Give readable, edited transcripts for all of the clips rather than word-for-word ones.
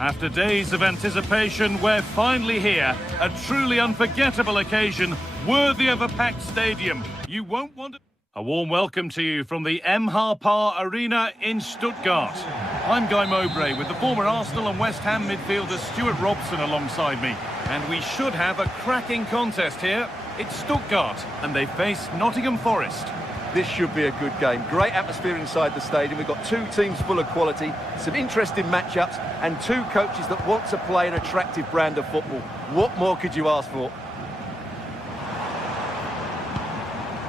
After days of anticipation, we're finally here. A truly unforgettable occasion, worthy of a packed stadium. You won't want to... A warm welcome to you from the Par Arena in Stuttgart. I'm Guy Mowbray with the former Arsenal and West Ham midfielder Stuart Robson alongside me. And we should have a cracking contest here. It's Stuttgart, and they face Nottingham Forest. This should be a good game. Great atmosphere inside the stadium. We've got two teams full of quality, some interesting matchups, and two coaches that want to play an attractive brand of football. What more could you ask for?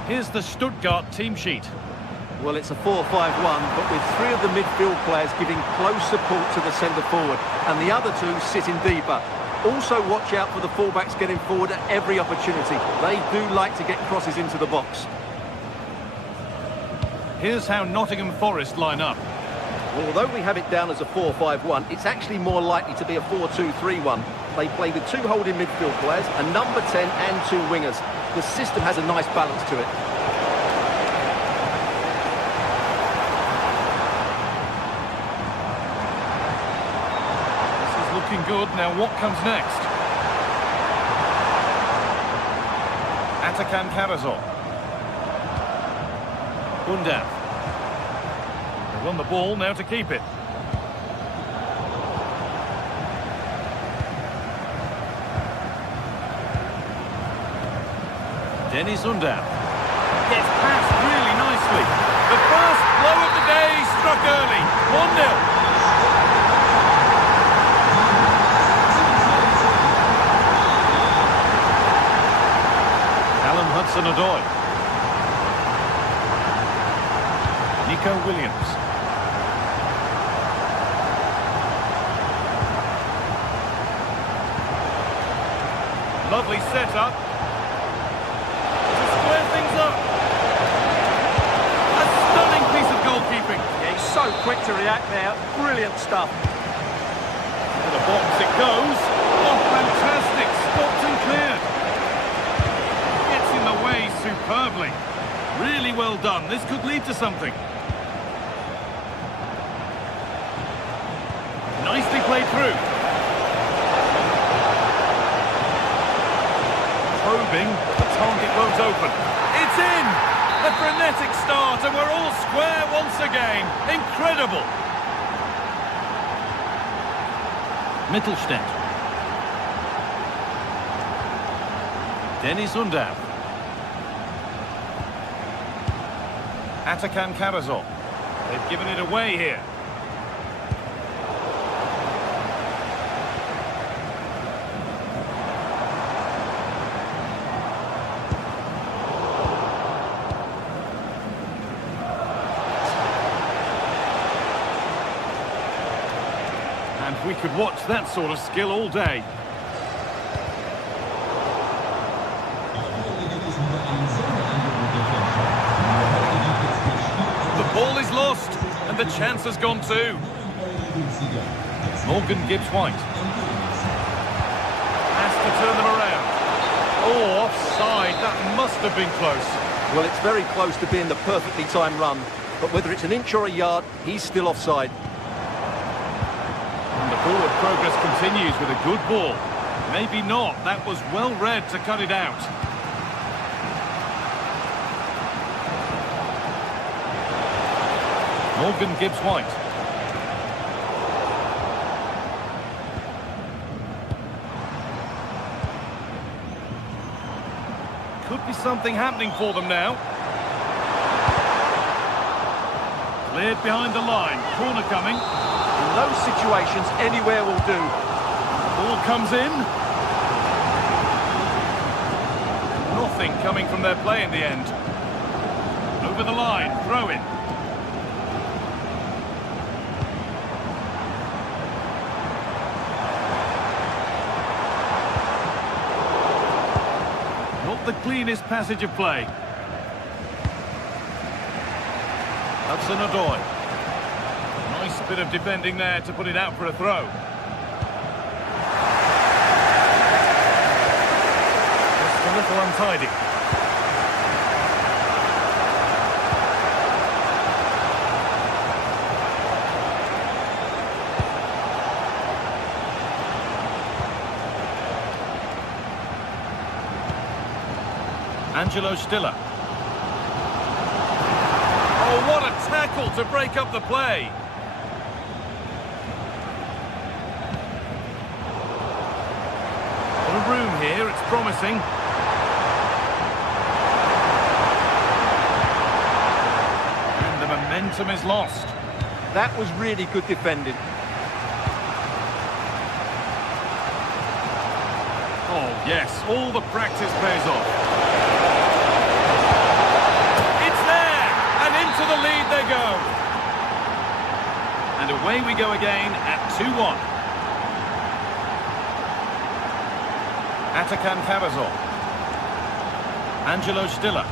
Here's the Stuttgart team sheet. Well, it's a 4-5-1, but with three of the midfield players giving close support to the centre forward, and the other two sitting deeper. Also watch out for the fullbacks getting forward at every opportunity. They do like to get crosses into the box. Here's how Nottingham Forest line up. Well, although we have it down as a 4-5-1, it's actually more likely to be a 4-2-3-1. They play with two holding midfield players, a number 10 and two wingers. The system has a nice balance to it. This is looking good. Now what comes next? Atakan Karazor. Undav. They won the ball, now to keep it. Dennis Undav. Gets past really nicely. The first blow of the day struck early. 1-0. Callum Hudson-Odoi. Nico Williams. Lovely setup. To square things up. A stunning piece of goalkeeping. Yeah, he's so quick to react there. Brilliant stuff. To the box it goes. Oh, fantastic. Stopped and cleared. Gets in the way superbly. Really well done. This could lead to something. Nicely played through. Probing, the target won't open. It's in! A frenetic start, and we're all square once again. Incredible! Mittelstädt. Dennis Undav. Atakan Karazor. They've given it away here. And we could watch that sort of skill all day. The ball is lost, and the chance has gone too. Morgan Gibbs-White. Has to turn them around. Oh, offside. That must have been close. Well, it's very close to being the perfectly timed run, but whether it's an inch or a yard, he's still offside. And the forward progress continues with a good ball. Maybe not. That was well read to cut it out. Morgan Gibbs-White. Could be something happening for them now. Cleared behind the line. Corner coming. In those situations, anywhere will do. Ball comes in. Nothing coming from their play in the end. Over the line. Throw in. The cleanest passage of play. Hudson-Odoi. Nice bit of defending there to put it out for a throw. Just a little untidy. Angelo Stiller. Oh, what a tackle to break up the play. A lot of room here, it's promising. And the momentum is lost. That was really good defending. Oh, yes, all the practice pays off. It's there, and into the lead they go. And away we go again at 2-1. Atakan Karasor. Angelo Stiller.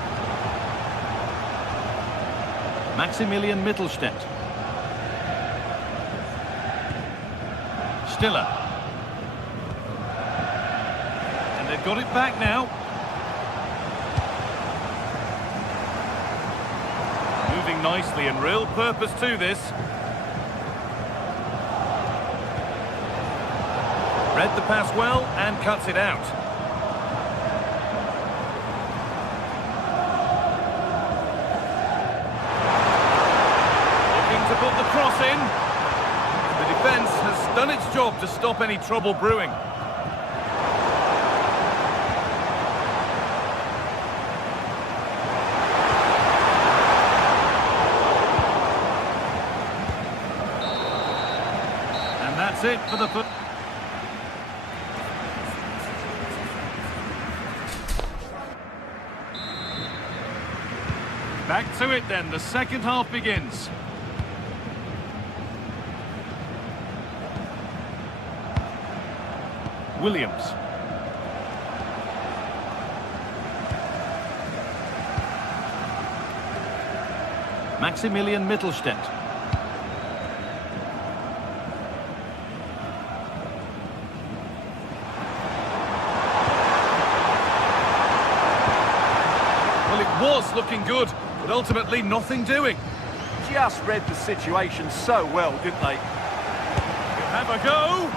Maximilian Mittelstädt. Stiller. And they've got it back now. Moving nicely and real purpose to this. Read the pass well and cuts it out. Looking to put the cross in. The defence has done its job to stop any trouble brewing. And that's it for the foot. Back to it then, the second half begins. Williams. Maximilian Mittelstädt. Well, it was looking good, but ultimately nothing doing. Just read the situation so well, didn't they? Have a go.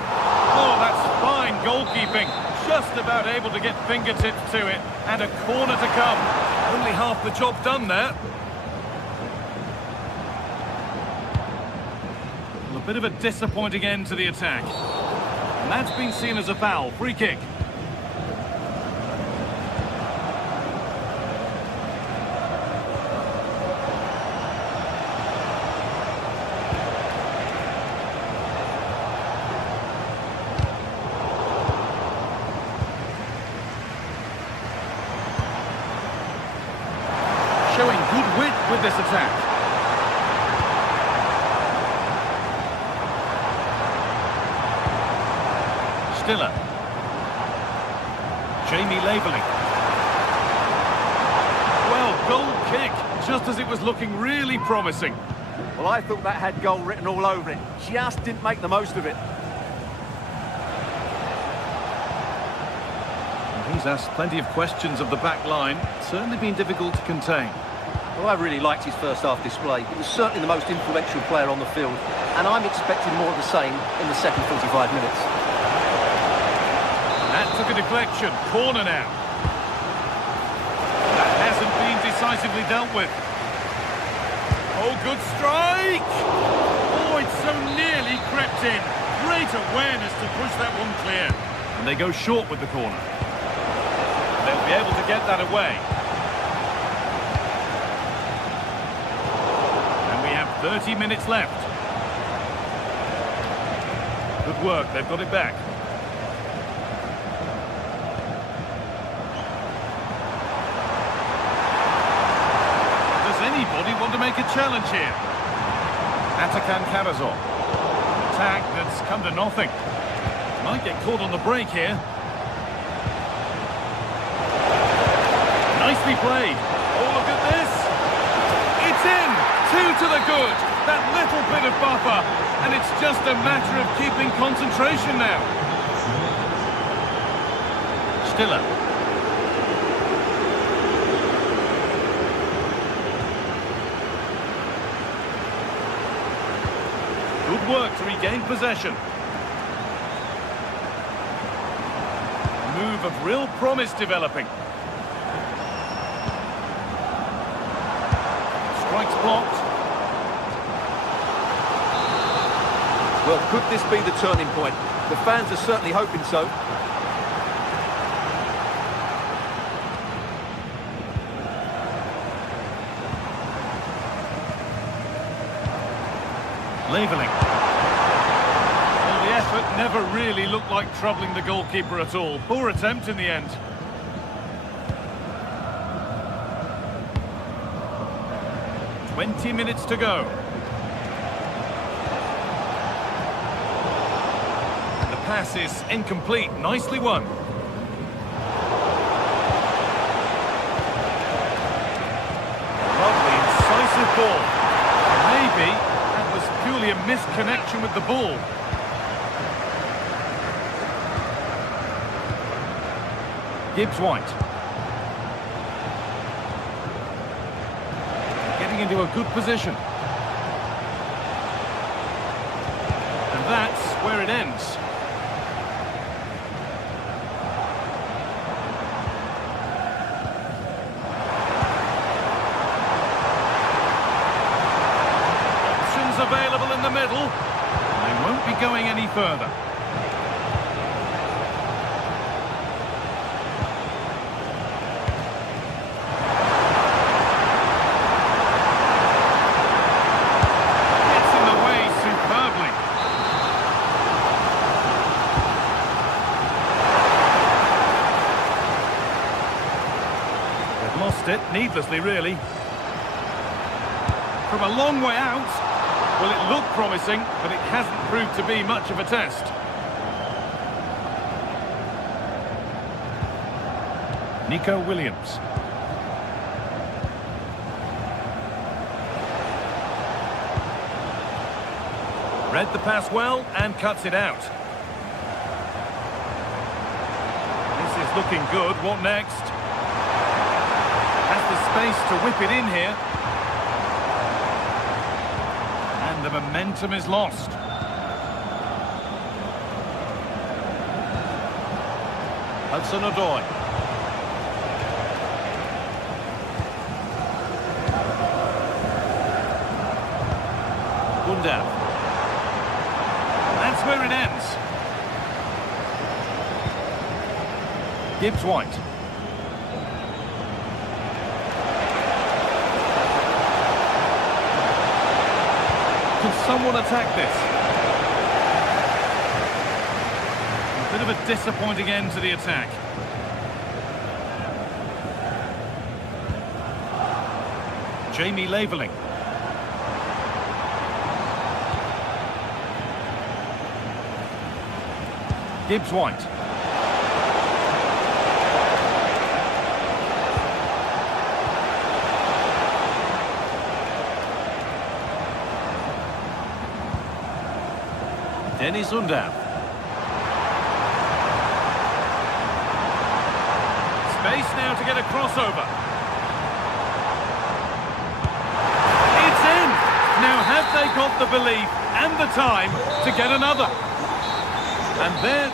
Oh, that's fine goalkeeping. Just about able to get fingertips to it. And a corner to come. Only half the job done there. Well, a bit of a disappointing end to the attack. And that's been seen as a foul. Free kick. Showing good wit with this attack. Stiller. Jamie Laverley. Well, goal kick, just as it was looking really promising. Well, I thought that had goal written all over it. Just didn't make the most of it. He's asked plenty of questions of the back line. Certainly been difficult to contain. Well, I really liked his first half display. He was certainly the most influential player on the field, and I'm expecting more of the same in the second 45 minutes. That took a deflection. Corner now. That hasn't been decisively dealt with. Oh, good strike! Oh, it so nearly crept in. Great awareness to push that one clear. And they go short with the corner. They'll be able to get that away. And we have 30 minutes left. Good work, they've got it back. Does anybody want to make a challenge here? Atakan Karasor. Attack that's come to nothing. Might get caught on the break here. Nicely played. Oh, look at this. It's in. 2 to the good. That little bit of buffer. And it's just a matter of keeping concentration now. Stiller. Good work to regain possession. A move of real promise developing. Strikes blocked. Well, could this be the turning point? The fans are certainly hoping so. Leveling. Well, the effort never really looked like troubling the goalkeeper at all. Poor attempt in the end. "20 minutes to go. The pass is incomplete. Nicely won. Lovely, incisive ball. Maybe that was purely a misconnection with the ball. Gibbs-White. Getting into a good position. And that's where it ends. Options available in the middle. They won't be going any further. Lost it, needlessly really. From a long way out. Well, it looked promising, but it hasn't proved to be much of a test. Nico Williams. Read the pass well and cuts it out. This is looking good. What next? Has the space to whip it in here. And the momentum is lost. Hudson-Odoi. Gundogan. That's where it ends. Gibbs-White. Can someone attack this? A bit of a disappointing end to the attack. Jamie Laveling. Gibbs-White. Dennis Gundogan. Space now to get a crossover. It's in! Now have they got the belief and the time to get another? And there...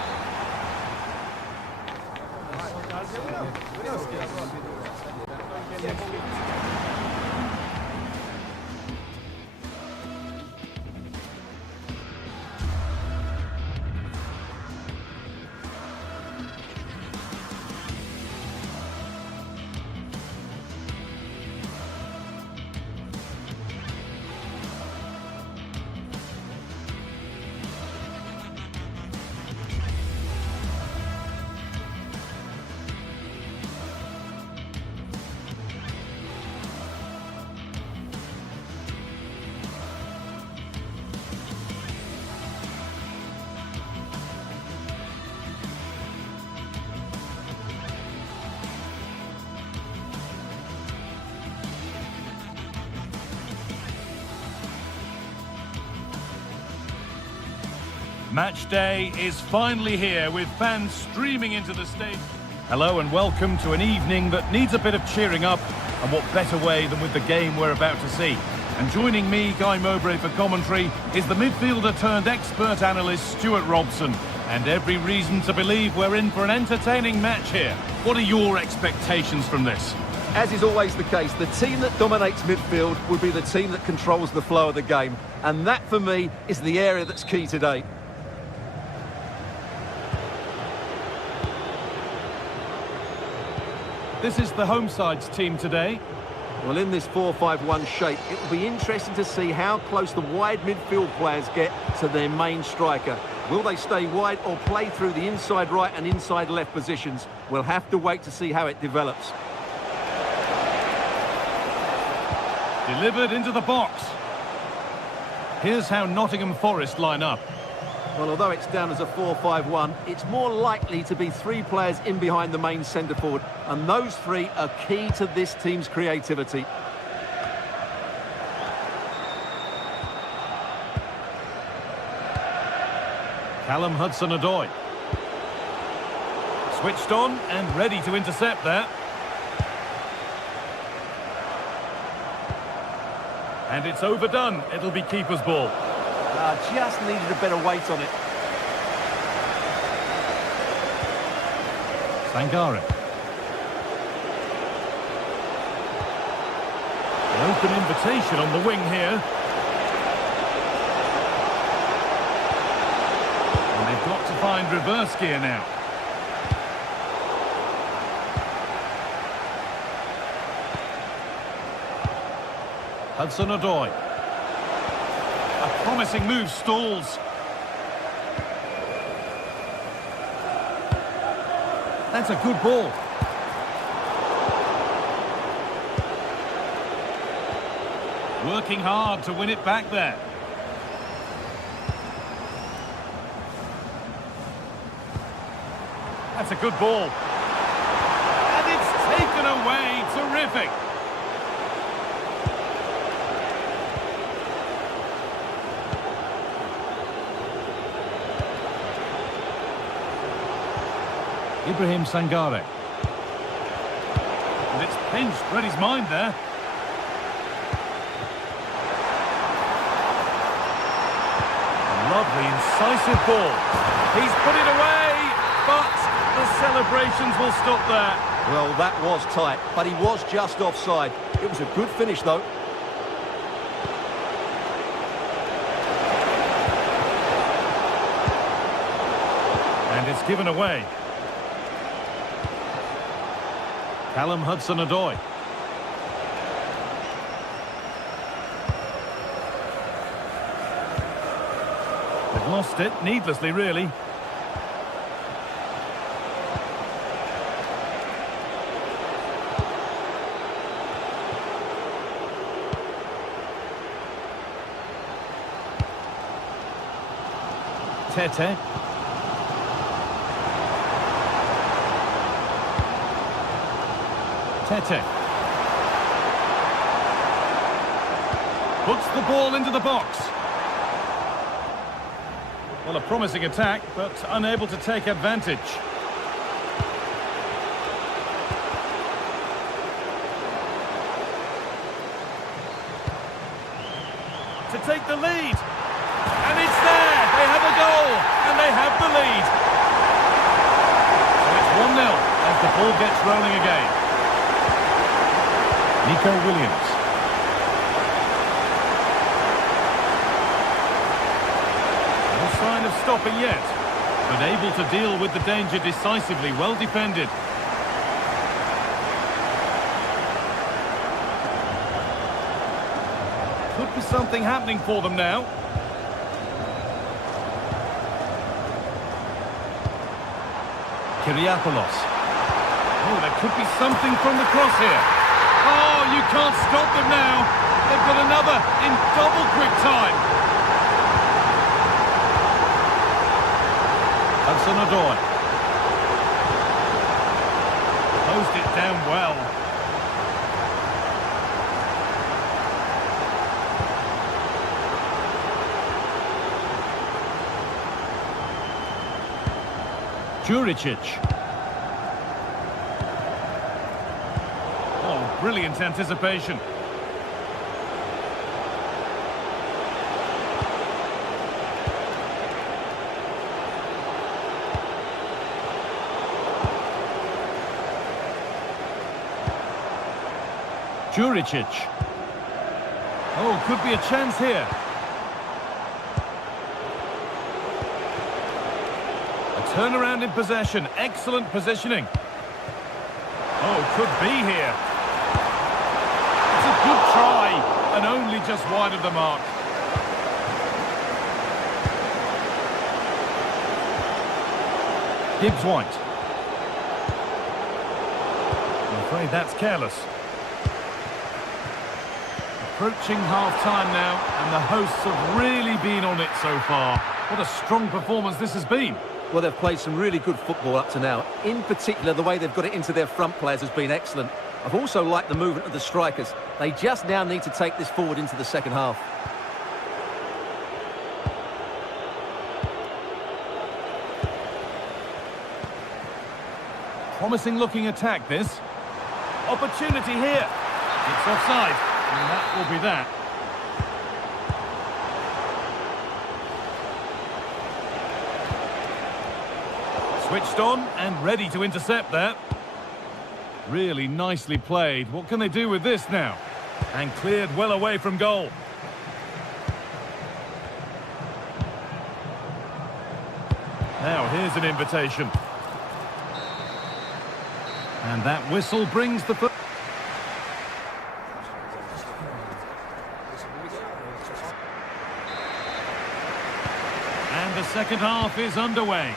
Match day is finally here with fans streaming into the stadium. Hello and welcome to an evening that needs a bit of cheering up, and what better way than with the game we're about to see. And joining me, Guy Mowbray, for commentary is the midfielder turned expert analyst Stuart Robson. And every reason to believe we're in for an entertaining match here. What are your expectations from this? As is always the case, the team that dominates midfield will be the team that controls the flow of the game. And that, for me, is the area that's key today. This is the home side's team today. Well, in this 4-5-1 shape, it will be interesting to see how close the wide midfield players get to their main striker. Will they stay wide or play through the inside right and inside left positions? We'll have to wait to see how it develops. Delivered into the box. Here's how Nottingham Forest line up. Well, although it's down as a 4-5-1, it's more likely to be three players in behind the main centre-forward, and those three are key to this team's creativity. Callum Hudson-Odoi. Switched on and ready to intercept that. And it's overdone. It'll be keeper's ball. Just needed a better weight on it. Sangare. An open invitation on the wing here. And they've got to find reverse gear now. Hudson-Odoi. A promising move stalls. That's a good ball. Working hard to win it back there. That's a good ball. And it's taken away. Terrific. Ibrahim Sangare. And it's pinched, read his mind there. Lovely, incisive ball. He's put it away, but the celebrations will stop there. Well, that was tight, but he was just offside. It was a good finish, though. And it's given away. Callum Hudson-Odoi. They've lost it, needlessly, really. Tete. Tete. Puts the ball into the box. Well, a promising attack, but unable to take advantage. To take the lead. And it's there. They have a goal. And they have the lead. So it's 1-0 as the ball gets rolling again. Nico Williams. No sign of stopping yet, but able to deal with the danger decisively. Well defended. Could be something happening for them now. Kyriapoulos. Oh, there could be something from the cross here. Oh, you can't stop them now. They've got another in double quick time. Hudson-Odoi. Closed it down well. Juricic. Oh, brilliant anticipation. Juricic. Oh, could be a chance here. A turnaround in possession. Excellent positioning. Oh, could be here. It's a good try, and only just wide of the mark. Gibbs White. I'm afraid that's careless. Approaching half-time now, and the hosts have really been on it so far. What a strong performance this has been. Well, they've played some really good football up to now. In particular, the way they've got it into their front players has been excellent. I've also liked the movement of the strikers. They just now need to take this forward into the second half. Promising looking attack, this. Opportunity here. It's offside, and that will be that. Switched on and ready to intercept that. Really nicely played. What can they do with this now? And cleared well away from goal. Now here's an invitation. And that whistle brings the... And the second half is underway.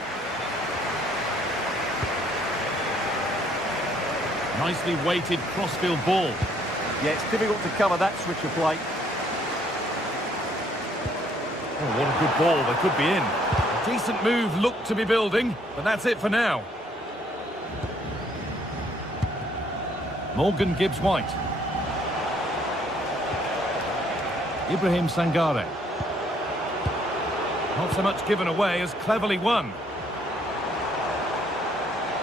Nicely weighted crossfield ball. Yeah, it's difficult to cover that switch of play. Oh, what a good ball. They could be in. A decent move looked to be building, but that's it for now. Morgan Gibbs White. Ibrahim Sangare. Not so much given away as cleverly won.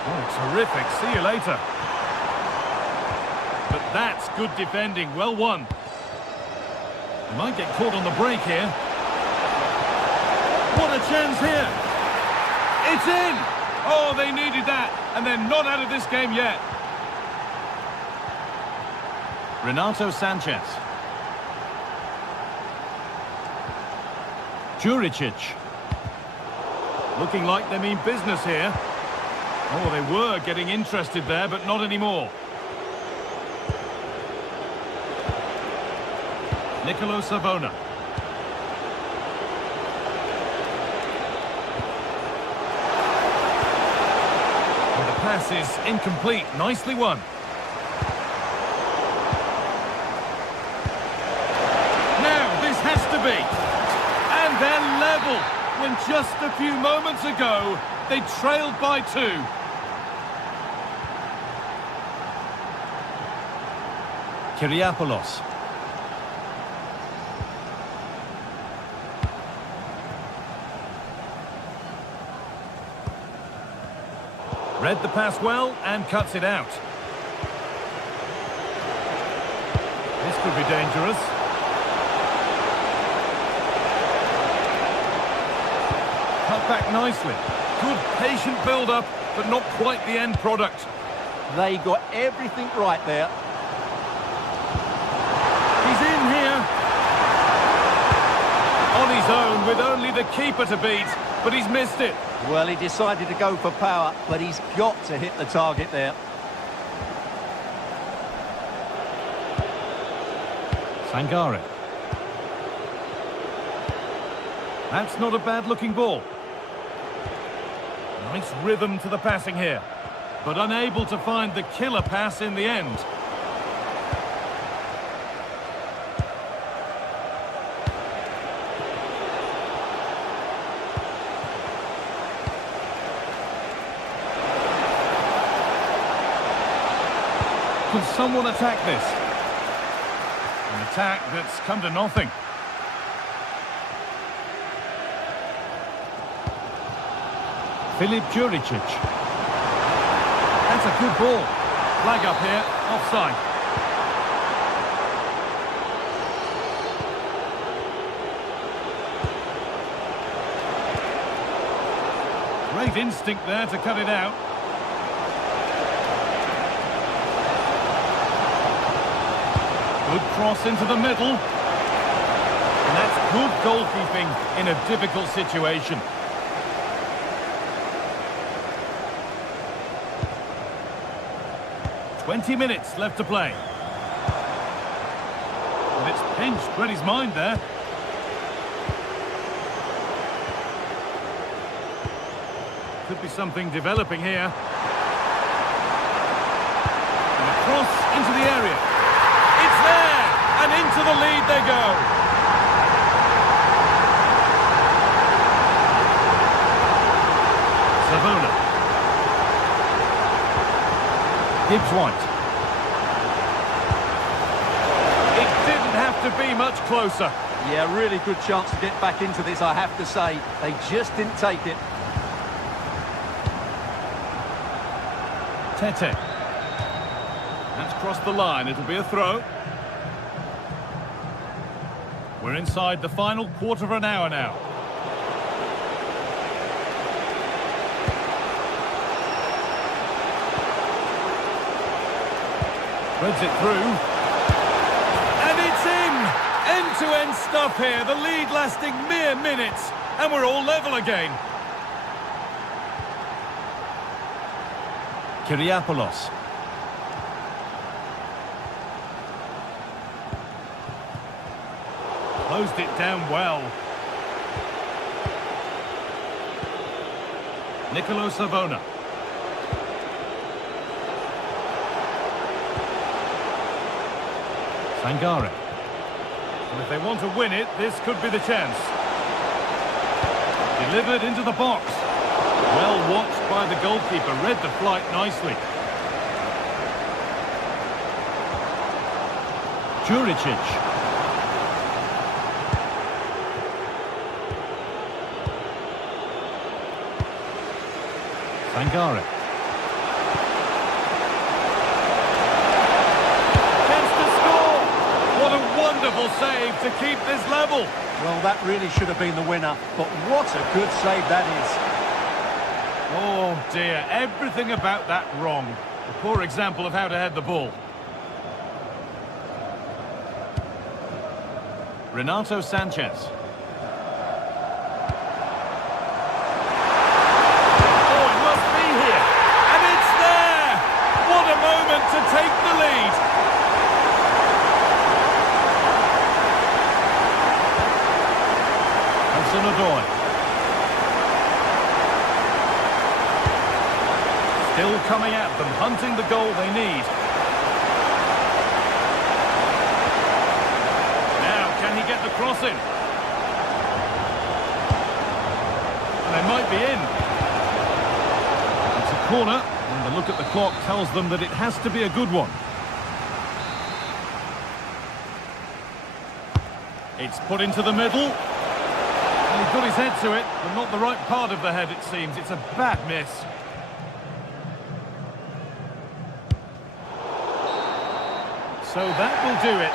Oh, terrific. See you later. But that's good defending. Well won. They might get caught on the break here. What a chance here. It's in. Oh, they needed that. And they're not out of this game yet. Renato Sanchez. Juricic. Looking like they mean business here. Oh, they were getting interested there, but not anymore. Nicolo Savona. And the pass is incomplete. Nicely won. Has to be. And they're level when just a few moments ago they trailed by 2. Kyriapoulos. Read the pass well and cuts it out. This could be dangerous. Cut back nicely. Good patient build-up, but not quite the end product. They got everything right there. He's in here. On his own, with only the keeper to beat, but he's missed it. Well, he decided to go for power, but he's got to hit the target there. Sangare. That's not a bad-looking ball. Nice rhythm to the passing here, but unable to find the killer pass in the end. Can someone attack this? An attack that's come to nothing. Filip Juricic. That's a good ball. Flag up here, offside. Great instinct there to cut it out. Good cross into the middle. And that's good goalkeeping in a difficult situation. "20 minutes left to play. And it's pinched, read his mind there. Could be something developing here. And a cross into the area. It's there! And into the lead they go. Savona. Gibbs White. It didn't have to be much closer. Yeah, really good chance to get back into this, I have to say. They just didn't take it. Tete. That's crossed the line. It'll be a throw. We're inside the final quarter of an hour now. Threads it through. And it's in! End-to-end stuff here. The lead lasting mere minutes. And we're all level again. Kyriapoulos. Closed it down well. Nicolo Savona. Sangare. And if they want to win it, this could be the chance. Delivered into the box. Well watched by the goalkeeper, read the flight nicely. Juricic. Sangare. Chance to score! What a wonderful save to keep this level. Well, that really should have been the winner, but what a good save that is. Oh dear, everything about that wrong. A poor example of how to head the ball. Renato Sanchez. Oh, it must be here. And it's there! What a moment to take the lead. Hudson-Odoi. Still coming at them, hunting the goal they need. Now, can he get the cross in? And they might be in. It's a corner, and the look at the clock tells them that it has to be a good one. It's put into the middle. And he got his head to it, but not the right part of the head, it seems. It's a bad miss. So that will do it.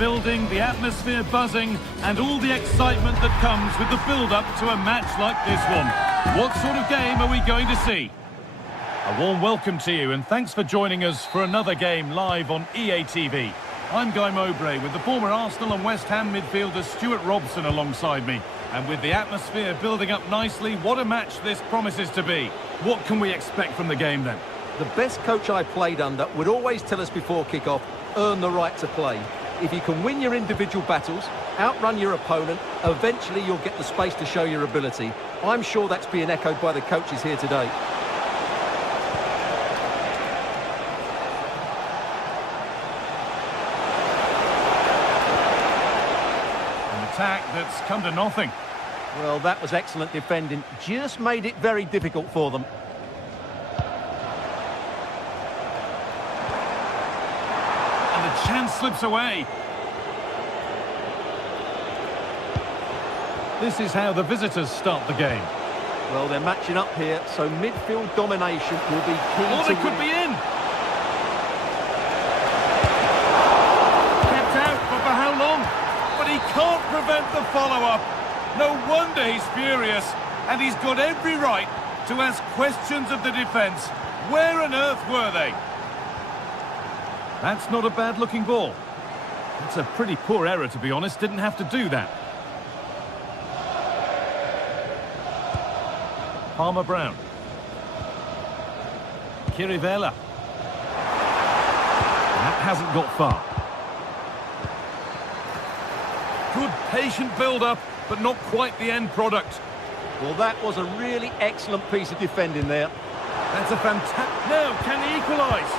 building, the atmosphere buzzing, and all the excitement that comes with the build-up to a match like this one. What sort of game are we going to see? A warm welcome to you, and thanks for joining us for another game live on EA TV. I'm Guy Mowbray with the former Arsenal and West Ham midfielder Stuart Robson alongside me. And with the atmosphere building up nicely, what a match this promises to be. What can we expect from the game then? The best coach I played under would always tell us before kick-off, earn the right to play. If you can win your individual battles, outrun your opponent, eventually you'll get the space to show your ability. I'm sure that's being echoed by the coaches here today. That's come to nothing. Well, that was excellent defending. Just made it very difficult for them. And the chance slips away. This is how the visitors start the game. Well, they're matching up here, so midfield domination will be key to they could be in. Kept out, but for how long? But he can't prevent the follow-up. No wonder he's furious, and he's got every right to ask questions of the defence. Where on earth were they? That's not a bad-looking ball. It's a pretty poor error, to be honest. Didn't have to do that. Palmer Brown. Kirivella. That hasn't got far. Good patient build-up, but not quite the end product. Well, that was a really excellent piece of defending there. That's a fantastic... Now, can he equalise?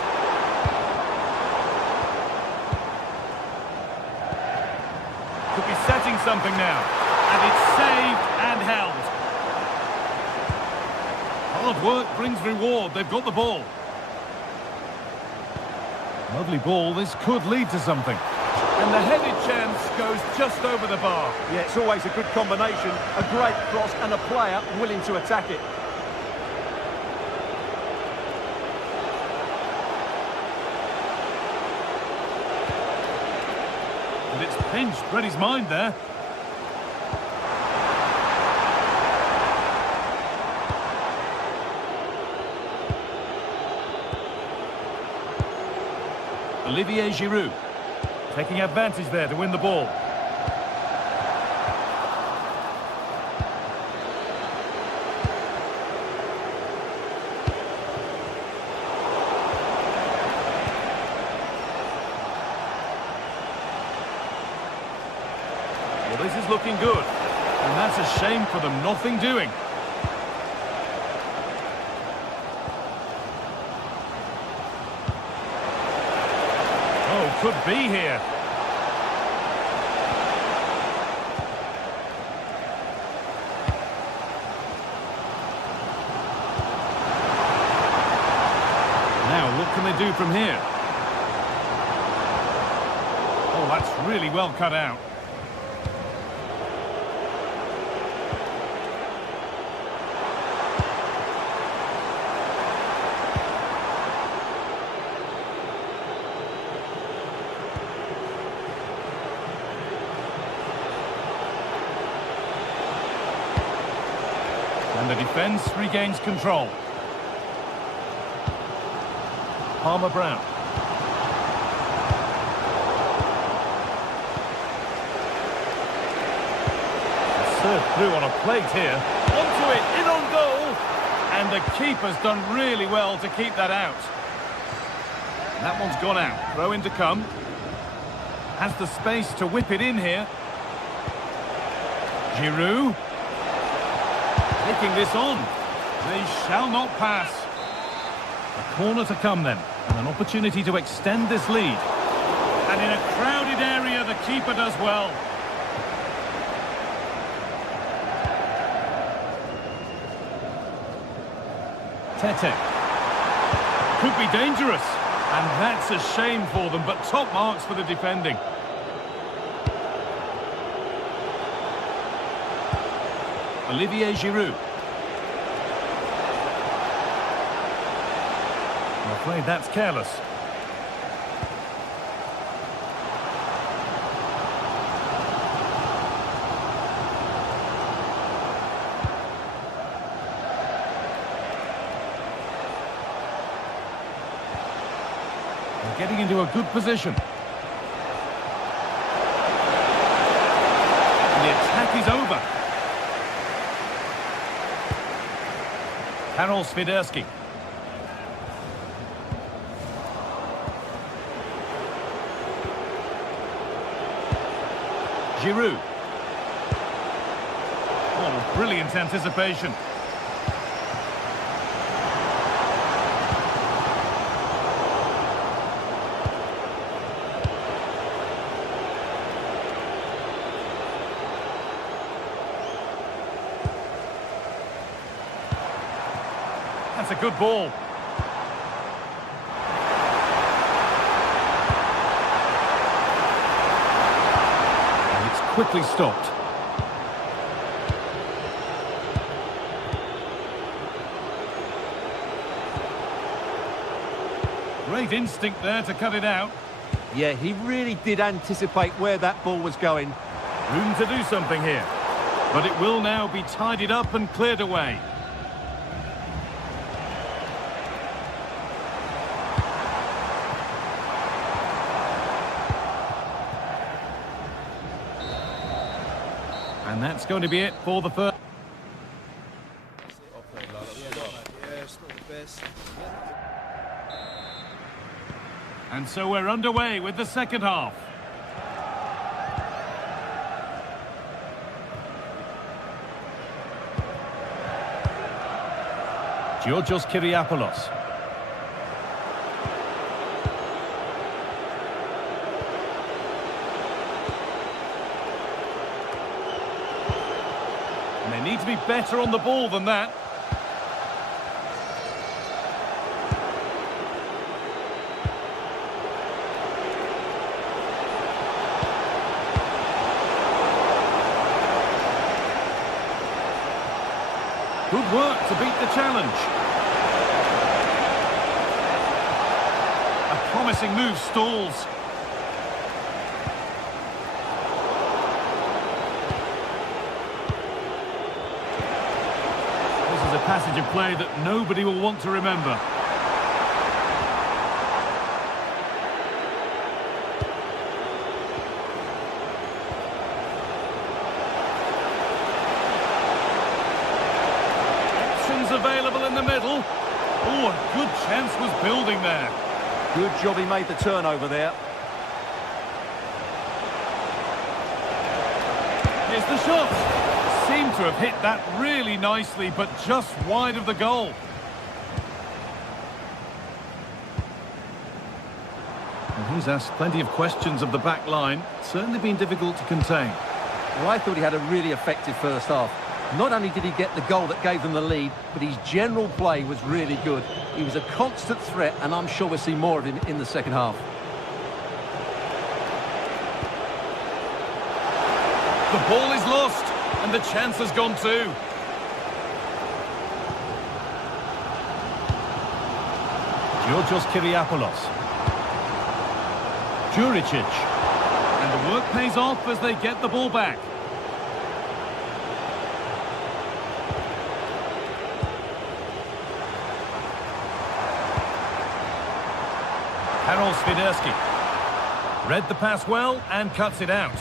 Could be setting something now. And it's saved and held. Hard work brings reward. They've got the ball. Lovely ball. This could lead to something. And the headed chance goes just over the bar. Yeah, it's always a good combination. A great cross and a player willing to attack it. And it's pinched. Read his mind there. Olivier Giroud. Taking advantage there to win the ball. Well, this is looking good. And that's a shame for them. Nothing doing. Oh, could be here. Now, what can they do from here? Oh, that's really well cut out. And the defence regains control. Palmer Brown. Served through on a plate here. Onto it, in on goal. And the keeper's done really well to keep that out. And that one's gone out. Throw in to come. Has the space to whip it in here. Giroud. Taking this on. They shall not pass. A corner to come then. And an opportunity to extend this lead. And in a crowded area, the keeper does well. Tete. Could be dangerous. And that's a shame for them, but top marks for the defending. Olivier Giroud. I'm afraid that's careless. getting into a good position. And the attack is over. Karol Swiderski. Giroud. Oh, brilliant anticipation. That's a good ball. And it's quickly stopped. Great instinct there to cut it out. Yeah, he really did anticipate where that ball was going. Room to do something here. But it will now be tidied up and cleared away. And that's going to be it for the first. And so we're underway with the second half. Georgios Kyriapoulos. And they need to be better on the ball than that. Good work to beat the challenge. A promising move stalls. This is a passage of play that nobody will want to remember. Available in the middle. Oh, a good chance was building there. Good job he made the turnover there. Here's the shot. Seemed to have hit that really nicely, but just wide of the goal. And he's asked plenty of questions of the back line. Certainly been difficult to contain. Well, I thought he had a really effective first half. Not only did he get the goal that gave them the lead, but his general play was really good. He was a constant threat, and I'm sure we'll see more of him in the second half. The ball is lost, and the chance has gone too. Georgios Kyriapoulos. Juricic. And the work pays off as they get the ball back. Karol Swiderski. Read the pass well and cuts it out.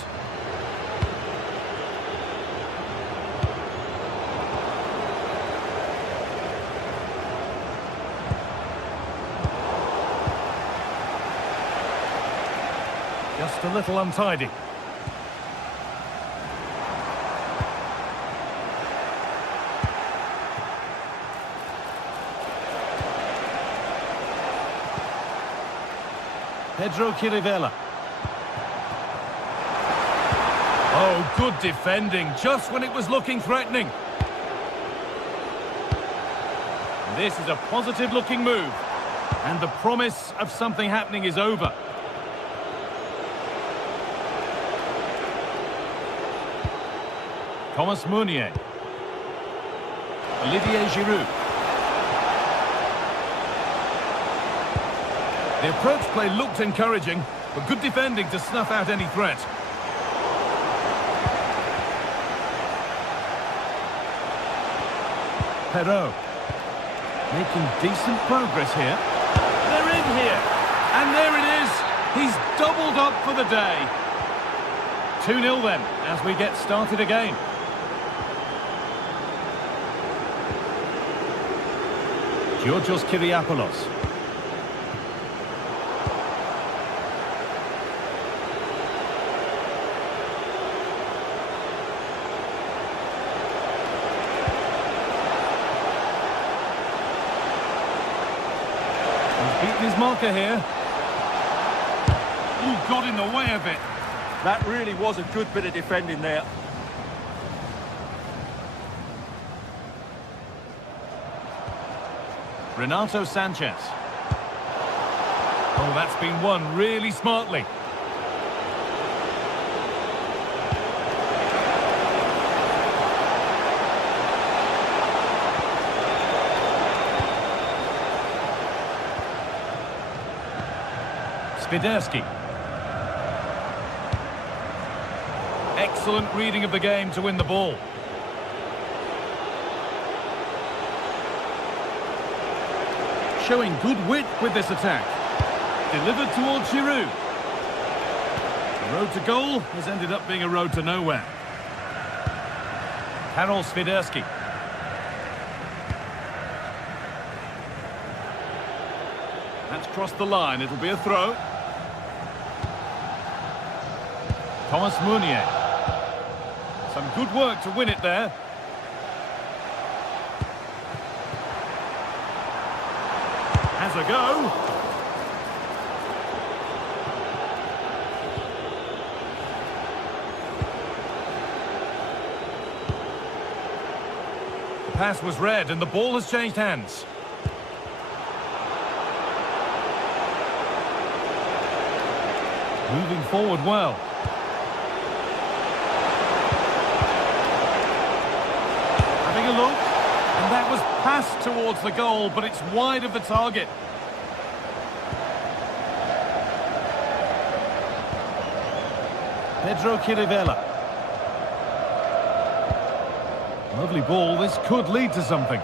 Just a little untidy. Pedro Chirivella. Oh, good defending, just when it was looking threatening. This is a positive-looking move. And the promise of something happening is over. Thomas Meunier. Olivier Giroud. The approach play looked encouraging, but good defending to snuff out any threat. Perrault. Making decent progress here. They're in here. And there it is. He's doubled up for the day. 2-0 then, as we get started again. Georgios Kyriapoulos. He's beaten his marker here. Ooh, got in the way of it. That really was a good bit of defending there. Renato Sanchez. Oh, that's been won really smartly. Swiderski. Excellent reading of the game to win the ball. Showing good wit with this attack. Delivered towards Giroud. The road to goal has ended up being a road to nowhere. Karol Swiderski. That's crossed the line. It'll be a throw. Thomas Meunier. Some good work to win it there. Has a go. The pass was read and the ball has changed hands. Moving forward well. Having a look. And that was passed towards the goal, but it's wide of the target. Pedro Chirivella. Lovely ball. This could lead to something.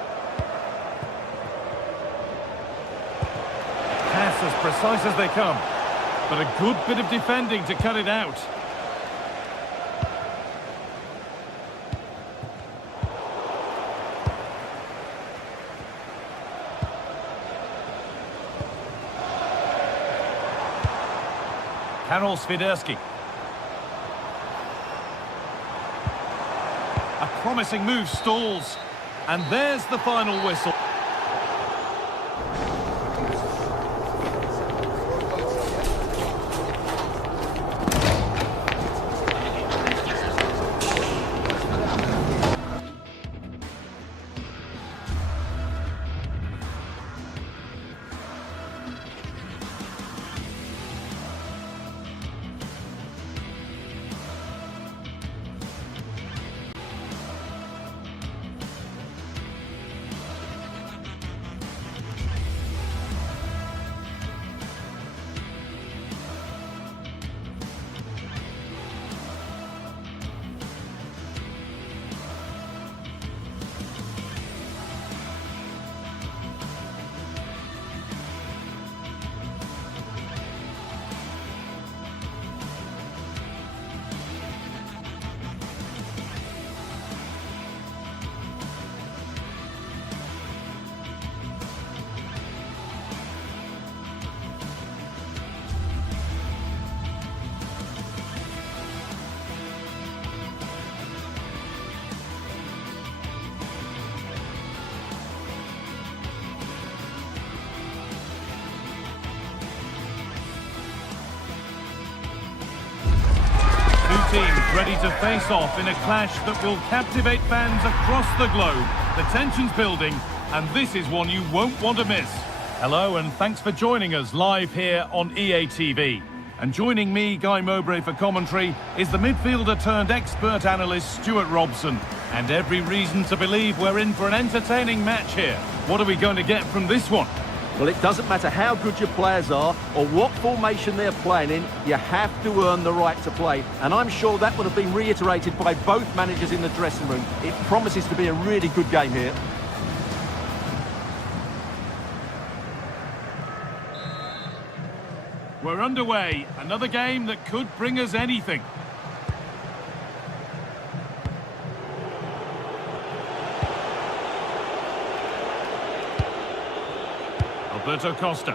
Pass as precise as they come. But a good bit of defending to cut it out. Karol Swiderski. A promising move stalls. And there's the final whistle. Teams ready to face off in a clash that will captivate fans across the globe. The tension's building, and this is one you won't want to miss. Hello, and thanks for joining us live here on EA TV. And joining me, Guy Mowbray, for commentary is the midfielder turned expert analyst Stuart Robson. And every reason to believe we're in for an entertaining match here. What are we going to get from this one? Well, it doesn't matter how good your players are or what formation they're playing in, you have to earn the right to play. And I'm sure that would have been reiterated by both managers in the dressing room. It promises to be a really good game here. We're underway. Another game that could bring us anything. Alberto Costa.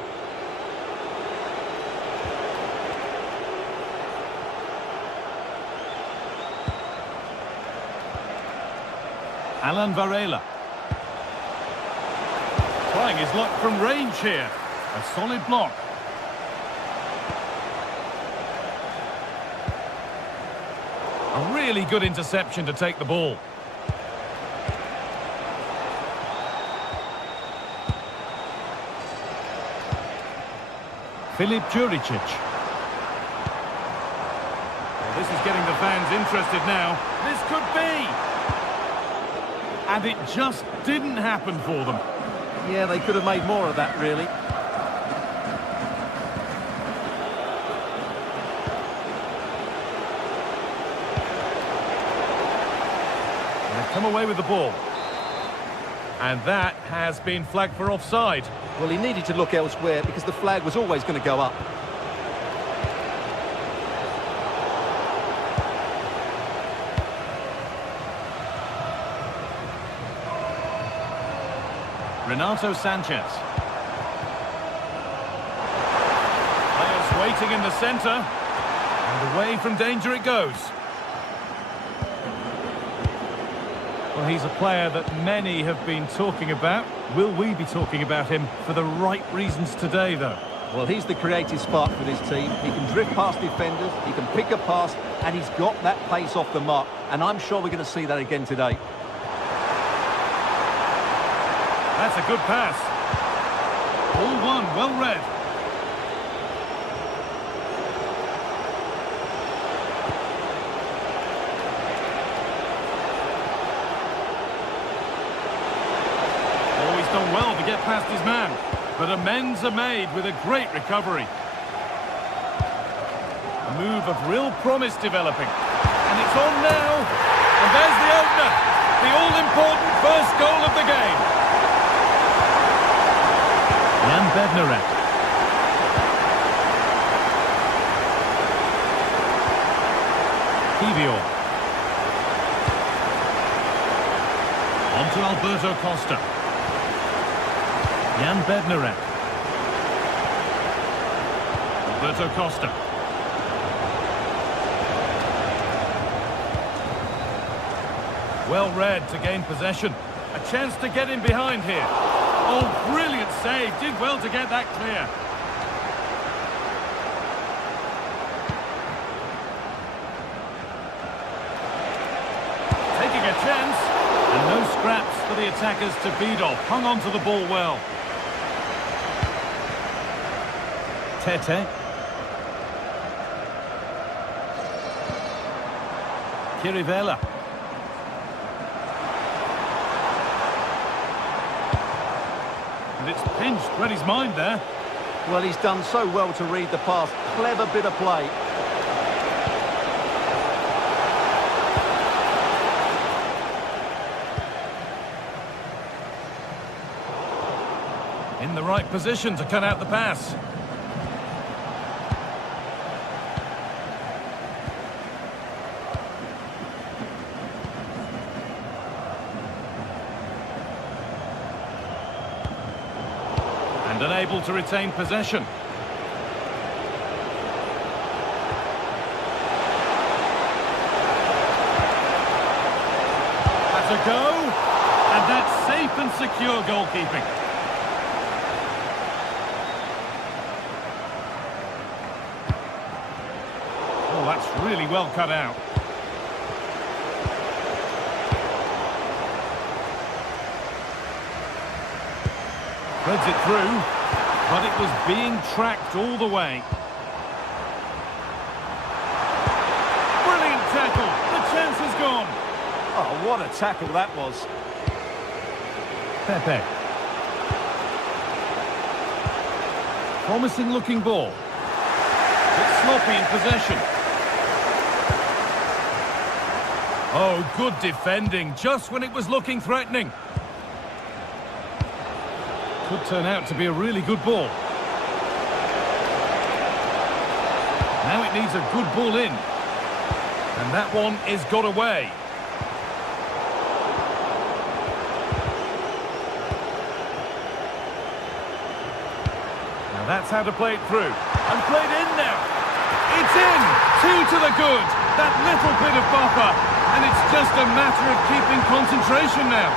Alan Varela. Trying his luck from range here. A solid block. A really good interception to take the ball. Filip Juricic. Well, this is getting the fans interested now. This could be! And it just didn't happen for them. Yeah, they could have made more of that, really. They've come away with the ball. And that has been flagged for offside. Well, he needed to look elsewhere because the flag was always going to go up. Renato Sanchez. Players waiting in the centre. And away from danger it goes. Well, he's a player that many have been talking about. Will we be talking about him for the right reasons today, though? Well, he's the creative spark for this team. He can drift past defenders, he can pick a pass, and he's got that pace off the mark. And I'm sure we're going to see that again today. That's a good pass. All one, well read. Oh, he's done well to get past his man. But amends are made with a great recovery. A move of real promise developing. And it's on now. And there's the opener. The all-important first goal of the game. Jan Bednarek. Kivior. On to Alberto Costa. Jan Bednarek. Alberto Costa. Well read to gain possession. A chance to get in behind here. Oh, brilliant save. Did well to get that clear. Taking a chance. And no scraps for the attackers to beat off. Hung on to the ball well. Tete. Kirivela. And it's pinched, read his mind there. Well, he's done so well to read the pass. Clever bit of play. In the right position to cut out the pass. And unable to retain possession. That's a go. And that's safe and secure goalkeeping. Oh, that's really well cut out. Threads it through, but it was being tracked all the way. Brilliant tackle. The chance is gone. Oh, what a tackle that was. Pepe. Promising looking ball. It's sloppy in possession. Oh, good defending, just when it was looking threatening. Could turn out to be a really good ball. Now it needs a good ball in. And that one is got away. Now that's how to play it through. And played in now. It's in! 2 to the good. That little bit of buffer. And it's just a matter of keeping concentration now.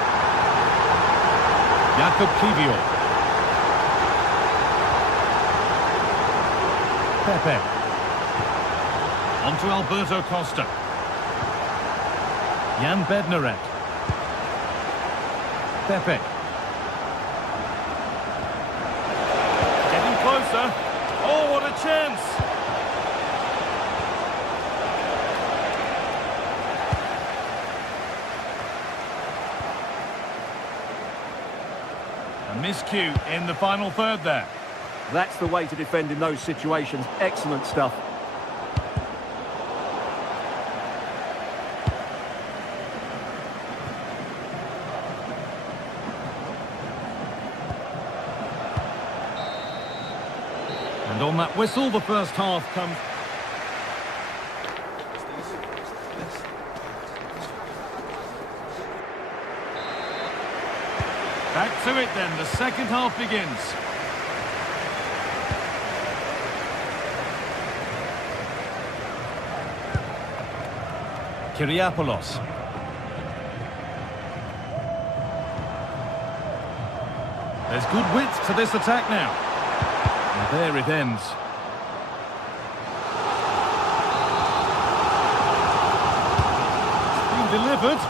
Jakob Kivior. Pepe. On to Alberto Costa. Jan Bednarek. Pepe. Getting closer. Oh, what a chance! A miscue in the final third there. That's the way to defend in those situations. Excellent stuff. And on that whistle, the first half comes. Back to it then, the second half begins. Kyriapoulos. There's good width to this attack now. And there it ends. It's been delivered.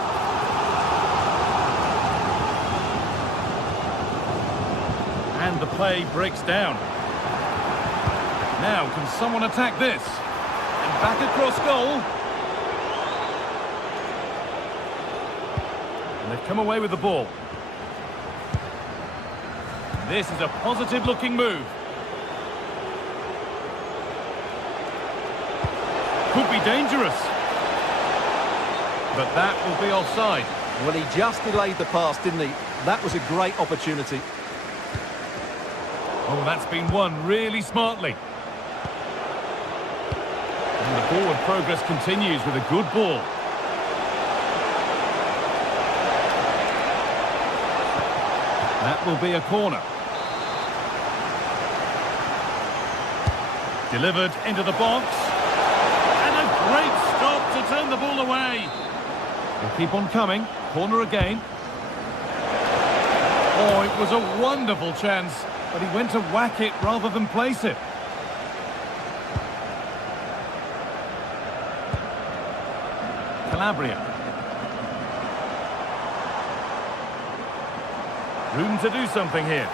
And the play breaks down. Now, can someone attack this? And back across goal. And they've come away with the ball. This is a positive-looking move. Could be dangerous. But that will be offside. Well, he just delayed the pass, didn't he? That was a great opportunity. Oh, that's been won really smartly. And the forward progress continues with a good ball. That will be a corner. Delivered into the box. And a great stop to turn the ball away. They'll keep on coming. Corner again. Oh, it was a wonderful chance, but he went to whack it rather than place it. Calabria. Room to do something here.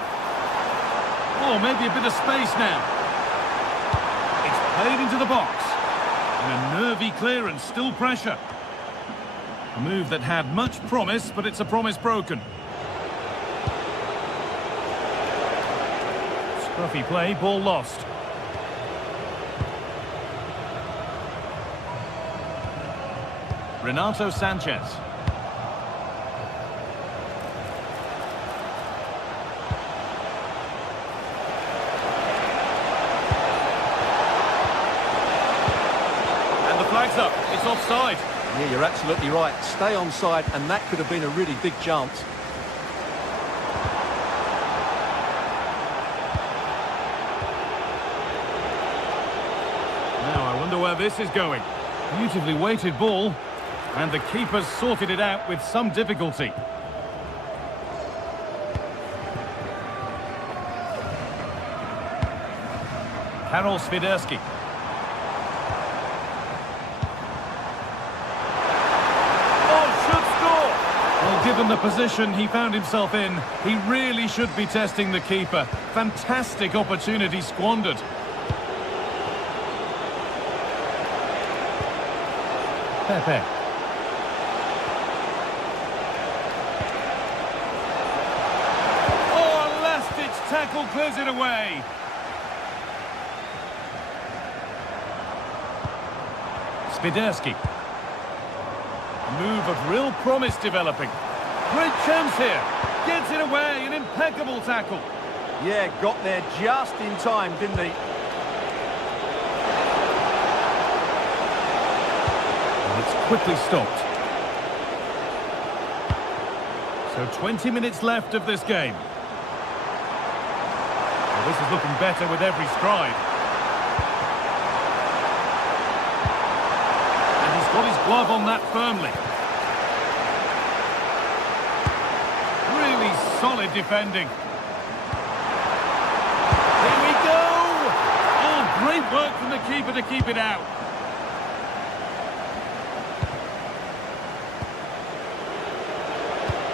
Oh, maybe a bit of space now. It's played into the box. And a nervy clearance, still pressure. A move that had much promise, but it's a promise broken. Scruffy play, ball lost. Renato Sanchez. Flags up, it's offside. Yeah, you're absolutely right. Stay onside, and that could have been a really big chance. Now, I wonder where this is going. Beautifully weighted ball, and the keeper's sorted it out with some difficulty. Karol Swiderski. Given the position he found himself in, he really should be testing the keeper. Fantastic opportunity squandered. Pepe. Oh, a last-ditch tackle clears it away. Swiderski. Move of real promise developing. Great chance here. Gets it away, an impeccable tackle. Yeah, got there just in time, didn't he? quickly stopped. So 20 minutes left of this game. Well, this is looking better with every stride. And he's got his glove on that firmly. Really solid defending. Here we go! Oh, great work from the keeper to keep it out.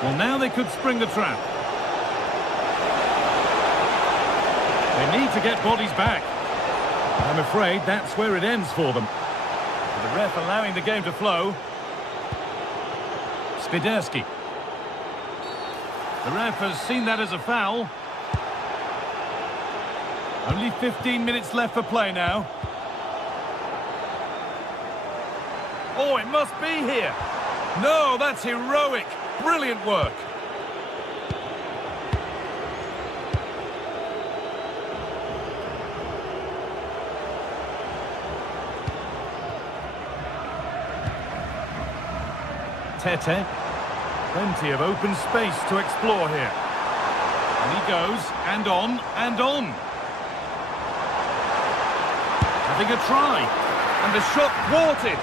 Well, now they could spring the trap. They need to get bodies back. I'm afraid that's where it ends for them. The ref allowing the game to flow. Spiderski. The ref has seen that as a foul. Only 15 minutes left for play now. Oh, it must be here. No, that's heroic. Brilliant work. Tete. Plenty of open space to explore here. And he goes, and on, and on. Having a try. And the shot thwarted.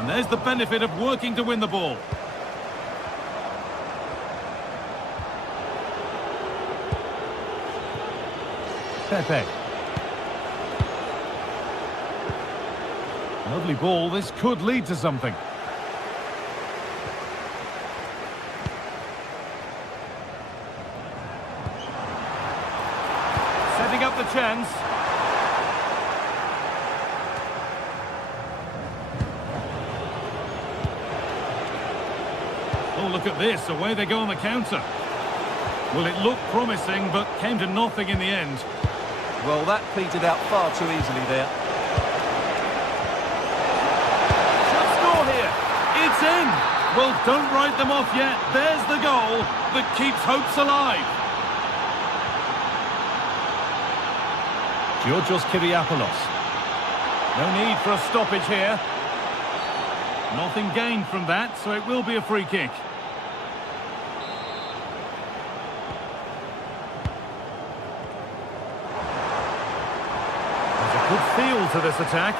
And there's the benefit of working to win the ball. Pepe. Lovely ball, this could lead to something. Setting up the chance. Oh, look at this, away they go on the counter. Well, it looked promising, but came to nothing in the end. Well, that petered out far too easily there. Should score here. It's in. Well, don't write them off yet. There's the goal that keeps hopes alive. Georgios Kyriapoulos. No need for a stoppage here. Nothing gained from that, so it will be a free kick. There's a good feel to this attack.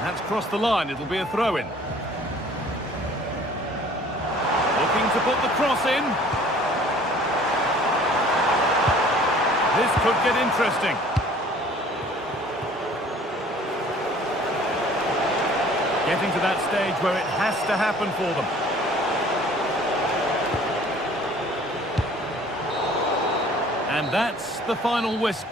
That's crossed the line, it'll be a throw-in. Looking to put the cross in. This could get interesting. Getting to that stage where it has to happen for them. And that's the final whistle.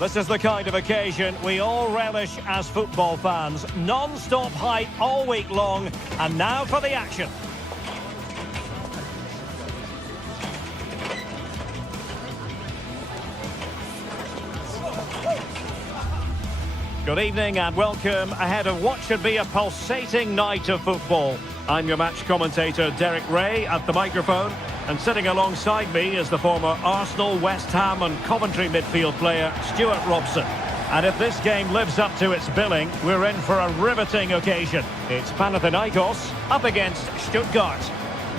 This is the kind of occasion we all relish as football fans. Non-stop hype all week long, and now for the action. Good evening and welcome ahead of what should be a pulsating night of football. I'm your match commentator Derek Ray at the microphone, and sitting alongside me is the former Arsenal, West Ham and Coventry midfield player Stuart Robson. And if this game lives up to its billing, we're in for a riveting occasion. It's Panathinaikos up against Stuttgart.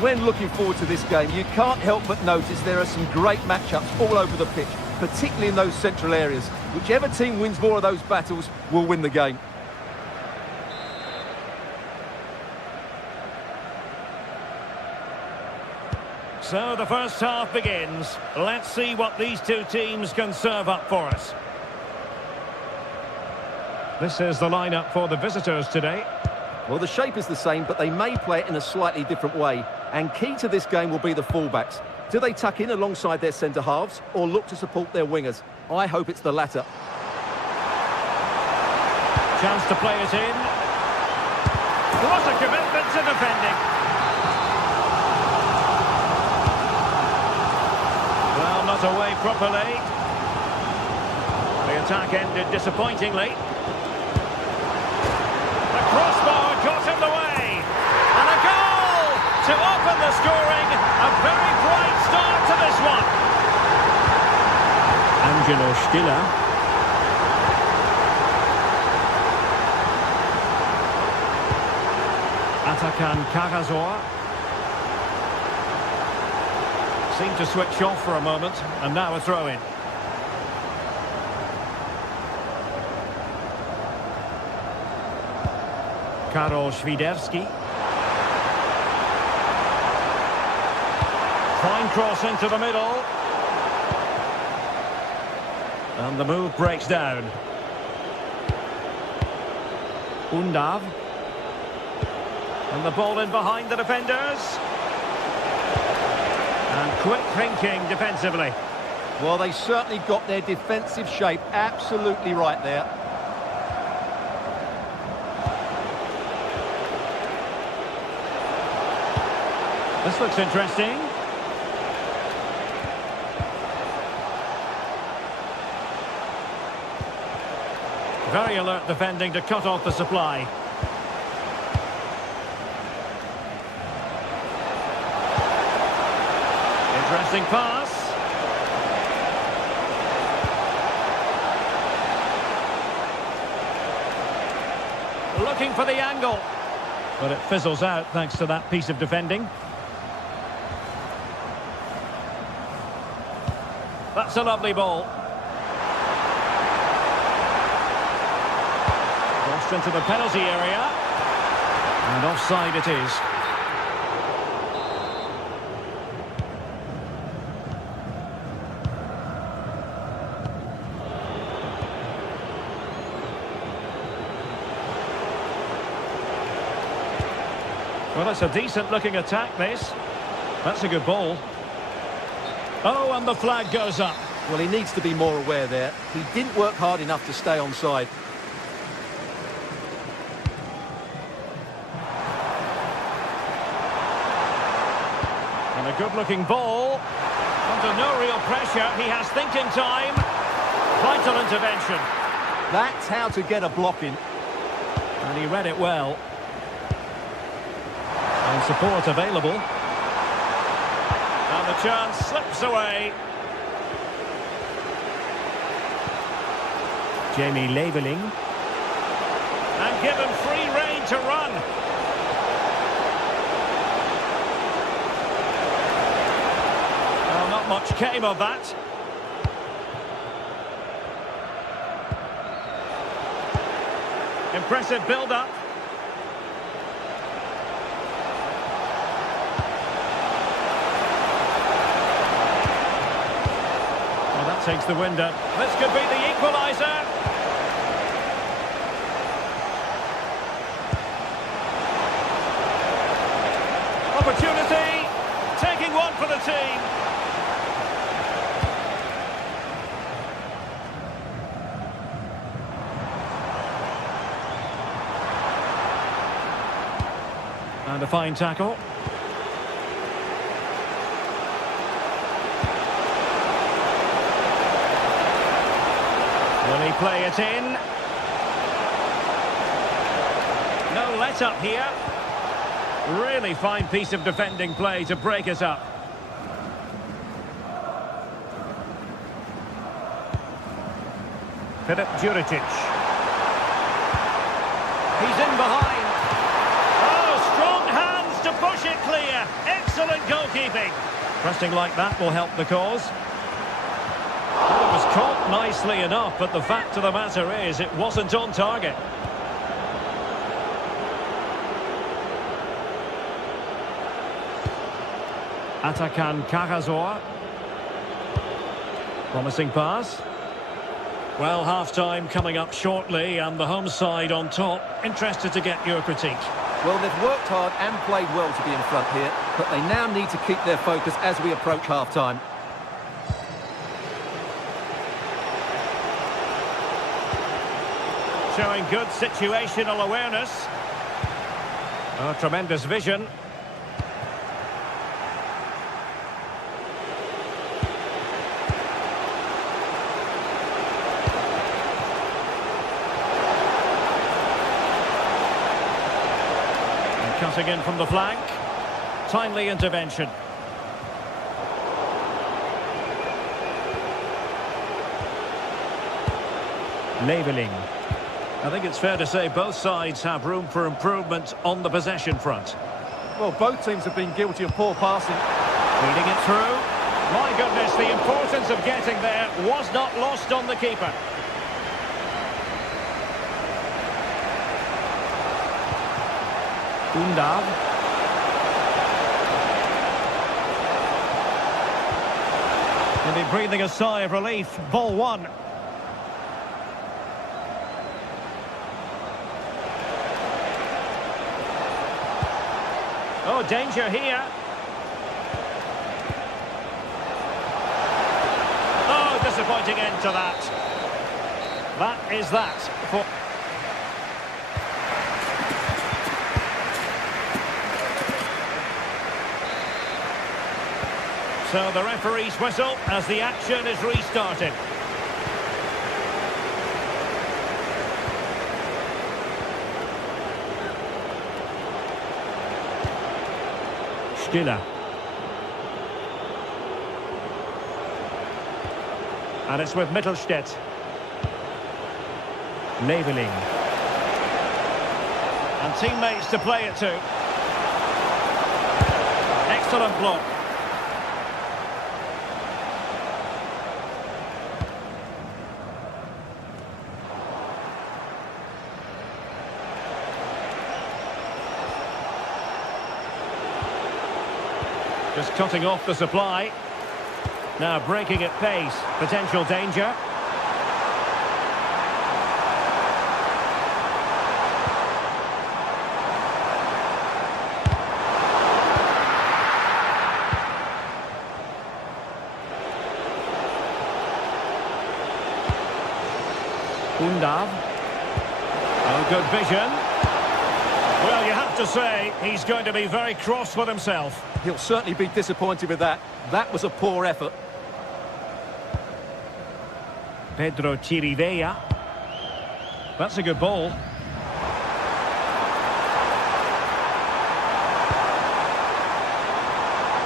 When looking forward to this game, you can't help but notice there are some great matchups all over the pitch, particularly in those central areas. Whichever team wins more of those battles will win the game. So the first half begins. Let's see what these two teams can serve up for us. This is the lineup for the visitors today. Well, the shape is the same, but they may play it in a slightly different way. And key to this game will be the fullbacks. Do they tuck in alongside their centre-halves or look to support their wingers? I hope it's the latter. Chance to play it in. What a commitment to defending. Well, not away properly. The attack ended disappointingly. The crossbar got in the way. And a goal to open the scoring. A very bright start to this one. Angelo Stiller. Atakan Karazor. Seemed to switch off for a moment, and now a throw-in. Karol Świderski. Fine cross into the middle. And the move breaks down. Undav. And the ball in behind the defenders. And quick thinking defensively. Well, they certainly got their defensive shape absolutely right there. This looks interesting. Very alert defending to cut off the supply. Interesting pass. Looking for the angle. But it fizzles out thanks to that piece of defending. That's a lovely ball. Crossed into the penalty area. And offside it is. Well, it's a decent-looking attack, this. That's a good ball. Oh, and the flag goes up. Well, he needs to be more aware there. He didn't work hard enough to stay onside. And a good-looking ball. Under no real pressure, he has thinking time. Vital intervention. That's how to get a block in. And he read it well. And support available. And the chance slips away. Jamie Leveling. And given free rein to run. Well, not much came of that. Impressive build-up. Well, that takes the wind out. This could be the equaliser. Opportunity. Taking one for the team. And a fine tackle. Will he play it in? No let-up here. Really fine piece of defending play to break us up. Filip Juricic. He's in behind. Push it clear. Excellent goalkeeping. Pressing like that will help the cause. Well, it was caught nicely enough, but the fact of the matter is it wasn't on target. Atakan Karasor. Promising pass. Well, half-time coming up shortly and the home side on top. Interested to get your critique. Well, they've worked hard and played well to be in front here, but they now need to keep their focus as we approach half-time. Showing good situational awareness. Oh, tremendous vision. And cutting in from the flank. Timely intervention. Leveling. I think it's fair to say both sides have room for improvement on the possession front. Well, both teams have been guilty of poor passing. Feeding it through. My goodness, the importance of getting there was not lost on the keeper. Undav. Maybe breathing a sigh of relief. Ball one. Oh, danger here. Oh, disappointing end to that. That is that. So the referee's whistle as the action is restarted. Stiller. And it's with Mittelstädt. Leveling. And teammates to play it to. Excellent block. Just cutting off the supply. Now breaking at pace. Potential danger. Undav. Oh, good vision. Well, you have to say, he's going to be very cross with himself. He'll certainly be disappointed with that. That was a poor effort. Pedro Chirivella. That's a good ball.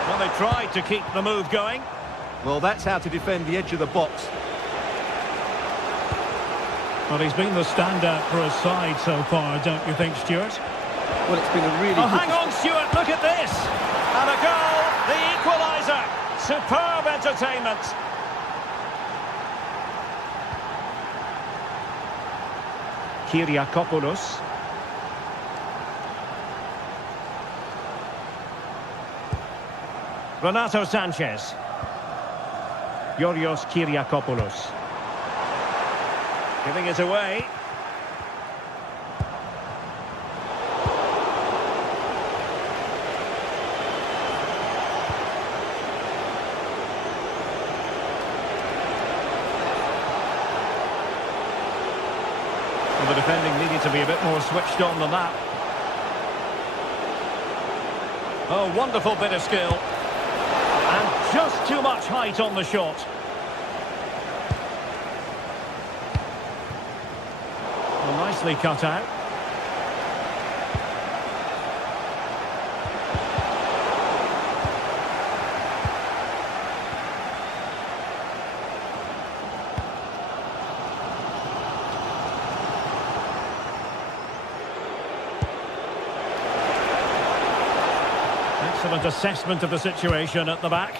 Well, they tried to keep the move going. Well, that's how to defend the edge of the box. Well, he's been the standout for his side so far, don't you think, Stuart? Well, it's been a really Oh, good... hang on, Stuart, look at this! And a goal, the equaliser! Superb entertainment! Kyriakopoulos. Renato Sanchez. Yorios Kyriakopoulos. Giving it away. Well, the defending needed to be a bit more switched on than that. Oh, wonderful bit of skill. And just too much height on the shot. Well, nicely cut out. Excellent assessment of the situation at the back.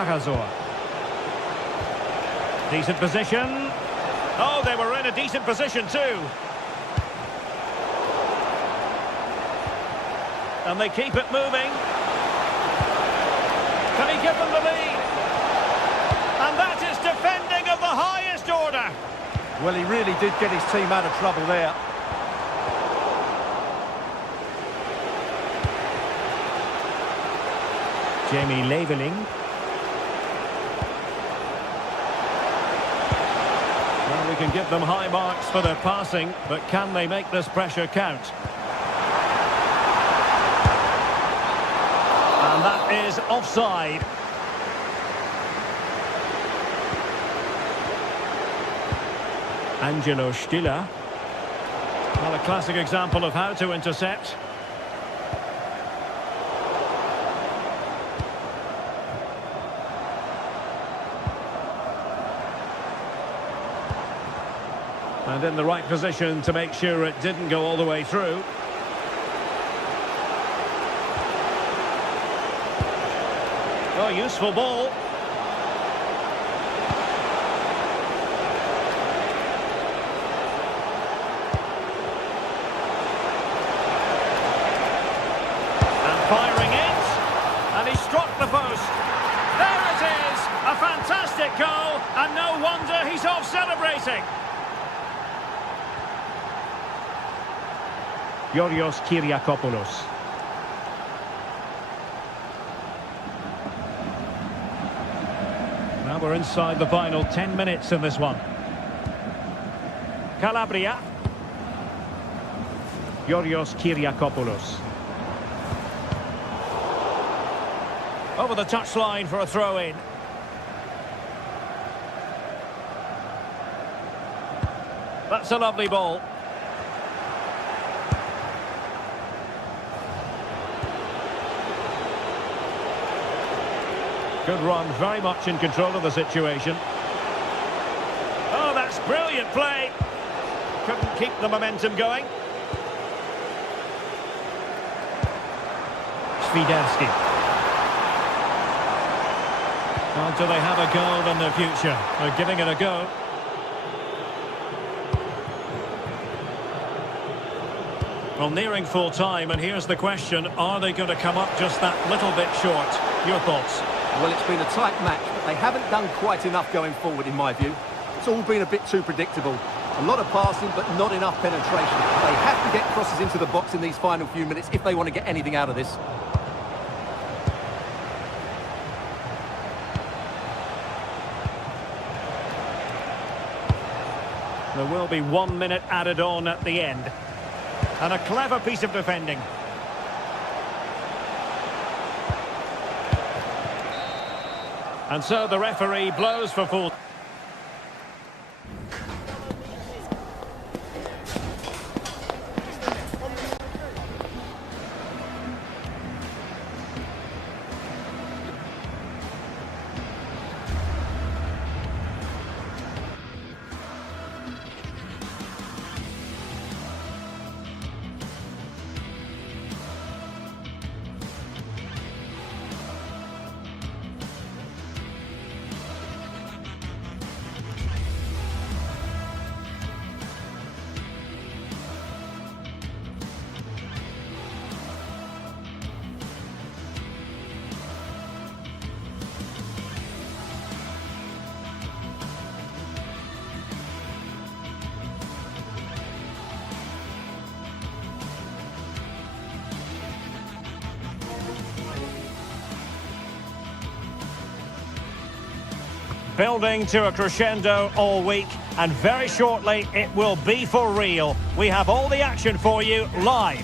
Tagazor. Decent position. Oh, they were in a decent position too. And they keep it moving. Can he give them the lead? And that is defending of the highest order. Well, he really did get his team out of trouble there. Jamie Leveling. Well, we can give them high marks for their passing, but can they make this pressure count? And that is offside. Angelo Stiller. Well, a classic example of how to intercept. And in the right position to make sure it didn't go all the way through. Oh, useful ball. And firing it. And he struck the post. There it is. A fantastic goal. And no wonder he's off celebrating. Yorios Kyriakopoulos. Now we're inside the final 10 minutes in this one. Calabria. Yorios Kyriakopoulos. Over the touchline for a throw-in. That's a lovely ball. Good run, very much in control of the situation. Oh, that's brilliant play. Couldn't keep the momentum going. Świderski. Well, do they have a goal in their future? They're giving it a go. Well, nearing full time, and here's the question, are they going to come up just that little bit short? Your thoughts? Well, it's been a tight match, but they haven't done quite enough going forward, in my view. It's all been a bit too predictable. A lot of passing, but not enough penetration. They have to get crosses into the box in these final few minutes if they want to get anything out of this. There will be 1 minute added on at the end. And a clever piece of defending. And so the referee blows for full. Building to a crescendo all week, and very shortly it will be for real. We have all the action for you live.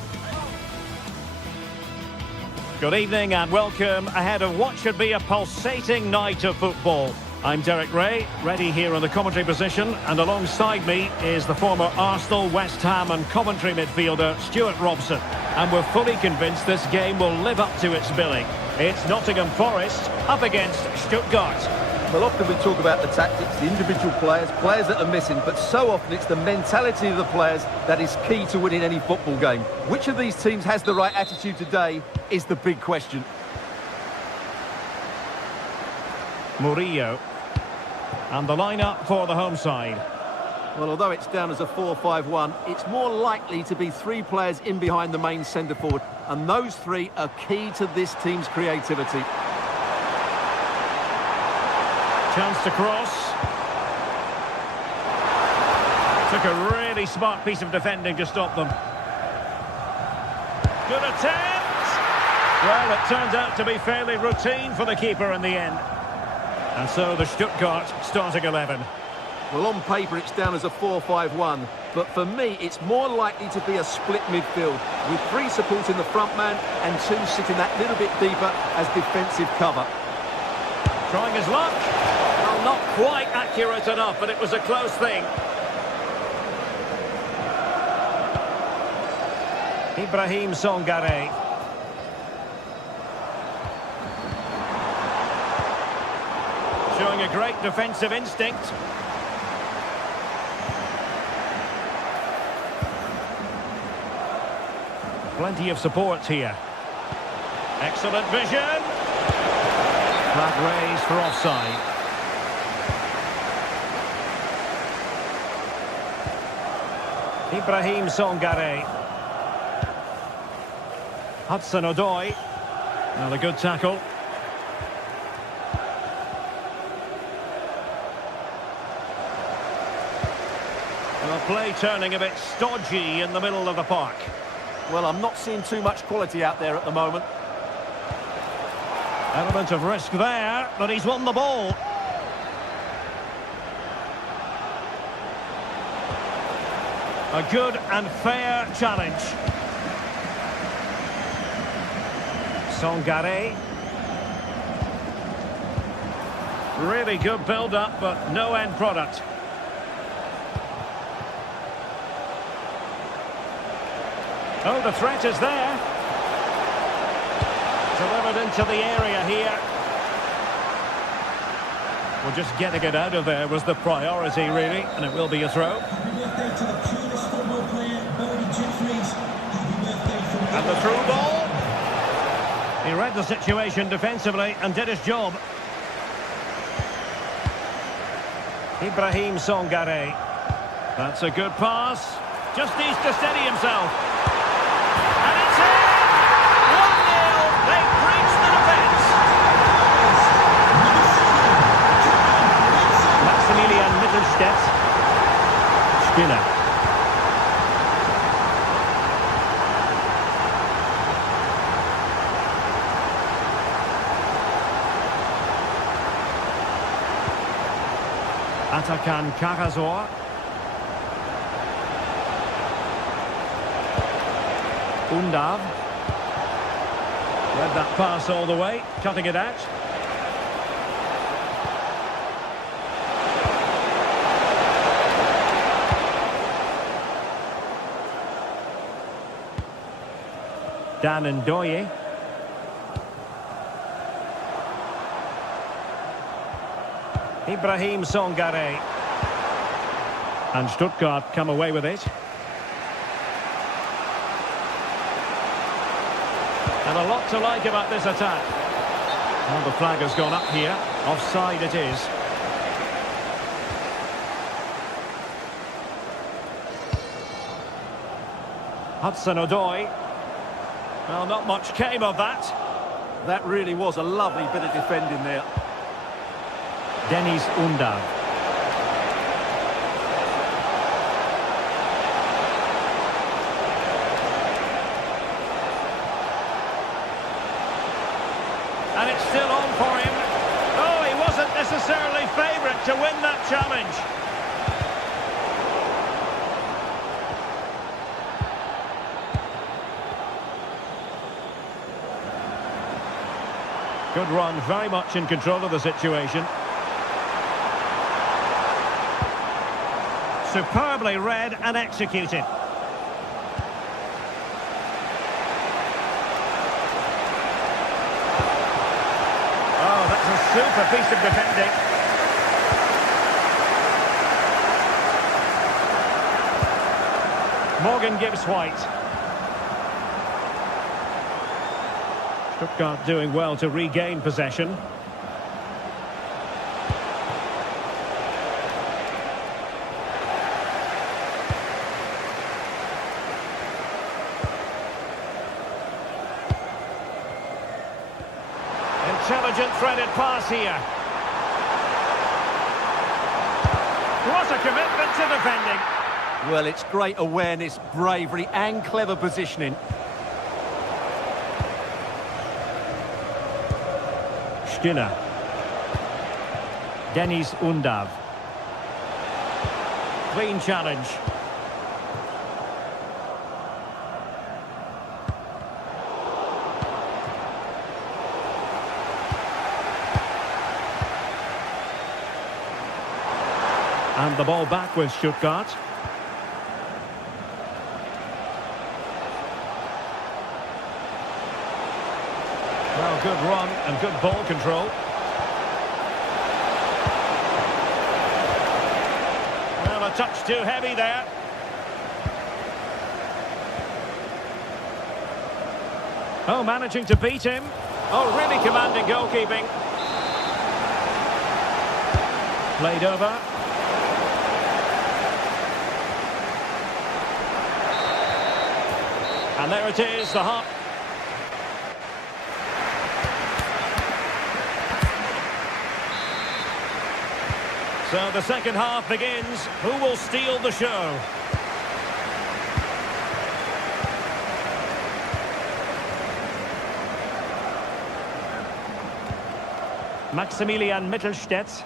Good evening and welcome ahead of what should be a pulsating night of football. I'm Derek Ray, ready here in the commentary position, and alongside me is the former Arsenal, West Ham and Coventry midfielder Stuart Robson. And we're fully convinced this game will live up to its billing. It's Nottingham Forest up against Stuttgart. Well, often we talk about the tactics, the individual players that are missing, but so often it's the mentality of the players that is key to winning any football game. Which of these teams has the right attitude today is the big question. Murillo. And the lineup for the home side. Well, although it's down as a 4-5-1, it's more likely to be 3 players in behind the main centre-forward, and those 3 are key to this team's creativity. Chance to cross. Took a really smart piece of defending to stop them. Good attempt! Well, it turns out to be fairly routine for the keeper in the end. And so the Stuttgart starting 11. Well, on paper, it's down as a 4-5-1, but for me, it's more likely to be a split midfield, with 3 supporting the front man and 2 sitting that little bit deeper as defensive cover. Trying his luck. Well, not quite accurate enough, but it was a close thing. Ibrahim Songare. Showing a great defensive instinct. Plenty of support here. Excellent vision. Flag raised for offside. Ibrahim Songare. Hudson-Odoi. Well, a good tackle. Well, play turning a bit stodgy in the middle of the park. Well, I'm not seeing too much quality out there at the moment. Element of risk there, but he's won the ball. A good and fair challenge. Songare. Really good build-up, but no end product. Oh, the threat is there. Delivered into the area here. Well, just getting it out of there was the priority, really, and it will be a throw. And the through ball. He read the situation defensively and did his job. Ibrahim Songare. That's a good pass. Just needs to steady himself. And it's in! 1-0. They've breached the defence. Maximilian Mittelstädt. Spinner. Atakan Karazor. Undav. Read that pass all the way, cutting it out. Dan Ndoye. Ibrahim Songare. And Stuttgart come away with it. And a lot to like about this attack. Well, the flag has gone up here. Offside it is. Hudson-Odoi. Well, not much came of that. That really was a lovely bit of defending there. Deniz Undav. And it's still on for him. Oh, he wasn't necessarily favourite to win that challenge. Good run, very much in control of the situation. Superbly read and executed. Oh, that's a super piece of defending. Morgan Gibbs-White. Stuttgart doing well to regain possession. intelligent threaded pass here. What a commitment to defending. Well, it's great awareness, bravery and clever positioning. Stiller. Dennis Undav. Clean challenge. And the ball back with Stuttgart. Well, good run and good ball control. Well, a touch too heavy there. Oh, managing to beat him. Oh, really commanding goalkeeping. Played over. And there it is, the hop. So the second half begins. Who will steal the show? Maximilian Mittelstädt.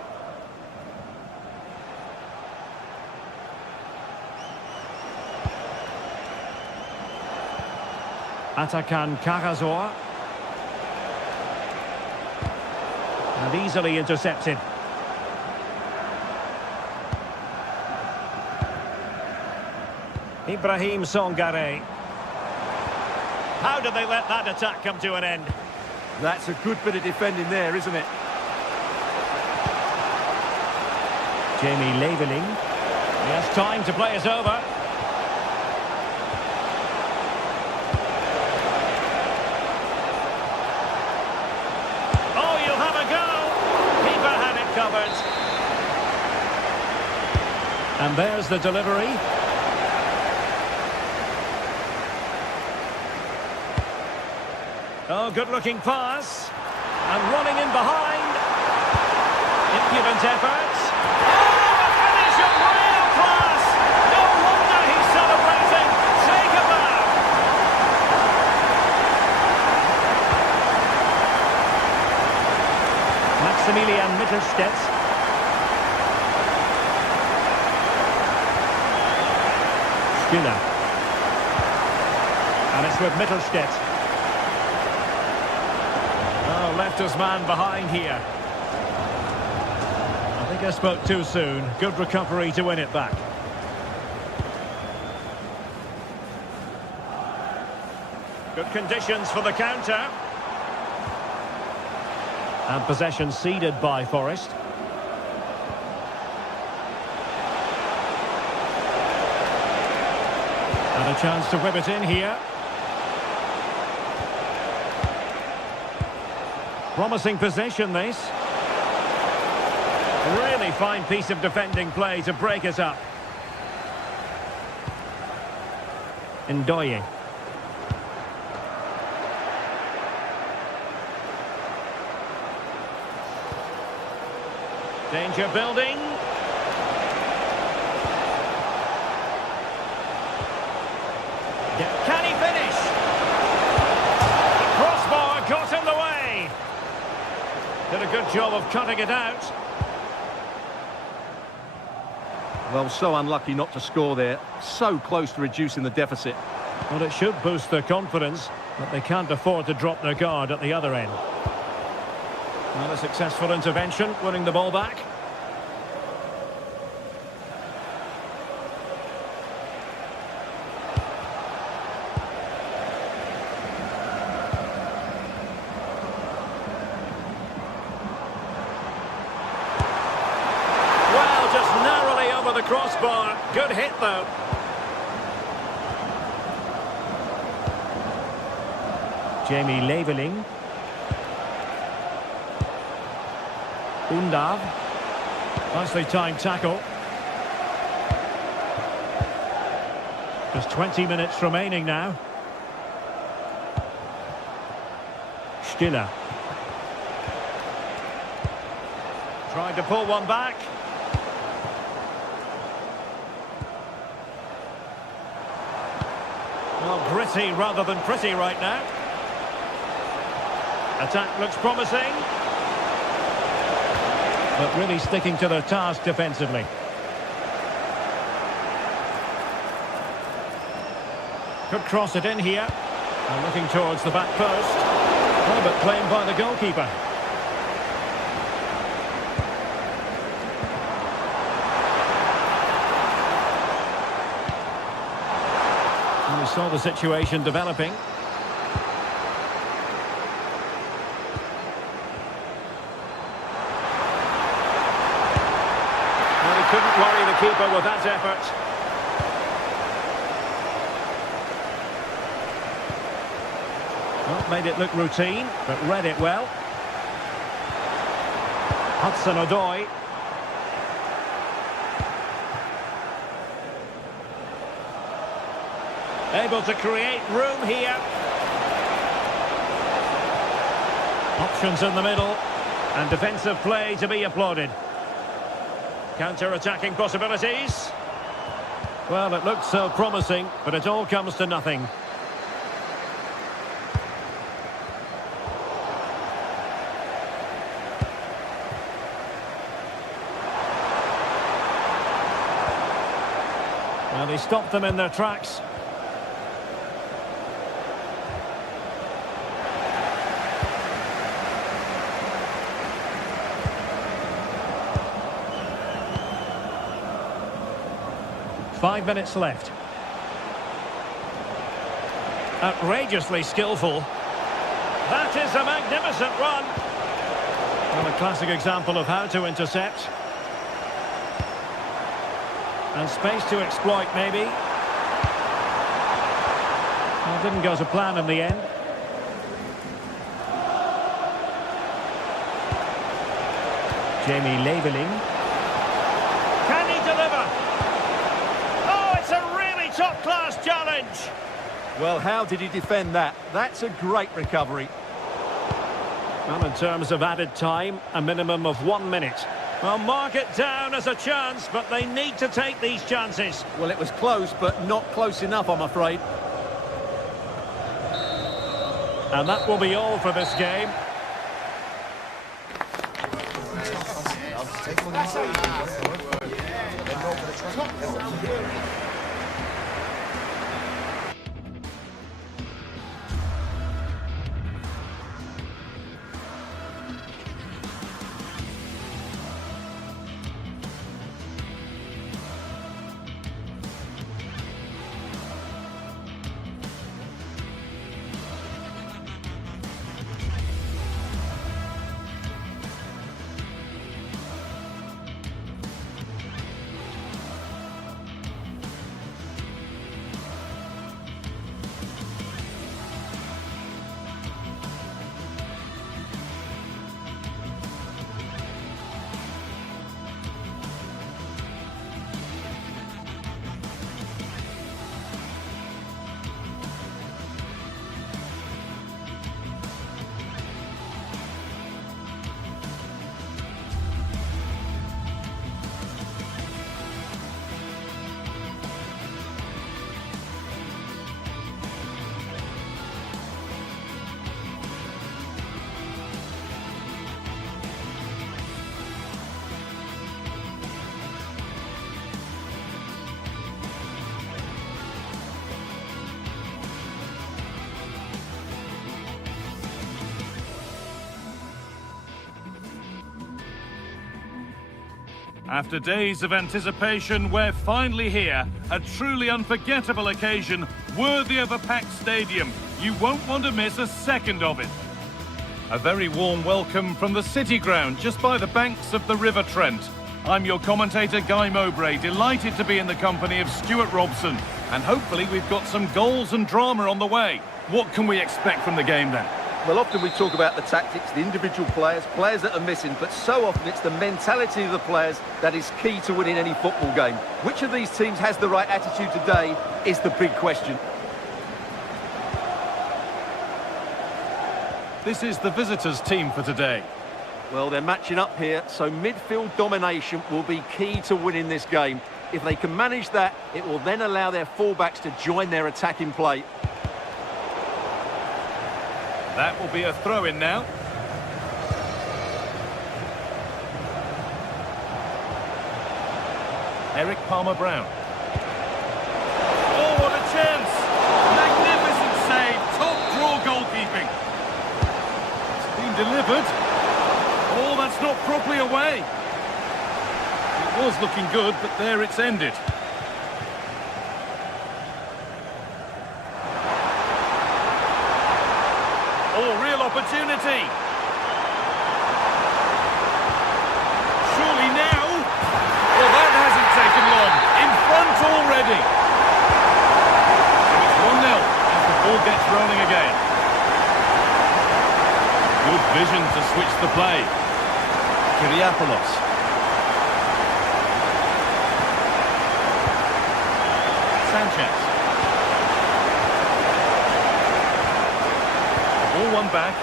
Atakan Karasor. And easily intercepted. Ibrahim Songare. How did they let that attack come to an end? That's a good bit of defending there, isn't it? Jamie Leveling. He has time to play it over. Oh, you'll have a go. Keeper had it covered. And there's the delivery. Oh, good-looking pass. And running in behind. Impudent effort. Oh, a finish of real class. No wonder he's celebrating. Take a bow. Maximilian Mittelstädt. Stiller. And it's with Mittelstädt. Oh, left his man behind here. I think I spoke too soon. Good recovery to win it back. Good conditions for the counter. And possession ceded by Forest. And a chance to whip it in here. Promising possession, this. Really fine piece of defending play to break us up. Ndoye. Danger building. Can he finish? The crossbar got in the way. Did a good job of cutting it out. Well, so unlucky not to score there. So close to reducing the deficit. Well, it should boost their confidence, but they can't afford to drop their guard at the other end. Well, a successful intervention, winning the ball back. Well, just narrowly over the crossbar. Good hit, though. Jamie Leveling. Undav. Nicely timed tackle. Just 20 minutes remaining now. Stiller. Tried to pull one back. Well, gritty rather than pretty right now. Attack looks promising. But really sticking to their task defensively. Could cross it in here. And looking towards the back post. Oh, but claimed by the goalkeeper. And we saw the situation developing. Well, he couldn't worry the keeper with that effort. Well, made it look routine, but read it well. Hudson-Odoi. Able to create room here. Options in the middle. And defensive play to be applauded. Counter-attacking possibilities. Well, it looked so promising, but it all comes to nothing. Well, he stopped them in their tracks. Five minutes left. Outrageously skillful. That is a magnificent run. Well, a classic example of how to intercept. And space to exploit, maybe. Well, didn't go to plan in the end. Jamie Leveling. Can he deliver? Oh, it's a really top-class challenge. Well, how did he defend that? That's a great recovery. Well, in terms of added time, a minimum of 1 minute. Well, mark it down as a chance, but they need to take these chances. Well, it was close, but not close enough, I'm afraid. And that will be all for this game. After days of anticipation, we're finally here. A truly unforgettable occasion, worthy of a packed stadium. You won't want to miss a second of it. A very warm welcome from the City Ground, just by the banks of the River Trent. I'm your commentator, Guy Mowbray, delighted to be in the company of Stuart Robson. And hopefully we've got some goals and drama on the way. What can we expect from the game then? Well, often we talk about the tactics, the individual players that are missing, but so often it's the mentality of the players that is key to winning any football game. Which of these teams has the right attitude today is the big question. This is the visitors' team for today. Well, they're matching up here, so midfield domination will be key to winning this game. If they can manage that, it will then allow their fullbacks to join their attacking play. That will be a throw-in now. Eric Palmer-Brown. Oh, what a chance! Magnificent save, top draw goalkeeping. It's been delivered. Oh, that's not properly away. It was looking good, but there it's ended. Oh, real opportunity. Surely now. Well, that hasn't taken long. In front already. So it's 1-0 as the ball gets rolling again. Good vision to switch the play. Kyriapoulos. Sanchez. Ball won back.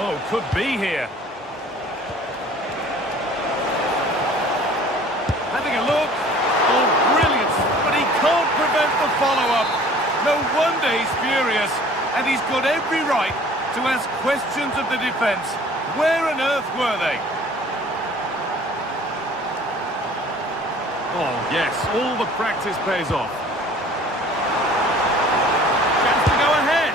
Oh, could be here. Having a look. Oh, brilliant. But he can't prevent the follow-up. No wonder he's furious. And he's got every right to ask questions of the defence. Where on earth were they? Oh, yes. All the practice pays off. Chance to go ahead.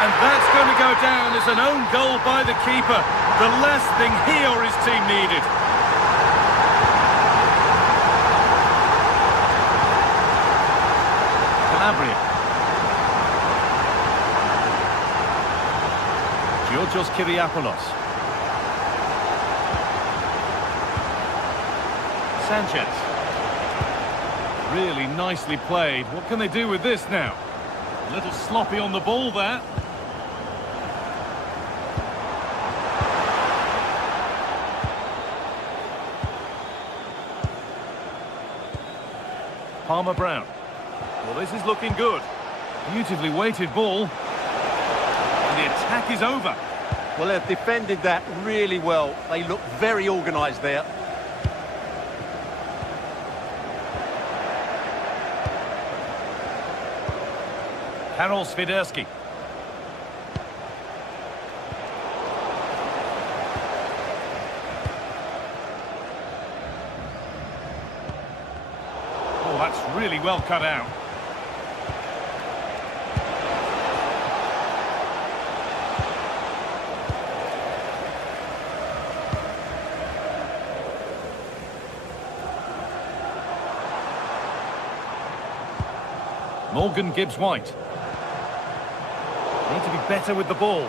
And that's going to go down as an own goal by the keeper. The last thing he or his team needed. Calabria. Georgios Kyriapoulos. Sanchez. Really nicely played. What can they do with this now? A little sloppy on the ball there. Palmer-Brown. Well, this is looking good. Beautifully weighted ball. And the attack is over. Well, they've defended that really well. They look very organised there. Karol Swiderski. Oh, that's really well cut out. Morgan Gibbs-White. Need to be better with the ball.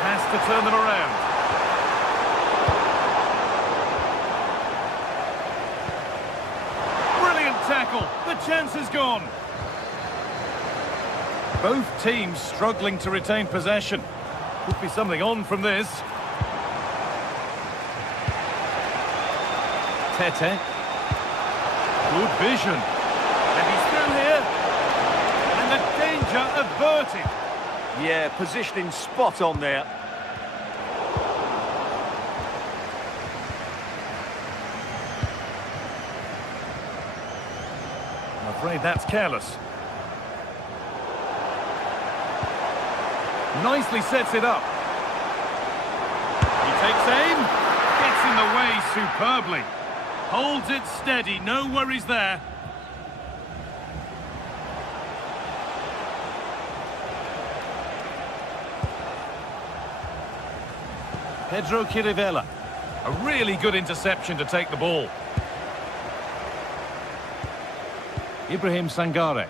Has to turn them around. Brilliant tackle. The chance is gone. Both teams struggling to retain possession. Could be something on from this. Tete. Good vision. And he's through here. And the danger averted. Yeah, positioning spot on there. I'm afraid that's careless. Nicely sets it up. He takes aim. Gets in the way superbly. Holds it steady, no worries there. Pedro Chirivella. A really good interception to take the ball. Ibrahim Sangare.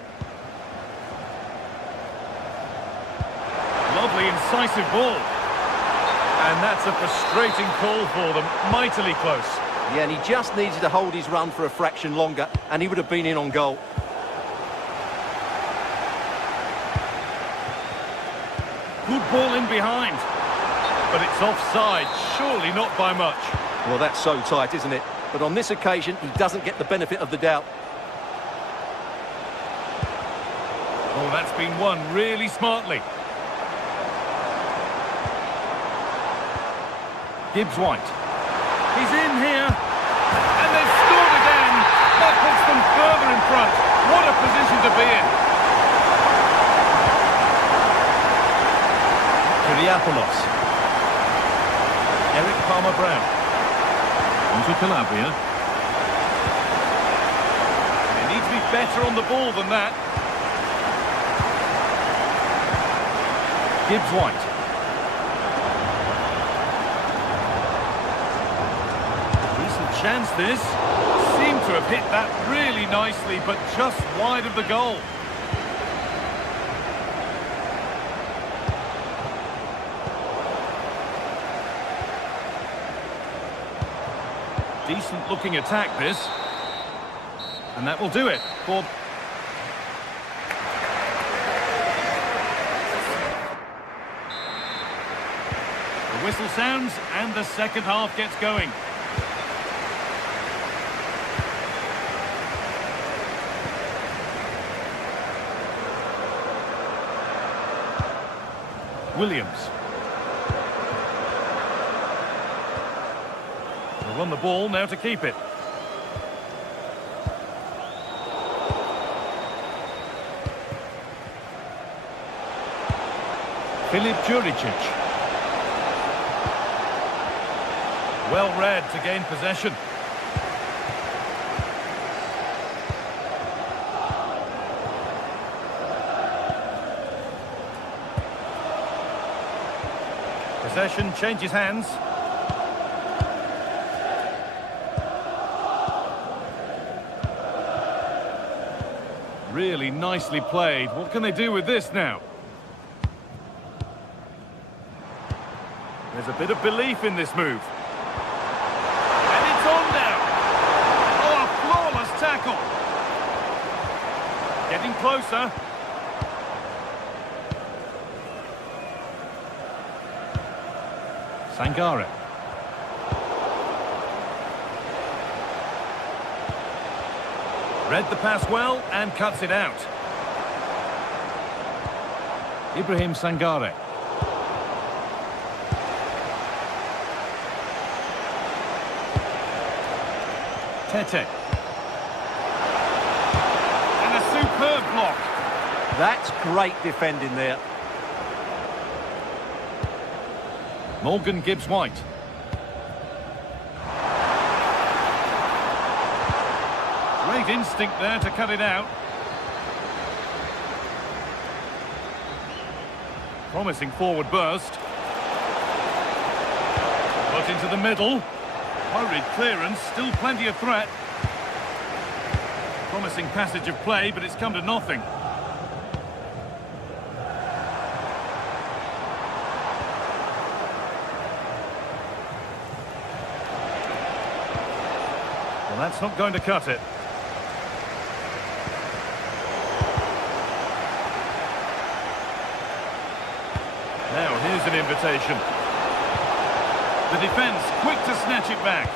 Lovely incisive ball. And that's a frustrating call for them, mightily close. Yeah, and he just needed to hold his run for a fraction longer, and he would have been in on goal. Good ball in behind. But it's offside, surely not by much. Well, that's so tight, isn't it? But on this occasion, he doesn't get the benefit of the doubt. Oh, that's been won really smartly. Gibbs-White. He's in here. And they've scored again. That puts them further in front. What a position to be in. Kyriapoulos. Eric Palmer-Brown. Onto Calabria. They need to be better on the ball than that. Gibbs-White. Decent chance this. Seemed to have hit that really nicely, but just wide of the goal. Decent looking attack this. And that will do it for... The whistle sounds and the second half gets going. Williams. They'll run the ball now to keep it. Filip Juricic. Well read to gain possession. Possession changes hands. Really nicely played. What can they do with this now? There's a bit of belief in this move. And it's on now. Oh, a flawless tackle. Getting closer. Sangare. Read the pass well and cuts it out. Ibrahim Sangare. Tete. And a superb block. That's great defending there. Morgan Gibbs-White. Great instinct there to cut it out. Promising forward burst. Put into the middle. Hurried clearance, still plenty of threat. Promising passage of play, but it's come to nothing. Well, that's not going to cut it. Now, here's an invitation. The defence quick to snatch it back.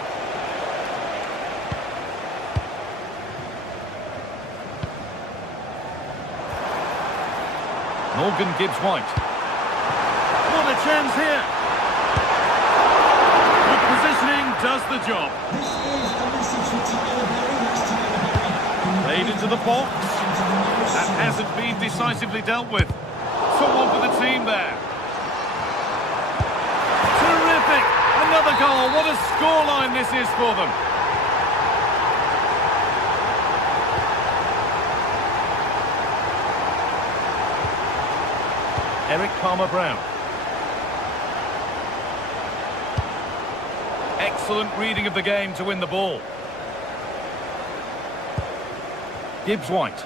Morgan Gibbs-White. What a chance here. Good positioning does the job. Played into the box. That hasn't been decisively dealt with. So on for the team there. Terrific! Another goal. What a scoreline this is for them. Eric Palmer-Brown. Excellent reading of the game to win the ball. Gibbs-White.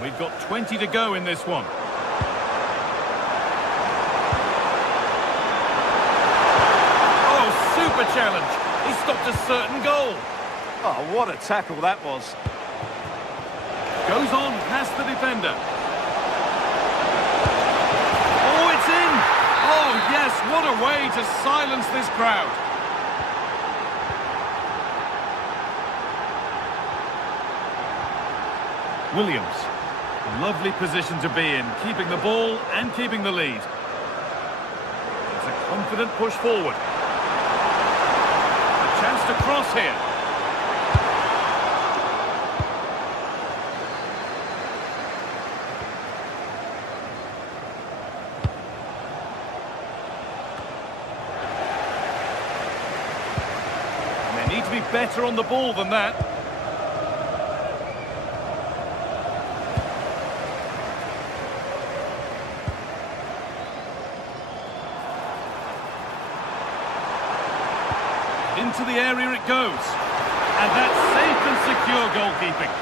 We've got 20 to go in this one. challenge. He stopped a certain goal. Oh, what a tackle that was. Goes on past the defender. Oh, it's in! Oh, yes, what a way to silence this crowd. Williams. Lovely position to be in, keeping the ball and keeping the lead. It's a confident push forward. A chance to cross here. And they need to be better on the ball than that. Into the area it goes. And that's safe and secure goalkeeping.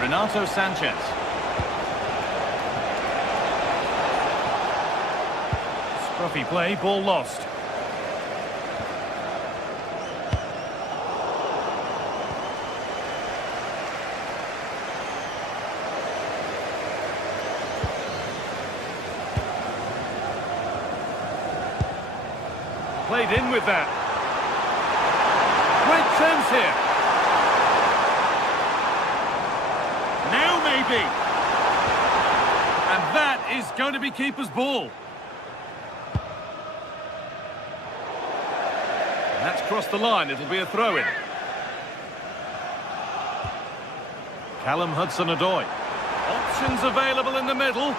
Renato Sanchez. Scruffy play, ball lost. Played in with that. Great chance here. Now maybe. And that is going to be keeper's ball. And that's crossed the line. It'll be a throw-in. Callum Hudson-Odoi. Options available in the middle.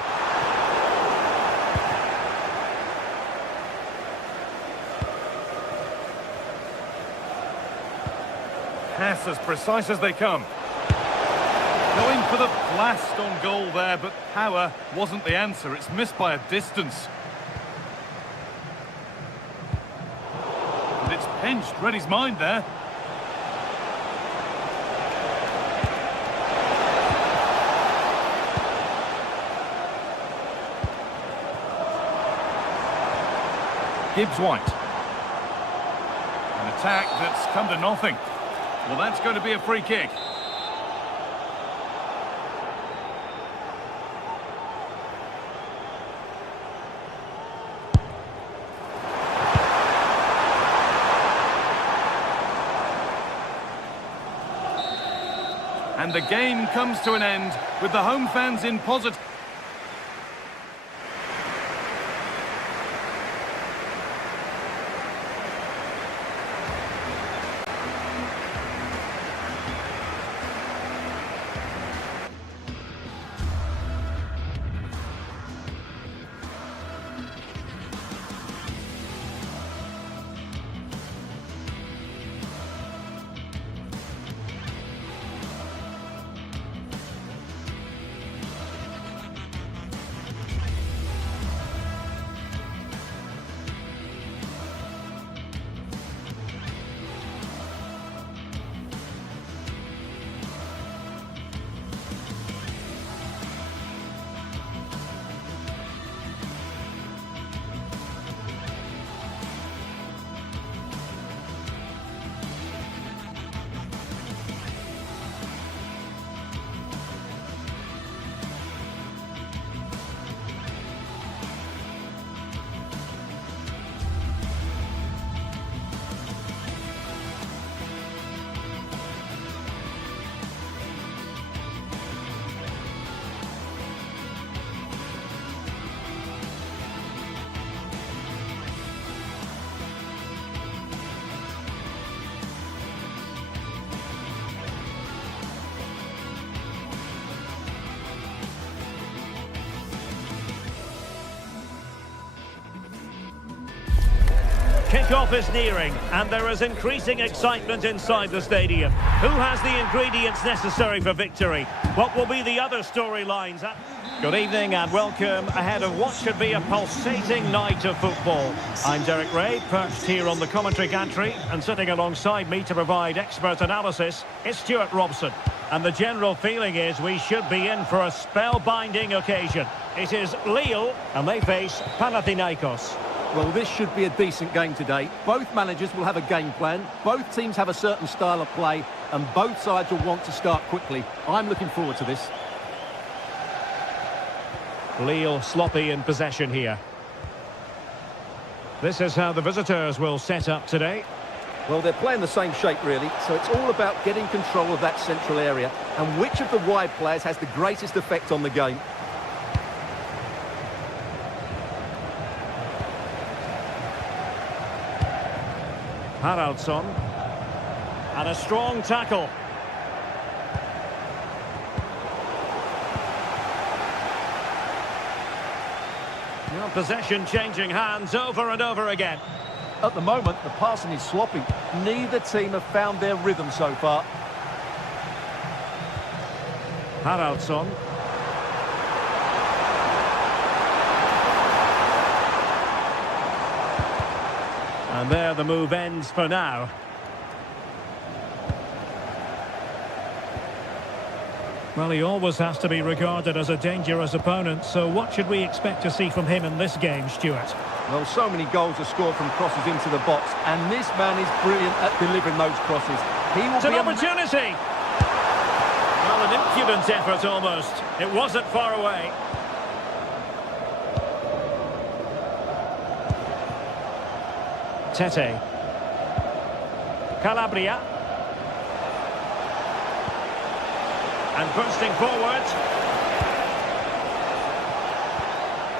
Pass as precise as they come. Going for the blast on goal there, but power wasn't the answer. It's missed by a distance. And it's pinched. Read his mind there. Gibbs-White. An attack that's come to nothing. Well, that's going to be a free kick. And the game comes to an end with the home fans in positive. Kick-off is nearing, and there is increasing excitement inside the stadium. Who has the ingredients necessary for victory? What will be the other storylines? Good evening and welcome ahead of what should be a pulsating night of football. I'm Derek Ray, perched here on the commentary gantry, and sitting alongside me to provide expert analysis is Stuart Robson. And the general feeling is we should be in for a spellbinding occasion. It is Lille, and they face Panathinaikos. Well, this should be a decent game today. Both managers will have a game plan. Both teams have a certain style of play, and both sides will want to start quickly. I'm looking forward to this. Lille sloppy in possession here. This is how the visitors will set up today. Well, they're playing the same shape, really, so it's all about getting control of that central area and which of the wide players has the greatest effect on the game. Haraldsson. And a strong tackle. Well, possession changing hands over and over again. At the moment, the passing is sloppy. Neither team have found their rhythm so far. Haraldsson. And there the move ends for now. Well, he always has to be regarded as a dangerous opponent, so what should we expect to see from him in this game, Stuart? Well, so many goals are scored from crosses into the box, and this man is brilliant at delivering those crosses. He will It's be an opportunity! Well, an impudent effort almost. It wasn't far away. Tete. Calabria. And bursting forward.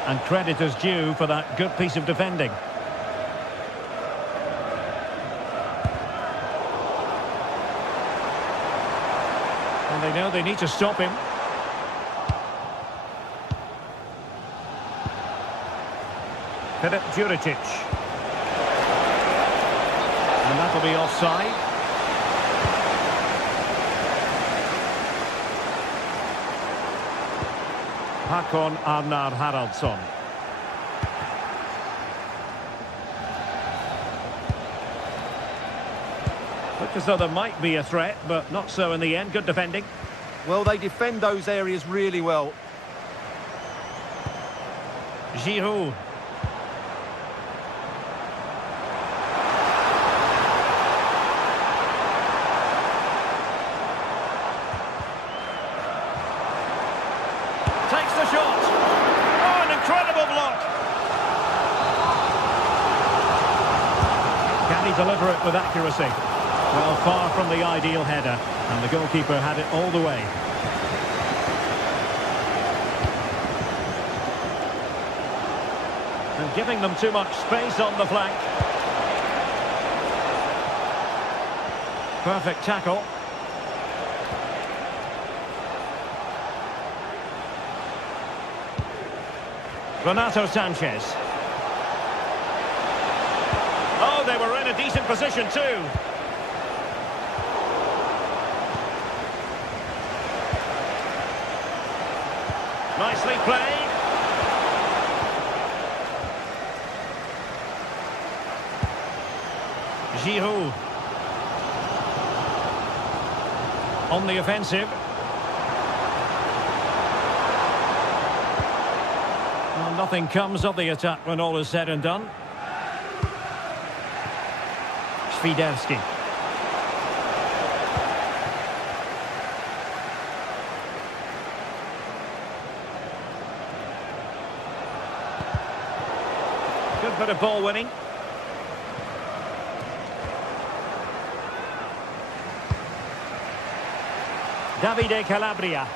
And credit is due for that good piece of defending. And they know they need to stop him. Filip Juricic. And that'll be offside. Håkon Arnar Haraldsson. Looked as though there might be a threat, but not so in the end. Good defending. Well, they defend those areas really well. Giroud. Takes the shot. Oh, an incredible block. Can he deliver it with accuracy? Well, far from the ideal header. And the goalkeeper had it all the way. And giving them too much space on the flank. Perfect tackle. Renato Sanchez. Oh, they were in a decent position too. Nicely played. Giroud. On the offensive. Well, nothing comes of the attack when all is said and done. Świderski. Good bit of ball winning. Davide Calabria.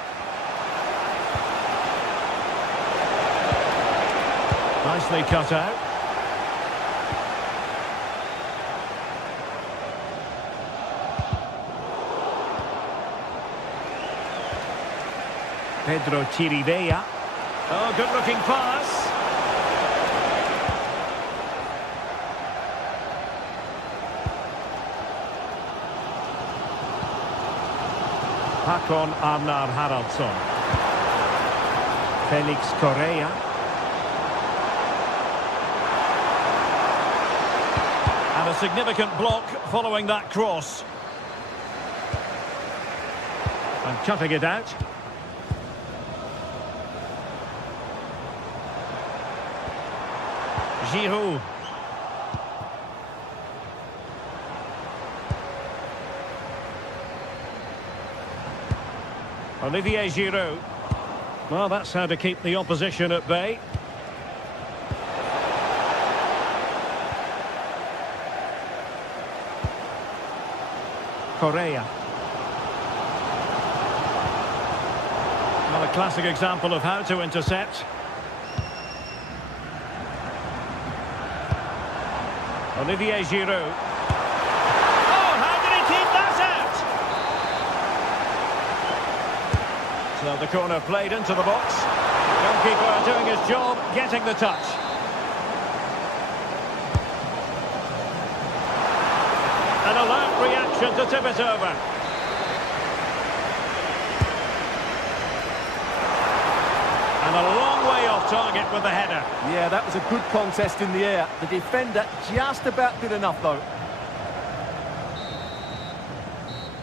Nicely cut out. Pedro Chirivella. Oh, good-looking pass. Håkon Arnar Haraldsson. Felix Correa. And a significant block following that cross. And cutting it out. Giroud. Olivier Giroud. Well, that's how to keep the opposition at bay. Correa. Well, a classic example of how to intercept. Olivier Giroud. Oh, how did he keep that out? So the corner played into the box. Goalkeeper doing his job, getting the touch. An alert reaction to tip it over. And a long way off target with the header. Yeah, that was a good contest in the air. The defender just about did enough, though.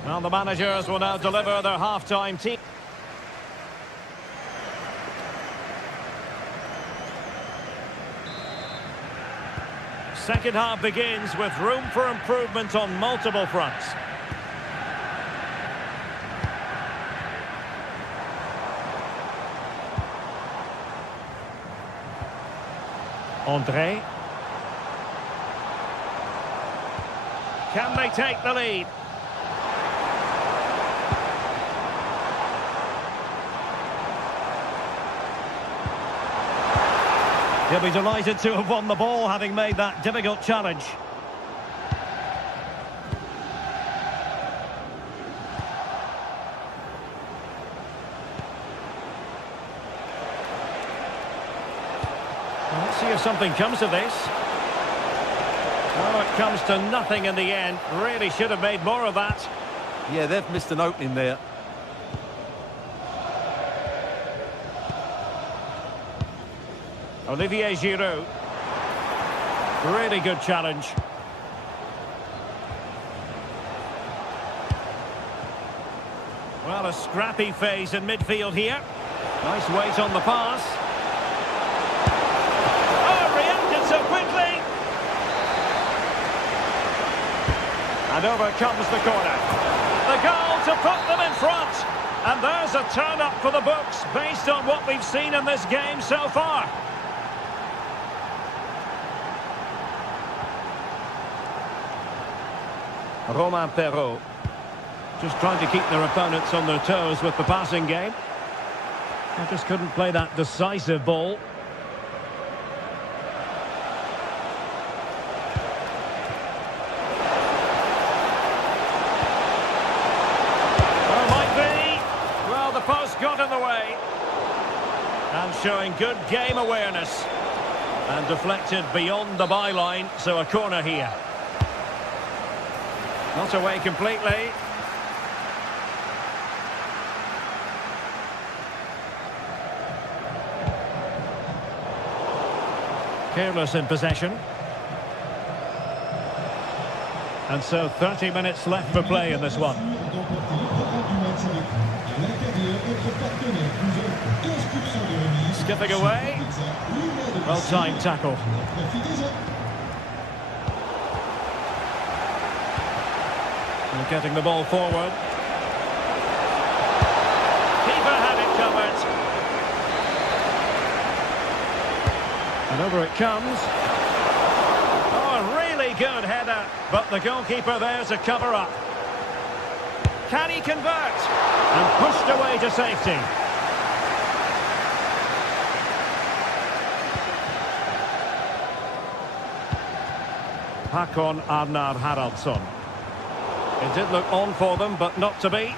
Well, the managers will now deliver their half-time team. Second half begins with room for improvement on multiple fronts. André. Can they take the lead? He'll be delighted to have won the ball, having made that difficult challenge. Let's see if something comes of this. Oh, it comes to nothing in the end. Really should have made more of that. Yeah, they've missed an opening there. Olivier Giroud. Really good challenge. Well, a scrappy phase in midfield here. Nice weight on the pass. Oh, reacted so quickly. And over comes the corner. The goal to put them in front. And there's a turn-up for the books based on what we've seen in this game so far. Romain Perrault. Just trying to keep their opponents on their toes with the passing game. They just couldn't play that decisive ball. Well, might be. Well, the post got in the way. And showing good game awareness. And deflected beyond the byline, so a corner here. Not away completely. Careless in possession. And so 30 minutes left for play in this one. Skipping away. Well-timed tackle. And getting the ball forward. Keeper had it covered. And over it comes. Oh, a really good header. But the goalkeeper there to cover up. Can he convert? And pushed away to safety. Håkon Arnar Haraldsson. It did look on for them, but not to be.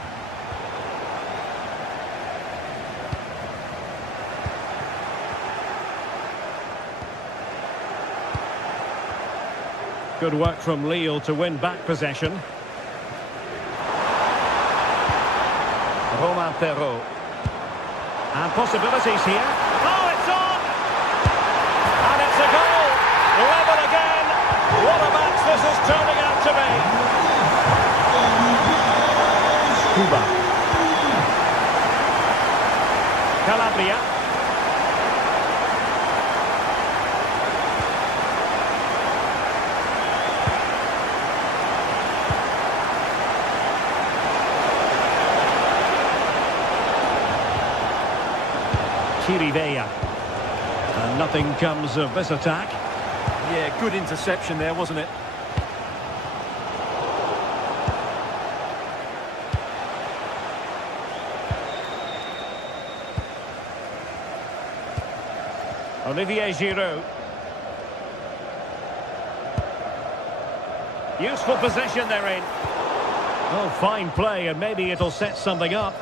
Good work from Lille to win back possession. Romain Perrault. And possibilities here. Oh, it's on! And it's a goal! Level again! What a match this is turning out to be! Cuba. Calabria. Chirivella. And nothing comes of this attack. Yeah, good interception there, wasn't it? Olivier Giroud. Useful position they're in. Oh, fine play, and maybe it'll set something up.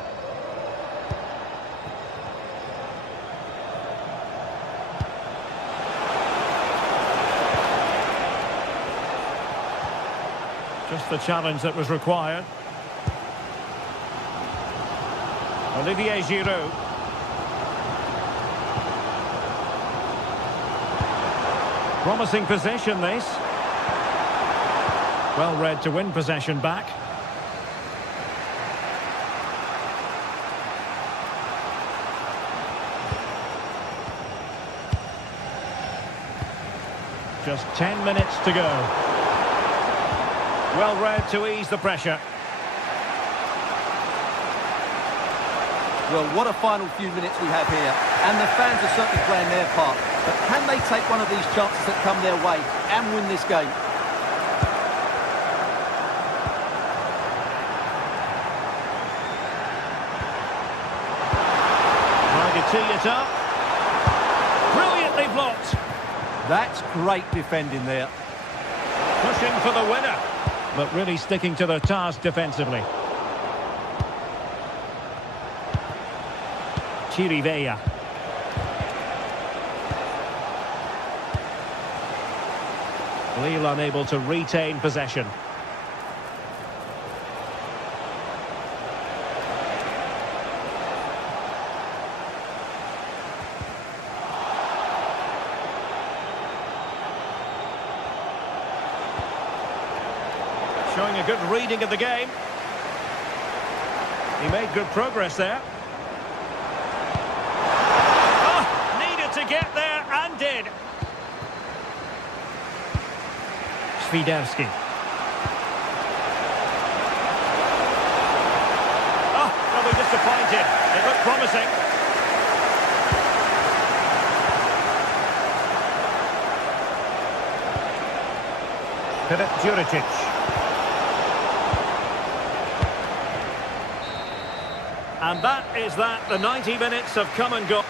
Just the challenge that was required. Olivier Giroud. Promising possession, this. Well read to win possession back. Just 10 minutes to go. Well read to ease the pressure. Well, what a final few minutes we have here. And the fans are certainly playing their part. But can they take one of these chances that come their way and win this game? Trying to tee it up. Brilliantly blocked. That's great defending there. Pushing for the winner. But really sticking to their task defensively. Chirivella. Lille unable to retain possession. Showing a good reading of the game. He made good progress there. To get there, and did. Swiderski. Oh, probably disappointed. It looked promising. Filip Juricic. And that is that. The 90 minutes have come and gone.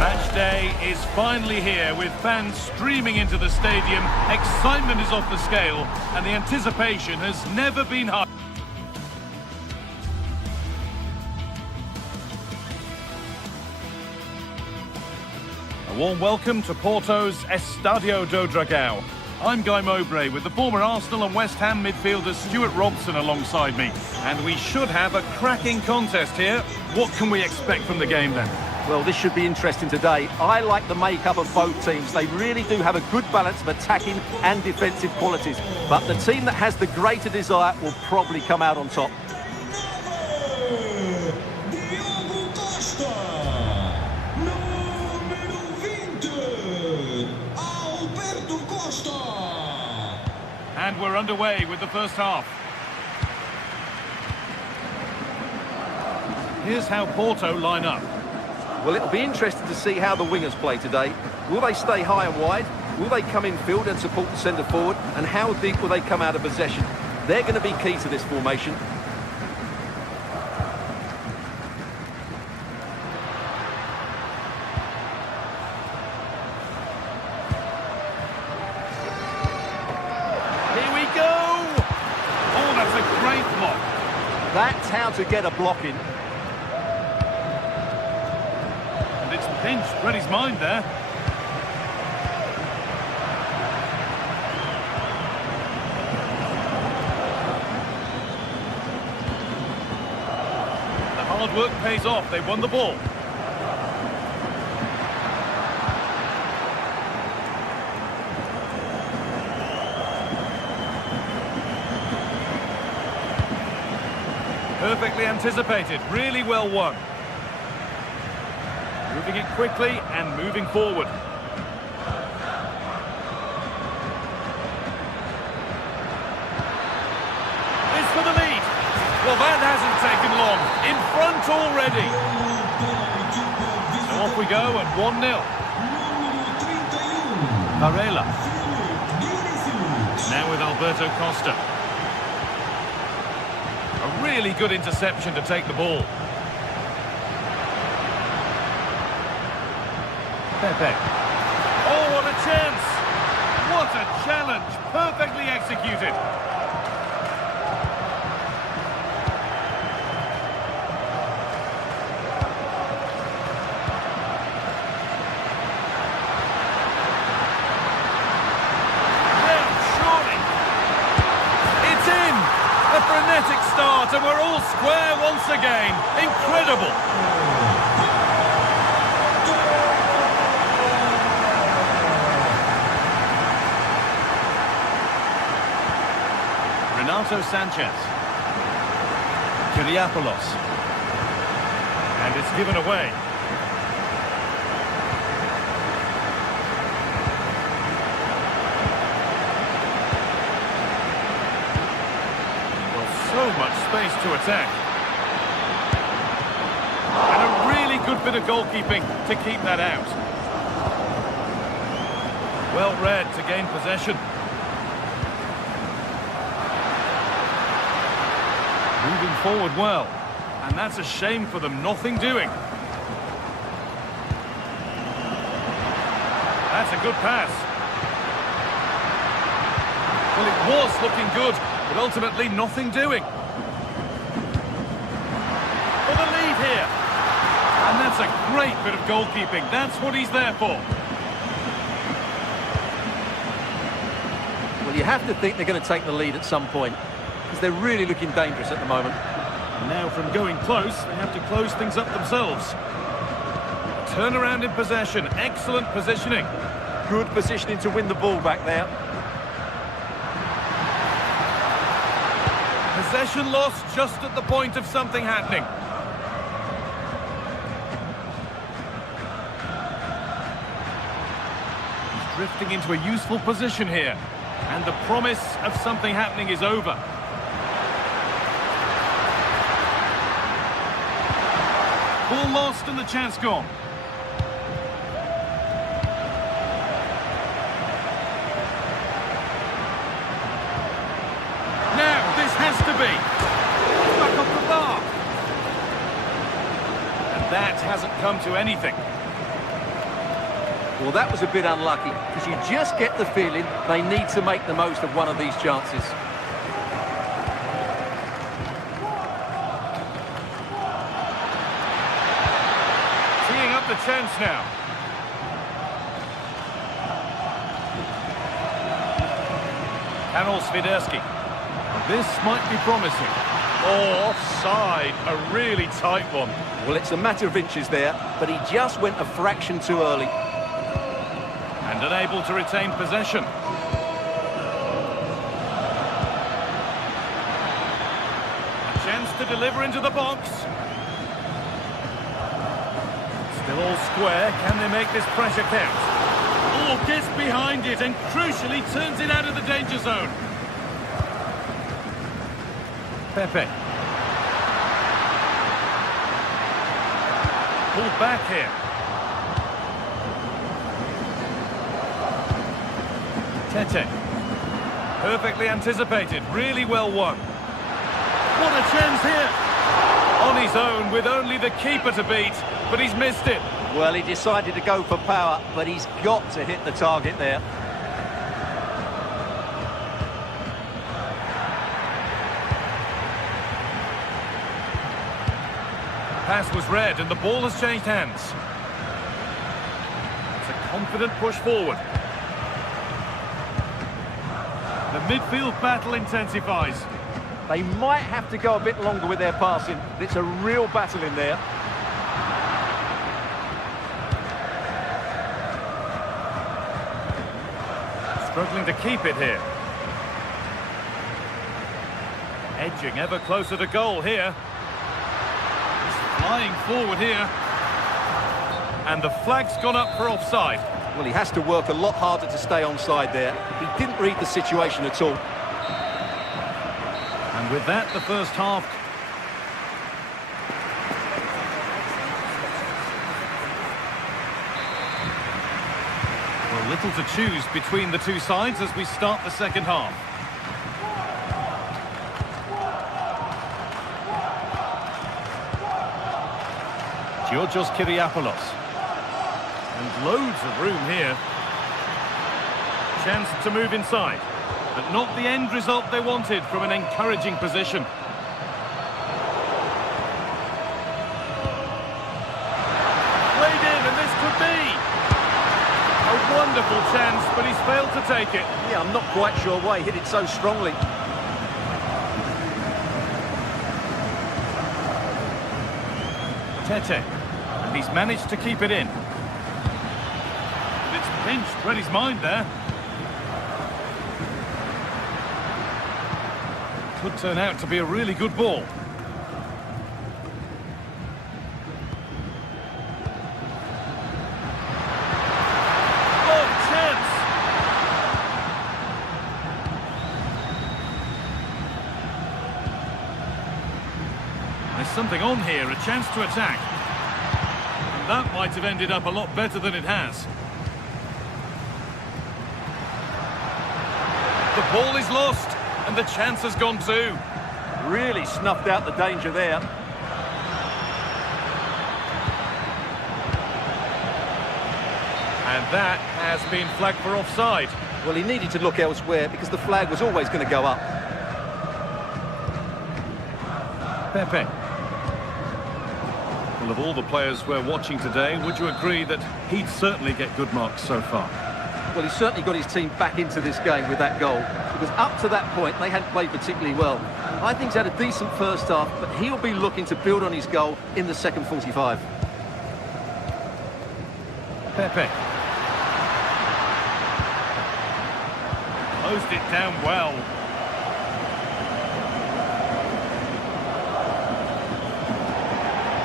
Match day is finally here with fans streaming into the stadium. Excitement is off the scale and the anticipation has never been higher. A warm welcome to Porto's Estadio do Dragão. I'm Guy Mowbray with the former Arsenal and West Ham midfielder Stuart Robson alongside me. And we should have a cracking contest here. What can we expect from the game then? Well, this should be interesting today. I like the makeup of both teams. They really do have a good balance of attacking and defensive qualities. But the team that has the greater desire will probably come out on top. And we're underway with the first half. Here's how Porto line up. Well, it'll be interesting to see how the wingers play today. Will they stay high and wide? Will they come in field and support the centre forward? And how deep will they come out of possession? They're going to be key to this formation. how to get a block in. And it's pinched Reddy's mind there. The hard work pays off. They won the ball. Perfectly anticipated, really well won. Moving it quickly and moving forward. It's for the lead. Well, that hasn't taken long. In front already. So off we go at 1-0. Varela. Now with Alberto Costa. A really good interception to take the ball. Pepe. Oh, what a chance! What a challenge! Perfectly executed. Frenetic start, and we're all square once again. Incredible. Renato Sanchez. Kyriapoulos. And it's given away. So much space to attack. And a really good bit of goalkeeping to keep that out. Well read to gain possession. Moving forward well. And that's a shame for them, nothing doing. That's a good pass. Well, it was looking good, but ultimately nothing doing. For the lead here. And that's a great bit of goalkeeping. That's what he's there for. Well, you have to think they're going to take the lead at some point, because they're really looking dangerous at the moment. And now from going close, they have to close things up themselves. Turnaround in possession. Excellent positioning. Good positioning to win the ball back there. Possession lost just at the point of something happening. He's drifting into a useful position here. And the promise of something happening is over. Ball lost and the chance gone. Has to be. Back off the bar. And that hasn't come to anything. Well, that was a bit unlucky, because you just get the feeling they need to make the most of one of these chances. Teeing up the chance now. Karol Swiderski. This might be promising. Oh, offside. A really tight one. Well, it's a matter of inches there, but he just went a fraction too early. And unable to retain possession. A chance to deliver into the box. Still all square. Can they make this pressure count? Oh, gets behind it and crucially turns it out of the danger zone. Pepe. Pulled back here. Tete. Perfectly anticipated, really well won. What a chance here! On his own with only the keeper to beat, but he's missed it. Well, he decided to go for power, but he's got to hit the target there. pass was read and the ball has changed hands. It's a confident push forward. The midfield battle intensifies. They might have to go a bit longer with their passing. It's a real battle in there. Struggling to keep it here. Edging ever closer to goal here. He's flying forward here. And the flag's gone up for offside. Well, he has to work a lot harder to stay onside there. He didn't read the situation at all. And with that, the first half. Well, little to choose between the two sides as we start the second half. Georgios Kyriapoulos. And loads of room here. Chance to move inside. But not the end result they wanted from an encouraging position. Played in, and this could be a wonderful chance, but he's failed to take it. Yeah, I'm not quite sure why he hit it so strongly. Tete, and he's managed to keep it in. But it's pinched, read his mind there. Could turn out to be a really good ball. Oh, chance! There's something on here, a chance to attack. And that might have ended up a lot better than it has. The ball is lost. And the chance has gone too. Really snuffed out the danger there. And that has been flagged for offside. Well, he needed to look elsewhere because the flag was always going to go up. Pepe. Well, of all the players we're watching today, would you agree that he'd certainly get good marks so far? Well, he certainly got his team back into this game with that goal. Because up to that point, they hadn't played particularly well. I think he's had a decent first half, but he'll be looking to build on his goal in the second 45. Pepe. Closed it down well.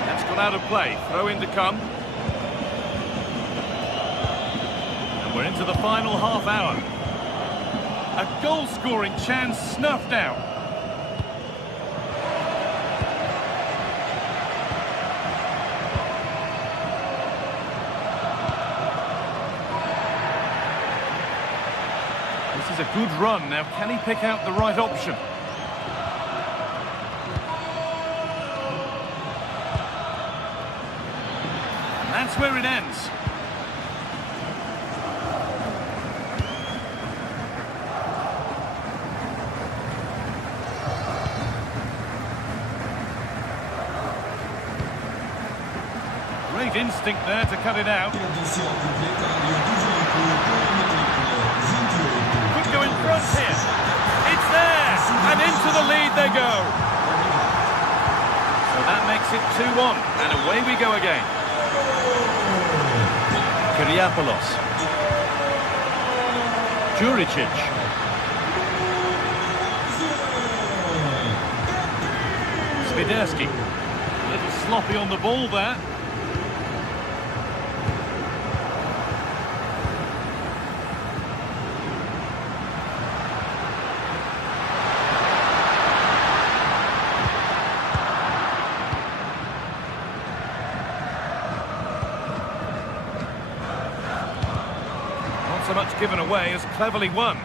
That's gone out of play. Throw in to come. And we're into the final half hour. A goal-scoring chance snuffed out. This is a good run. Now, can he pick out the right option? And that's where it ends. Great instinct there to cut it out. Could go in front here. It's there, and into the lead they go. So that makes it 2-1, and away we go again. Kyriapoulos. Juricic. Swiderski. A little sloppy on the ball there. So much given away as cleverly won.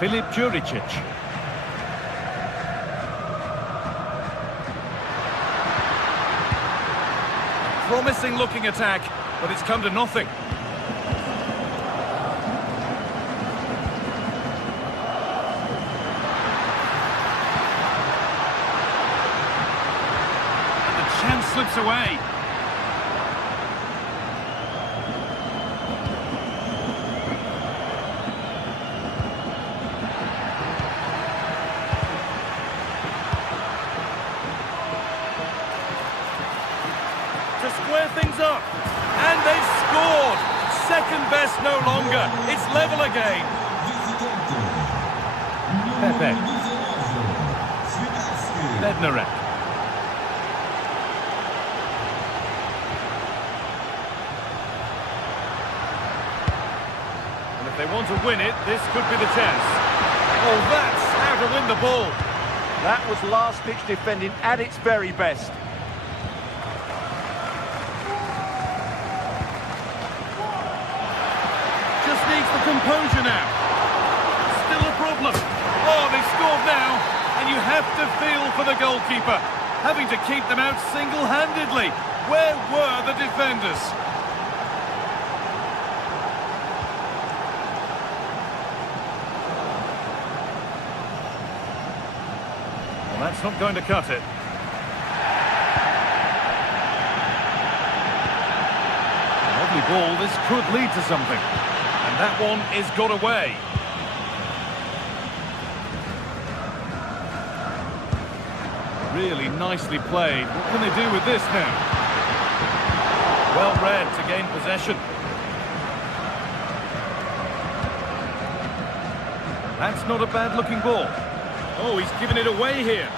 Filip Juricic. promising looking attack, but it's come to nothing. And the chance slips away. To square things up, and they've scored. Second best no longer. It's level again. Pepe. Bednarek. And if they want to win it, this could be the chance. Oh, that's how to win the ball. That was last-ditch defending at its very best. Just needs the composure now. Still a problem. Oh, they've scored now, and you have to feel for the goalkeeper, having to keep them out single-handedly. Where were the defenders? Well, that's not going to cut it. Lovely ball, this could lead to something. And that one is got away. Really nicely played. What can they do with this now? Well read to gain possession. That's not a bad looking ball. Oh, he's given it away here.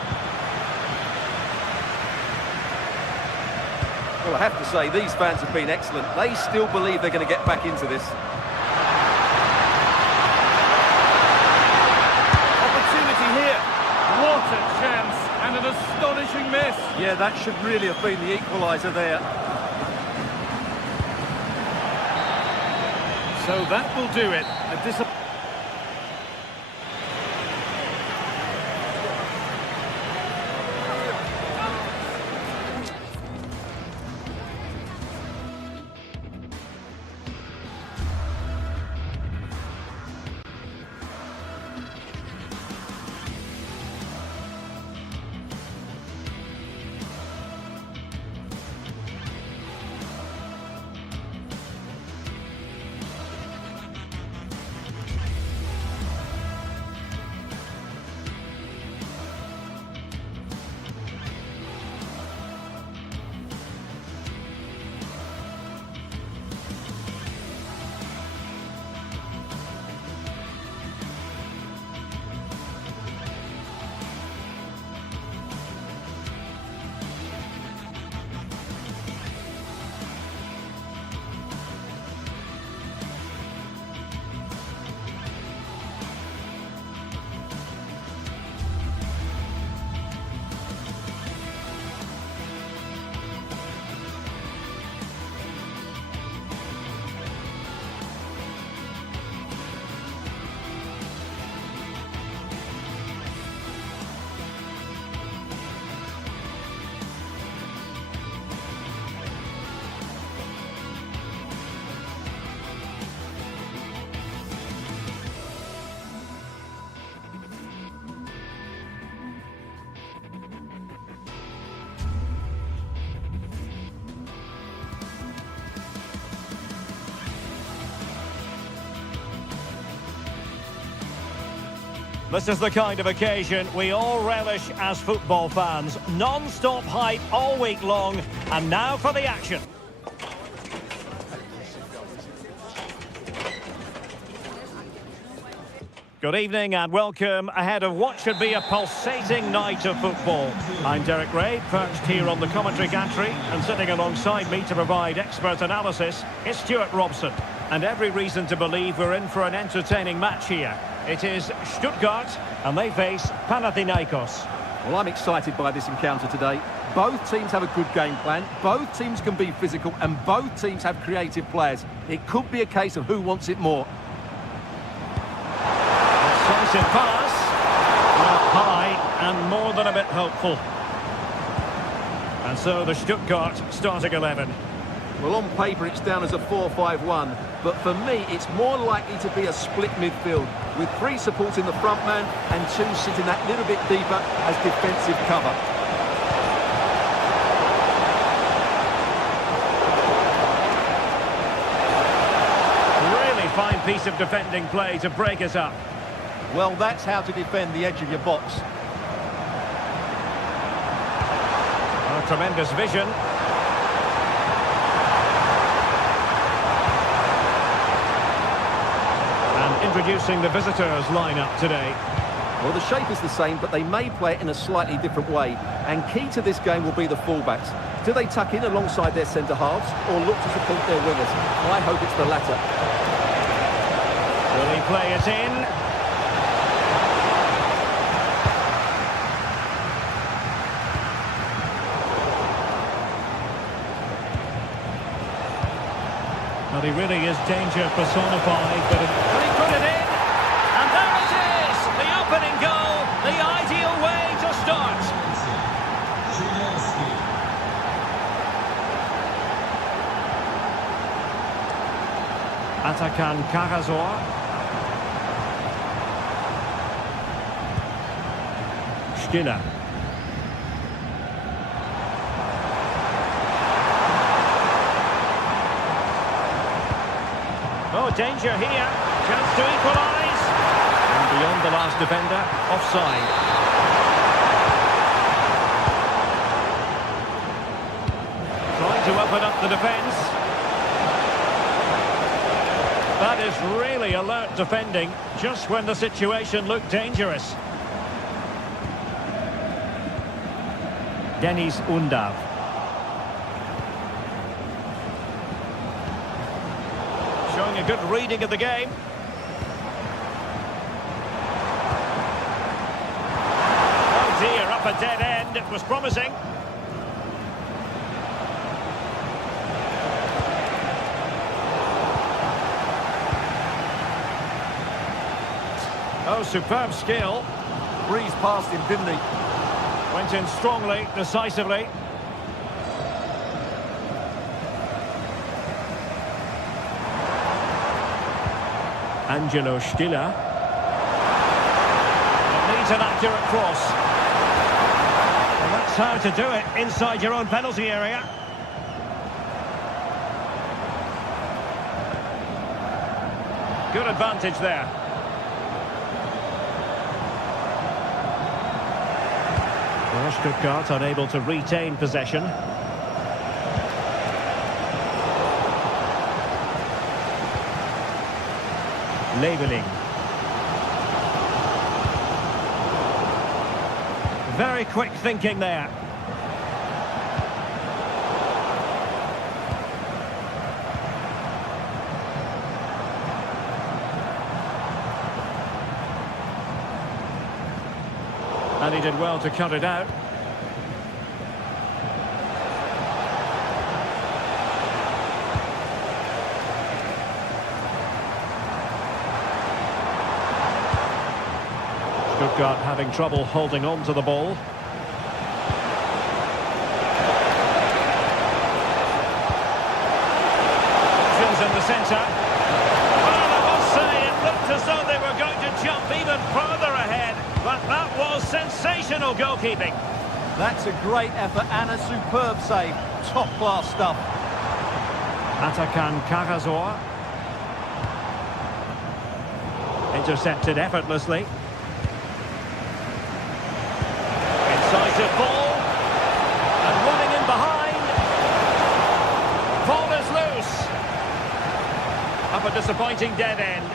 Well, I have to say, these fans have been excellent. They still believe they're going to get back into this. Opportunity here. What a chance, and an astonishing miss. Yeah, that should really have been the equaliser there. So that will do it. A This is the kind of occasion we all relish as football fans. Non-stop hype all week long, and now for the action. Good evening and welcome ahead of what should be a pulsating night of football. I'm Derek Ray, perched here on the commentary gantry, and sitting alongside me to provide expert analysis is Stuart Robson. And every reason to believe we're in for an entertaining match here. It is Stuttgart, and they face Panathinaikos. Well, I'm excited by this encounter today. Both teams have a good game plan, both teams can be physical, and both teams have creative players. It could be a case of who wants it more. Decisive pass. Well, high and more than a bit hopeful. And so the Stuttgart starting 11. Well, on paper it's down as a 4-5-1, but for me it's more likely to be a split midfield, with 3 supporting the front man and 2 sitting that little bit deeper as defensive cover. Really fine piece of defending play to break us up. Well, that's how to defend the edge of your box. A tremendous vision. And introducing the visitors lineup today. Well, the shape is the same, but they may play it in a slightly different way. And key to this game will be the fullbacks. Do they tuck in alongside their centre-halves or look to support their wingers? I hope it's the latter. Will he play it in? Well, he really is danger personified, but he put it in, and there it is, the opening goal, the ideal way to start. Atakan Karazor. Stiller. Oh, danger here. Chance to equalise. And beyond the last defender, offside. Trying to open up the defence. That is really alert defending, just when the situation looked dangerous. Deniz Undav. Showing a good reading of the game. Oh dear, up a dead end. It was promising. Oh, superb skill. Breezed past him, didn't he? Went in strongly, decisively. Angelo Stiller. It needs an accurate cross. And that's how to do it, inside your own penalty area. Good advantage there. Well, Stuttgart unable to retain possession. Labelling. Very quick thinking there. And he did well to cut it out. Stuttgart having trouble holding on to the ball. Options in the centre. Well, I must say, it looked as though they were going to jump even further ahead, but that was sensational goalkeeping. That's a great effort and a superb save. Top-class stuff. Atakan Karazor. Intercepted effortlessly. Incisive ball. And running in behind. Ball is loose. Up a disappointing dead end.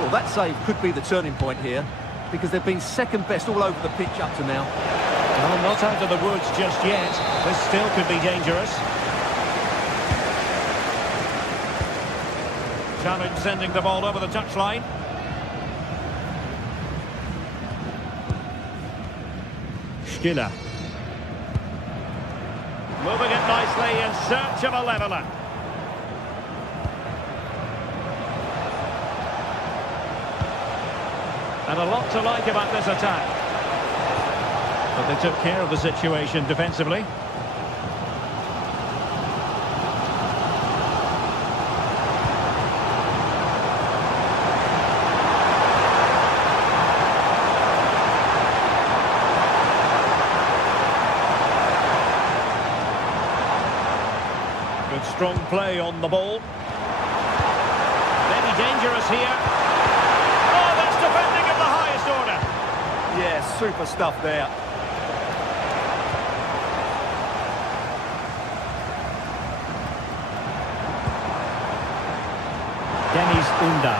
Well, that save could be the turning point here, because they've been second best all over the pitch up to now. Well, not out of the woods just yet. This still could be dangerous. Challenge sending the ball over the touchline. Stiller. Moving it nicely in search of a leveller. And a lot to like about this attack. But they took care of the situation defensively. Good strong play on the ball. Very dangerous here. Oh, that's defending of the highest order. Yeah, super stuff there. Dennis Unda.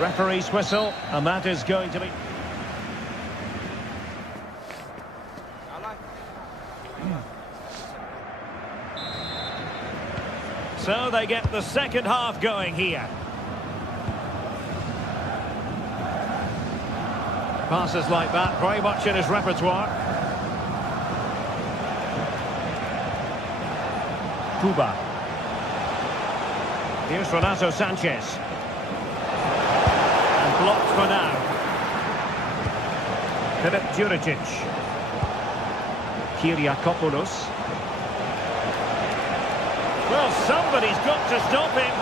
Referee's whistle, and that is going to be... So they get the second half going here. Passes like that, very much in his repertoire. Cuba. Here's Renato Sanchez. And blocked for now. Filip Juricic. Kyriakopoulos. Well, somebody's got to stop him.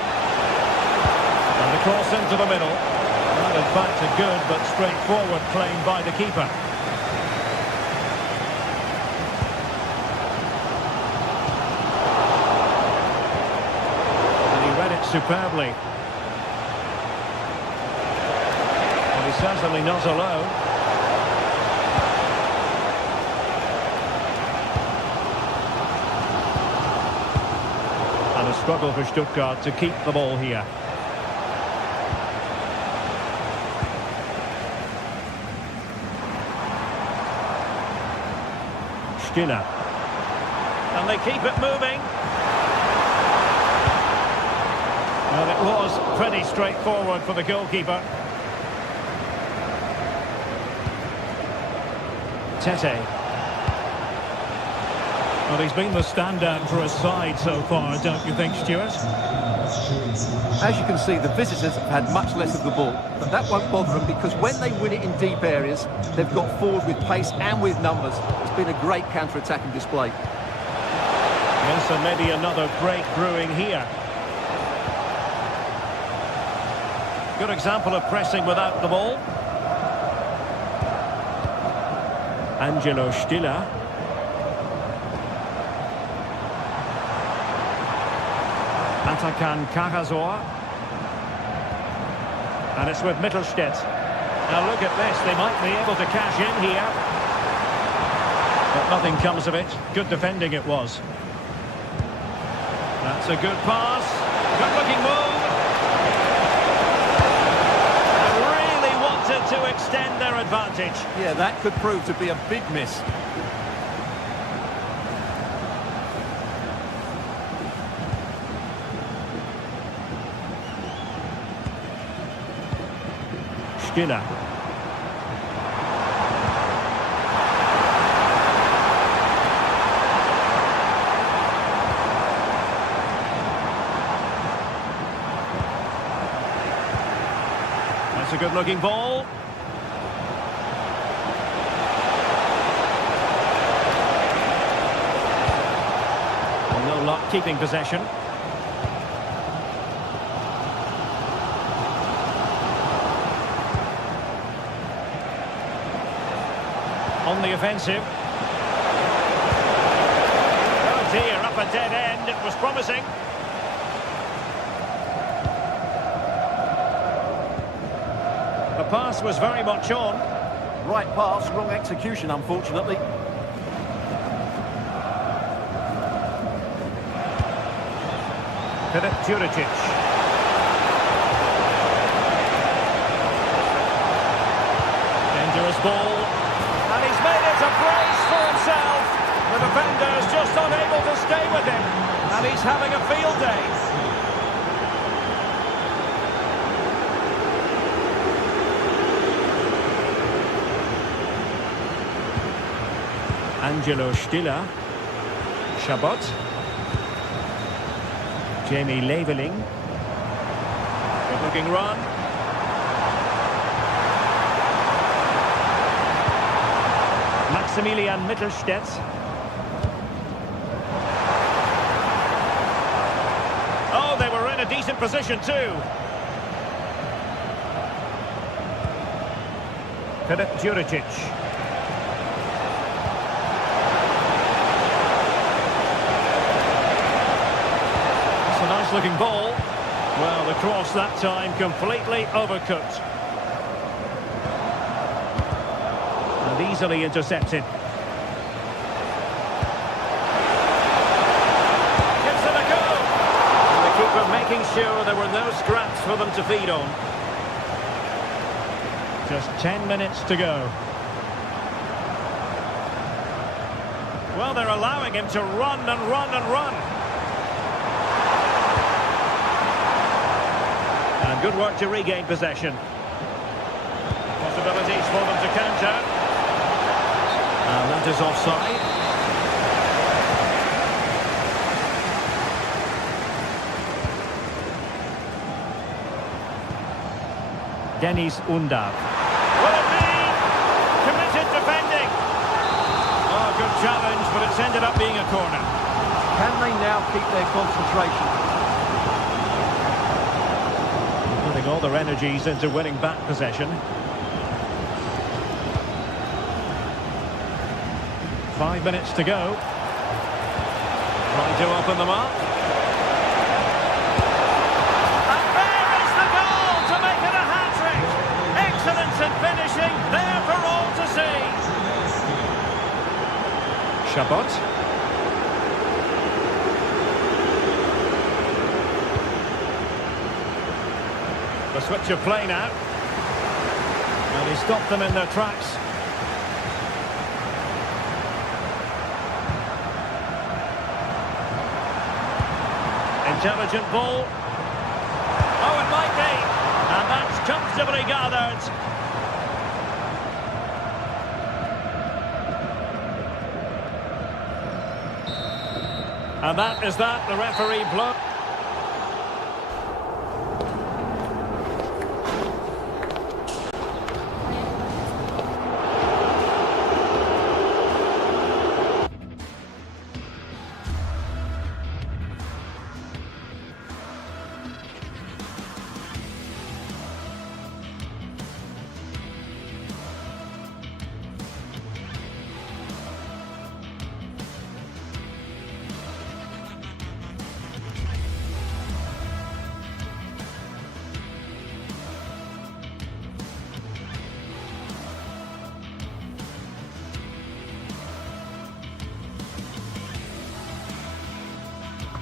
And the cross into the middle. Well, in fact, a good but straightforward claim by the keeper. And he read it superbly. Well, he's certainly not alone. And a struggle for Stuttgart to keep the ball here. Stiller. And they keep it moving. Well, it was pretty straightforward for the goalkeeper. Tete. Well, he's been the standout for his side so far, don't you think, Stuart? As you can see, the visitors have had much less of the ball, but that won't bother them because when they win it in deep areas, they've got forward with pace and with numbers. It's been a great counter-attacking display. Yes, and maybe another break brewing here. Good example of pressing without the ball. Angelo Stiller. Atakan Kahazor. And it's with Mittelstädt. Now look at this, they might be able to cash in here. But nothing comes of it. Good defending it was. That's a good pass. Good looking move. They really wanted to extend their advantage. Yeah, that could prove to be a big miss. Stiller. That's a good looking ball. No luck keeping possession. On the offensive. Oh dear, up a dead end. It was promising. The pass was very much on. Right pass, wrong execution, unfortunately. Filip Juricic. Dangerous ball. And he's made it a brace for himself. The defender's just unable to stay with him. And he's having a field day. Angelo Stiller. Chabot. Jamie Leveling. Good looking run. Maximilian Mittelstädt. Oh, they were in a decent position too. Filip Juricic. It's a nice looking ball. Well, the cross that time completely overcooked. And easily intercepted. Gives it a go. And the keeper making sure there were no scraps for them to feed on. Just 10 minutes to go. Well, they're allowing him to run and run and run. And good work to regain possession. Possibilities for them to counter. And that is offside. Dennis Undav. Will it be? Committed defending. Oh, good challenge, but it's ended up being a corner. Can they now keep their concentration? Putting all their energies into winning back possession. 5 minutes to go. Trying to open them up. And there is the goal to make it a hat-trick. Excellence in finishing, there for all to see. Chabot. The switch of play now. And he stopped them in their tracks. Intelligent ball. Oh, it might be. And that's comfortably gathered. And that is that. The referee blows.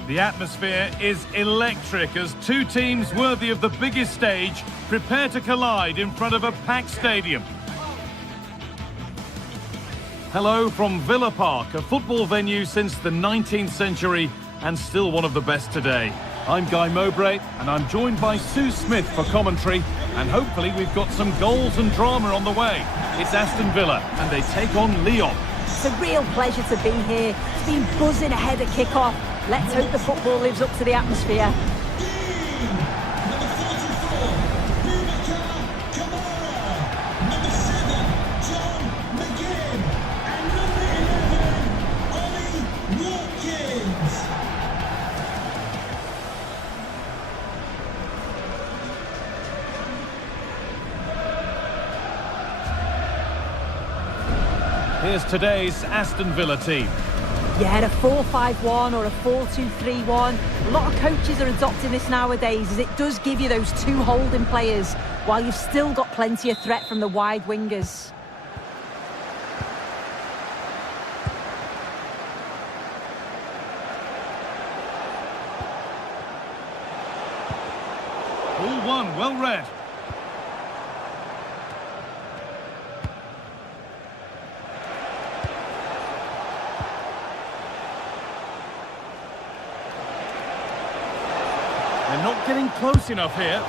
The atmosphere is electric as two teams worthy of the biggest stage prepare to collide in front of a packed stadium. Hello from Villa Park, a football venue since the 19th century and still one of the best today. I'm Guy Mowbray and I'm joined by Sue Smith for commentary, and hopefully we've got some goals and drama on the way. It's Aston Villa and they take on Lyon. It's a real pleasure to be here. It's been buzzing ahead of kick-off. Let's hope the football lives up to the atmosphere. Here's today's Aston Villa team. Yeah, a 4-5-1 or a 4-2-3-1. A lot of coaches are adopting this nowadays, as it does give you those two holding players, while you've still got plenty of threat from the wide wingers. Ball one, well read. They're not getting close enough here.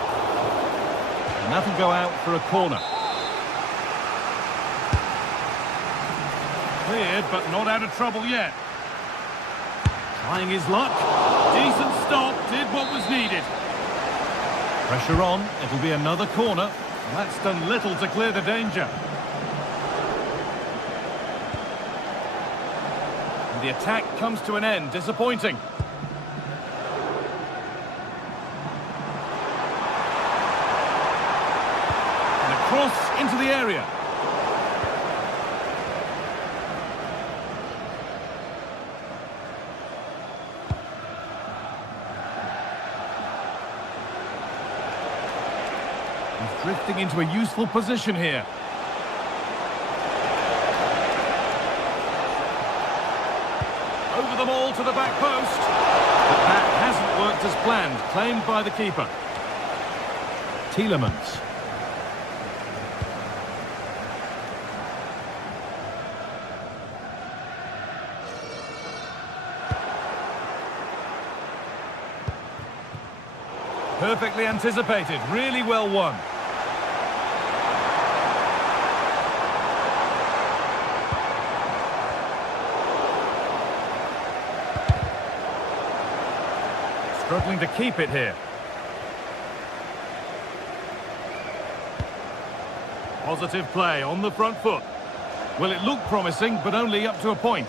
And that'll go out for a corner. Cleared, but not out of trouble yet. Trying his luck. Decent stop, did what was needed. Pressure on, it'll be another corner. That's done little to clear the danger. And the attack comes to an end, disappointing. And a cross into the area. He's drifting into a useful position here. Over the ball to the back post. But that hasn't worked as planned, claimed by the keeper. Tielemans. Perfectly anticipated, really well won. Struggling to keep it here. Positive play on the front foot. Well, it looked promising, but only up to a point.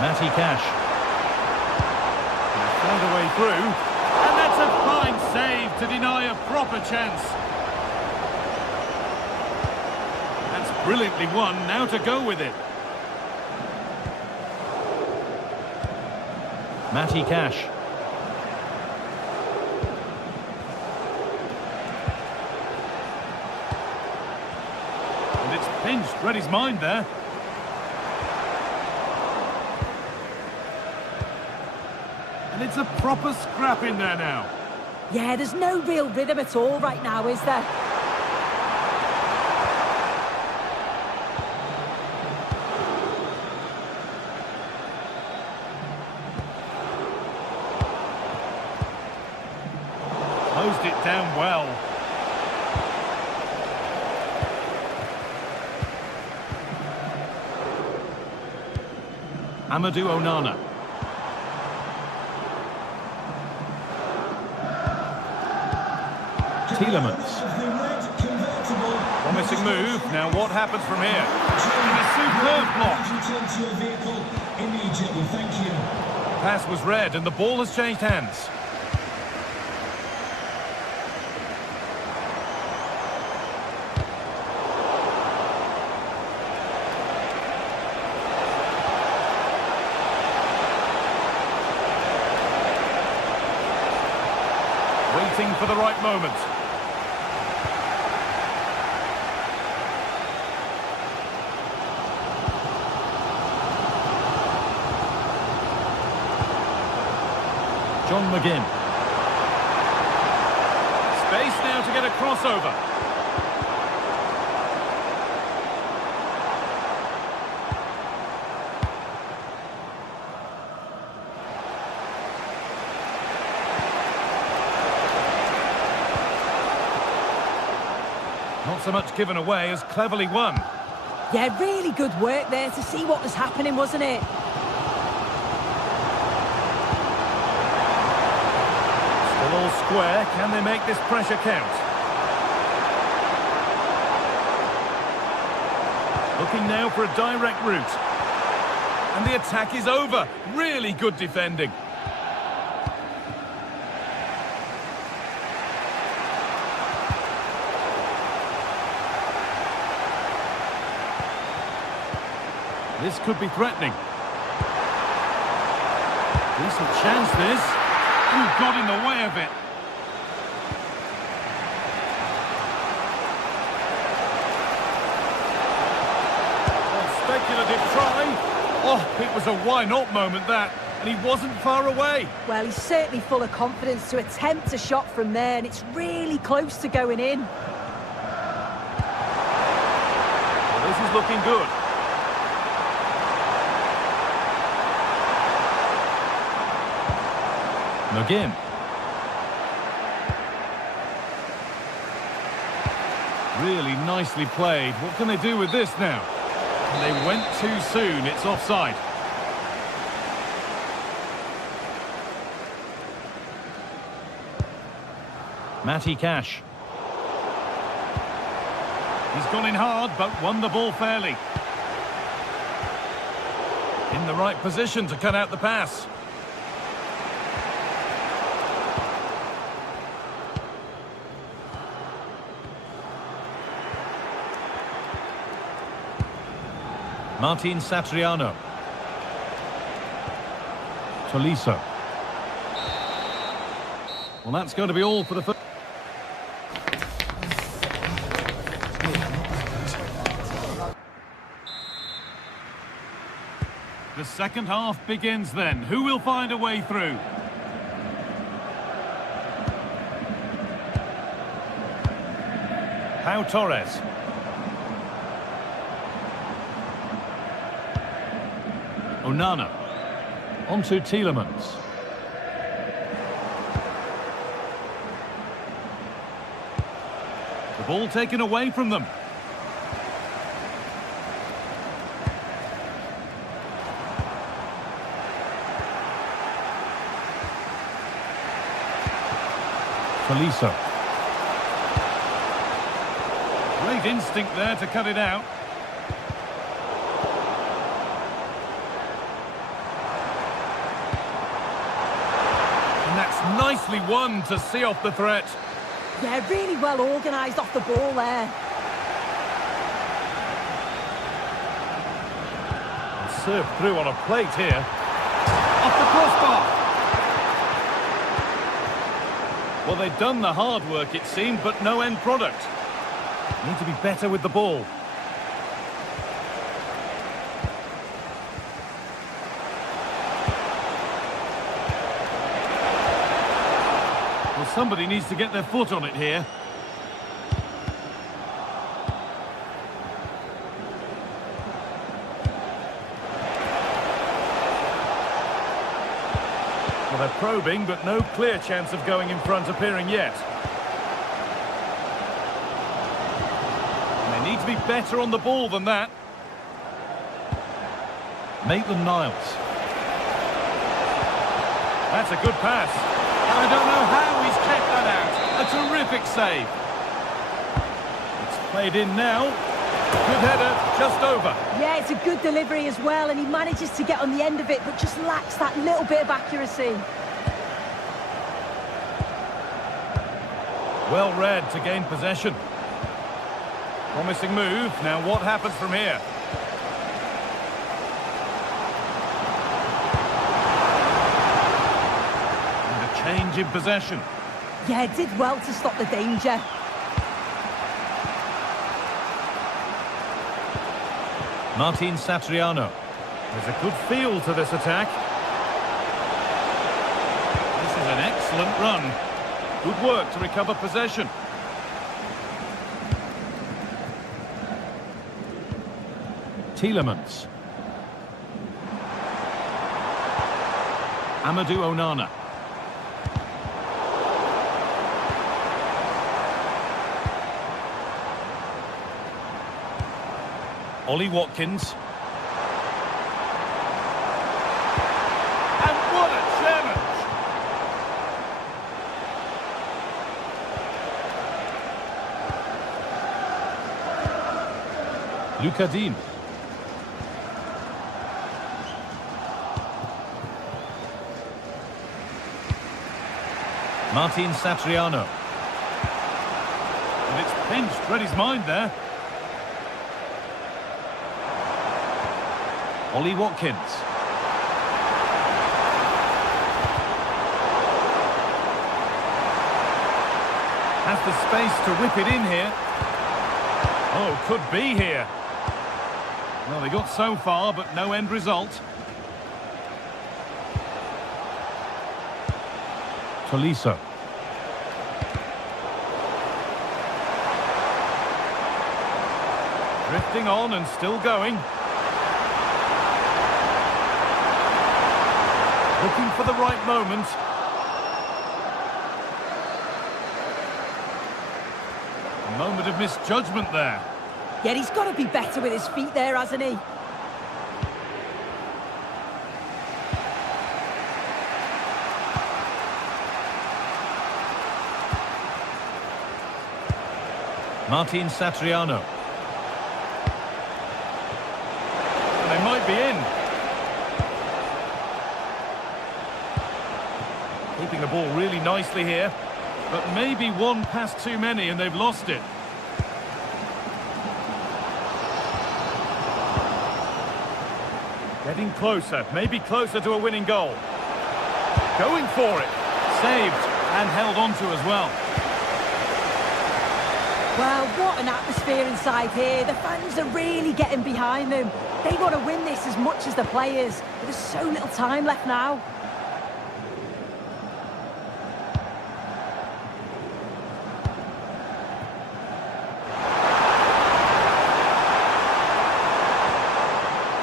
Matty Cash. He's found a way through. And that's a fine save to deny a proper chance. That's brilliantly won, now to go with it. Matty Cash. And it's pinched, read his mind there. And it's a proper scrap in there now. Yeah, there's no real rhythm at all right now, is there? Closed it down well. Amadou Onana. Tielemans. Promising move. Now what happens from here? And a superb block. Pass was read and the ball has changed hands. Waiting for the right moment. John McGinn. Space now to get a crossover. Not so much given away as cleverly won. Yeah, really good work there to see what was happening, wasn't it? Still all square. Can they make this pressure count? Looking now for a direct route. And the attack is over. Really good defending. This could be threatening. Decent chance, this. Ooh, got in the way of it. Oh, speculative try. Oh, it was a why-not moment, that. And he wasn't far away. Well, he's certainly full of confidence to attempt a shot from there, and it's really close to going in. Well, this is looking good. McGinn. Really nicely played. What can they do with this now? And they went too soon. It's offside. Matty Cash. He's gone in hard, but won the ball fairly. In the right position to cut out the pass. Martin Satriano. Tolisso. Well, that's going to be all for the first. The second half begins then. Who will find a way through? Pau Torres. Onana. Onto Tielemans. The ball taken away from them. Tolisso. Great instinct there to cut it out. And that's nicely won to see off the threat. Yeah, really well organised off the ball there. And served through on a plate here. Off the crossbar. Well, they've done the hard work, it seemed, but no end product. Need to be better with the ball. Well, somebody needs to get their foot on it here. Well, they're probing, but no clear chance of going in front appearing yet. And they need to be better on the ball than that. Maitland-Niles. That's a good pass. I don't know how he's kept that out. A terrific save. It's played in now. Good header, just over. Yeah, it's a good delivery as well, and he manages to get on the end of it, but just lacks that little bit of accuracy. Well read to gain possession. Promising move. Now what happens from here? And a change in possession. Yeah, did well to stop the danger. Martin Satriano. There's a good feel to this attack. This is an excellent run. Good work to recover possession. Tielemans. Amadou Onana. Ollie Watkins. And what a challenge! Lucas Digne. Martin Satriano. And it's pinched, read his mind there. Ollie Watkins. Has the space to whip it in here. Oh, could be here. Well, they got so far, but no end result. Tolisso. Drifting on and still going. Looking for the right moment. moment of misjudgment there. Yeah, he's got to be better with his feet there, hasn't he? Martin Satriano. And they might be in. Keeping the ball really nicely here. But maybe one pass too many and they've lost it. Getting closer, maybe closer to a winning goal. Going for it. Saved and held on to as well. Well, what an atmosphere inside here. The fans are really getting behind them. They want to win this as much as the players. But there's so little time left now.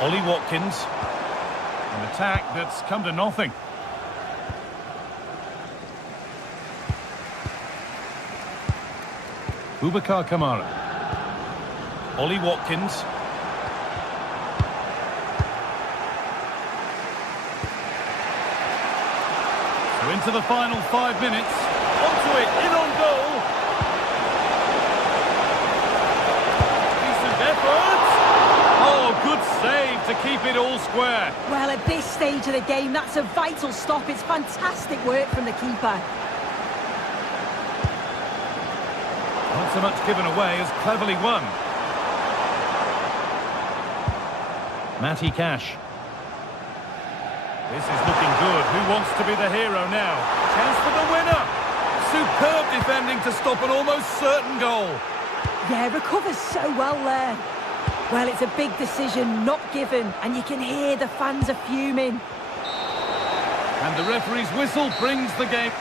Ollie Watkins. An attack that's come to nothing. Boubacar Kamara. Ollie Watkins. So into the final 5 minutes. Onto it, in on goal. Decent effort. Oh, good save to keep it all square. Well, at this stage of the game, that's a vital stop. It's fantastic work from the keeper. Not so much given away as cleverly won. Matty Cash. This is looking good. Who wants to be the hero now? Chance for the winner. Superb defending to stop an almost certain goal. Yeah, recovers so well there. Well, it's a big decision, not given, and you can hear the fans are fuming. And the referee's whistle brings the game.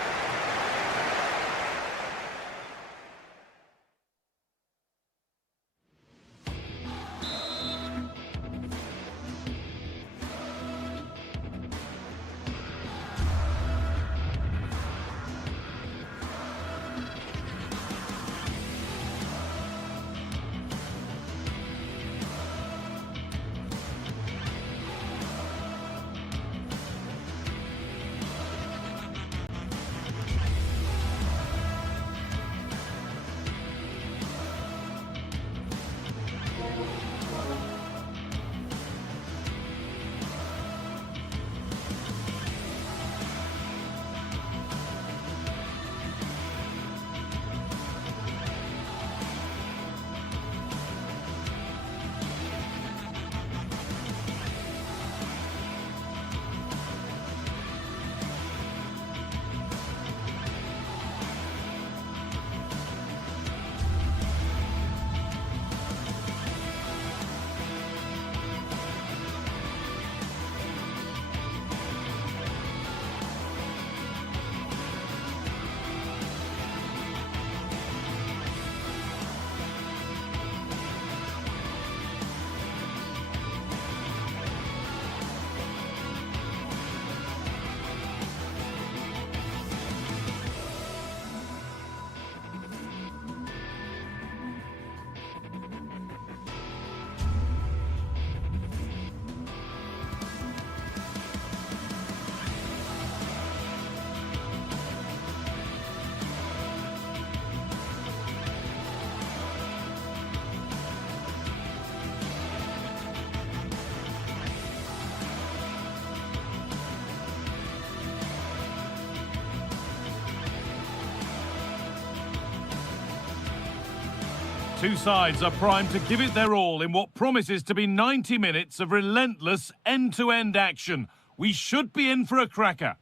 Two sides are primed to give it their all in what promises to be 90 minutes of relentless end-to-end action. We should be in for a cracker.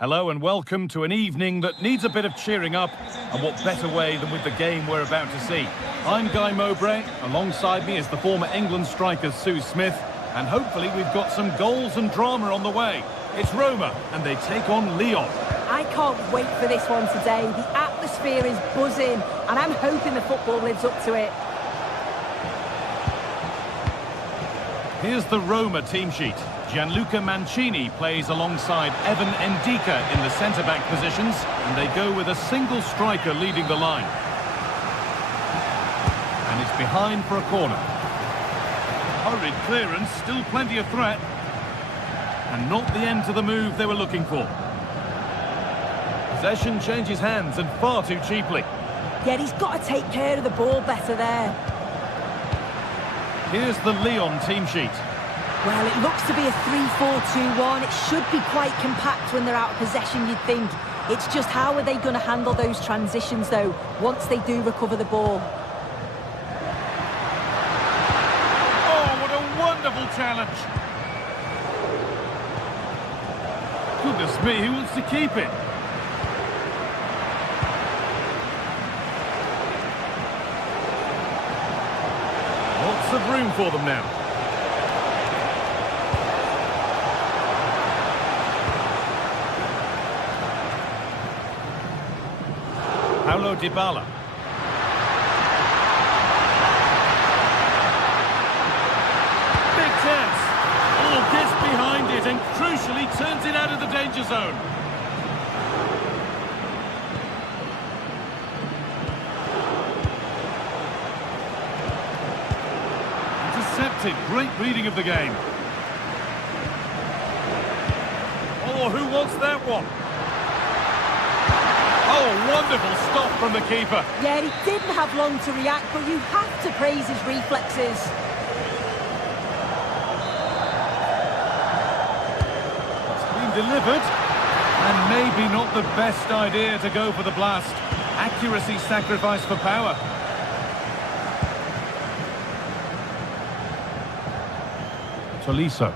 Hello and welcome to an evening that needs a bit of cheering up, and what better way than with the game we're about to see. I'm Guy Mowbray, alongside me is the former England striker Sue Smith, and hopefully we've got some goals and drama on the way. It's Roma, and they take on Lyon. I can't wait for this one today. The atmosphere is buzzing, and I'm hoping the football lives up to it. Here's the Roma team sheet. Gianluca Mancini plays alongside Evan Ndika in the centre-back positions, and they go with a single striker leading the line. And it's behind for a corner. Hurried clearance, still plenty of threat. And not the end to the move they were looking for. Possession changes hands, and far too cheaply. Yeah, he's got to take care of the ball better there. Here's the Lyon team sheet. Well, it looks to be a 3-4-2-1. It should be quite compact when they're out of possession, you'd think. It's just how are they going to handle those transitions, though, once they do recover the ball. Oh, what a wonderful challenge. Goodness me, who wants to keep it? Lots of room for them now. Paulo Dybala. Big chance. Oh, gets behind it and crucially turns it out of the danger zone. Intercepted. Great reading of the game. Oh, who wants that one? Oh, wonderful stop from the keeper. Yeah, he didn't have long to react, but you have to praise his reflexes. It's been delivered. And maybe not the best idea to go for the blast. Accuracy sacrificed for power. Tolisso.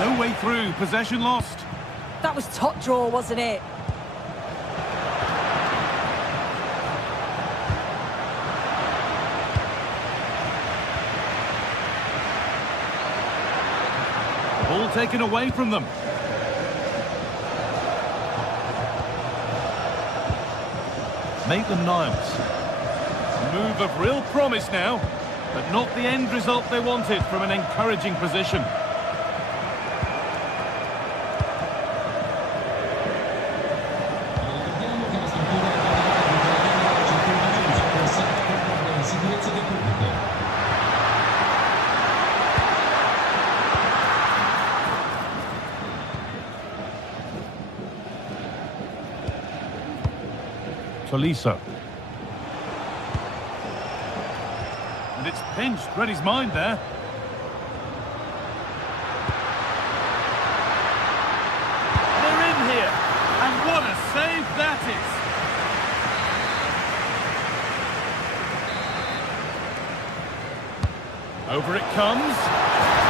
No way through, possession lost. That was top draw, wasn't it? Ball taken away from them. Maitland-Niles. Move of real promise now, but not the end result they wanted from an encouraging position. Tolisso. And it's pinched, read his mind there. They're in here, and what a save that is. Over it comes,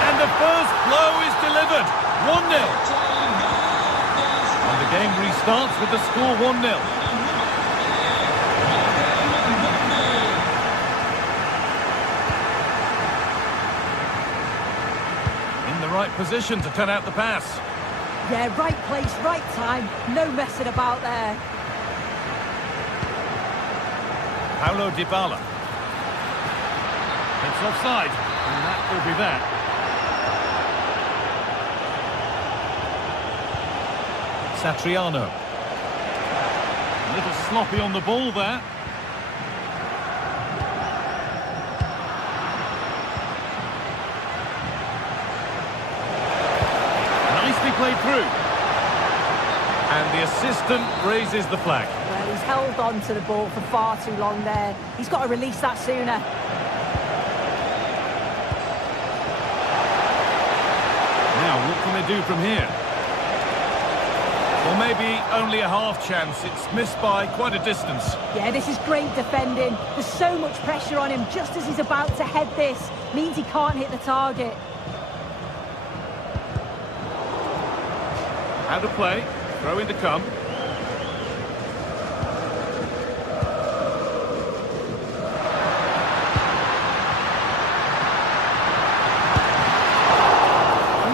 and the first blow is delivered. 1-0. And the game restarts with the score 1-0. Right position to turn out the pass. Yeah, right place, right time. No messing about there. Paulo Dybala. It's offside, and that will be that. Satriano. A little sloppy on the ball there. Played through, and the assistant raises the flag. Well, he's held on to the ball for far too long there. He's got to release that sooner. Now, what can they do from here? Well, maybe only a half chance. It's missed by quite a distance. Yeah, this is great defending. There's so much pressure on him just as he's about to head this. Means he can't hit the target. Out of play, throw in to come.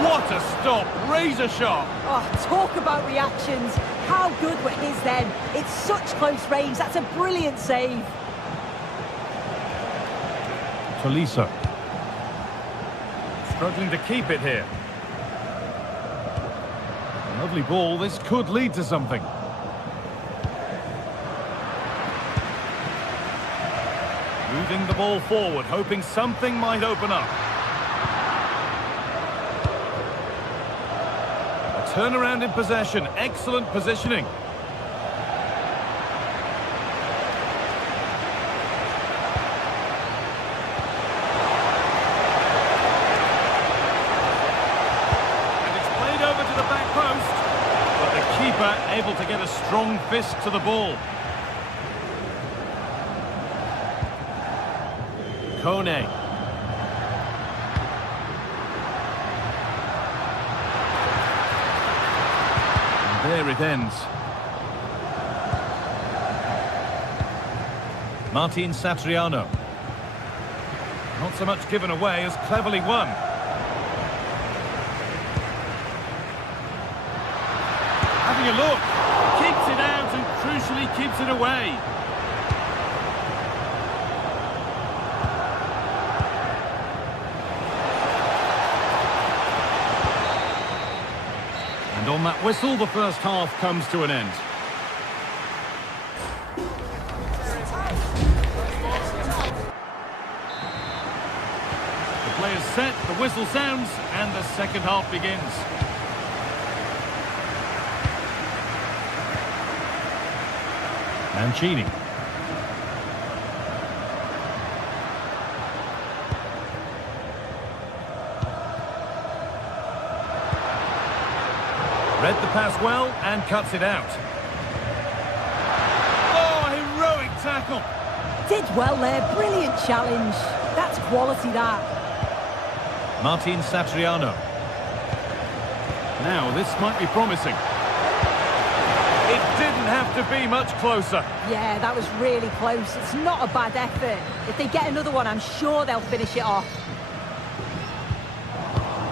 What a stop, razor sharp. Oh, talk about reactions. How good were his then? It's such close range, that's a brilliant save. Tolisso. Struggling to keep it here. Lovely ball, this could lead to something. Moving the ball forward, hoping something might open up. A turnaround in possession, excellent positioning. Able to get a strong fist to the ball. Kone. And there it ends. Martin Satriano. Not so much given away as cleverly won. Having a look, keeps it out and crucially keeps it away. And on that whistle, the first half comes to an end. The player's set, the whistle sounds, and the second half begins. Mancini. Read the pass well and cuts it out. Oh, heroic tackle. Did well there, brilliant challenge. That's quality, that. Martin Satriano. Now, this might be promising. It didn't have to be much closer. Yeah, that was really close. It's not a bad effort. If they get another one, I'm sure they'll finish it off.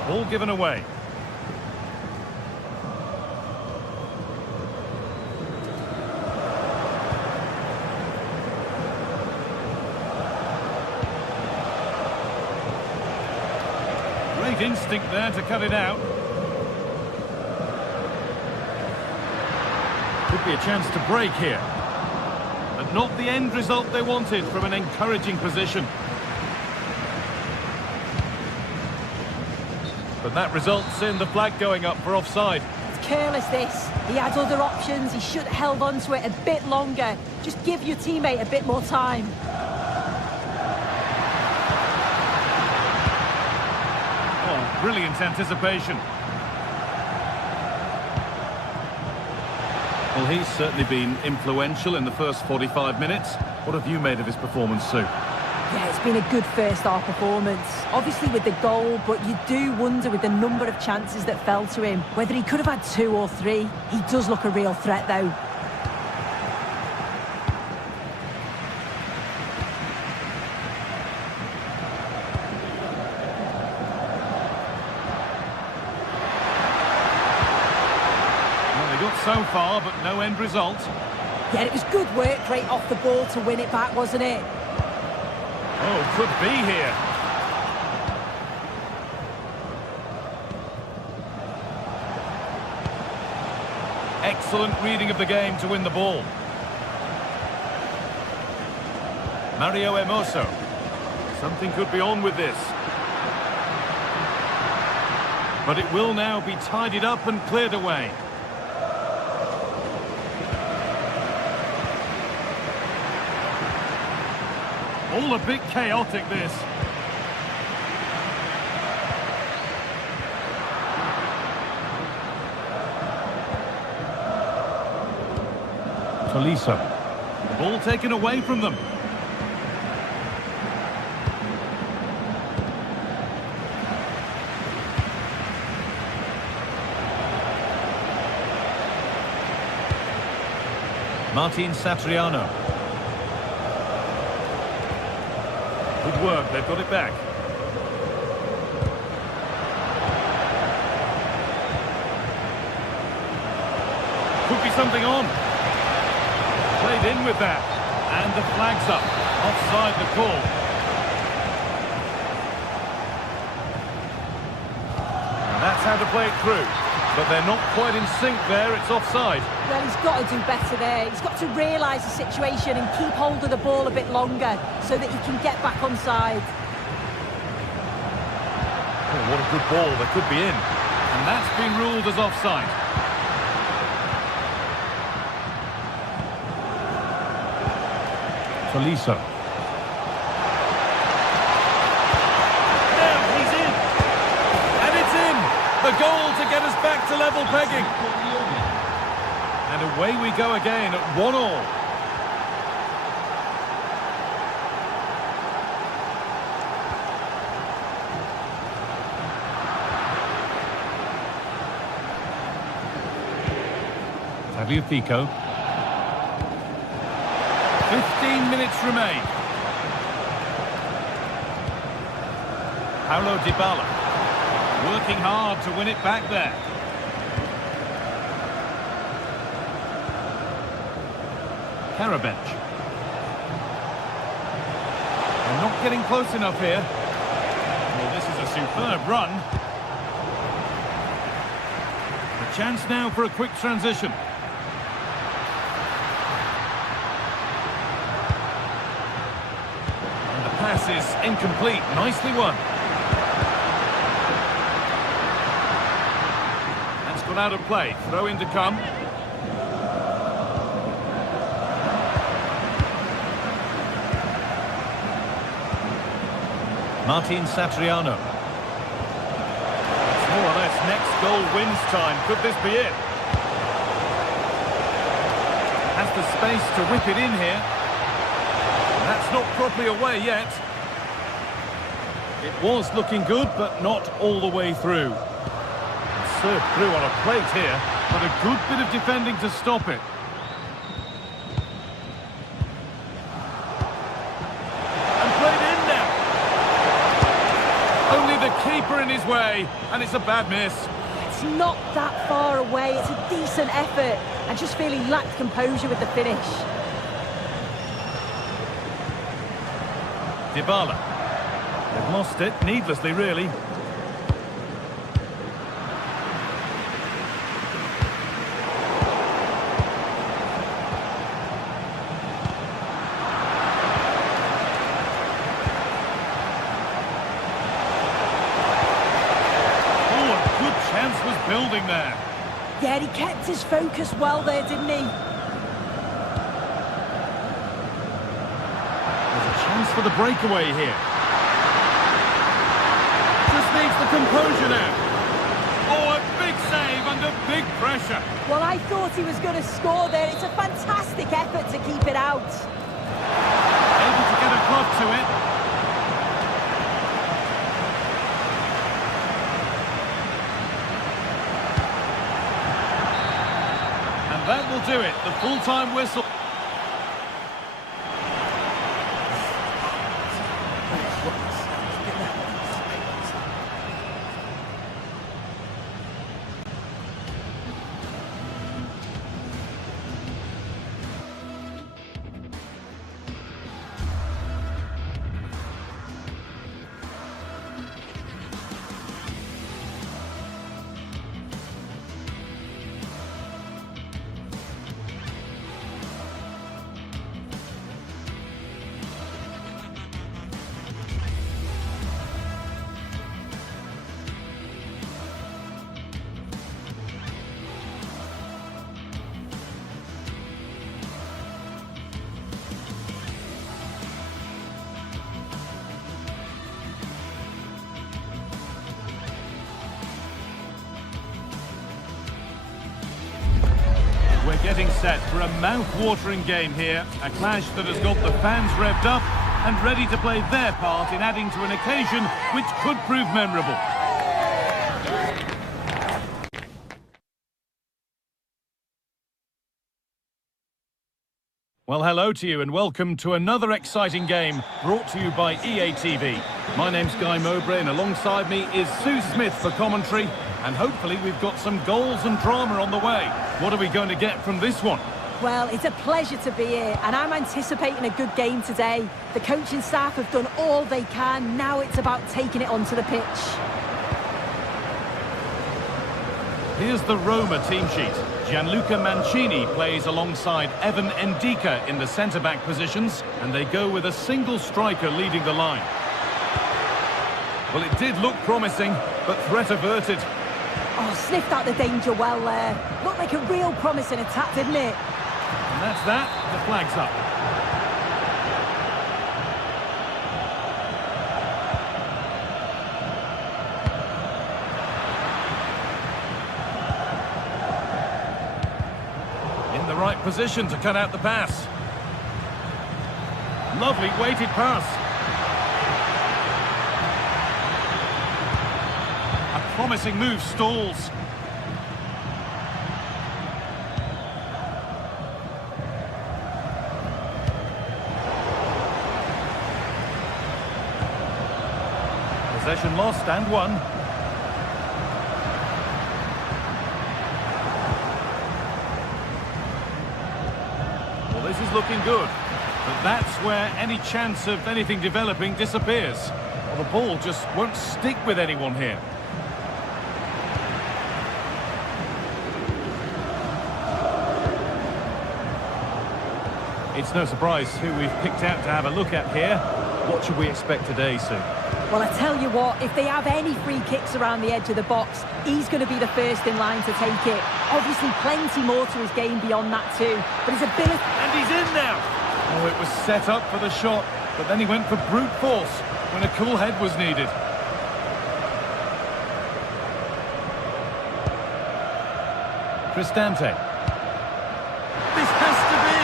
Ball given away. Great instinct there to cut it out. Could be a chance to break here. But not the end result they wanted from an encouraging position. But that results in the flag going up for offside. It's careless, this. He had other options. He should have held on to it a bit longer. Just give your teammate a bit more time. Oh, brilliant anticipation. Well, he's certainly been influential in the first 45 minutes. What have you made of his performance, Sue? Yeah, it's been a good first half performance. Obviously with the goal, but you do wonder with the number of chances that fell to him, whether he could have had 2 or 3. He does look a real threat, though. So far, but no end result. Yeah, it was good work right off the ball to win it back, wasn't it? Oh, could be here. Excellent reading of the game to win the ball. Mario Hermoso. Something could be on with this. But it will now be tidied up and cleared away. All a bit chaotic, this. Tolisso. The ball taken away from them. Martin Satriano. Good work, they've got it back. Could be something on. Played in with that. And the flag's up. Offside the call. That's how to play it through. But they're not quite in sync there, it's offside. Well, he's got to do better there. He's got to realise the situation and keep hold of the ball a bit longer so that he can get back on side. Oh, what a good ball, they could be in. And that's been ruled as offside. Tolisso. Now he's in. And it's in. The goal to get us back to level pegging. And away we go again at 1-1. Tagliafico. 15 minutes remain. Paulo Dybala. Working hard to win it back there. Karabench. They're not getting close enough here. Well, this is a superb run. A chance now for a quick transition. And the pass is incomplete. Nicely won. That's gone out of play. Throw in to come. Martin Satriano. It's more or less next goal wins time. Could this be it? Has the space to whip it in here. That's not properly away yet. It was looking good, but not all the way through. It's served through on a plate here, but a good bit of defending to stop it. Keeper in his way, and it's a bad miss. It's not that far away. It's a decent effort. I just feel he lacked composure with the finish. Dybala. They've lost it, needlessly really. Building there. Yeah, he kept his focus well there, didn't he? There's a chance for the breakaway here. Just needs the composure now. Oh, a big save under big pressure. Well, I thought he was going to score there. It's a fantastic effort to keep it out. Able to get a glove to it. That will do it, the full-time whistle. We're getting set for a mouth-watering game here, a clash that has got the fans revved up and ready to play their part in adding to an occasion which could prove memorable. Well, hello to you and welcome to another exciting game brought to you by EA TV. My name's Guy Mowbray and alongside me is Sue Smith for commentary, and hopefully we've got some goals and drama on the way. What are we going to get from this one? Well, it's a pleasure to be here, and I'm anticipating a good game today. The coaching staff have done all they can. Now it's about taking it onto the pitch. Here's the Roma team sheet. Gianluca Mancini plays alongside Evan Ndika in the centre-back positions, and they go with a single striker leading the line. Well, it did look promising, but threat averted. Oh, sniffed out the danger well there. Looked like a real promising attack, didn't it? And that's that. The flag's up. In the right position to cut out the pass. Lovely weighted pass. A promising move stalls. Possession lost and won. Well, this is looking good. But that's where any chance of anything developing disappears. Well, the ball just won't stick with anyone here. It's no surprise who we've picked out to have a look at here. What should we expect today, Sue? Well, I tell you what, if they have any free kicks around the edge of the box, he's going to be the first in line to take it. Obviously, plenty more to his game beyond that too. But his ability... And he's in now! Oh, it was set up for the shot, but then he went for brute force when a cool head was needed. Cristante. This has to be!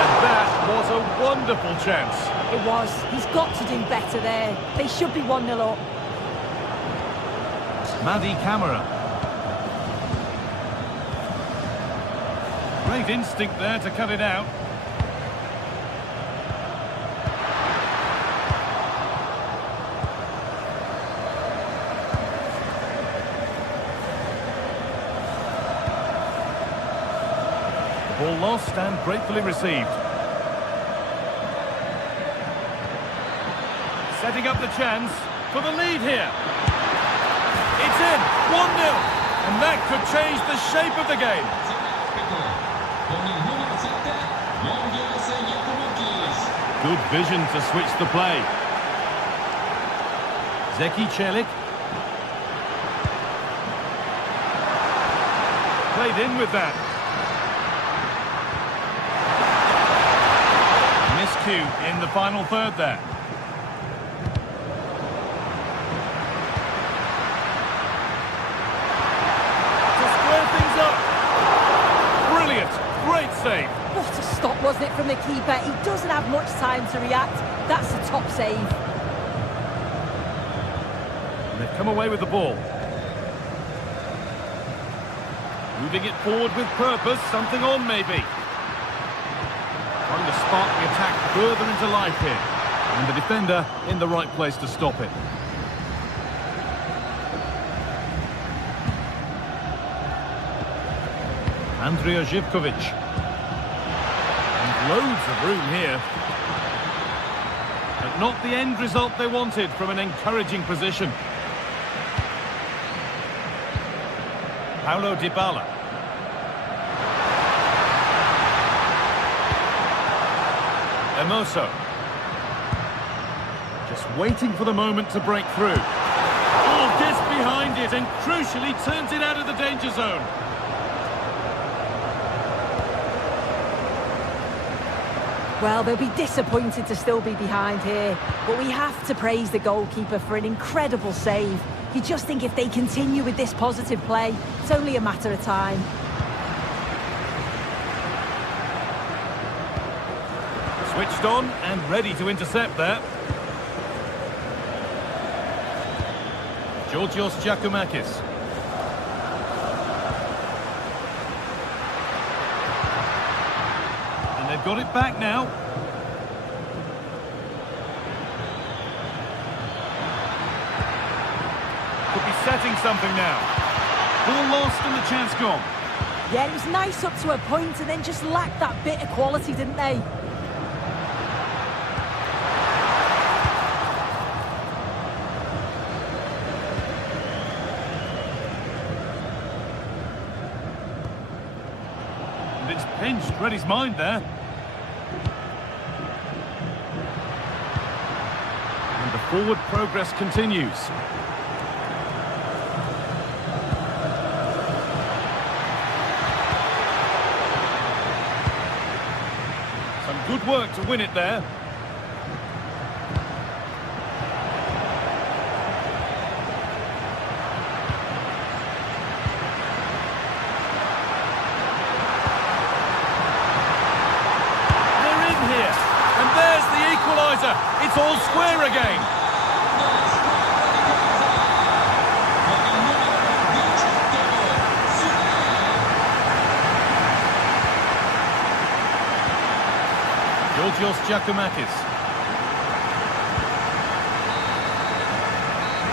And that was a wonderful chance. It was. He's got to do better there. They should be 1-0 up. Madi Camara. Great instinct there to cut it out. The ball lost and gratefully received. Setting up the chance for the lead here. It's in, 1-0, and that could change the shape of the game. Good vision to switch the play. Zeki Celik. Played in with that. Miscue in the final third there. Great save. What a stop, wasn't it, from the keeper? He doesn't have much time to react. That's a top save. And they've come away with the ball. Moving it forward with purpose, something on maybe. Trying to spark the attack further into life here. And the defender in the right place to stop it. Andrija Živković. And loads of room here. But not the end result they wanted from an encouraging position. Paulo Dybala. Hermoso. Just waiting for the moment to break through. Oh, gets behind it and crucially turns it out of the danger zone. Well, they'll be disappointed to still be behind here, but we have to praise the goalkeeper for an incredible save. You just think if they continue with this positive play, it's only a matter of time. Switched on and ready to intercept there. Georgios Giacomakis. And they've got it back now. Could be setting something now. Ball lost and the chance gone. Yeah, it was nice up to a point and then just lacked that bit of quality, didn't they? read his mind there. And the forward progress continues. Some good work to win it there. It's all square again. Georgios Giacomakis.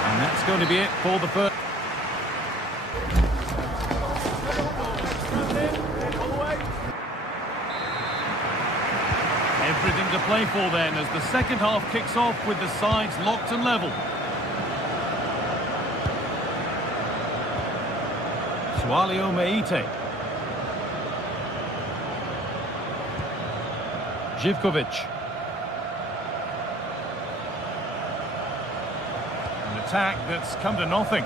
And that's going to be it for the first. Everything to play for then as the second half kicks off with the sides locked and level. Sualio Meite. Živkovic. An attack that's come to nothing.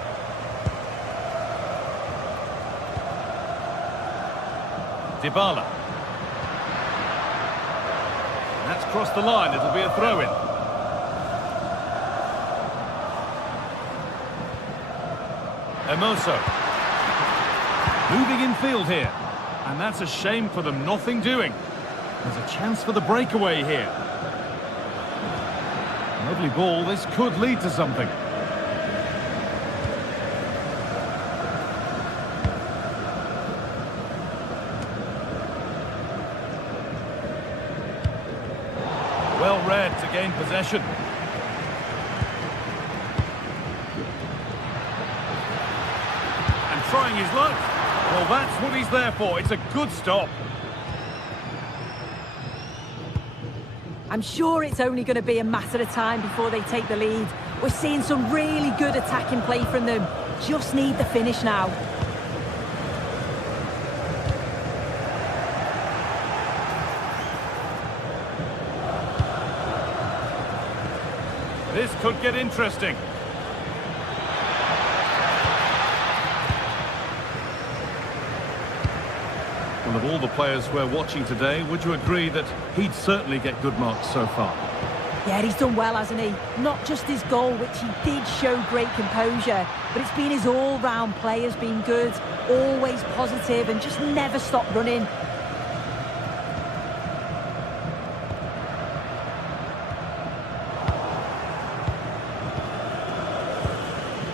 Dybala. That's crossed the line, it'll be a throw-in. Hermoso. Moving in field here. And that's a shame for them, nothing doing. There's a chance for the breakaway here. Lovely ball, this could lead to something. Well read to gain possession. And trying his luck. Well, that's what he's there for. It's a good stop. I'm sure it's only going to be a matter of time before they take the lead. We're seeing some really good attacking play from them. Just need the finish now. This could get interesting. Well, of all the players we're watching today, would you agree that he'd certainly get good marks so far? Yeah, he's done well, hasn't he? Not just his goal, which he did show great composure, but it's been his all-round play has been good, always positive and just never stopped running.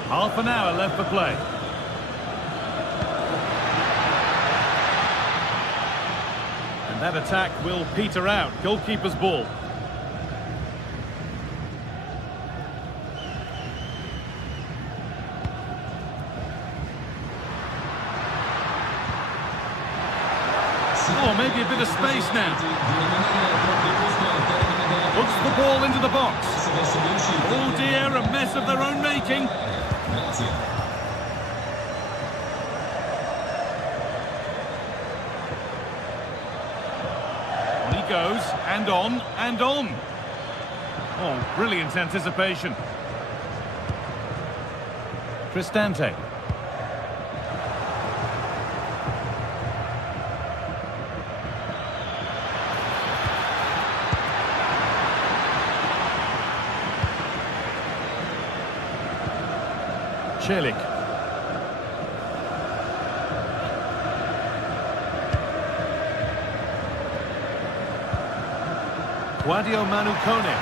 Half an hour left for play. And that attack will peter out. Goalkeeper's ball. Oh, maybe a bit of space now. Puts the ball into the box. Oh dear, a mess of their own making. On he goes, and on, and on. Oh, brilliant anticipation. Cristante. Celik. Guadio Manu Kone.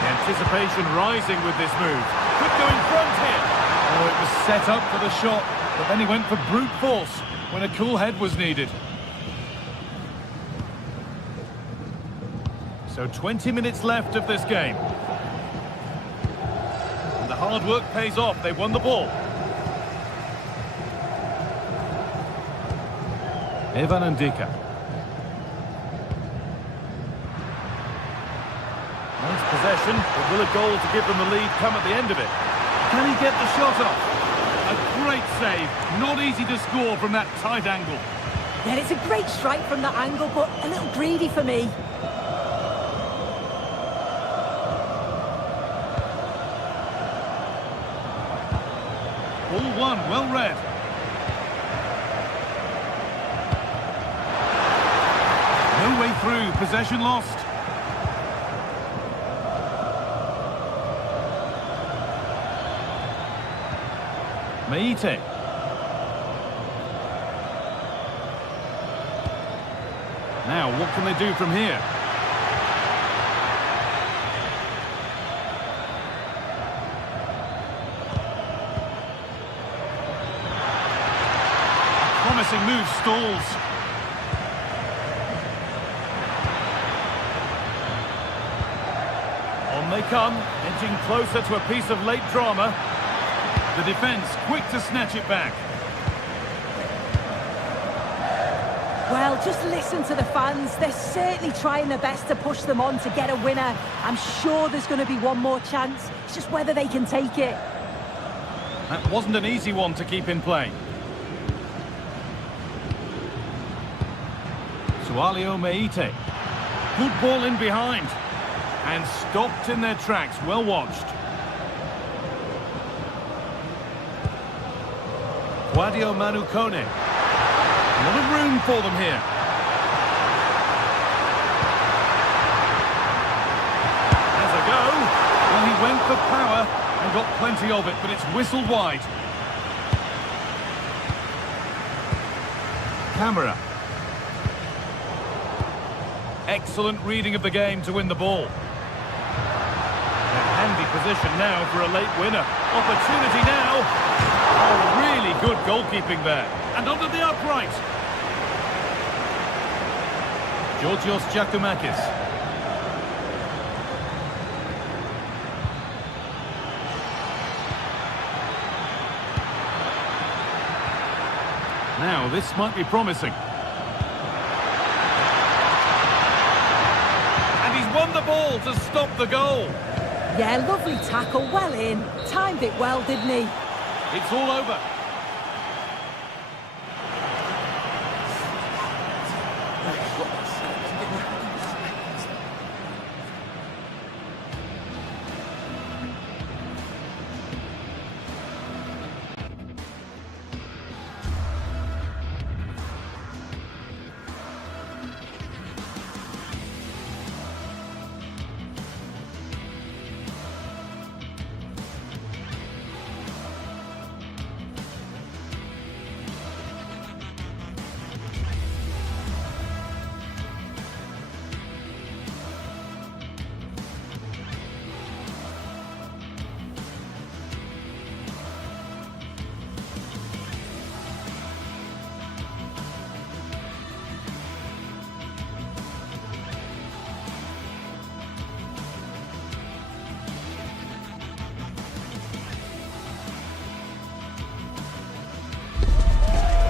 The anticipation rising with this move. Could go in front here. Oh, it was set up for the shot, but then he went for brute force when a cool head was needed. So 20 minutes left of this game. Hard work pays off. They won the ball. Evan Ndika. Nice possession, but will a goal to give them the lead come at the end of it? Can he get the shot off? A great save. Not easy to score from that tight angle. Yeah, it's a great strike from that angle, but a little greedy for me. Ball one, well read. No way through, possession lost. Meite. Now, what can they do from here? Promising move stalls. On they come, edging closer to a piece of late drama. The defence quick to snatch it back. Well, just listen to the fans. They're certainly trying their best to push them on to get a winner. I'm sure there's going to be one more chance. It's just whether they can take it. That wasn't an easy one to keep in play. Sualio Meite. Good ball in behind. And stopped in their tracks. Well watched. Guadio Manucone. A lot of room for them here. There's a go. Well, he went for power and got plenty of it, but it's whistled wide. Camera. Excellent reading of the game to win the ball. A handy position now for a late winner. Opportunity now. Oh, really good goalkeeping there. And under the upright. Georgios Giacomakis. Now, this might be promising. And he's won the ball to stop the goal. Yeah, lovely tackle, well in. Timed it well, didn't he? It's all over.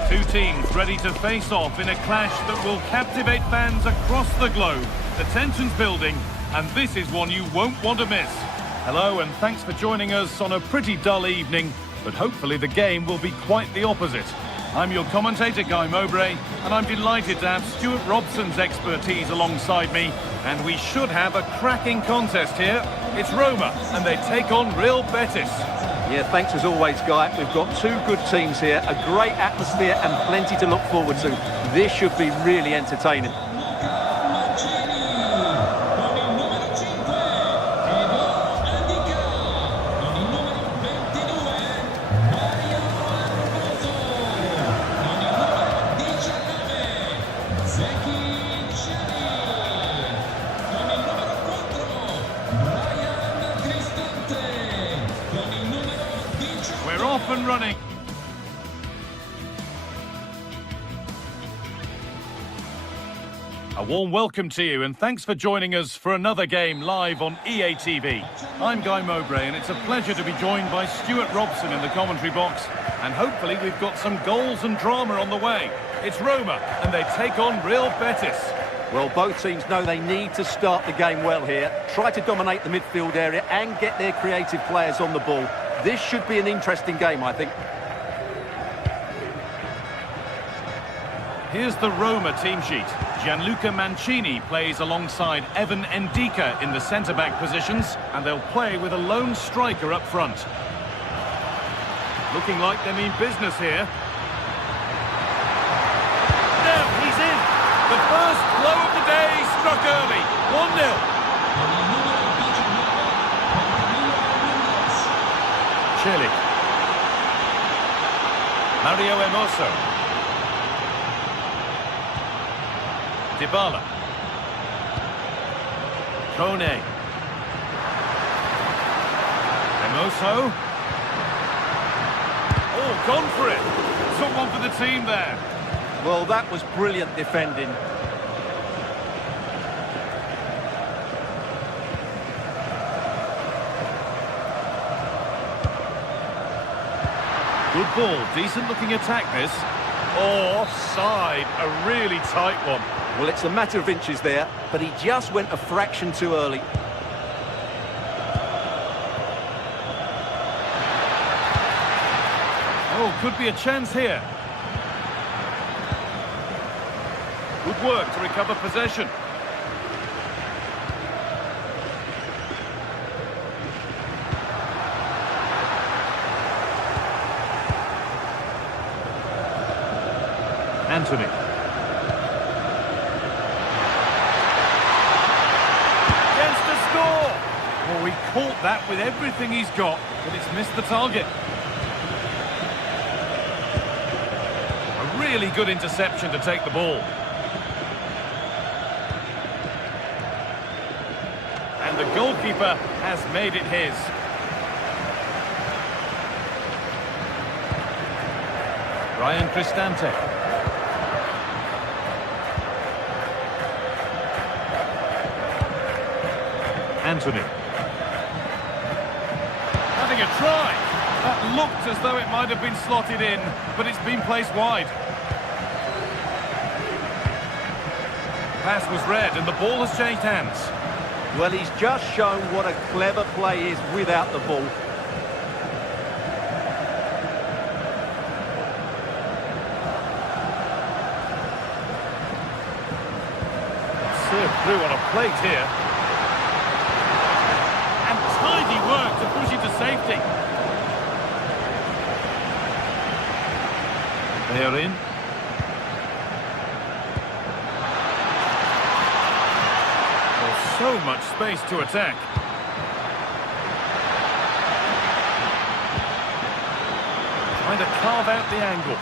Two teams ready to face off in a clash that will captivate fans across the globe. The tension's building, and this is one you won't want to miss. Hello, and thanks for joining us on a pretty dull evening, but hopefully the game will be quite the opposite. I'm your commentator, Guy Mowbray, and I'm delighted to have Stuart Robson's expertise alongside me, and we should have a cracking contest here. It's Roma, and they take on Real Betis. Yeah, thanks as always, Guy. We've got two good teams here, a great atmosphere and plenty to look forward to. This should be really entertaining. We're off and running. A warm welcome to you, and thanks for joining us for another game live on EA TV. I'm Guy Mowbray, and it's a pleasure to be joined by Stuart Robson in the commentary box, and hopefully we've got some goals and drama on the way. It's Roma, and they take on Real Betis. Well, both teams know they need to start the game well here, try to dominate the midfield area and get their creative players on the ball. This should be an interesting game, I think. Here's the Roma team sheet. Gianluca Mancini plays alongside Evan Ndika in the centre-back positions, and they'll play with a lone striker up front. Looking like they mean business here. Now he's in. The first blow of the day struck early. 1-0. Celik. Mario Hermoso. Dybala. Kone. Hermoso. Oh, gone for it. Took one for the team there. Well, that was brilliant defending. Good ball, decent looking attack this. Offside, a really tight one. Well, it's a matter of inches there, but he just went a fraction too early. Oh, could be a chance here. Good work to recover possession. Anthony. Chance to score! Well, he caught that with everything he's got, but it's missed the target. A really good interception to take the ball. And the goalkeeper has made it his. Ryan Cristante. Anthony. Having a try. That looked as though it might have been slotted in, but it's been placed wide. Pass was read and the ball has changed hands. Well, he's just shown what a clever play is without the ball. Served through on a plate here. And tidy work to push it to safety. They are in. There's so much space to attack. Trying to carve out the angle.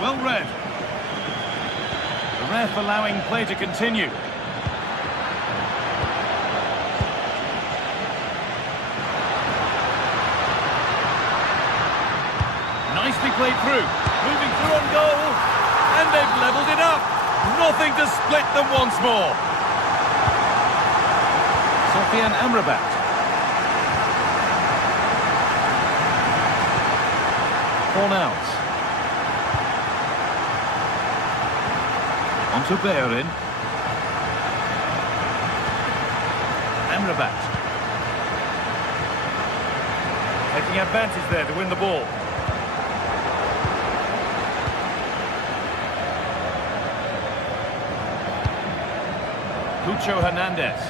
Well read. The ref allowing play to continue. Nicely played through. Moving through on goal. And they've levelled it up. Nothing to split them once more. Sofian Amrabat. Cornels. On to Bellerin. Amrabat. Taking advantage there to win the ball. Lucho Hernandez.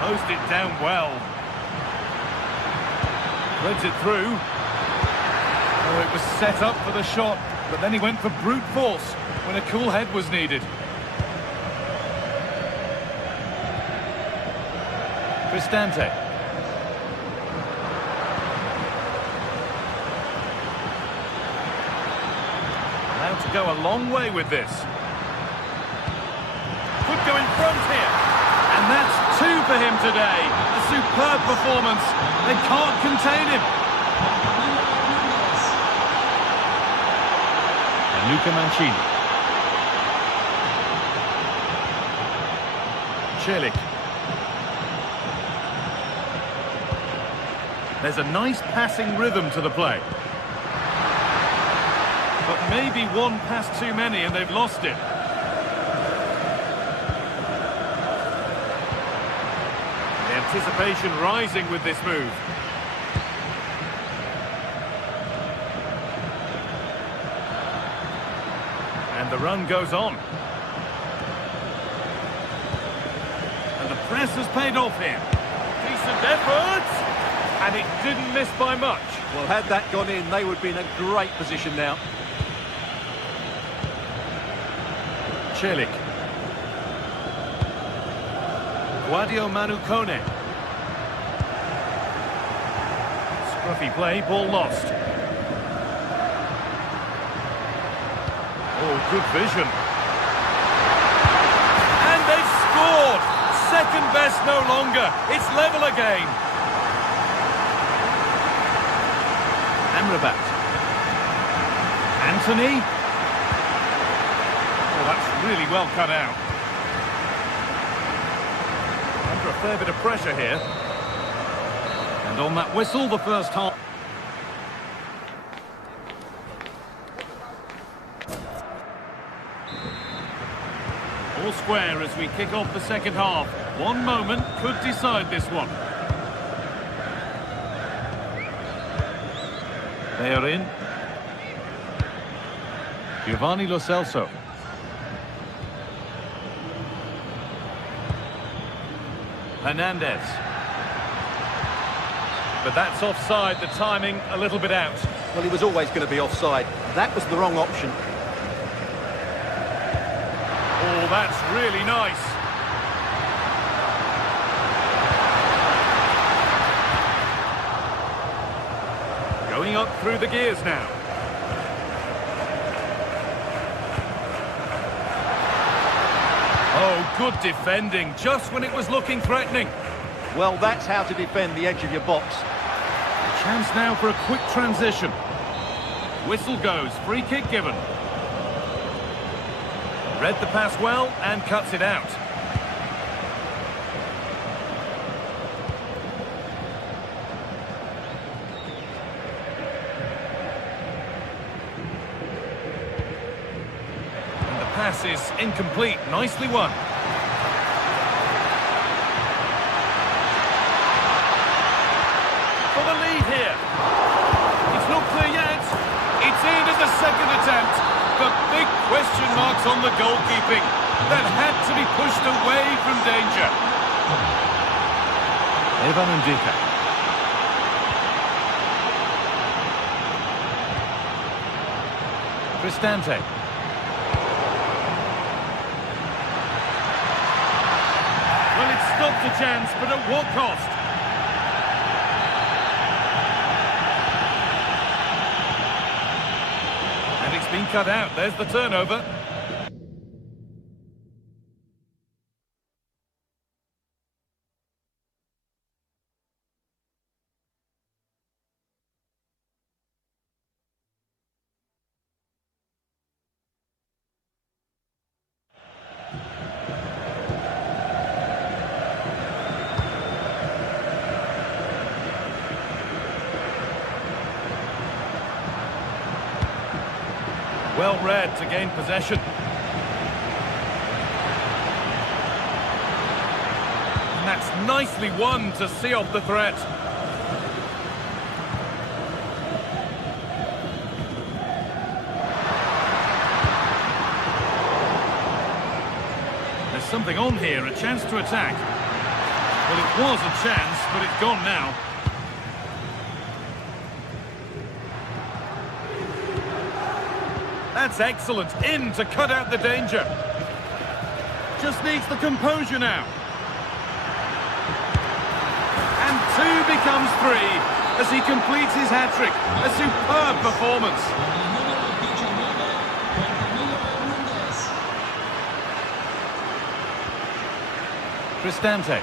Closed it down well. Threads it through. Oh, it was set up for the shot, but then he went for brute force when a cool head was needed. Cristante. Allowed to go a long way with this. Could go in front here. And that's two for him today. A superb performance. They can't contain him. Luca Mancini. Celik. There's a nice passing rhythm to the play. But maybe one pass too many and they've lost it. Anticipation rising with this move. And the run goes on. And the press has paid off here. Decent effort! And it didn't miss by much. Well, had that gone in, they would be in a great position now. Celik. Guadio Manukone. Scruffy play, ball lost. Oh, good vision. And they've scored! Second best no longer. It's level again. Amrabat. Anthony. Oh, that's really well cut out. Under a fair bit of pressure here. And on that whistle, the first half. All square as we kick off the second half. One moment could decide this one. They are in. Giovanni Lo Celso. Hernandez. But that's offside, the timing a little bit out. Well, he was always going to be offside. That was the wrong option. Oh, that's really nice. Going up through the gears now. Oh, good defending, just when it was looking threatening. Well, that's how to defend the edge of your box. A chance now for a quick transition. Whistle goes, free kick given. Read the pass well and cuts it out. And the pass is incomplete, nicely won. For the lead here. It's not clear yet. It's in as a second attempt. But big question marks on the goalkeeping. That had to be pushed away from danger. Evan Ndika. Cristante. Well, it stopped the chance, but at what cost? And it's been cut out. There's the turnover. Well read to gain possession. And that's nicely won to see off the threat. There's something on here, a chance to attack. Well, it was a chance, but it's gone now. That's excellent. In to cut out the danger. Just needs the composure now. And 2 becomes 3 as he completes his hat-trick. A superb performance. Cristante.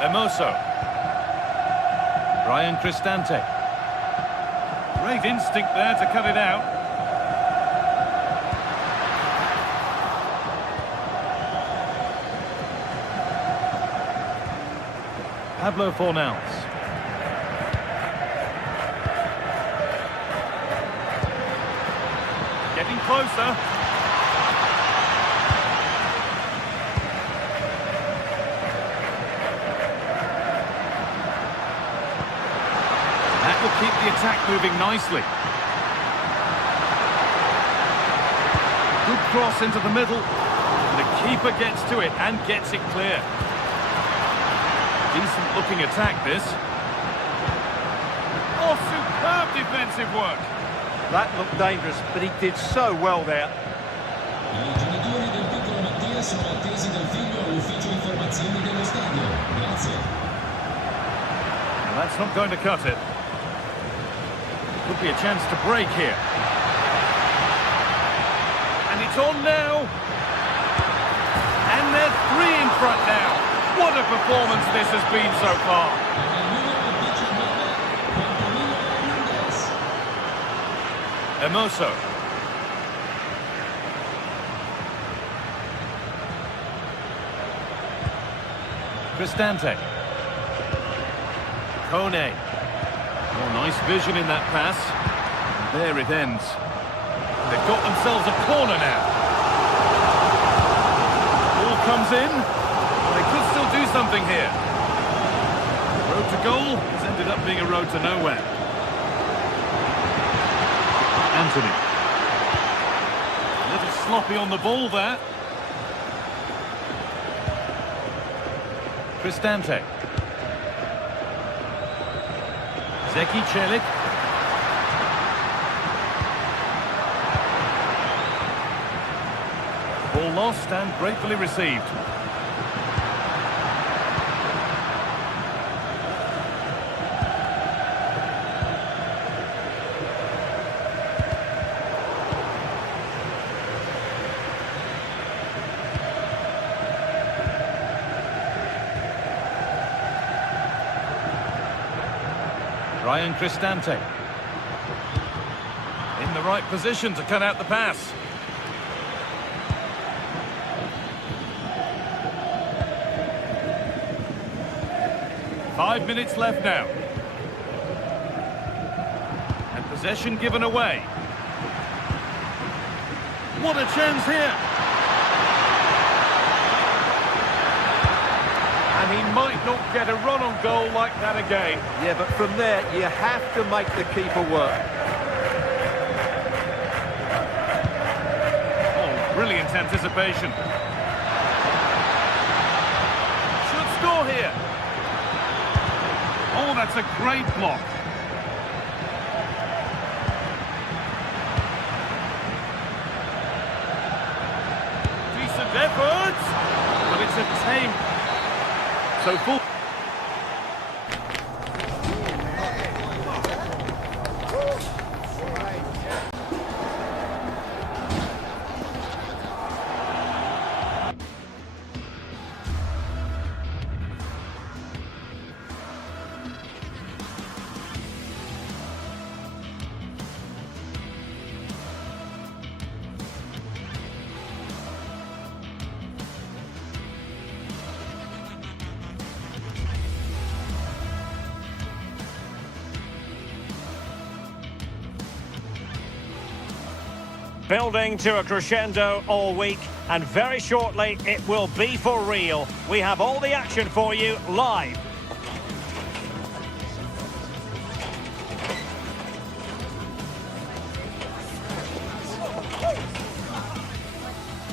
Hermoso. Brian Cristante. Great instinct there to cut it out. Pablo Fornals. Getting closer. moving nicely. Good cross into the middle. The keeper gets to it and gets it clear. Decent looking attack, this. Oh, superb defensive work. That looked dangerous, but he did so well there. I genitori del piccolo Mattia sono attesi dal figlio all'ufficio informazioni dello stadio. Grazie. Well, that's not going to cut it. Could be a chance to break here. And it's on now. And they're 3 in front now. What a performance this has been so far. Hermoso. Cristante. Kone. Oh, nice vision in that pass. And there it ends. They've got themselves a corner now. Ball comes in. They could still do something here. Road to goal has ended up being a road to nowhere. Anthony. A little sloppy on the ball there. Cristante. Zeki Celik. Ball lost and gratefully received. Ryan Cristante. In the right position to cut out the pass. Five minutes left now. And possession given away. What a chance here. And he might not get a run on goal like that again. Yeah, but from there, you have to make the keeper work. Oh, brilliant anticipation. Should score here. Oh, that's a great block. Decent effort. But it's a tame. So full. Building to a crescendo all week, and very shortly it will be for real. We have all the action for you live.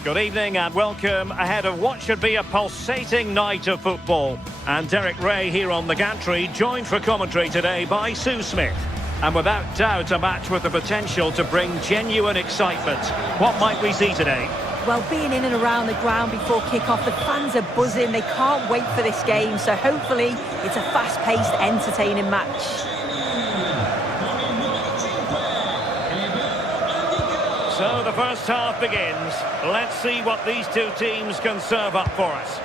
Good evening and welcome ahead of what should be a pulsating night of football. And Derek Ray here on the gantry, joined for commentary today by Sue Smith. And without doubt, a match with the potential to bring genuine excitement. What might we see today? Well, being in and around the ground before kick-off, the fans are buzzing. They can't wait for this game. So hopefully it's a fast-paced, entertaining match. So the first half begins. Let's see what these two teams can serve up for us.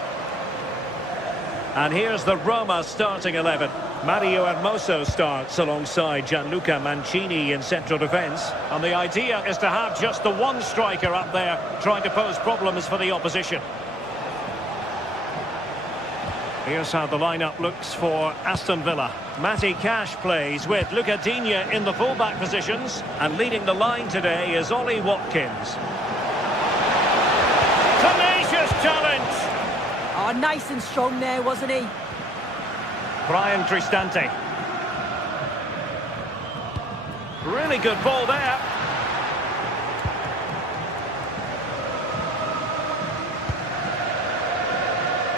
And here's the Roma starting 11. Mario Hermoso starts alongside Gianluca Mancini in central defence. And the idea is to have just the one striker up there trying to pose problems for the opposition. Here's how the lineup looks for Aston Villa. Matty Cash plays with Luca Digne in the fullback positions. And leading the line today is Ollie Watkins. Tenacious challenge! Oh, nice and strong there, wasn't he? Brian Cristante. Really good ball there.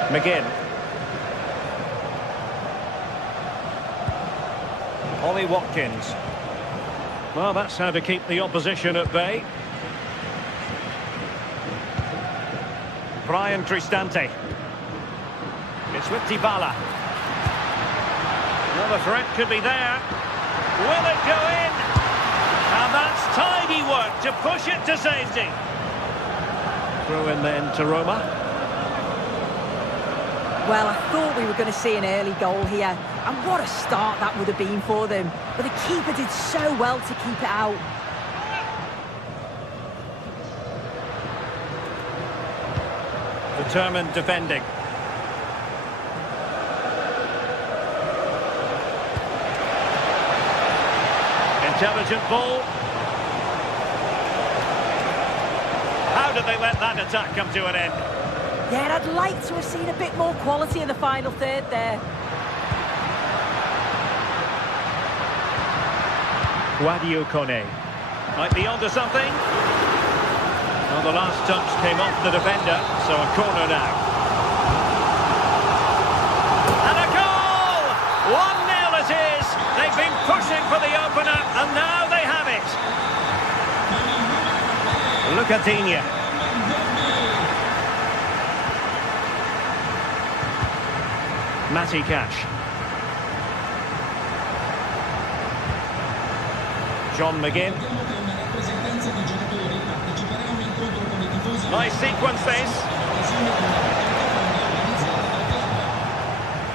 McGinn. Ollie Watkins. Well, that's how to keep the opposition at bay. Brian Cristante. It's with Dybala. Well, the threat could be there. Will it go in? And that's tidy work to push it to safety. Throw in then to Roma. Well, I thought we were going to see an early goal here. And what a start that would have been for them. But the keeper did so well to keep it out. Determined defending. Intelligent ball. How did they let that attack come to an end? Yeah, I'd like to have seen a bit more quality in the final third there. Guadio Kone. Might be onto something. Well, the last touch came off the defender, so a corner now. And a goal! 1-0 it is. They've been pushing for the opener, and now they have it. Look at Digne. Matty Cash. John McGinn. Nice sequence this.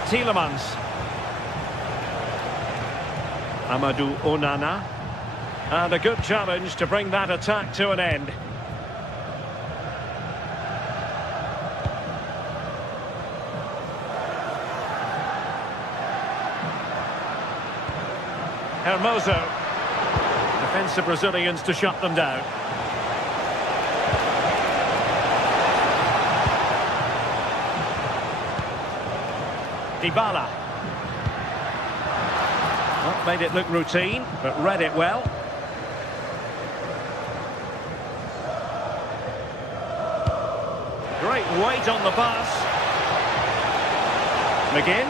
Tielemans. Amadou Onana. And a good challenge to bring that attack to an end. Hermoso. Defensive Brazilians to shut them down. Dybala. Well, made it look routine, but read it well. Great weight on the pass. McGinn.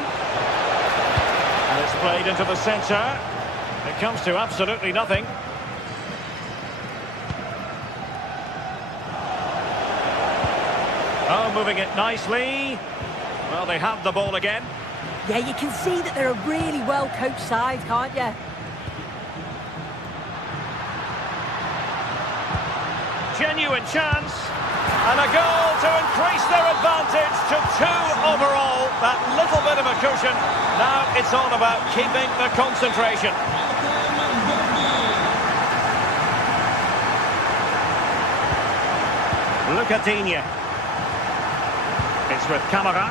And it's played into the centre. It comes to absolutely nothing. Oh, moving it nicely. Well, they have the ball again. Yeah, you can see that they're a really well-coached side, can't you? Genuine chance. And a goal to increase their advantage to 2 overall. That little bit of a cushion. Now it's all about keeping the concentration. Look at Digne. It's with Camara.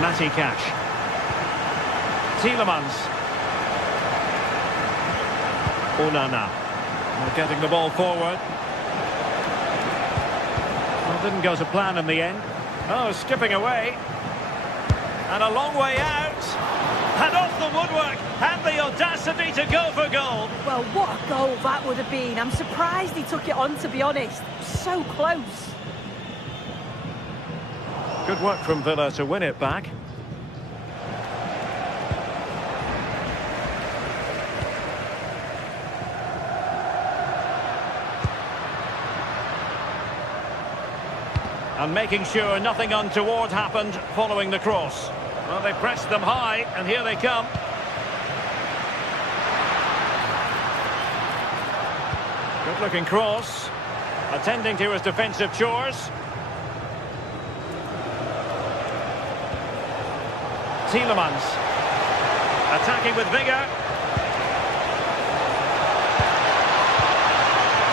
Matty Cash. Tielemans. Onana. They're getting the ball forward. Well, didn't go to plan in the end. Oh, skipping away. And a long way out. And off the woodwork. And the audacity to go for goal. Well, what a goal that would have been. I'm surprised he took it on, to be honest. So close. Good work from Villa to win it back. And making sure nothing untoward happened following the cross. Well, they pressed them high, and here they come. Good-looking cross. Attending to his defensive chores. Tielemans. Attacking with vigour.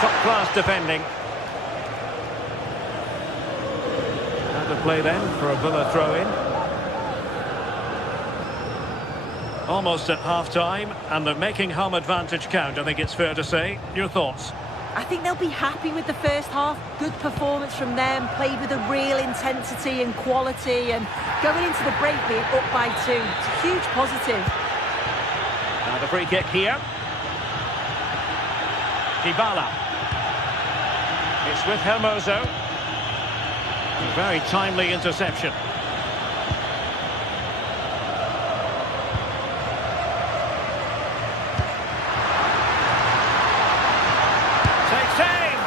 Top-class defending. And a play then for a Villa throw-in. Almost at half-time, and they're making home advantage count, I think it's fair to say. Your thoughts? I think they'll be happy with the first half. Good performance from them, played with a real intensity and quality, and going into the break being up by 2, it's a huge positive. Now the free kick here. Dybala. It's with Hermoso. Very timely interception. Takes aim!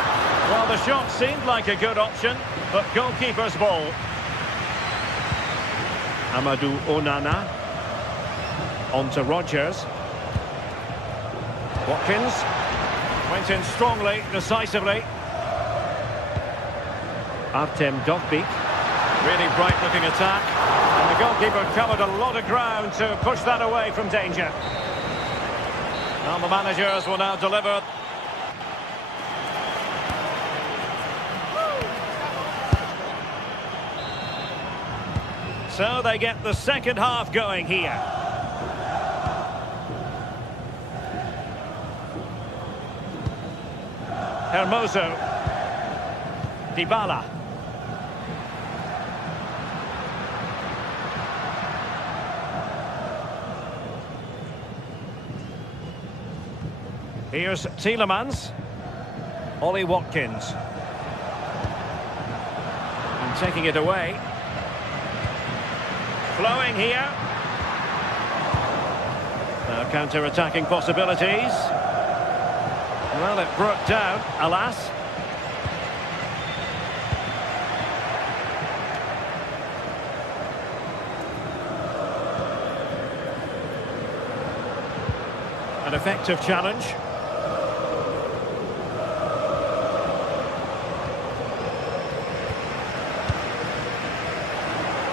Well, the shot seemed like a good option, but goalkeeper's ball. Amadou Onana. On to Rodgers. Watkins. Went in strongly, decisively. Artem Dovbyk. Really bright-looking attack. And the goalkeeper covered a lot of ground to push that away from danger. Now the managers will now deliver. So they get the second half going here. Hermoso. Dybala. Here's Tielemans. Ollie Watkins. And taking it away. Flowing here. Now counter-attacking possibilities. Well, it broke down, alas. An effective challenge.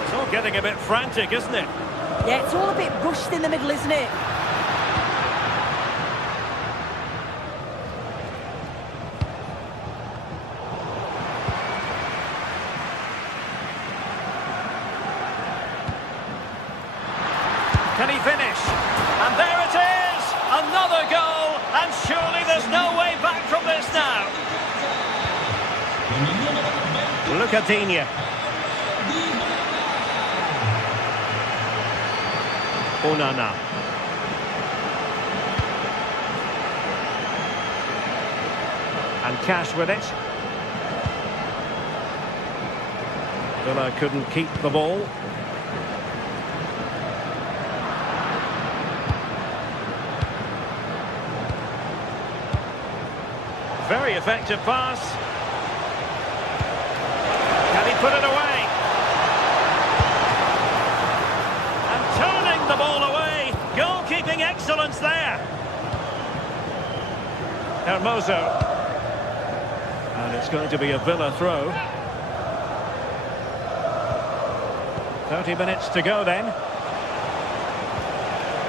It's all getting a bit frantic, isn't it? Yeah, it's all a bit rushed in the middle, isn't it? Can he finish? And there it is! Another goal! And surely there's no way back from this now. Look at Digne. Onana. And Cash with it. Villa couldn't keep the ball. Very effective pass. Can he put it away? And turning the ball away. Goalkeeping excellence there. Hermoso. And it's going to be a Villa throw. 30 minutes to go then.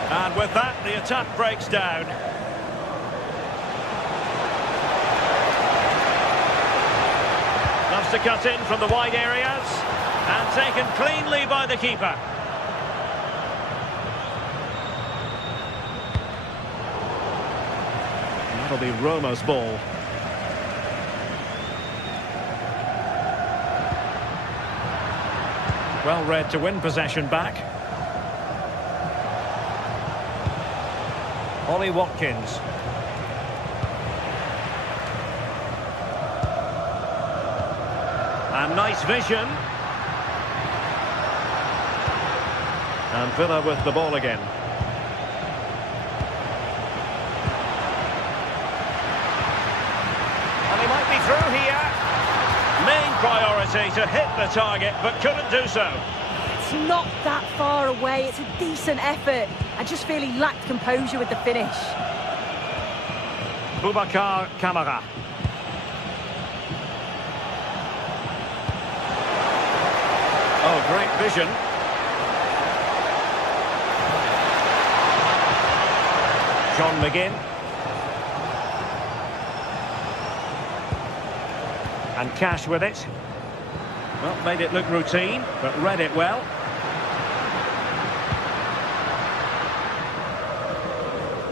And with that, the attack breaks down. To cut in from the wide areas and taken cleanly by the keeper. That'll be Roma's ball. Well read to win possession back. Ollie Watkins. And nice vision. And Villa with the ball again. And he might be through here. Main priority to hit the target, but couldn't do so. It's not that far away. It's a decent effort. I just feel he lacked composure with the finish. Boubacar Kamara. Oh, great vision. John McGinn. And Cash with it. Well, made it look routine, but read it well.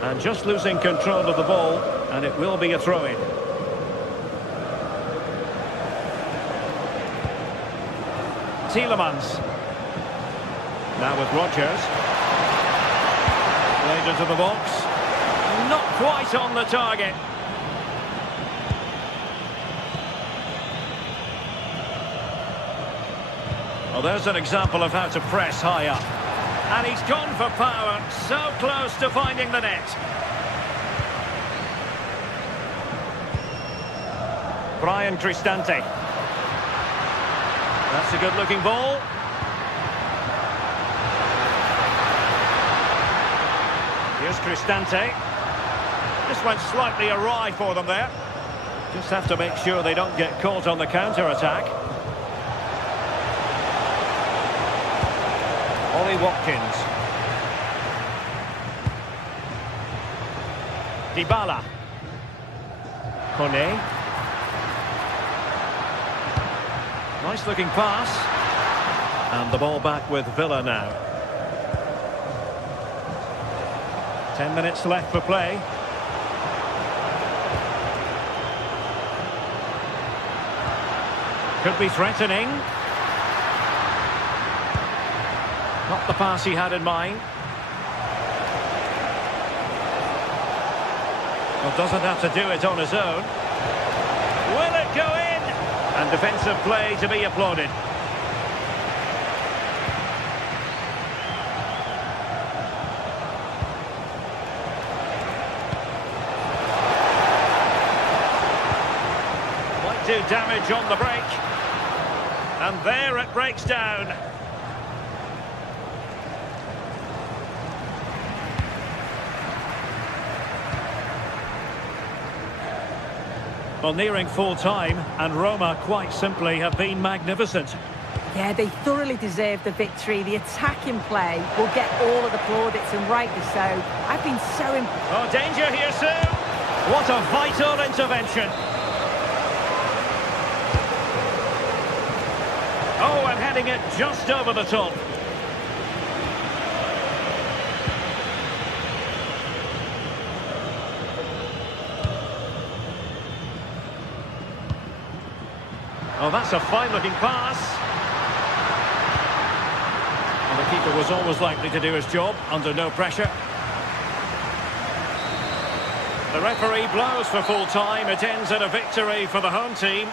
And just losing control of the ball, and it will be a throw-in. Tielemans. Now with Rodgers. Played into the box. quite on the target. Well, there's an example of how to press high up. And he's gone for power, so close to finding the net. Brian Cristante. That's a good-looking ball. Here's Cristante. This went slightly awry for them there. Just have to make sure they don't get caught on the counter-attack. Ollie Watkins. Dybala. Kone. Nice looking pass. And the ball back with Villa now. 10 minutes left for play. Could be threatening. Not the pass he had in mind. Well, doesn't have to do it on his own. Will it go in? And defensive play to be applauded. Might do damage on the break. And there it breaks down. Well, nearing full time, and Roma quite simply have been magnificent. Yeah, they thoroughly deserve the victory. The attacking play will get all of the plaudits, and rightly so. I've been so Oh, danger here soon. What a vital intervention. Oh, and heading it just over the top. Oh, that's a fine-looking pass. And the keeper was always likely to do his job under no pressure. The referee blows for full time. It ends in a victory for the home team.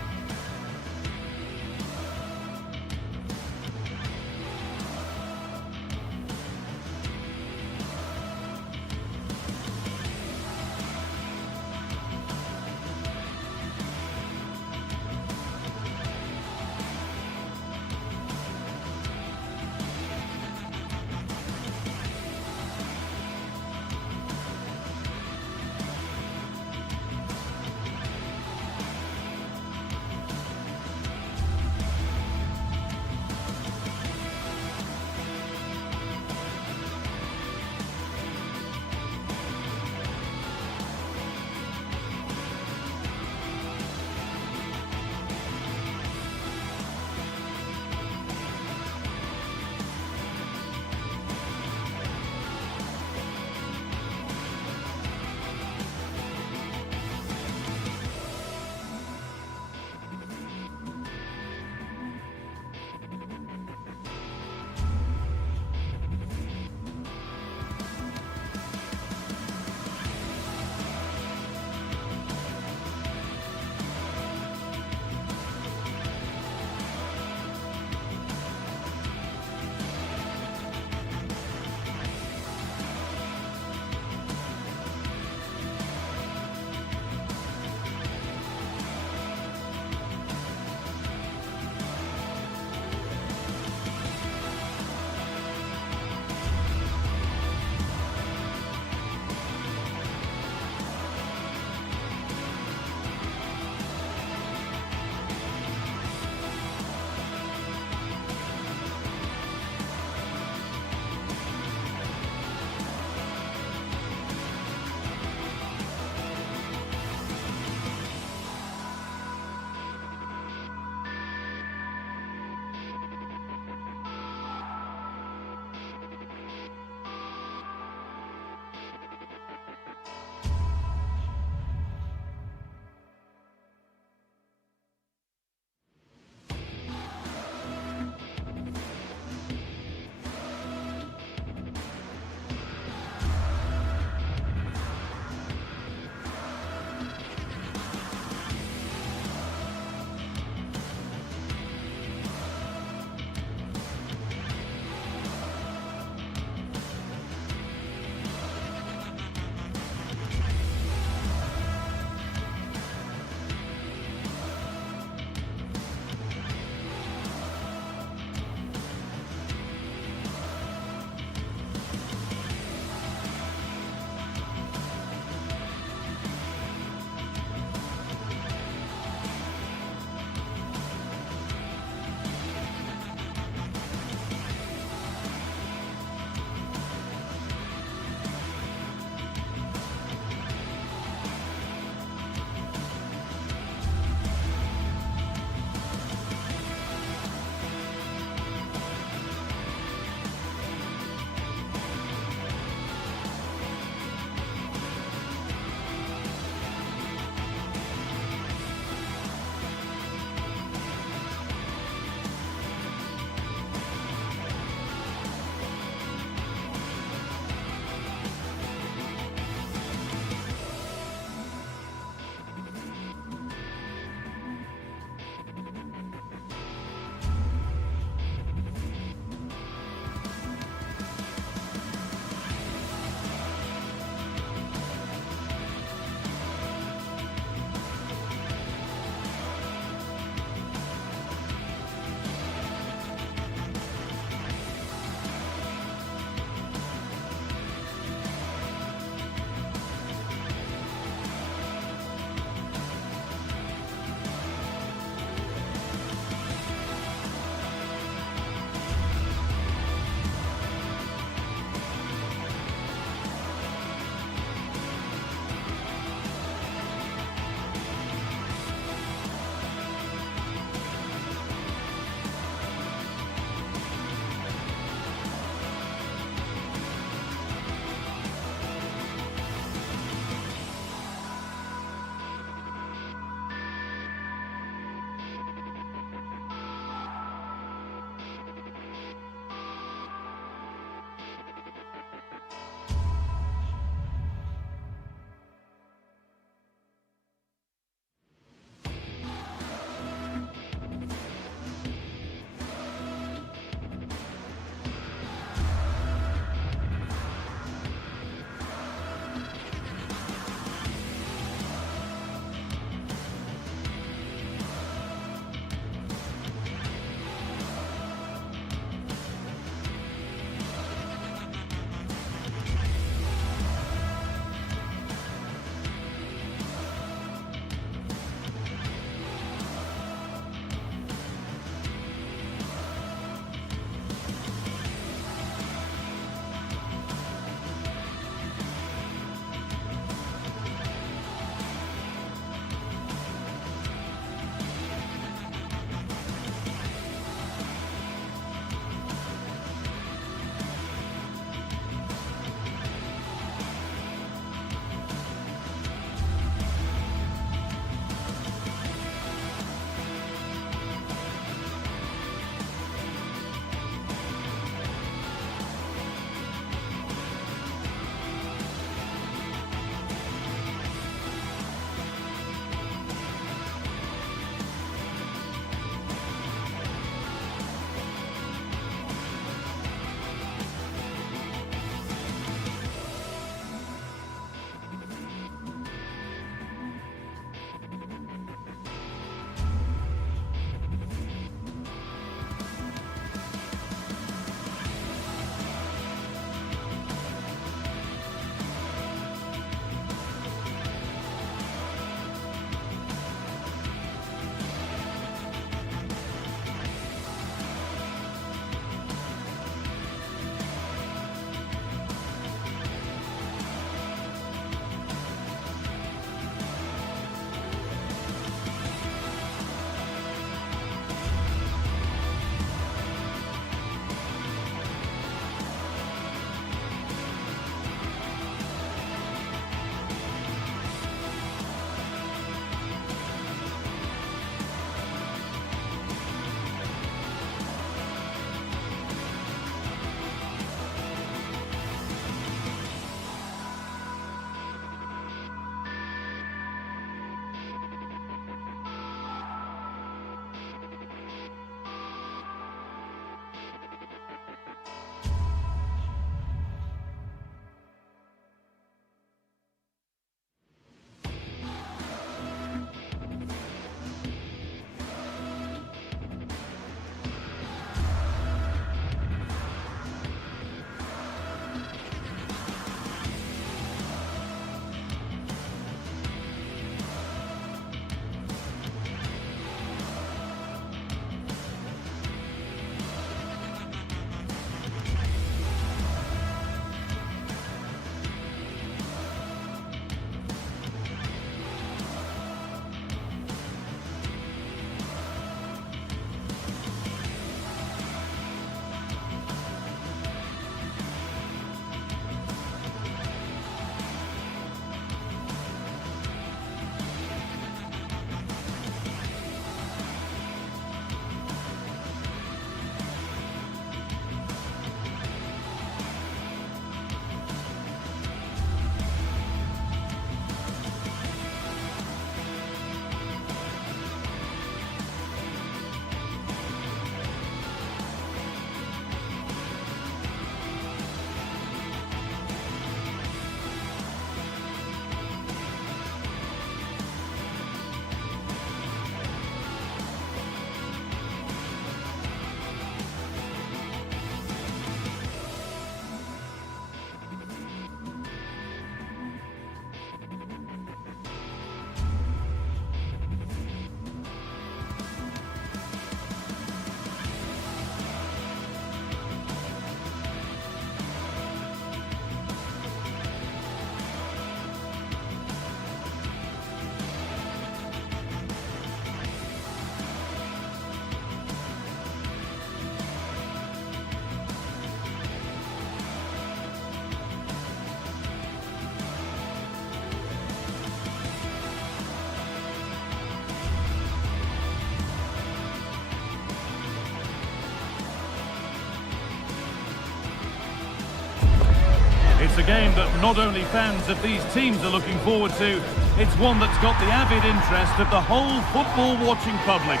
a game that not only fans of these teams are looking forward to, it's one that's got the avid interest of the whole football-watching public.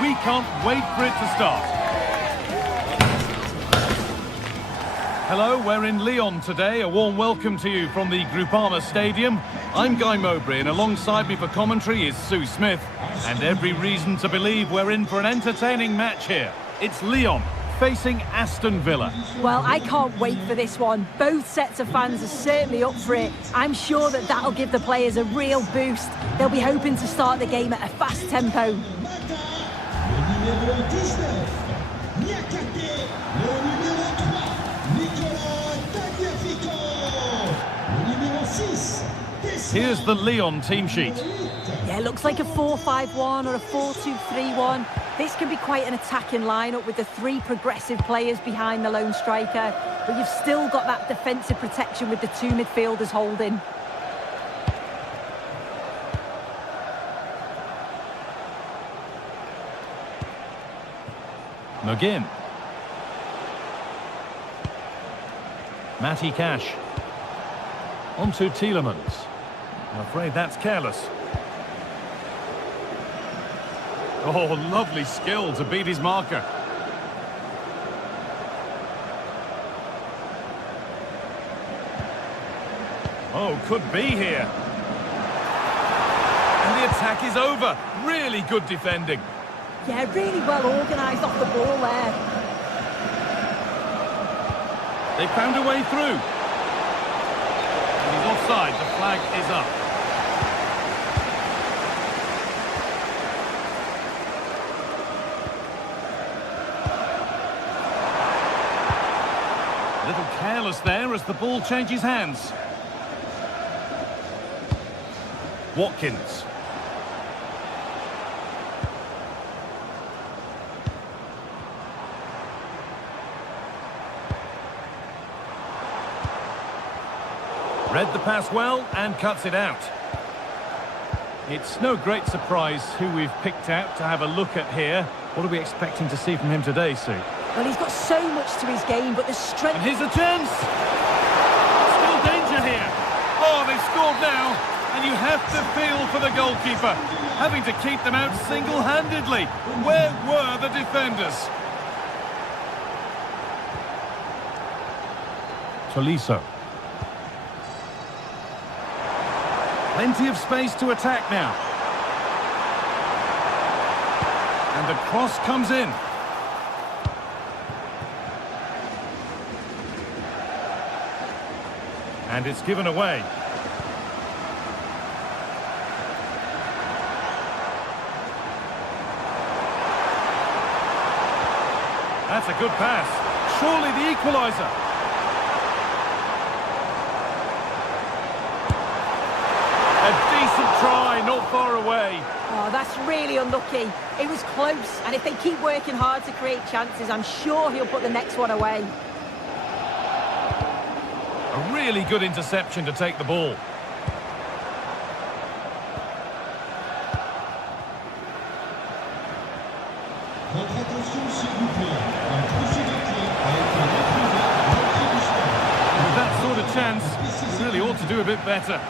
We can't wait for it to start. Hello, we're in Lyon today. A warm welcome to you from the Groupama Stadium. I'm Guy Mowbray, and alongside me for commentary is Sue Smith. And every reason to believe we're in for an entertaining match here. It's Lyon facing Aston Villa. Well, I can't wait for this one. Both sets of fans are certainly up for it. I'm sure that that'll give the players a real boost. They'll be hoping to start the game at a fast tempo. Here's the Lyon team sheet. Yeah, it looks like a 4-5-1 or a 4-2-3-1. This can be quite an attacking lineup with the three progressive players behind the lone striker, but you've still got that defensive protection with the two midfielders holding. McGinn. Matty Cash. On to Tielemans. I'm afraid that's careless. Oh, lovely skill to beat his marker. Oh, could be here. And the attack is over. Really good defending. Yeah, really well organised off the ball there. They found a way through. And he's offside. The flag is up. A little careless there as the ball changes hands. Watkins. Read the pass well and cuts it out. It's no great surprise who we've picked out to have a look at here. What are we expecting to see from him today, Sue? Well, he's got so much to his game, but the strength... And here's a chance! Still danger here. Oh, they've scored now. And you have to feel for the goalkeeper, having to keep them out single-handedly. Where were the defenders? Tolisso. Plenty of space to attack now. And the cross comes in. And it's given away. That's a good pass. Surely the equaliser. A decent try, not far away. Oh, that's really unlucky. It was close, and if they keep working hard to create chances, I'm sure he'll put the next one away. A really good interception to take the ball. With that sort of chance, he really ought to do a bit better.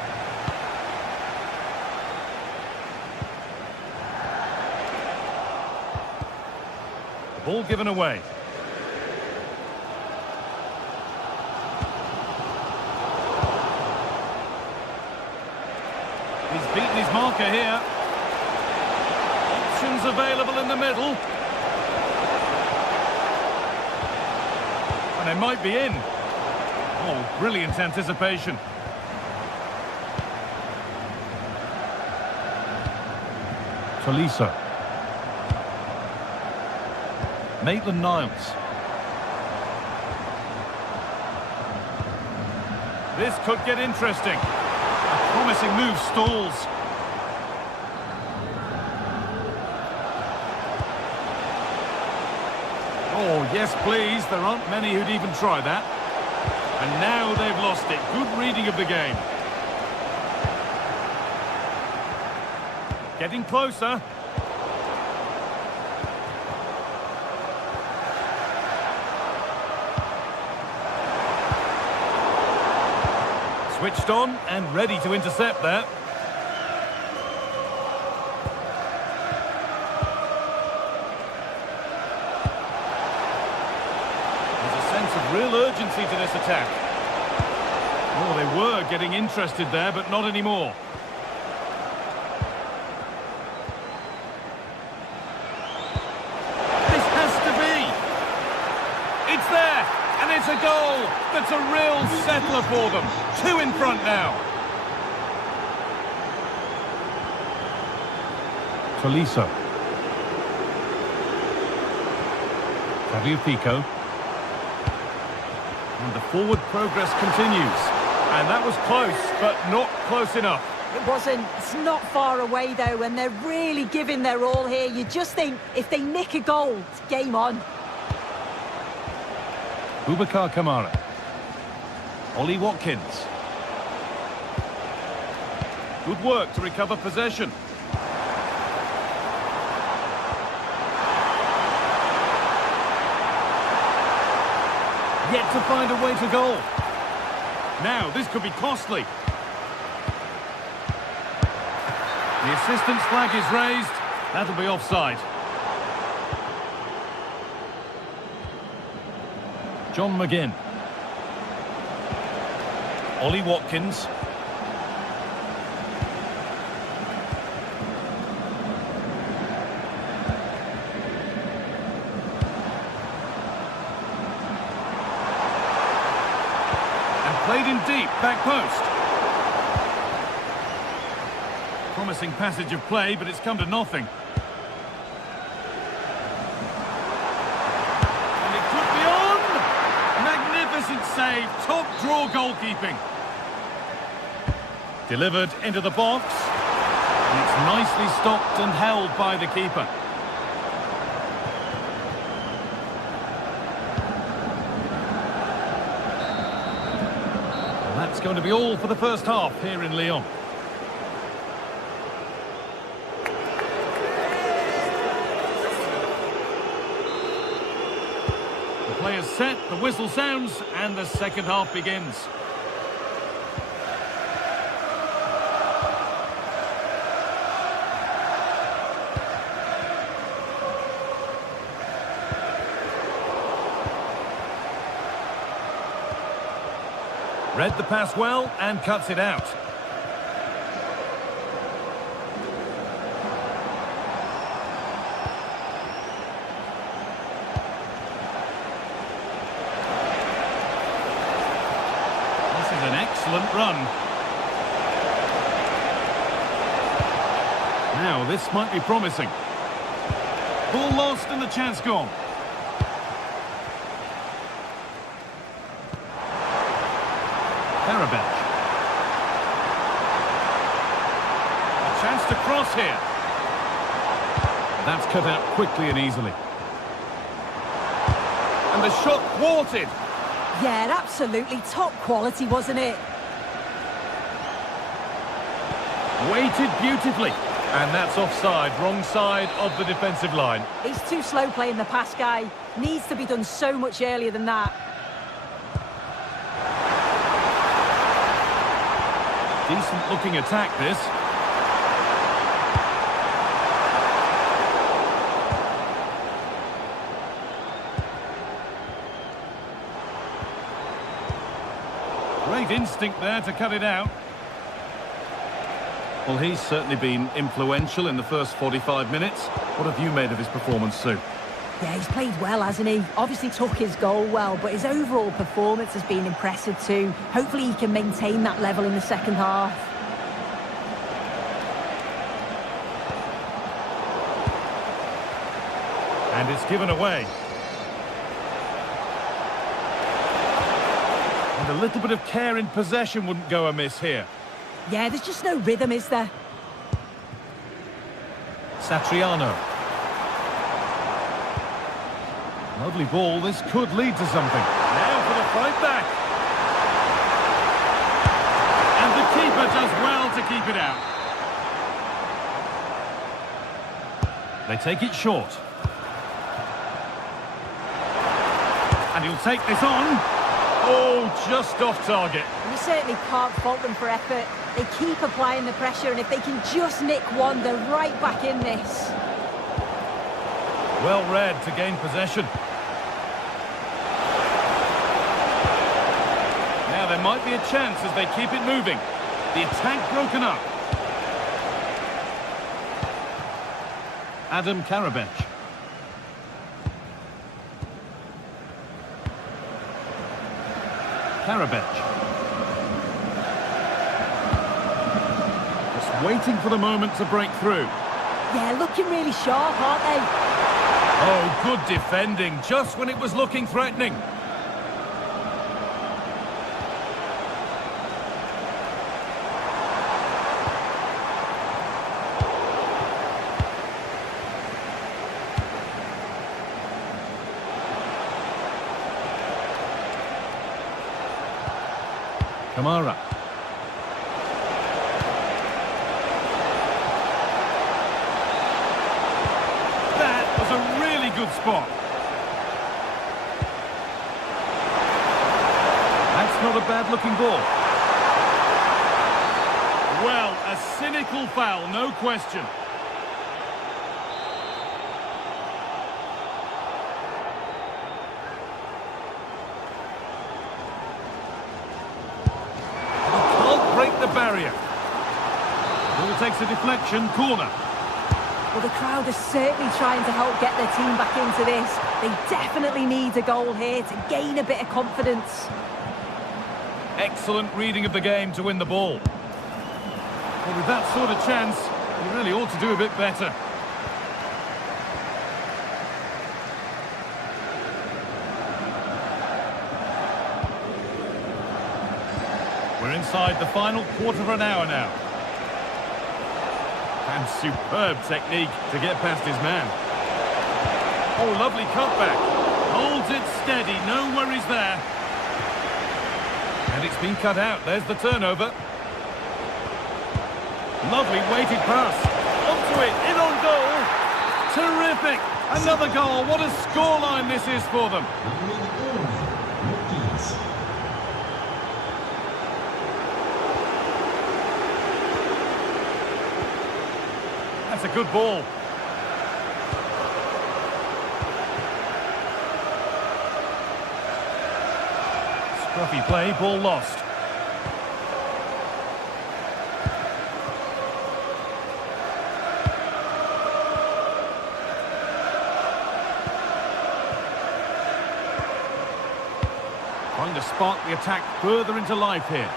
The ball given away. He's beaten his marker here. Options available in the middle. And they might be in. Oh, brilliant anticipation. Tolisso. Maitland-Niles. This could get interesting. A promising move stalls. Oh, yes, please. There aren't many who'd even try that. And now they've lost it. Good reading of the game. Getting closer. Switched on and ready to intercept that. There's a sense of real urgency to this attack. Oh, they were getting interested there, but not anymore. This has to be. It's there, and it's a goal. That's a real settler for them. 2 in front now. Tolisso. Fabio Pico. And the forward progress continues. And that was close, but not close enough. It wasn't. It's not far away, though, and they're really giving their all here. You just think, if they nick a goal, it's game on. Boubacar Kamara. Ollie Watkins. Good work to recover possession. Yet to find a way to goal. Now, this could be costly. The assistant's flag is raised. That'll be offside. John McGinn. Ollie Watkins. Played in deep, back post. Promising passage of play, but it's come to nothing. And it could be on! Magnificent save, top draw goalkeeping. Delivered into the box. And it's nicely stopped and held by the keeper. That's going to be all for the first half here in Lyon. The players set, the whistle sounds, and the second half begins. Read the pass well and cuts it out. This is an excellent run. Now, this might be promising. Ball lost and the chance gone. A chance to cross here. That's cut out quickly and easily. And the shot thwarted. Yeah, absolutely top quality, wasn't it? Weighted beautifully. And that's offside, wrong side of the defensive line. He's too slow playing the pass, guy. Needs to be done so much earlier than that. Decent looking attack, this. Great instinct there to cut it out. Well, he's certainly been influential in the first 45 minutes. What have you made of his performance, Sue? Yeah, he's played well, hasn't he? Obviously took his goal well, but his overall performance has been impressive too. Hopefully he can maintain that level in the second half. And it's given away. And a little bit of care in possession wouldn't go amiss here. Yeah, there's just no rhythm, is there? Satriano. Lovely ball, this could lead to something. Now for the fight back. And the keeper does well to keep it out. They take it short. And he'll take this on. Oh, just off target. And you certainly can't fault them for effort. They keep applying the pressure, and if they can just nick one, they're right back in this. Well read to gain possession. Now there might be a chance as they keep it moving. The attack broken up. Adam Karabech. Karabech. Just waiting for the moment to break through. Yeah, looking really sharp, aren't they? Oh, good defending, just when it was looking threatening. Kamara. That was a really good spot. That's not a bad-looking ball. Well, a cynical foul, no question. Break the barrier. Ball takes a deflection, corner. Well, the crowd are certainly trying to help get their team back into this. They definitely need a goal here to gain a bit of confidence. Excellent reading of the game to win the ball. Well, with that sort of chance, you really ought to do a bit better. We're inside the final quarter of an hour now. And superb technique to get past his man. Oh, lovely cutback. Holds it steady, no worries there. And it's been cut out. There's the turnover. Lovely weighted pass. Onto it, in on goal. Terrific. Another goal. What a scoreline this is for them. That's a good ball. Scruffy play, ball lost. Trying to spark the attack further into life here.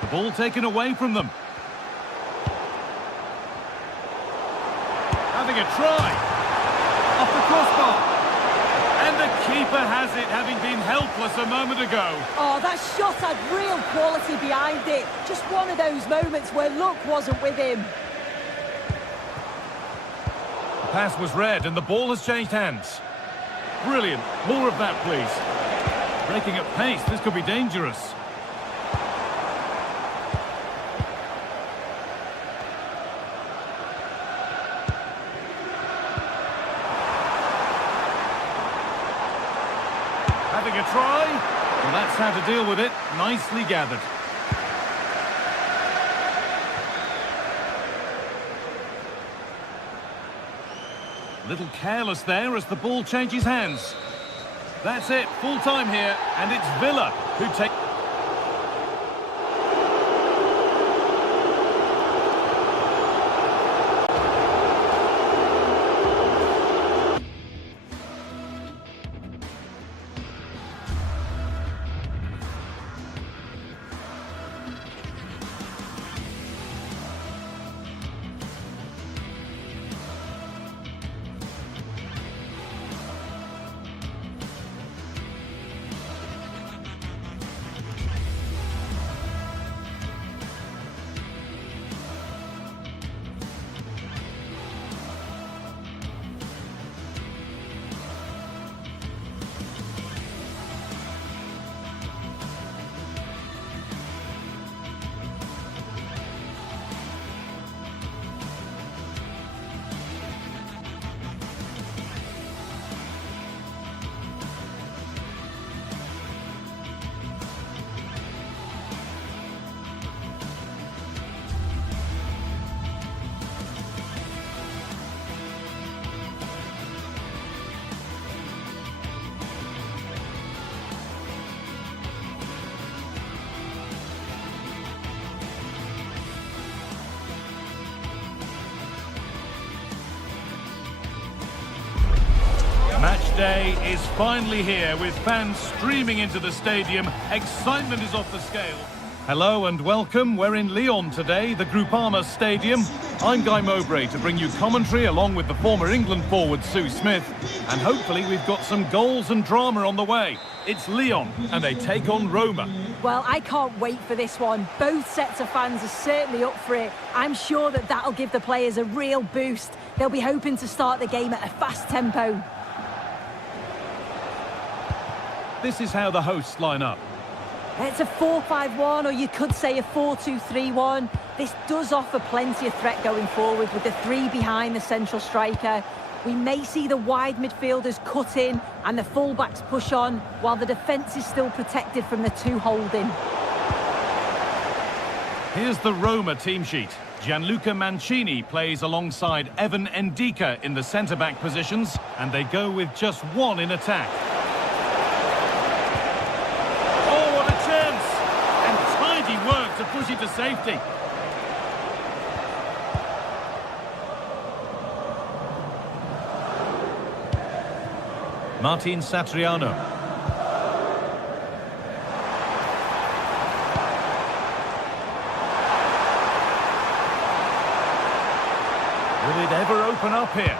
The ball taken away from them. Having a try. Off the crossbar. And the keeper has it, having been helpless a moment ago. Oh, that shot had real quality behind it. Just one of those moments where luck wasn't with him. The pass was read and the ball has changed hands. Brilliant. More of that, please. Breaking at pace, this could be dangerous. Having a try. Well, that's how to deal with it. Nicely gathered. A little careless there as the ball changes hands. That's it, full time here, and it's Villa who take... day is finally here with fans streaming into the stadium. Excitement is off the scale. Hello and welcome. We're in Lyon today, the Groupama Stadium. I'm Guy Mowbray to bring you commentary along with the former England forward Sue Smith. And hopefully we've got some goals and drama on the way. It's Lyon and they take on Roma. Well, I can't wait for this one. Both sets of fans are certainly up for it. I'm sure that that'll give the players a real boost. They'll be hoping to start the game at a fast tempo. This is how the hosts line up. It's a 4-5-1, or you could say a 4-2-3-1. This does offer plenty of threat going forward with the three behind the central striker. We may see the wide midfielders cut in and the fullbacks push on, while the defence is still protected from the two holding. Here's the Roma team sheet. Gianluca Mancini plays alongside Evan Ndika in the centre-back positions, and they go with just one in attack. Work to push it to safety. Martin Satriano. Will it ever open up here?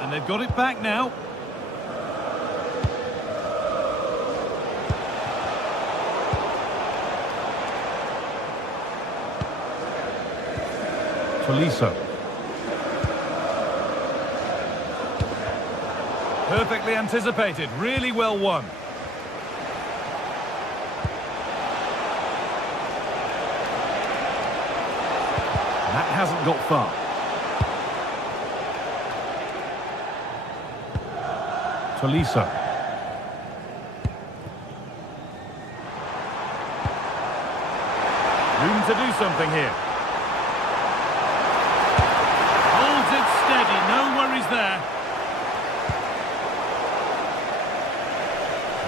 And they've got it back now. Tolisso. Perfectly anticipated, really well won. That hasn't got far. Tolisso. Room to do something here. Holds it steady, no worries there.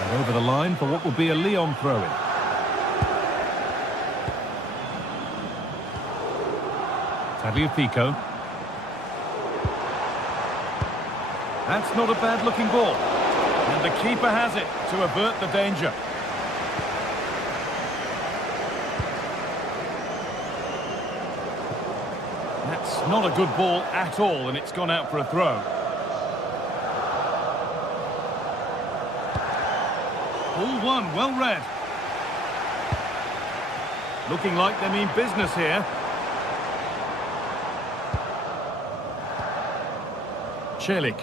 And over the line for what will be a Lyon throw-in. Tagliafico. That's not a bad-looking ball. And the keeper has it to avert the danger. That's not a good ball at all, and it's gone out for a throw. Ball one, well read. Looking like they mean business here. Celik.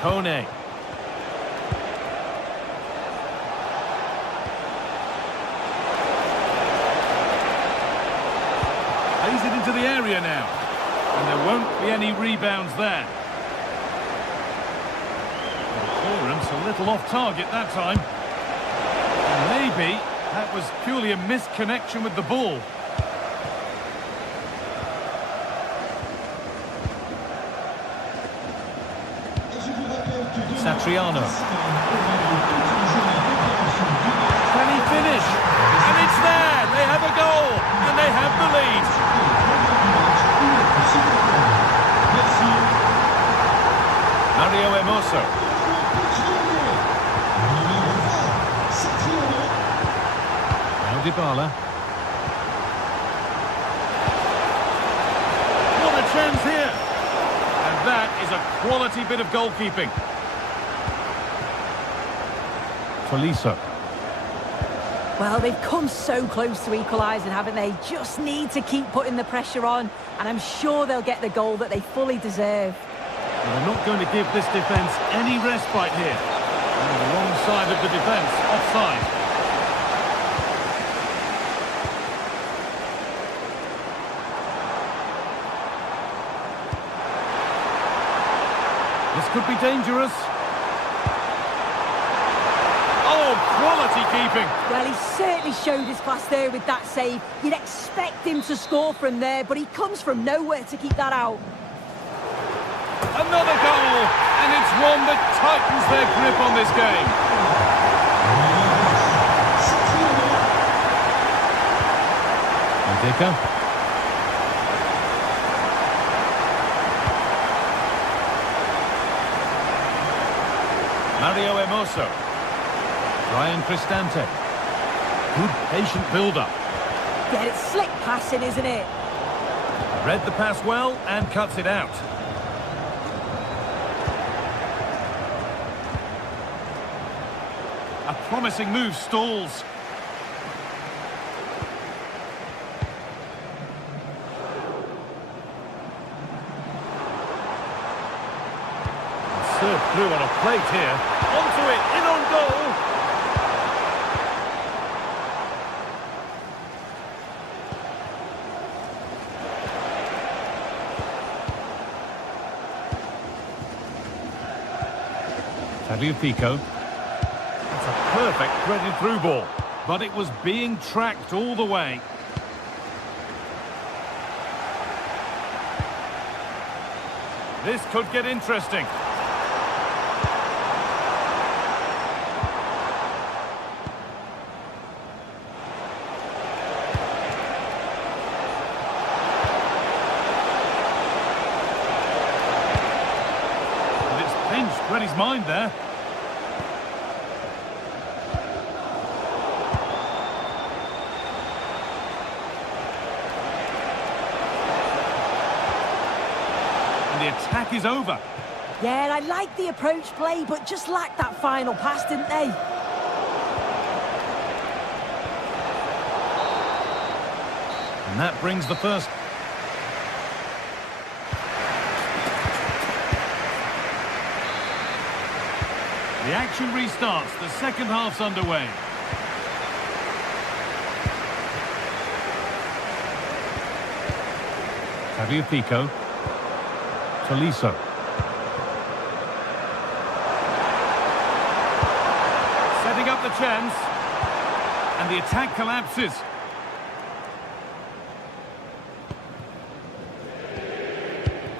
Kone. Plays it into the area now. And there won't be any rebounds there. Clearance a little off target that time. And maybe that was purely a misconnection with the ball. Satriano. Can he finish? And it's there! They have a goal! And they have the lead! Mario Hermoso. Now Dybala. What a chance here! And that is a quality bit of goalkeeping. Tolisso. Well, they've come so close to equalising, haven't they? Just need to keep putting the pressure on, and I'm sure they'll get the goal that they fully deserve. And they're not going to give this defence any respite here. And the wrong side of the defence, offside. This could be dangerous. Oh, quality keeping. Well, he certainly showed his class there with that save. You'd expect him to score from there, but he comes from nowhere to keep that out. Another goal, and it's one that tightens their grip on this game. Dicker. Mario Hermoso. Ryan Cristante. Good patient build-up. Yeah, it's slick passing, isn't it? Read the pass well and cuts it out. A promising move stalls. Served through on a plate here. Onto it, in on goal. Tagliafico. That's a perfect threaded through ball, but it was being tracked all the way. This could get interesting. And it's pinched, read his mind there. And the attack is over. Yeah, I like the approach play, but just lacked that final pass, didn't they? And that brings the first. The action restarts. The second half's underway. Tagliafico. Tolisso. Setting up the chance. And the attack collapses.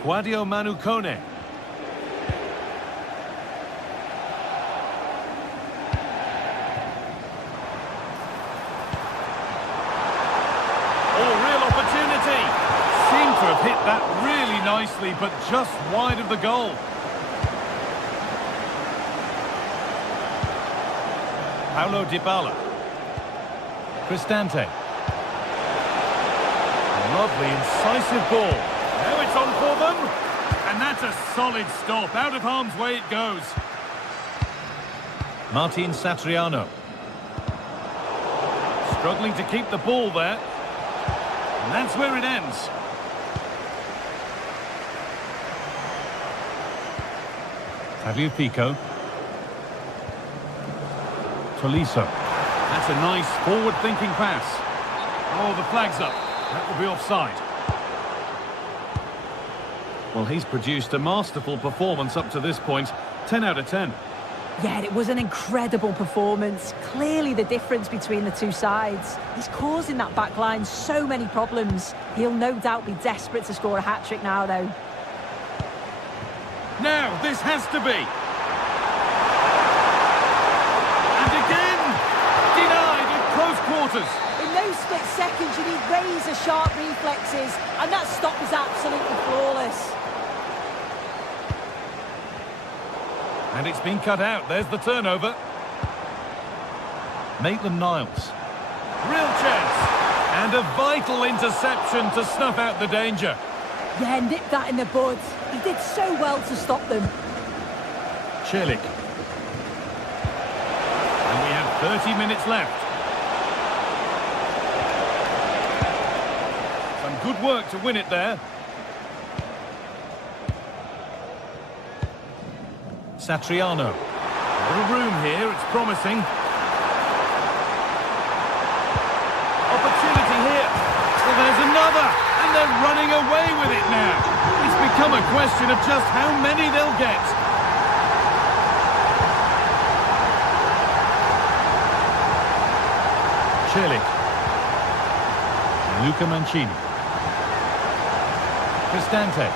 Quadio Manucone. Oh, real opportunity. Seemed to have hit that really nicely, but just wide of the goal. Paulo Dybala. Cristante. Lovely, incisive ball. Now it's on for them. And that's a solid stop. Out of harm's way it goes. Martin Satriano. Struggling to keep the ball there. And that's where it ends. Tagliafico. Tolisso. That's a nice forward-thinking pass. Oh, the flag's up. That will be offside. Well, he's produced a masterful performance up to this point. 10 out of 10. Yeah, it was an incredible performance. Clearly the difference between the two sides. He's causing that back line so many problems. He'll no doubt be desperate to score a hat-trick now, though. Now, this has to be. And again, denied in close quarters. In those split seconds, you need razor-sharp reflexes, and that stop was absolutely flawless. And it's been cut out. There's the turnover. Maitland-Niles. Real chance. And a vital interception to snuff out the danger. Yeah, nipped that in the bud. He did so well to stop them. Celik. And we have 30 minutes left. Some good work to win it there. Satriano. A little room here, it's promising. Opportunity here. Well, there's another. And they're running away with it now. It's become a question of just how many they'll get. Celik. Luca Mancini. Cristante.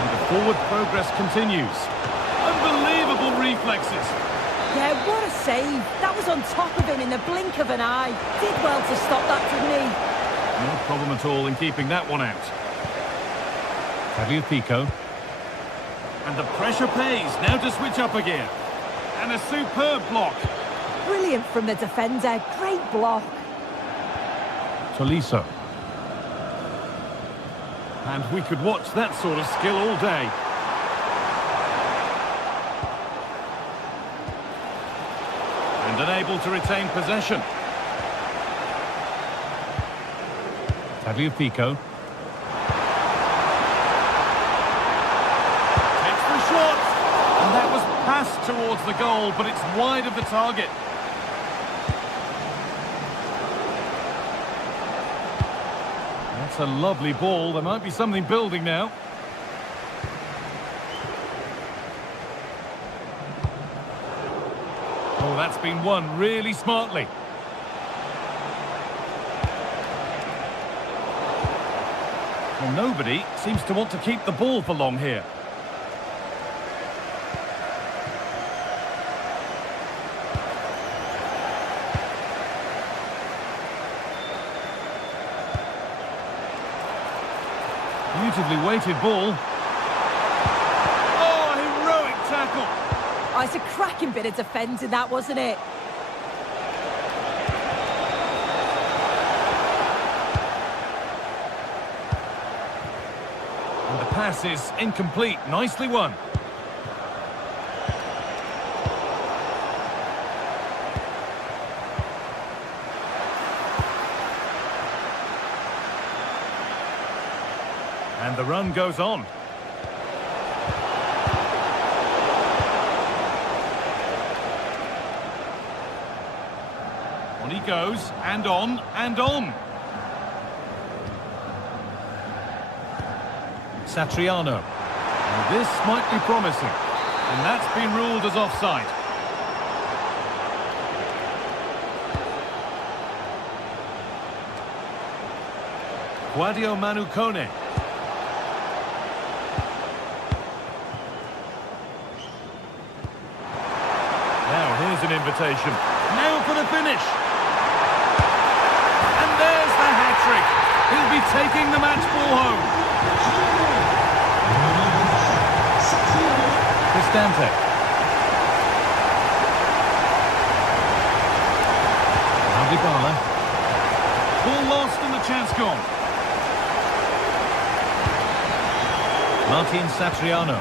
And the forward progress continues. Unbelievable reflexes. Yeah, what a save. That was on top of him in the blink of an eye. Did well to stop that, didn't he? No problem at all in keeping that one out. Pico. And the pressure pays. Now to switch up again. And a superb block. Brilliant from the defender. Great block. Tolisso. And we could watch that sort of skill all day. And unable to retain possession. Pico. Takes the shot. And that was passed towards the goal, but it's wide of the target. That's a lovely ball. There might be something building now. Oh, that's been won really smartly. Well, nobody seems to want to keep the ball for long here. Beautifully weighted ball. Oh, heroic tackle. Oh, it's a cracking bit of defending, that, wasn't it? And the pass is incomplete. Nicely won. And the run goes on. On he goes, and on, and on. Satriano. And this might be promising. And that's been ruled as offside. Guadio Manucone. Now here's an invitation. Now for the finish. And there's the hat-trick. He'll be taking the match ball home. Cristante. Dybala. Ball lost and the chance gone. Martin Satriano.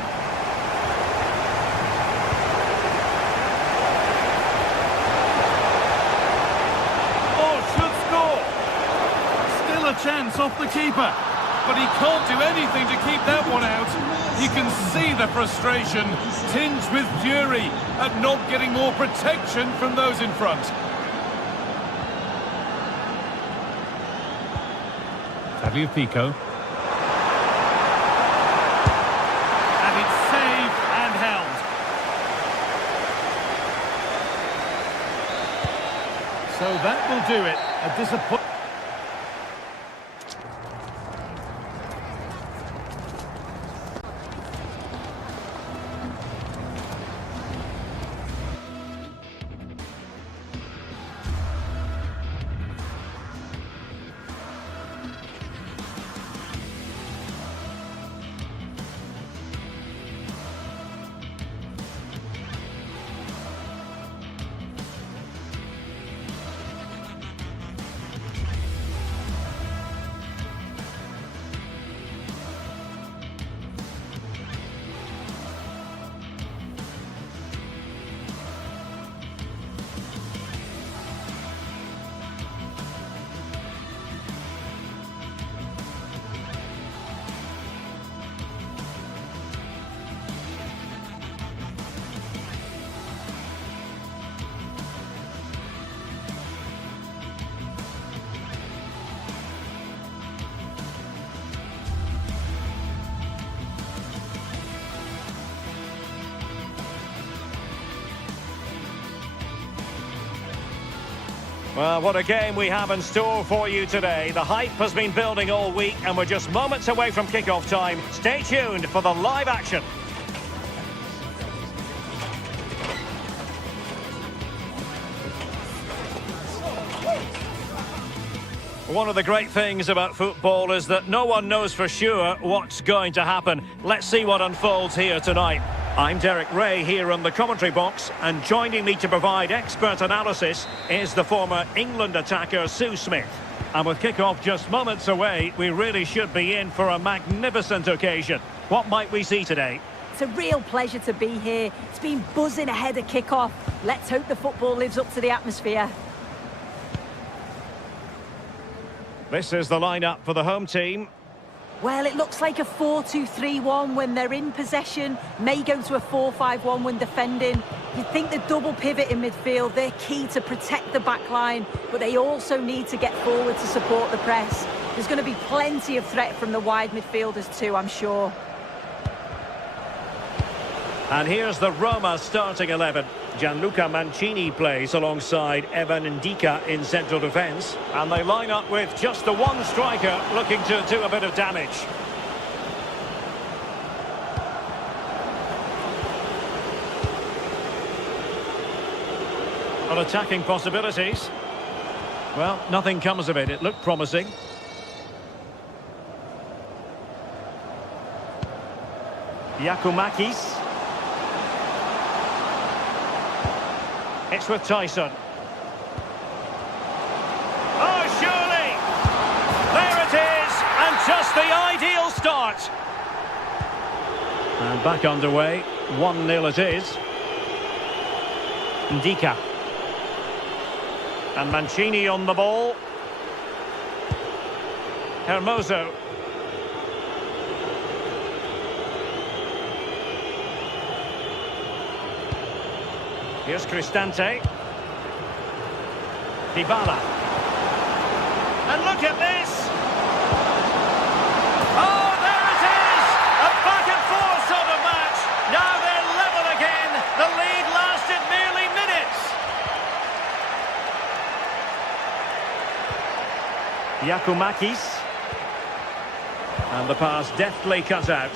Chance off the keeper, but he can't do anything to keep that one out. You can see the frustration tinged with fury at not getting more protection from those in front. Pico. And it's saved and held. So that will do it. A disappointment. Well, what a game we have in store for you today. The hype has been building all week and we're just moments away from kick-off time. Stay tuned for the live action. One of the great things about football is that no one knows for sure what's going to happen. Let's see what unfolds here tonight. I'm Derek Ray here on the commentary box, and joining me to provide expert analysis is the former England attacker Sue Smith. And with kick-off just moments away, we really should be in for a magnificent occasion. What might we see today? It's a real pleasure to be here. It's been buzzing ahead of kick-off. Let's hope the football lives up to the atmosphere. This is the lineup for the home team. Well, it looks like a 4-2-3-1 when they're in possession. May go to a 4-5-1 when defending. You'd think the double pivot in midfield, they're key to protect the back line, but they also need to get forward to support the press. There's going to be plenty of threat from the wide midfielders too, I'm sure. And here's the Roma starting 11. Gianluca Mancini plays alongside Evan Ndika in central defence. And they line up with just the one striker looking to do a bit of damage. On attacking possibilities. Well, nothing comes of it. It looked promising. Giacomakis. It's with Tyson. Oh, surely! There it is! And just the ideal start. And back underway. 1-0 it is. Ndika. And Mancini on the ball. Hermoso. Here's Cristante. Dybala. And look at this! Oh, there it is! A back-and-forth sort of match. Now they're level again. The lead lasted merely minutes. Giacomakis. And the pass deftly cut out.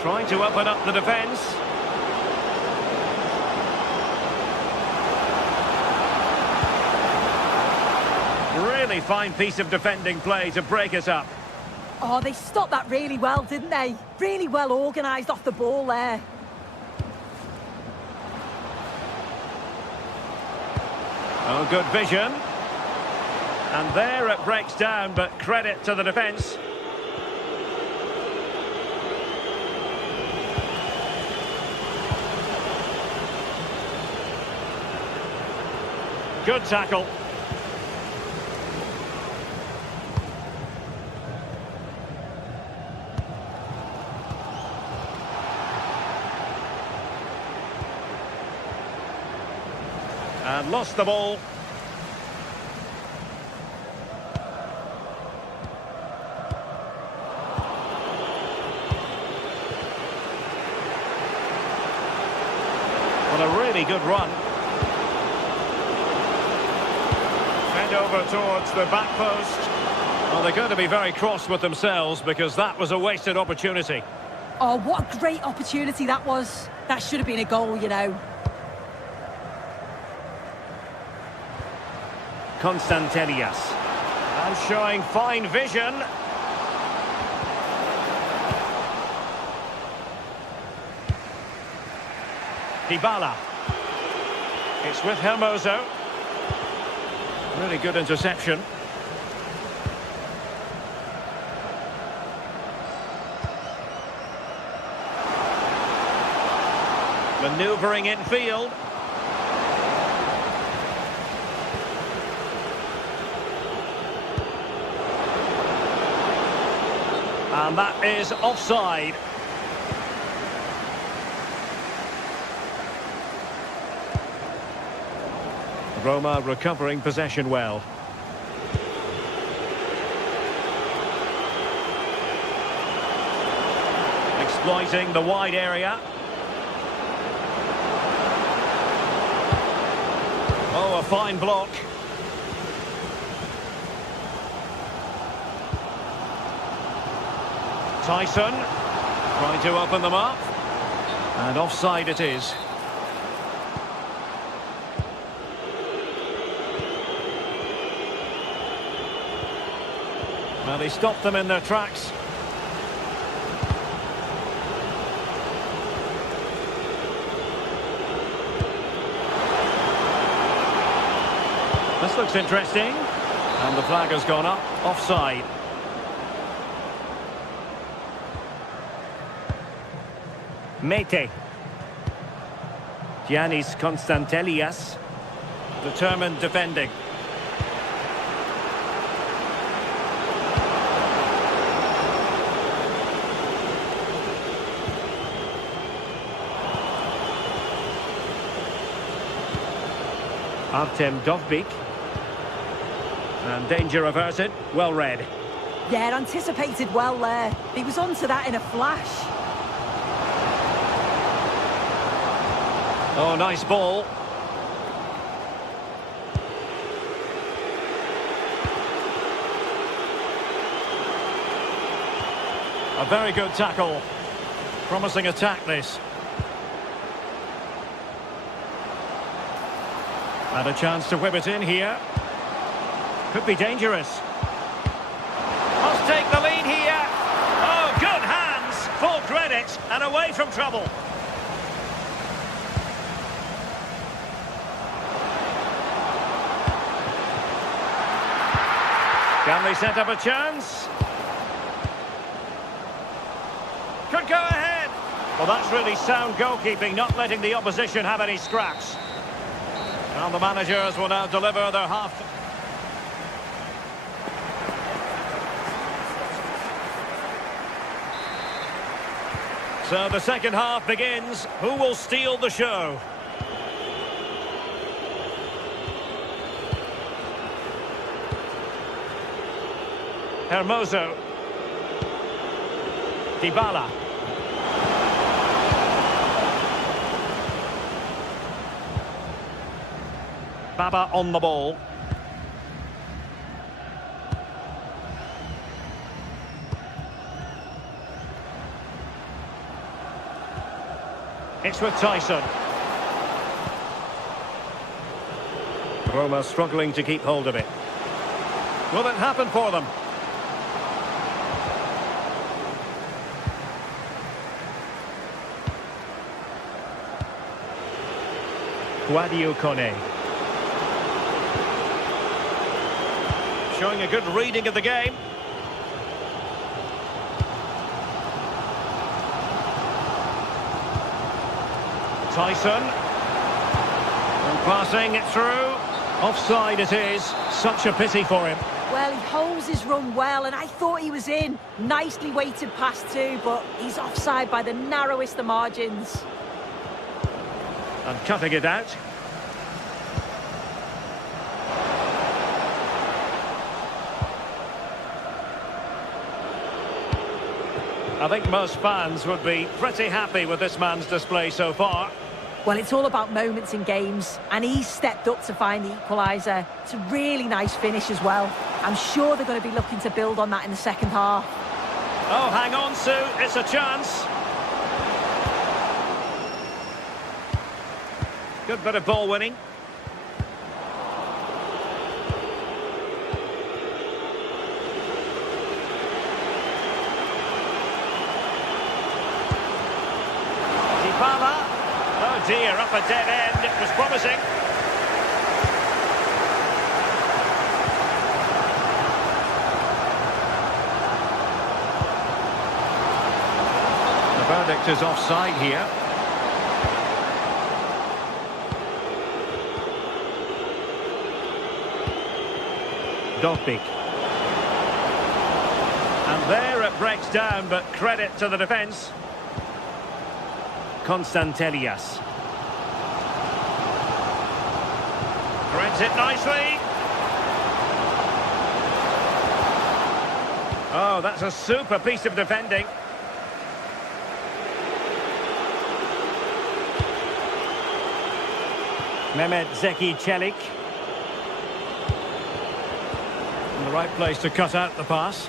Trying to open up the defence. Really fine piece of defending play to break it up. Oh, they stopped that really well, didn't they? Really well organised off the ball there. Oh, good vision. And there it breaks down, but credit to the defence. Good tackle. And lost the ball. Well, a really good run. Over towards the back post. Well, they're going to be very cross with themselves because that was a wasted opportunity. Oh, what a great opportunity that was. That should have been a goal, you know. Constantelias. And showing fine vision. Dybala. It's with Hermoso. Really good interception. Manoeuvring in field. And that is offside. Roma recovering possession well. Exploiting the wide area. Oh, a fine block. Tyson trying to open them up. And offside it is. Well, he stopped them in their tracks. This looks interesting. And the flag has gone up. Offside. Mete. Giannis Constantelias. Determined defending. Artem Dovbyk. And danger averted. Well read. Yeah, anticipated well there. He was onto that in a flash. Oh, nice ball. A very good tackle. Promising attack, this. And a chance to whip it in here. Could be dangerous. Must take the lead here. Oh, good hands. Full credit and away from trouble. Can they set up a chance? Could go ahead. Well, that's really sound goalkeeping, not letting the opposition have any scraps. And the managers will now deliver their half. So the second half begins. Who will steal the show? Hermoso. Dybala. Baba on the ball. It's with Tyson. Roma struggling to keep hold of it. Will it happen for them? Guadio Kone. Showing a good reading of the game. Tyson. And passing it through. Offside it is. Such a pity for him. Well, he holds his run well, and I thought he was in. Nicely weighted pass too, but he's offside by the narrowest of margins. And cutting it out. I think most fans would be pretty happy with this man's display so far. Well, it's all about moments in games, and he's stepped up to find the equaliser. It's a really nice finish as well. I'm sure they're going to be looking to build on that in the second half. Oh, hang on, Sue. It's a chance. Good bit of ball winning. Dybala. Oh dear, up a dead end. It was promising. The verdict is offside here. Dovbyk. And there it breaks down, but credit to the defence. Constantelias. Threads it nicely. Oh, that's a super piece of defending. Mehmet Zeki Çelik. In the right place to cut out the pass.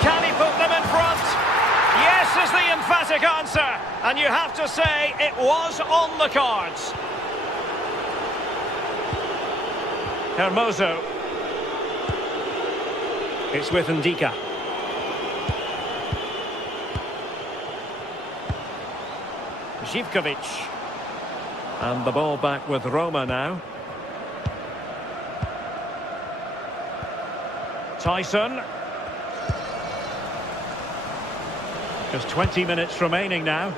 Can he put them in front? Yes is the emphatic answer. And you have to say it was on the cards. Hermoso. It's with Ndika. Zivkovic. And the ball back with Roma now. Tyson. Just 20 minutes remaining now.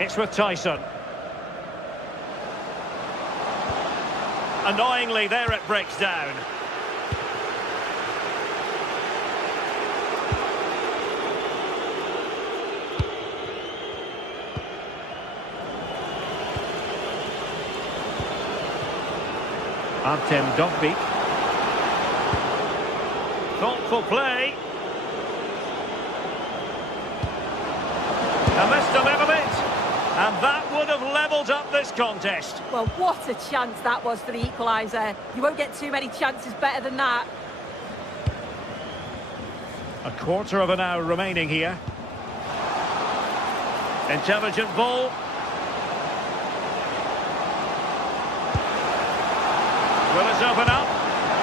It's with Tyson. Annoyingly, there it breaks down. Artem Dovbyk. Thoughtful play. And this delivered it. And that would have levelled up this contest. Well, what a chance that was for the equaliser. You won't get too many chances better than that. A quarter of an hour remaining here. Intelligent ball. Will it open up?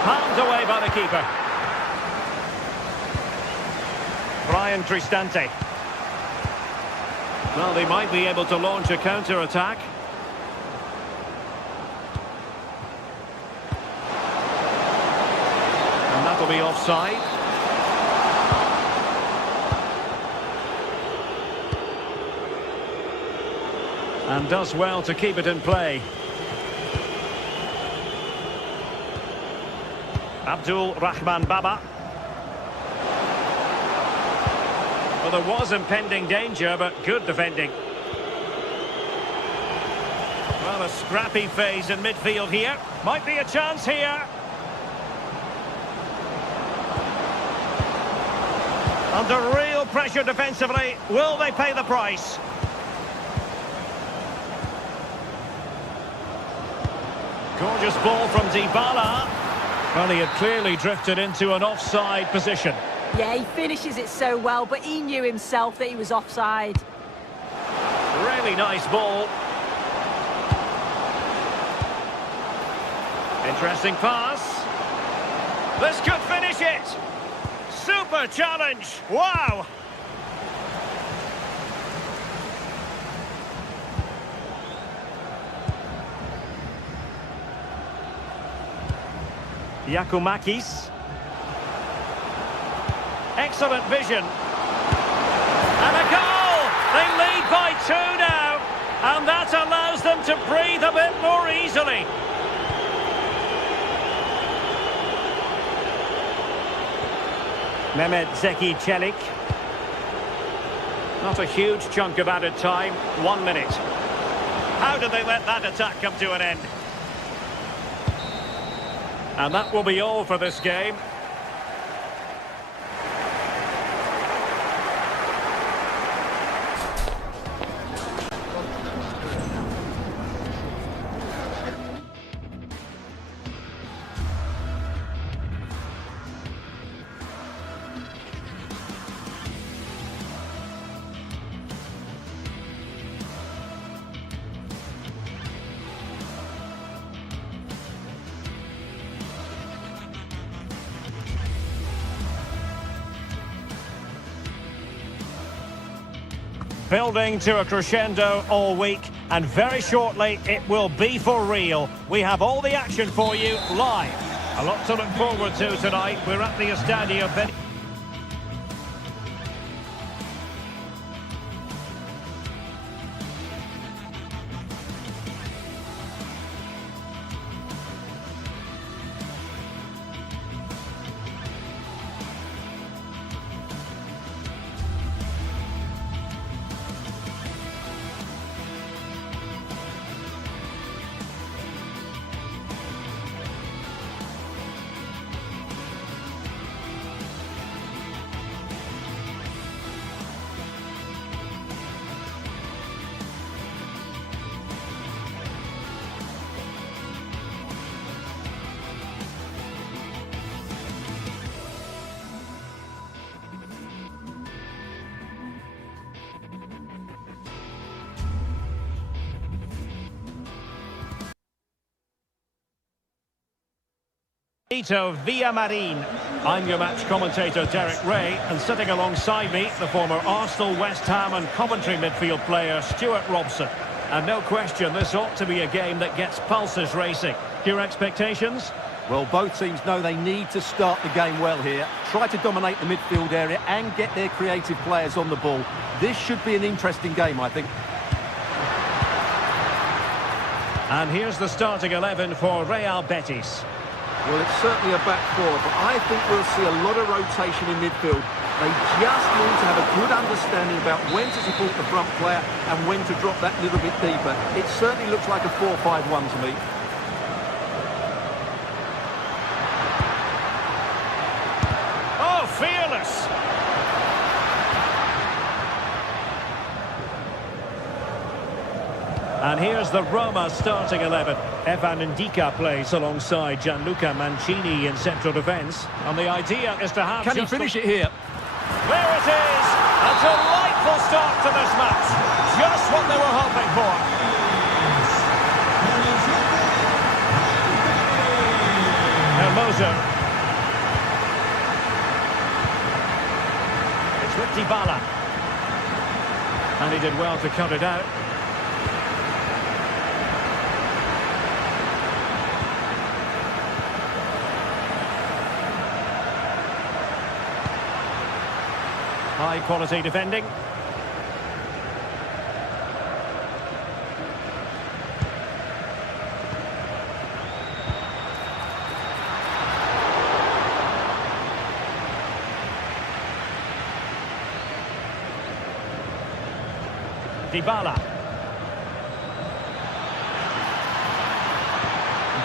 Palmed away by the keeper. Brian Cristante. Well, they might be able to launch a counter-attack. And that'll be offside. And does well to keep it in play. Abdul Rahman Baba. Well, there was impending danger, but good defending. Well, a scrappy phase in midfield here. Might be a chance here. Under real pressure defensively. Will they pay the price? Gorgeous ball from Dybala. Well, he had clearly drifted into an offside position. Yeah, he finishes it so well, but he knew himself that he was offside. Really nice ball. Interesting pass. This could finish it. Super challenge. Wow. Yakumakis. Excellent vision. And a goal! They lead by 2 now. And that allows them to breathe a bit more easily. Mehmet Zeki Çelik. Not a huge chunk of added time. 1 minute. How did they let that attack come to an end? And that will be all for this game. Building to a crescendo all week, and very shortly it will be for real. We have all the action for you live. A lot to look forward to tonight. We're at the Estadio Benito. Of Villamarin. I'm your match commentator Derek Ray, and sitting alongside me the former Arsenal, West Ham and Coventry midfield player Stuart Robson. And no question, this ought to be a game that gets pulses racing. Your expectations? Well, both teams know they need to start the game well here, try to dominate the midfield area and get their creative players on the ball. This should be an interesting game, I think. And here's the starting 11 for Real Betis. Well, it's certainly a back four, but I think we'll see a lot of rotation in midfield. They just need to have a good understanding about when to support the front player and when to drop that little bit deeper. It certainly looks like a 4-5-1 to me. Oh, fearless! And here's the Roma starting 11. Evan Ndika plays alongside Gianluca Mancini in central defence. And the idea is to have... Can he finish it here? There it is! A delightful start to this match. Just what they were hoping for. Hermoso. It's with Dybala. And he did well to cut it out. High quality defending. Dybala.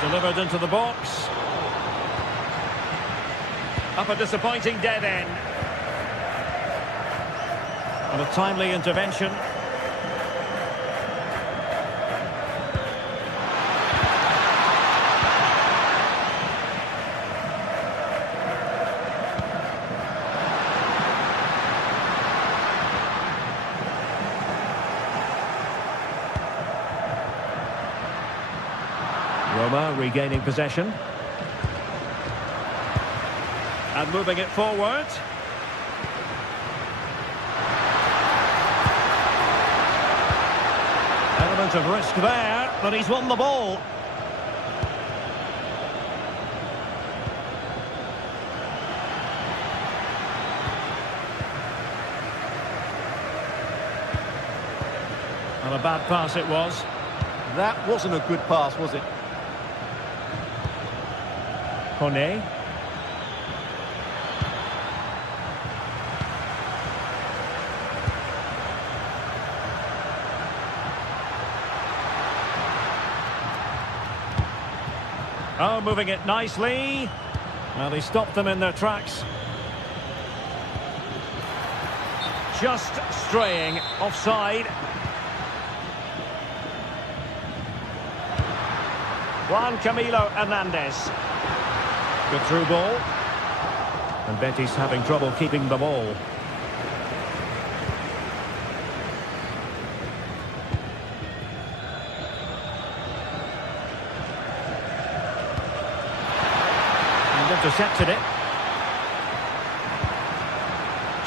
Delivered into the box. Up a disappointing dead end. And a timely intervention. Roma regaining possession. And moving it forward. Element of risk there, but he's won the ball. And a bad pass it was. That wasn't a good pass, was it? Kone. Oh, moving it nicely. Well, he stopped them in their tracks. Just straying offside. Juan Camilo Hernandez. Good through ball. And Betis having trouble keeping the ball. And intercepted it.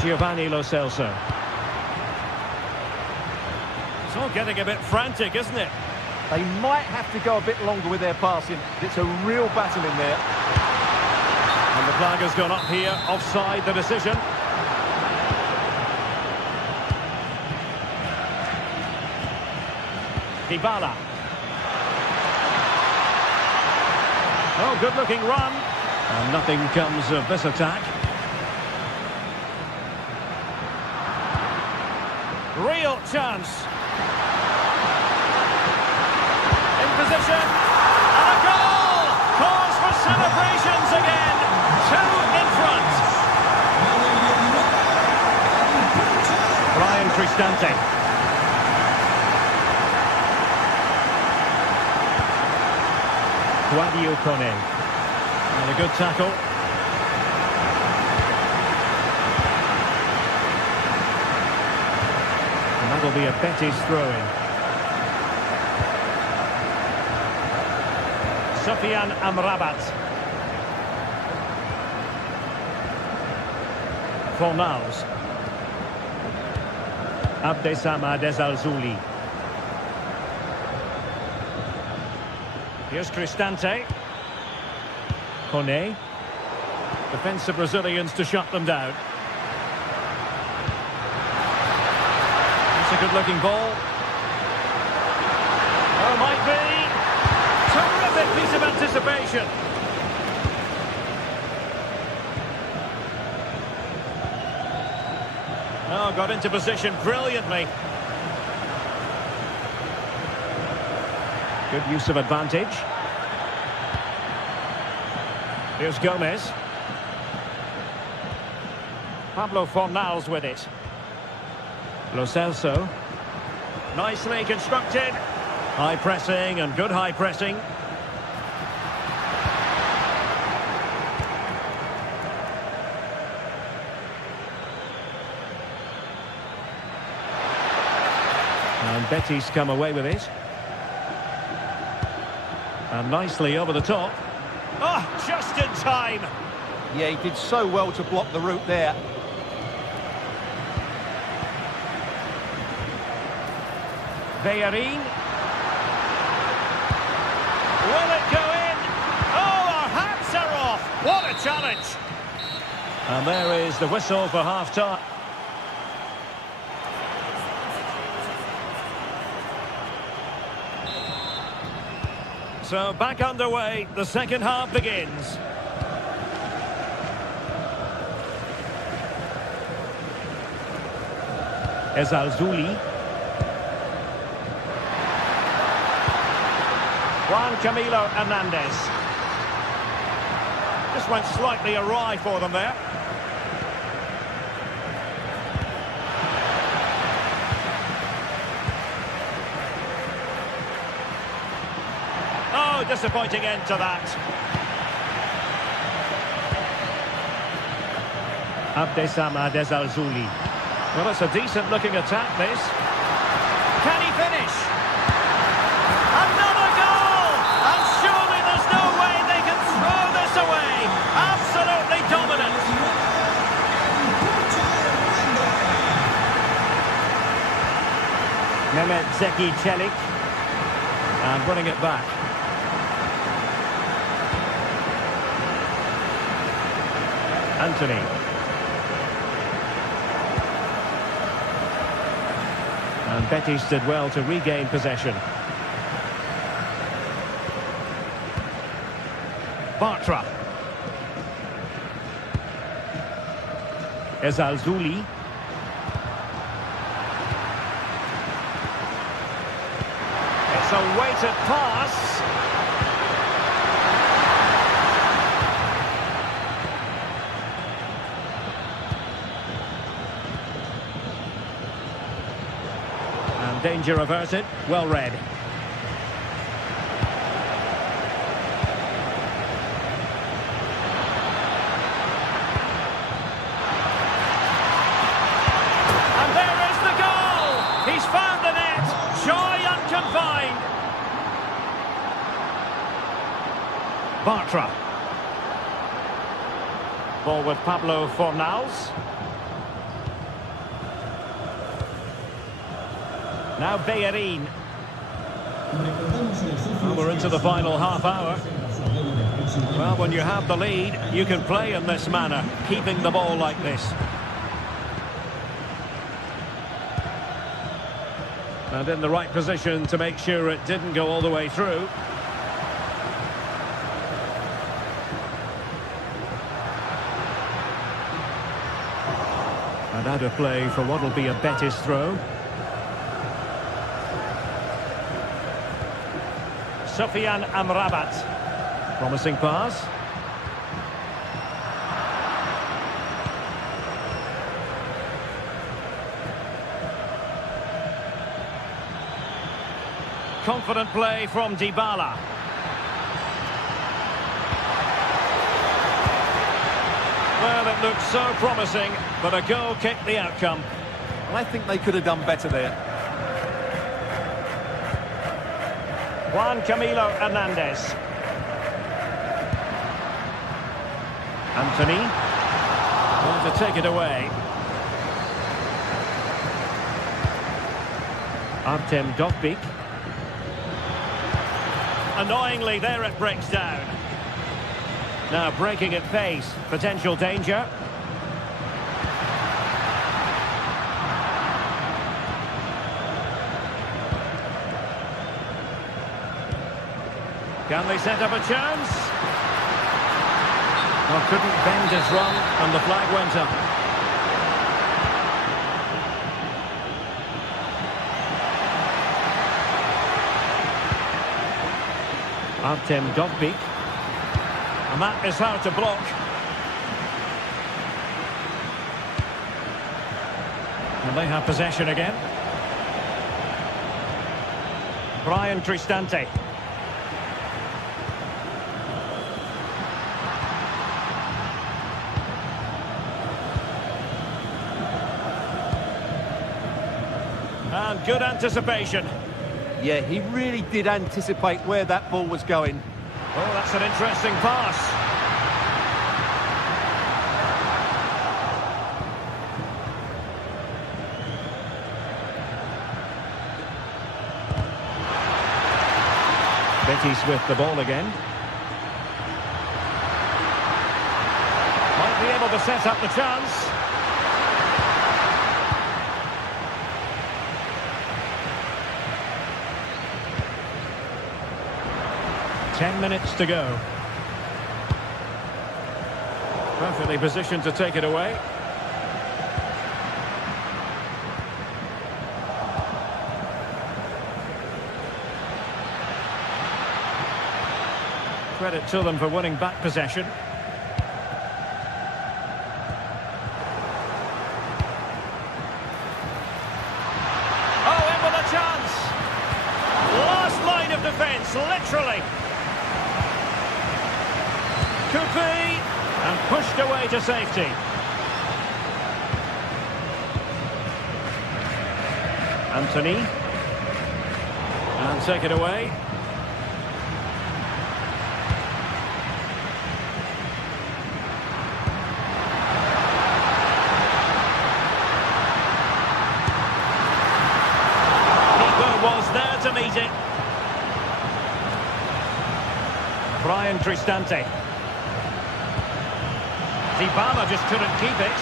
Giovanni Lo Celso. It's all getting a bit frantic, isn't it? They might have to go a bit longer with their passing. It's a real battle in there. And the flag has gone up here, offside the decision. Dybala. Oh, good-looking run. And nothing comes of this attack. Real chance. In position. And a goal! Cause for celebrations again. Two in front. Brian Cristante. Guadio Kone. And a good tackle. And that'll be a Betis throw-in. Sofian Amrabat. Fornals. Abdessamad Al-Zouli. Here's Cristante. Kone. Defensive Brazilians to shut them down. It's a good-looking ball. Oh, might be. Terrific piece of anticipation. Oh, got into position brilliantly. Good use of advantage. Here's Gomez. Pablo Fornals with it. Lo Celso. Nicely constructed. High pressing and good high pressing. And Betis come away with it. And nicely over the top. Oh, just in time. Yeah, he did so well to block the route there. Bellerin. Will it go in? Oh, our hats are off. What a challenge. And there is the whistle for half-time. So back underway, the second half begins. Al-Zouli. Juan Camilo Hernandez. Just went slightly awry for them there. Oh, disappointing end to that. Abdessamad Al-Zouli. Well, it's a decent-looking attack, this. Can he finish? Another goal! And surely there's no way they can throw this away. Absolutely dominant. Mehmet Zeki Çelik. And winning it back. Anthony. And Betis did well to regain possession. Bartra. Al-Zouli. It's a weighted pass. Danger averted, well read. And there is the goal! He's found the net! Joy unconfined! Bartra. Ball with Pablo Fornals. Now Bellerin. Well, we're into the final half hour. Well, when you have the lead, you can play in this manner, keeping the ball like this. And in the right position to make sure it didn't go all the way through. And out of play for what will be a Betis throw. Sofian Amrabat. Promising pass. Confident play from Dybala. Well, it looked so promising, but a goal kicked the outcome. I think they could have done better there. Juan Camilo Hernandez. Anthony. Well, to take it away. Artem Dovbyk. Annoyingly, there it breaks down. Now breaking at pace, potential danger. Can they set up a chance? Well, couldn't bend his run, and the flag went up. Artem Dovbyk. And that is how to block. And they have possession again. Brian Cristante. And good anticipation. Yeah, he really did anticipate where that ball was going. Oh, that's an interesting pass. Betis with the ball again. Might be able to set up the chance. Ten minutes to go. Perfectly positioned to take it away. Credit to them for winning back possession. Oh, in with a chance! Last line of defence, literally. Could be, and pushed away to safety. Anthony. And take it away. Keeper was there to meet it. Brian Cristante. Dybala just couldn't keep it.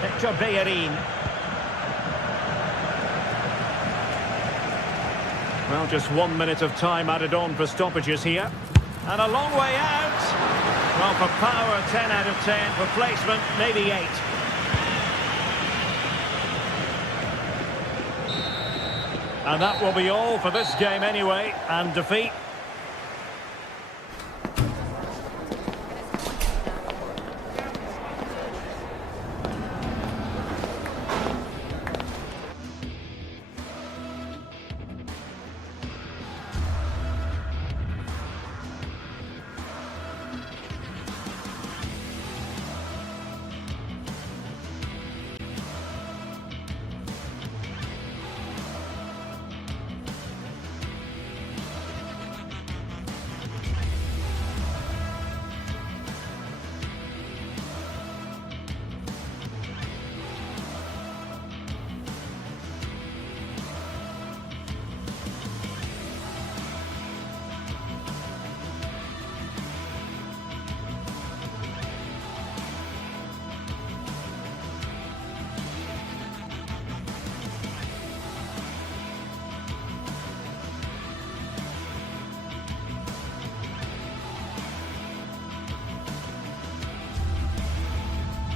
Hector Bellerin. Well, just 1 minute of time added on for stoppages here. And a long way out. Well, for power, 10 out of 10. For placement, maybe 8. And that will be all for this game anyway. And defeat.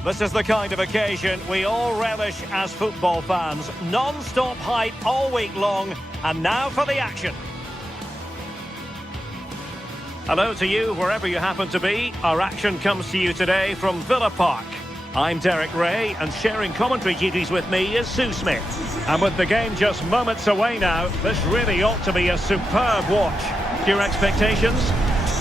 This is the kind of occasion we all relish as football fans. Non-stop hype all week long, and now for the action. Hello to you, wherever you happen to be. Our action comes to you today from Villa Park. I'm Derek Ray, and sharing commentary duties with me is Sue Smith. And with the game just moments away now, this really ought to be a superb watch. Your expectations?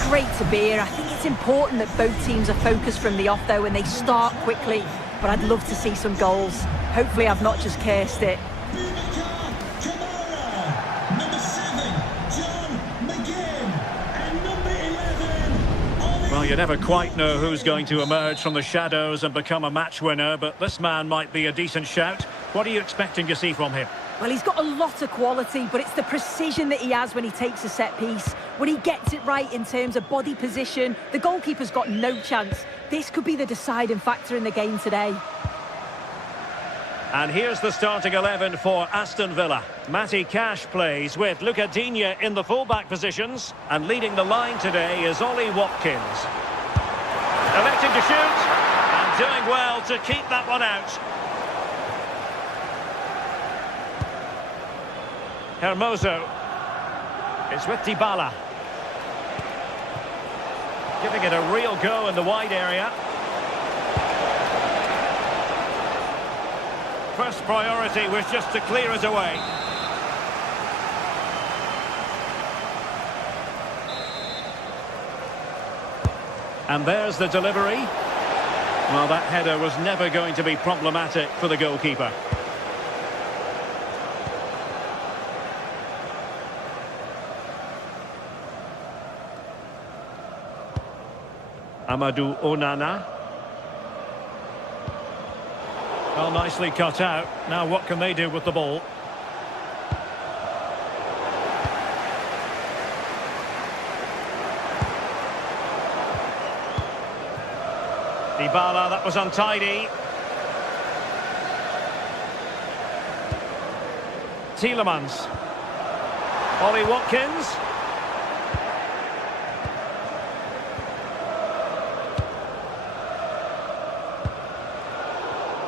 Great to be here. I think it's important that both teams are focused from the off, though, and they start quickly. But I'd love to see some goals. Hopefully I've not just cursed it. Well, you never quite know who's going to emerge from the shadows and become a match winner, but this man might be a decent shout. What are you expecting to see from him? Well, he's got a lot of quality, but it's the precision that he has when he takes a set piece. When he gets it right in terms of body position, the goalkeeper's got no chance. This could be the deciding factor in the game today. And here's the starting 11 for Aston Villa. Matty Cash plays with Luca Digne in the full-back positions. And leading the line today is Ollie Watkins. Electing to shoot, and doing well to keep that one out. Hermoso. It's with Dybala. Giving it a real go in the wide area. First priority was just to clear it away. And there's the delivery. Well, that header was never going to be problematic for the goalkeeper. Amadou Onana. Well, nicely cut out. Now what can they do with the ball? Dybala, that was untidy. Tielemans. Ollie Watkins.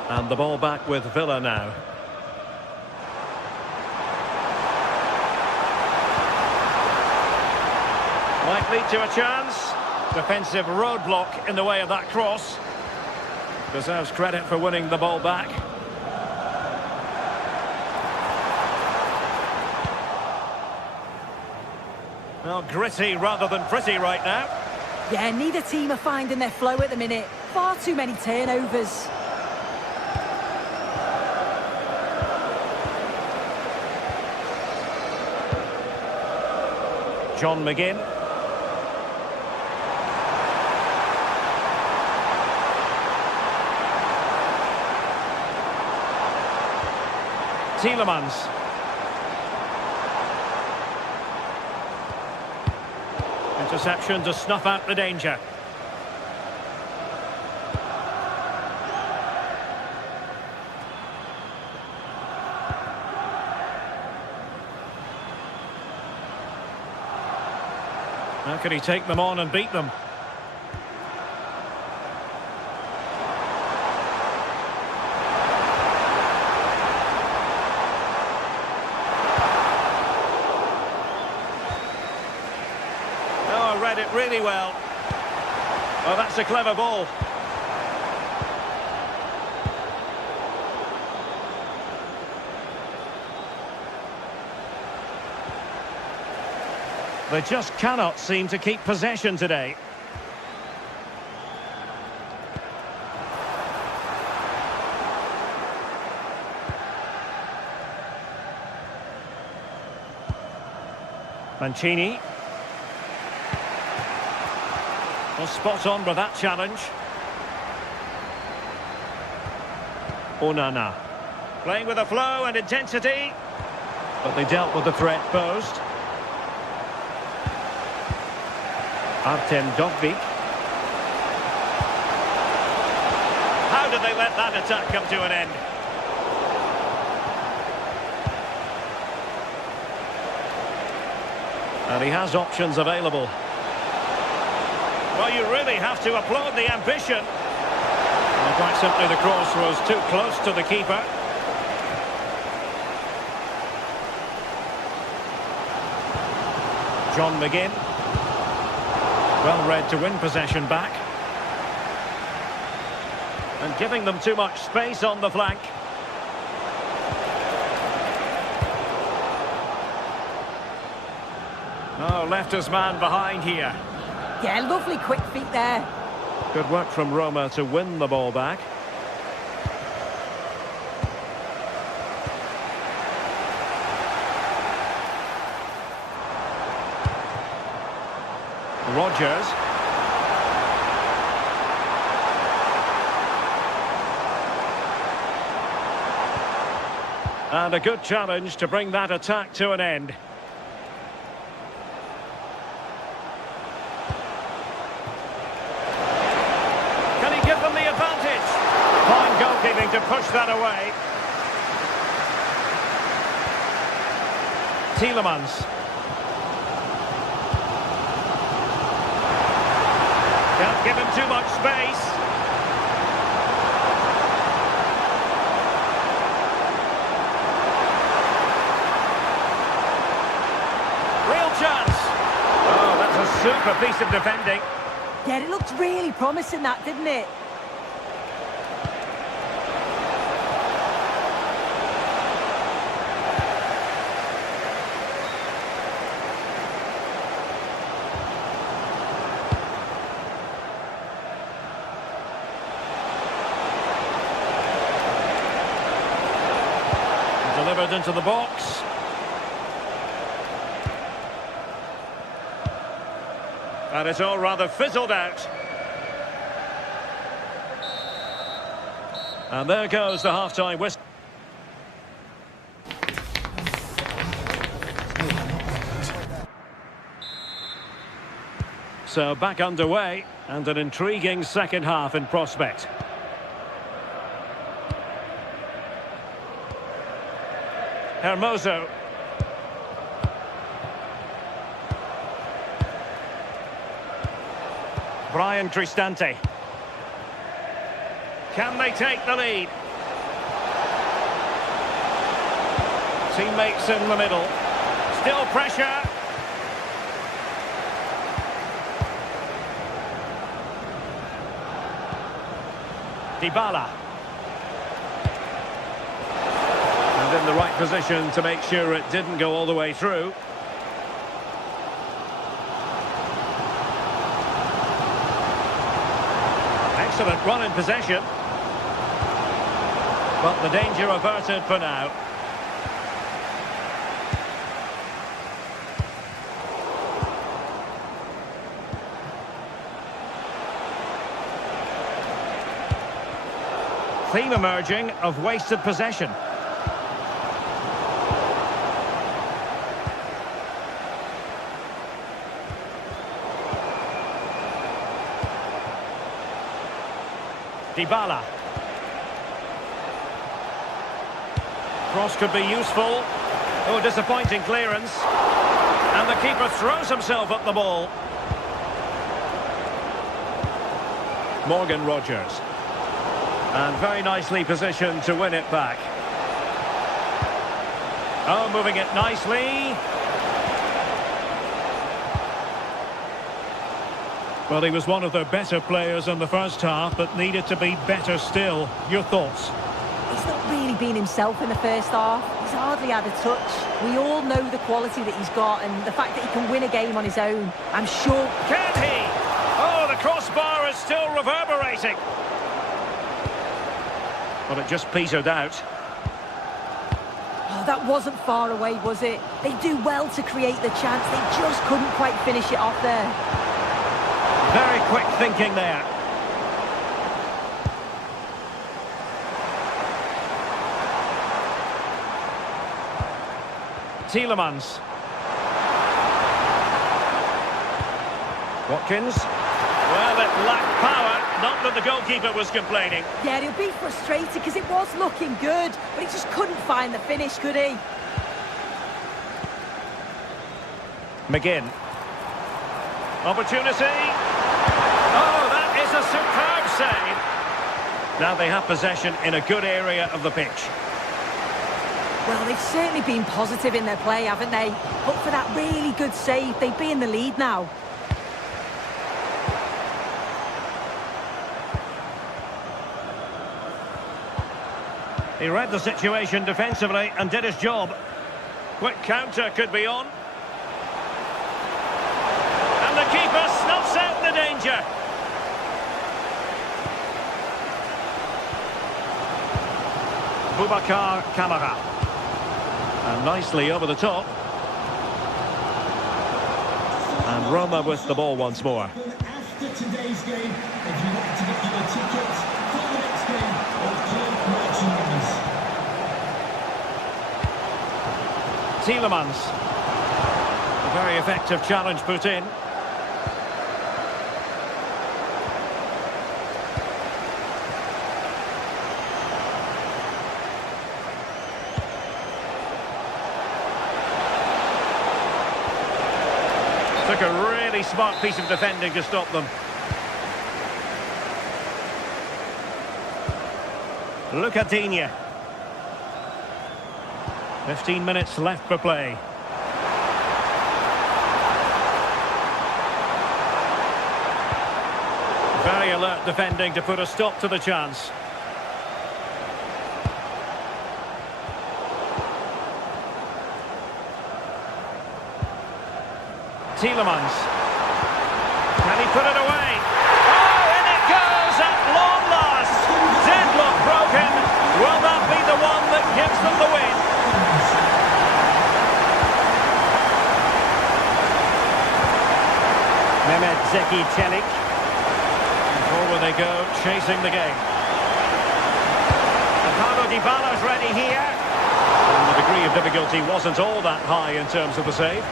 And the ball back with Villa now. Might lead to a chance. Defensive roadblock in the way of that cross. Deserves credit for winning the ball back. Well, gritty rather than pretty right now. Yeah, neither team are finding their flow at the minute. Far too many turnovers. John McGinn. Tielemans. Interception to snuff out the danger. How can he take them on and beat them? Oh, read it really well. Oh, that's a clever ball. They just cannot seem to keep possession today. Mancini. Well, spot on with that challenge. Onana. Playing with a flow and intensity. But they dealt with the threat posed. Artem Dovbyk. How did they let that attack come to an end? And he has options available. Well, you really have to applaud the ambition. And quite simply, the cross was too close to the keeper. John McGinn. Well read to win possession back. And giving them too much space on the flank. Oh, left his man behind here. Yeah, lovely quick feet there. Good work from Roma to win the ball back. Rodgers. And a good challenge to bring that attack to an end. Can he give them the advantage? Fine goalkeeping to push that away. Tielemans. Can't give him too much space. Real chance. Oh, that's a super piece of defending. Yeah, it looked really promising, that, didn't it? Delivered into the box. And it's all rather fizzled out. And there goes the half-time whistle. So back underway, and an intriguing second half in prospect. Hermoso. Brian Cristante. Can they take the lead? Teammates in the middle. Still pressure. Dybala. And in the right position to make sure it didn't go all the way through. Excellent run in possession. But the danger averted for now. Theme emerging of wasted possession. Dybala. Cross could be useful. Oh, disappointing clearance. And the keeper throws himself at the ball. Morgan Rogers. And very nicely positioned to win it back. Oh, moving it nicely. Well, he was one of their better players in the first half, but needed to be better still. Your thoughts? He's not really been himself in the first half. He's hardly had a touch. We all know the quality that he's got and the fact that he can win a game on his own. I'm sure... Can he? Oh, the crossbar is still reverberating. Well, it just petered out. Oh, that wasn't far away, was it? They do well to create the chance. They just couldn't quite finish it off there. Very quick thinking there. Tielemans. Watkins. Well, it lacked power. Not that the goalkeeper was complaining. Yeah, he'll be frustrated because it was looking good, but he just couldn't find the finish, could he? McGinn. Opportunity. Oh, that is a superb save. Now they have possession in a good area of the pitch. Well, they've certainly been positive in their play, haven't they? But for that really good save, they'd be in the lead now. He read the situation defensively and did his job. Quick counter could be on. And the keeper snuffs out the danger. Boubacar Kamara. And nicely over the top. And Roma with the ball once more. After today's game, if you'd like to get your tickets for the next game or club merchandise. Tielemans. A very effective challenge put in. Took a really smart piece of defending to stop them. Lucadinha. 15 minutes left for play. Very alert defending to put a stop to the chance. Tielemans. Can he put it away? Oh, and it goes at long last. Deadlock broken. Will that be the one that gives them the win? Mehmet Zeki Çelik. Forward they go, chasing the game. And Paulo Dybala's ready here. And the degree of difficulty wasn't all that high in terms of the save.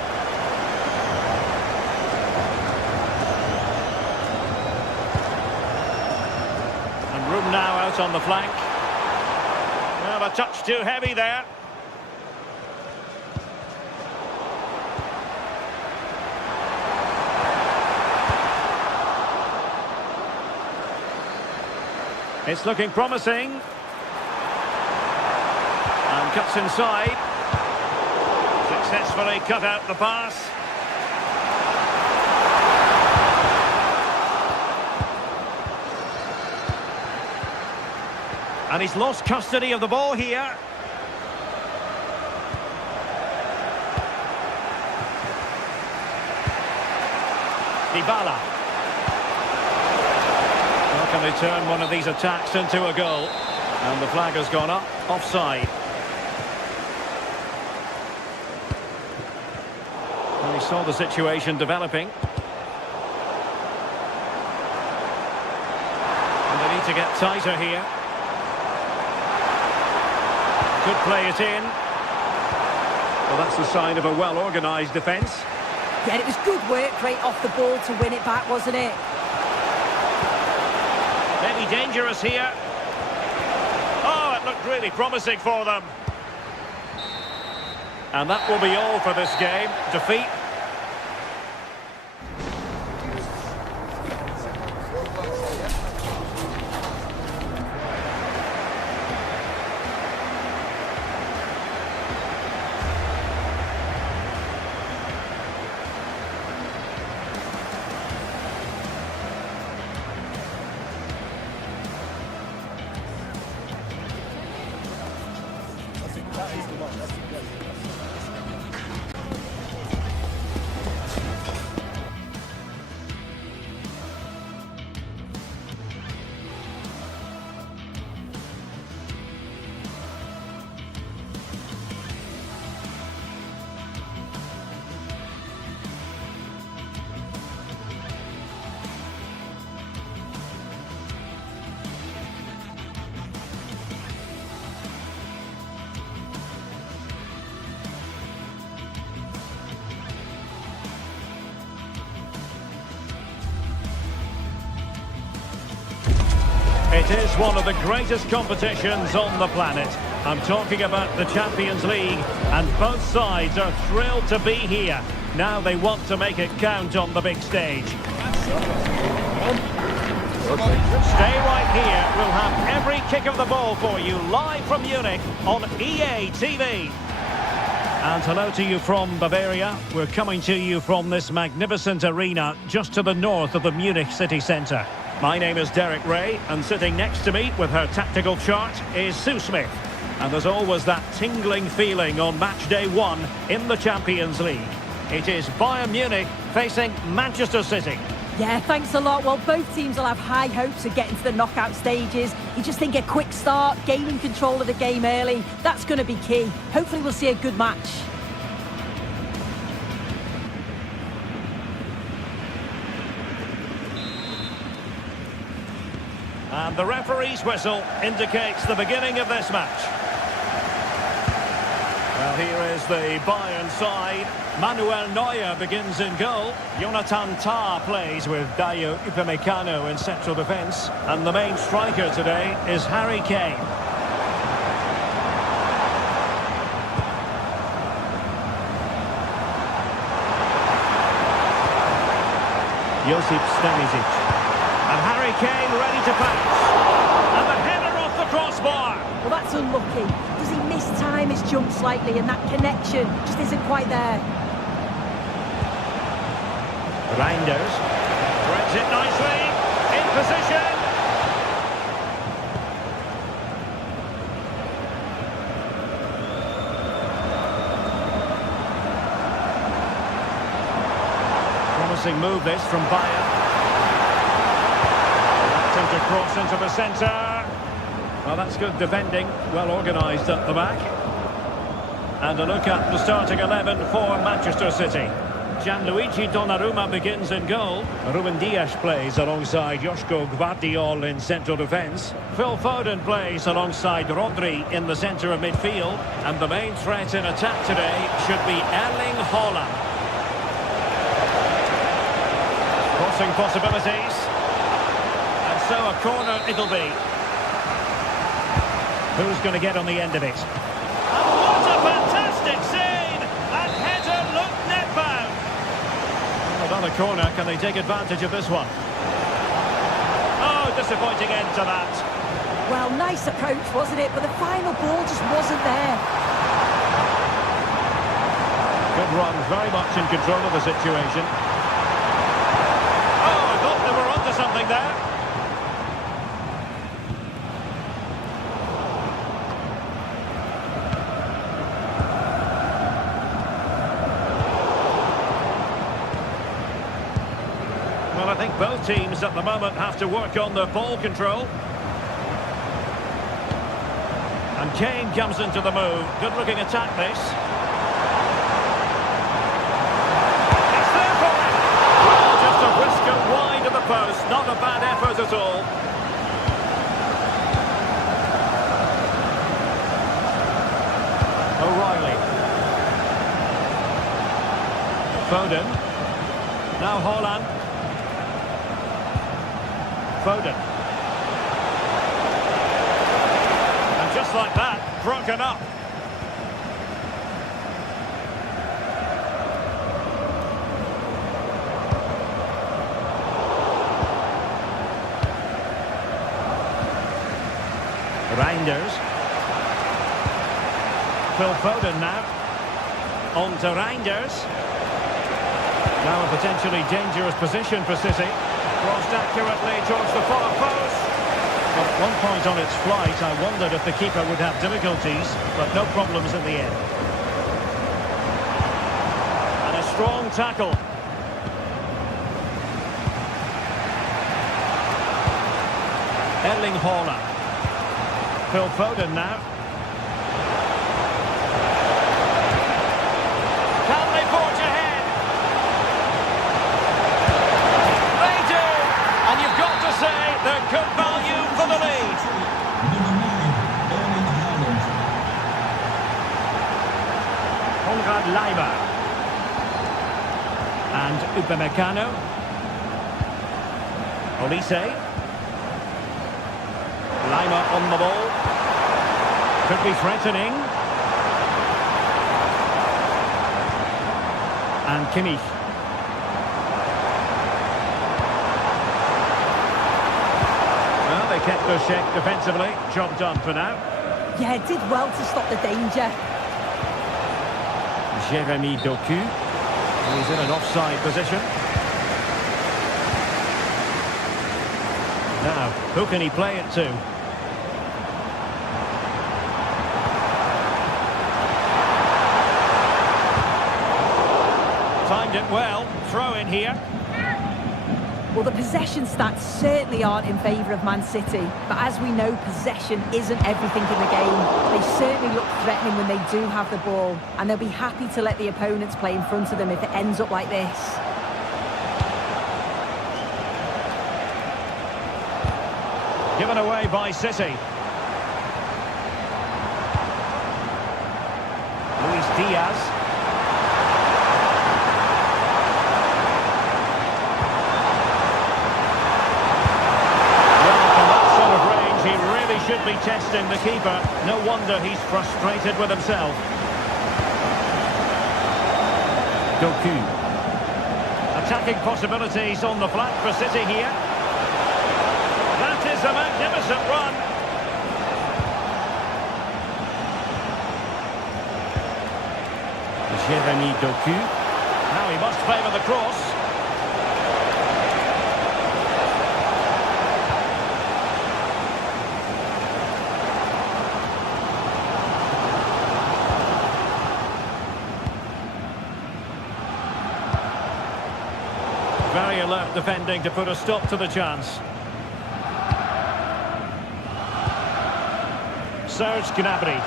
Room now out on the flank. Well, a touch too heavy there. It's looking promising. And cuts inside. Successfully cut out the pass. And he's lost custody of the ball here. Dybala. How can they turn one of these attacks into a goal? And the flag has gone up, offside. And he saw the situation developing. And they need to get tighter here. Could play it in. Well, that's the sign of a well-organised defence. Yeah, it was good work right off the ball to win it back, wasn't it? Maybe dangerous here. Oh, it looked really promising for them. And that will be all for this game. Defeat. It is one of the greatest competitions on the planet. I'm talking about the Champions League, and both sides are thrilled to be here. Now they want to make it count on the big stage. Stay right here. We'll have every kick of the ball for you live from Munich on EA TV. And hello to you from Bavaria. We're coming to you from this magnificent arena just to the north of the Munich city centre. My name is Derek Ray, and sitting next to me with her tactical chart is Sue Smith. And there's always that tingling feeling on match day 1 in the Champions League. It is Bayern Munich facing Manchester City. Yeah, thanks a lot. Well, both teams will have high hopes of getting to the knockout stages. You just think a quick start, gaining control of the game early, that's going to be key. Hopefully we'll see a good match. And the referee's whistle indicates the beginning of this match. Well, here is the Bayern side. Manuel Neuer begins in goal. Jonathan Tah plays with Dayo Upamecano in central defence. And the main striker today is Harry Kane. Josip Stanisic. And Harry Kane ready to pass. And the header off the crossbar. Well, that's unlucky. Does he mistime his jump slightly and that connection just isn't quite there? Reinders. Threads it nicely. In position. Promising move this from Bayern. Attempted to cross into the centre. Well, that's good defending, well organised at the back. And a look at the starting 11 for Manchester City. Gianluigi Donnarumma begins in goal. Ruben Dias plays alongside Joško Gvardiol in central defence. Phil Foden plays alongside Rodri in the centre of midfield. And the main threat in attack today should be Erling Haaland. Crossing possibilities. And so a corner it'll be. Who's going to get on the end of it? And what a fantastic save! And header looked net-bound. Another corner, can they take advantage of this one? Oh, disappointing end to that. Well, nice approach, wasn't it? But the final ball just wasn't there. Good run, very much in control of the situation. Oh, I thought they were onto something there. Well, I think both teams at the moment have to work on their ball control. And Kane comes into the move. Good-looking attack, this. It's there for him! Well, just a whisker wide of the post. Not a bad effort at all. O'Reilly. Foden. Now Haaland. Foden. And just like that, broken up. Reinders. Phil Foden now. On to Reinders. Now a potentially dangerous position for City. Crossed accurately towards the far post. At one point on its flight, I wondered if the keeper would have difficulties, but no problems in the end. And a strong tackle. Erling Haaland. Phil Foden now. Can they forge ahead? They do! And you've got to say they're good value for the lead. Number 9, Erling Haaland. Konrad Laimer. And Upamecano. Olise. Laimer on the ball. Could be threatening. And Kimmich. Well, they kept their shape defensively. Job done for now. Yeah, did well to stop the danger. Jeremy Doku. He's in an offside position. Now, who can he play it to? Timed it well. Throw in here. Well, the possession stats certainly aren't in favour of Man City. But as we know, possession isn't everything in the game. They certainly look threatening when they do have the ball. And they'll be happy to let the opponents play in front of them if it ends up like this. Given away by City. Luis Diaz. Well, from that sort of range, he really should be testing the keeper. No wonder he's frustrated with himself. Doku. Attacking possibilities on the flank for City here. That is a magnificent run. Jeremy Doku. Now he must favour the cross. Very alert defending to put a stop to the chance. Serge Gnabry.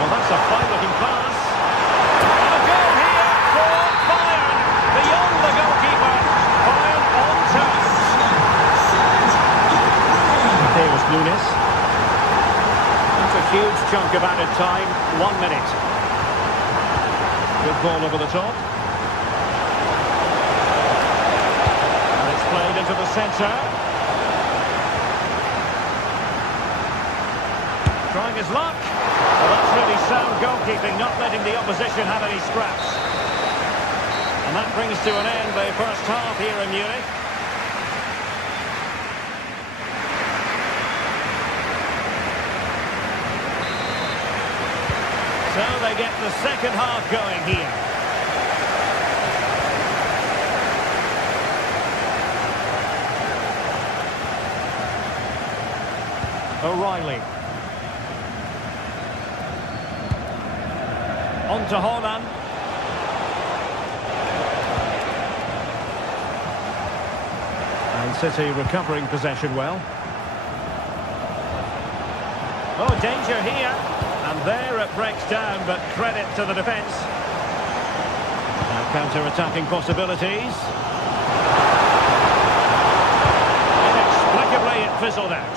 Well, that's a fine-looking pass. And a goal here for Bayern. Beyond the goalkeeper. Bayern on terms. Davis Nunes. That's a huge chunk of added time. 1 minute. Good ball over the top. And it's played into the centre. Trying his luck. Well, that's really sound goalkeeping, not letting the opposition have any scraps. And that brings to an end the first half here in Munich. So they get the second half going here. O'Reilly. On to Haaland. And City recovering possession well. Oh, danger here. And there it breaks down, but credit to the defence. Now counter-attacking possibilities. Inexplicably it fizzled out.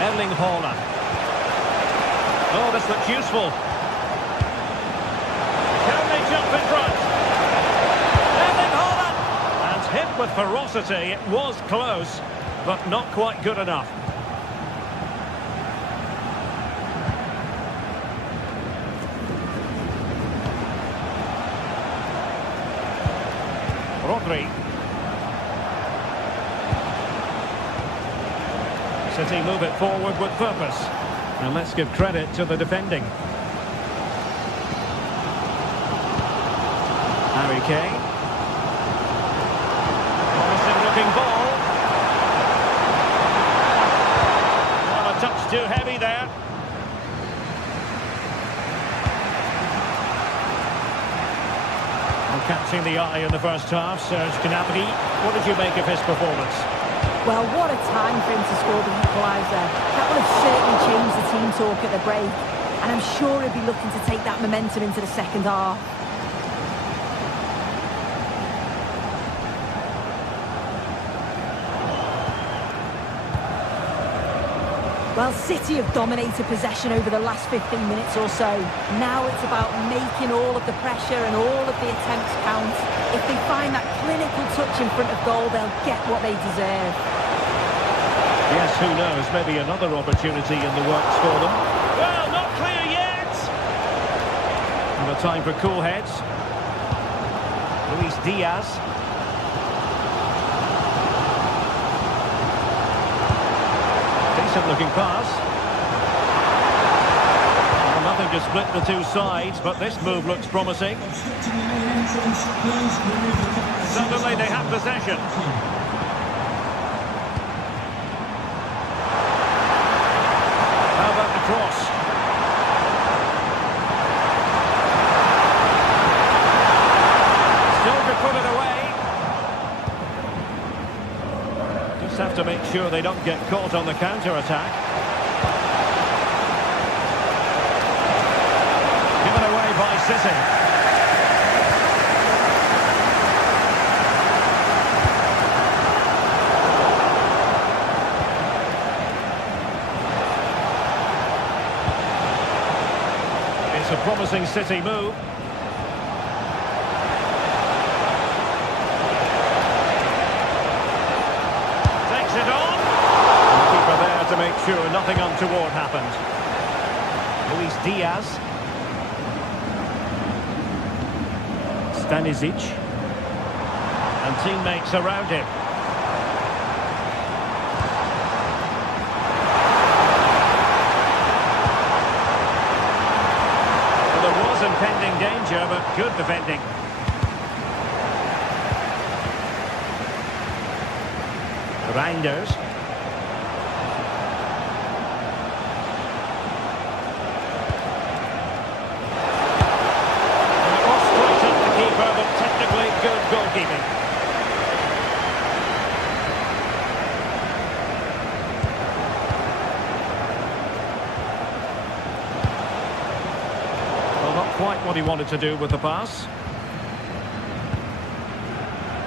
Erling Haaland. Oh, this looks useful. Can they jump in front? Erling Haaland! And hit with ferocity. It was close, but not quite good enough. Rodri. City move it forward with purpose. And let's give credit to the defending. Harry Kane. Promising looking ball. Well, a touch too heavy there. Well, catching the eye in the first half, Serge Gnabry. What did you make of his performance? Well, what a time for him to score the equaliser. That would have certainly changed the team talk at the break. And I'm sure he'll be looking to take that momentum into the second half. Well, City have dominated possession over the last 15 minutes or so. Now it's about making all of the pressure and all of the attempts count. If they find that clinical touch in front of goal, they'll get what they deserve. Yes, who knows, maybe another opportunity in the works for them. Well, not clear yet! And a time for cool heads. Luis Diaz. Decent looking pass. Well, nothing to split the two sides, but this move looks promising. Suddenly they have possession. How about the cross? Still could put it away. Just have to make sure they don't get caught on the counter-attack. Given away by City. promising City move. Takes it on. And the keeper there to make sure nothing untoward happened. Luis Diaz. Stanisic. And teammates around him. Well, there was impending danger, but good defending. Reinders. And it was straight at the keeper, but technically good goalkeeping. Well, not quite what he wanted to do with the pass.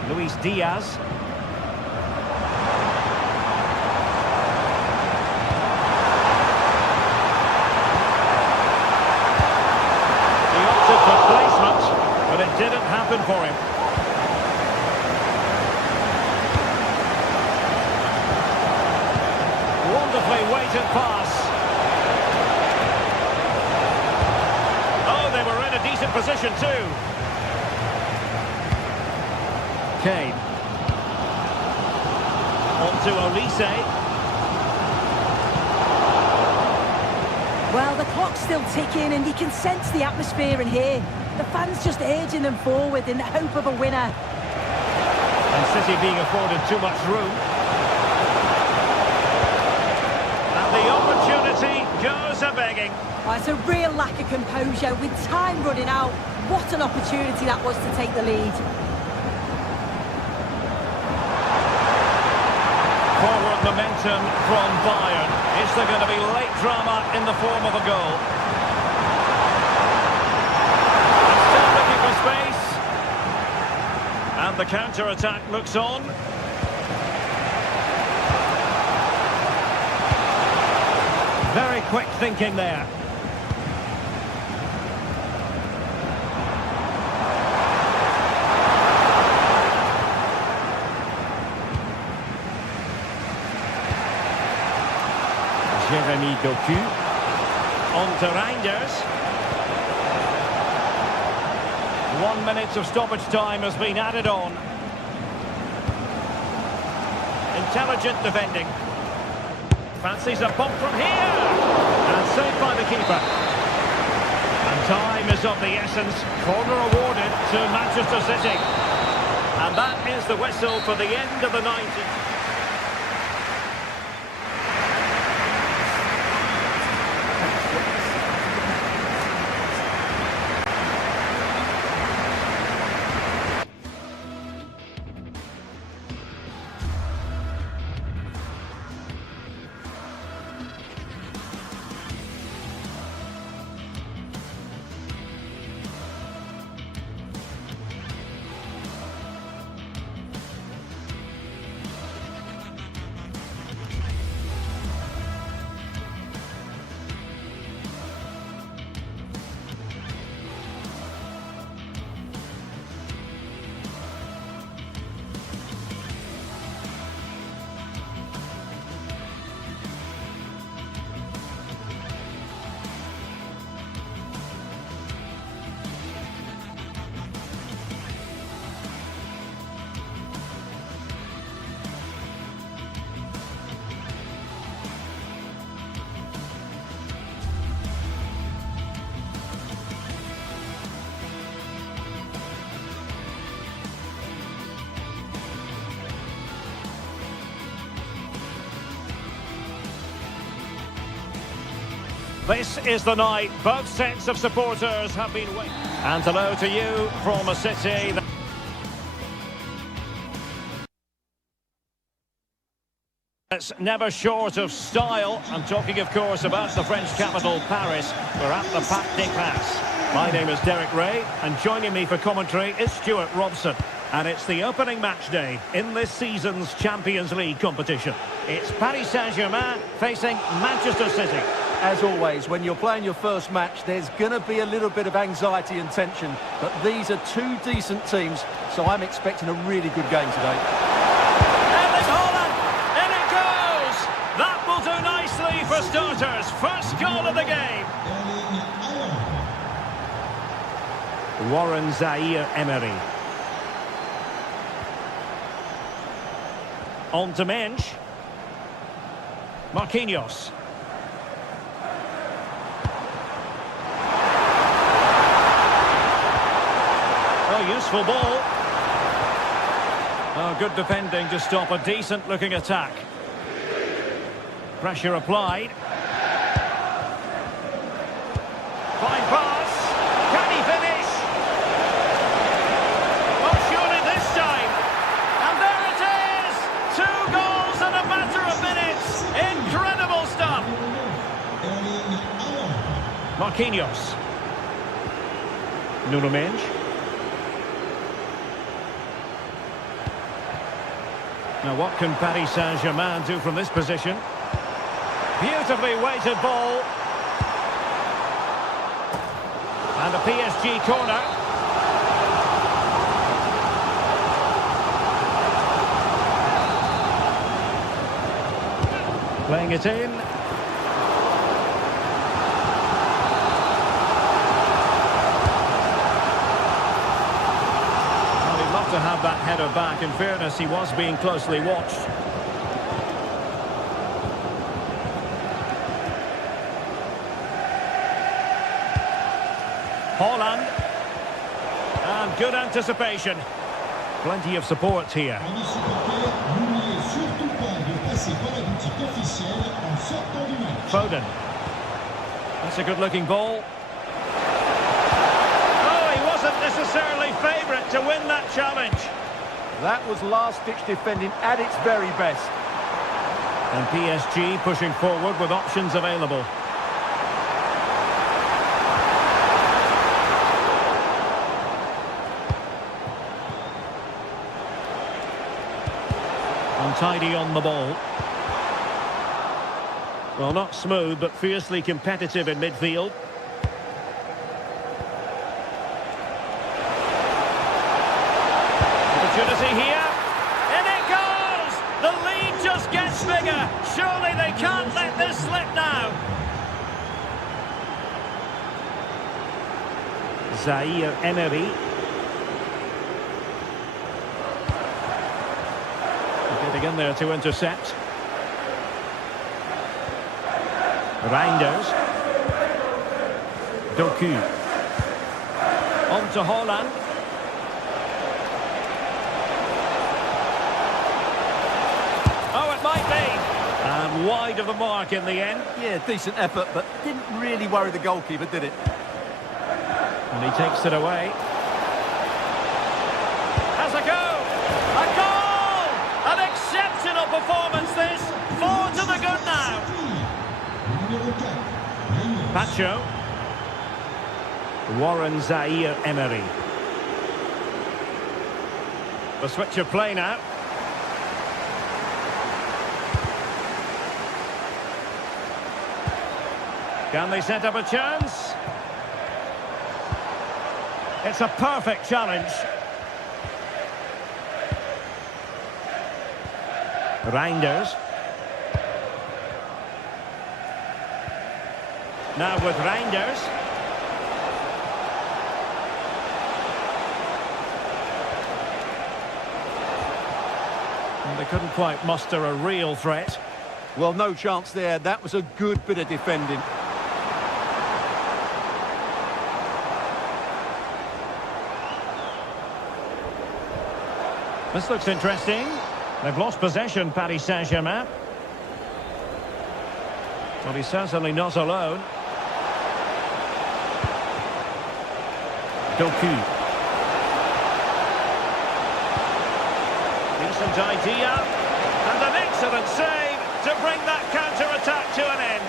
Luis Diaz. But it didn't happen for him. Wonderfully weighted pass. Oh, they were in a decent position too. Kane. On to Olise. Well, the clock's still ticking and you can sense the atmosphere in here. The fans just urging them forward in the hope of a winner. And City being afforded too much room. And the opportunity goes a-begging. Oh, it's a real lack of composure with time running out. What an opportunity that was to take the lead. Forward momentum from Bayern. Is there going to be late drama in the form of a goal? Space. And the counter-attack looks on. Very quick thinking there. Jeremy Doku. On to Reinders. 1 minute of stoppage time has been added on. Intelligent defending. Fancies a bump from here. And saved by the keeper. And time is of the essence. Corner awarded to Manchester City. And that is the whistle for the end of the 90. This is the night both sets of supporters have been waiting. And hello to you from a city that... It's never short of style. I'm talking, of course, about the French capital, Paris. We're at the Parc des Princes. My name is Derek Ray, and joining me for commentary is Stuart Robson. And it's the opening match day in this season's Champions League competition. It's Paris Saint-Germain facing Manchester City. As always, when you're playing your first match, there's going to be a little bit of anxiety and tension. But these are two decent teams, so I'm expecting a really good game today. Erling Haaland! In it goes! That will do nicely for starters. First goal of the game. Warren Zaire-Emery. On to Mensch. Marquinhos. Oh, useful ball. Oh, good defending to stop a decent-looking attack. Pressure applied. Fine pass. Can he finish? Oh, surely this time. And there it is! 2 goals in a matter of minutes. Incredible stuff. Marquinhos. Nuno Mensch. Now what can Paris Saint-Germain do from this position? Beautifully weighted ball. And a PSG corner. Playing it in. Well, he'd love to have that header back. In fairness, he was being closely watched. Haaland. And good anticipation. Plenty of support here. Foden. That's a good-looking ball. Oh, he wasn't necessarily favourite to win that challenge. That was last-ditch defending at its very best. And PSG pushing forward with options available. Untidy on the ball. Well, not smooth, but fiercely competitive in midfield. Opportunity here. In it goes! The lead just gets bigger. Surely they can't let this slip now. Zaire-Emery. Getting in there to intercept. Reinders. Doku. On to Haaland. Oh, it might be. And wide of the mark in the end. Yeah, decent effort, but didn't really worry the goalkeeper, did it? And he takes it away. Has a go. A goal! An exceptional performance this. 4 to the good now. Pacho. Warren Zaire-Emery. The switch of play now. Can they set up a chance? It's a perfect challenge. Reinders. Now with Reinders. And they couldn't quite muster a real threat. Well, no chance there. That was a good bit of defending. This looks interesting. They've lost possession, Paris Saint-Germain. Well, he's certainly not alone. Doku. Decent idea. And an excellent save to bring that counter-attack to an end.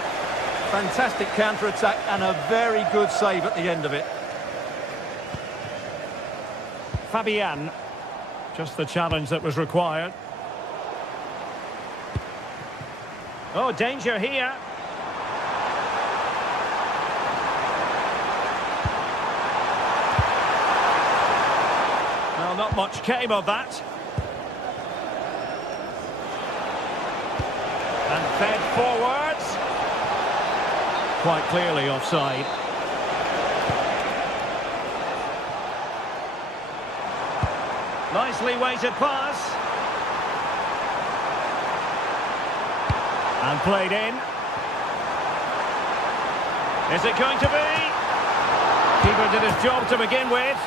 Fantastic counter-attack and a very good save at the end of it. Fabian. Just the challenge that was required. Oh, danger here. much came of that. And fed forwards. Quite clearly offside. Nicely weighted pass. And played in. Is it going to be? Keeper did his job to begin with.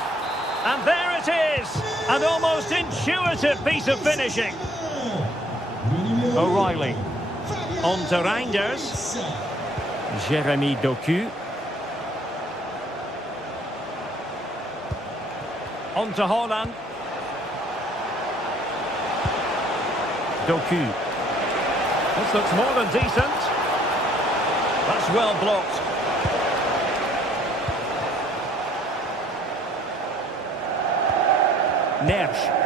And there it is! An almost intuitive piece of finishing. O'Reilly. On to Reinders. Jeremy Doku. On to Haaland. Doku. This looks more than decent. That's well blocked. Nersch.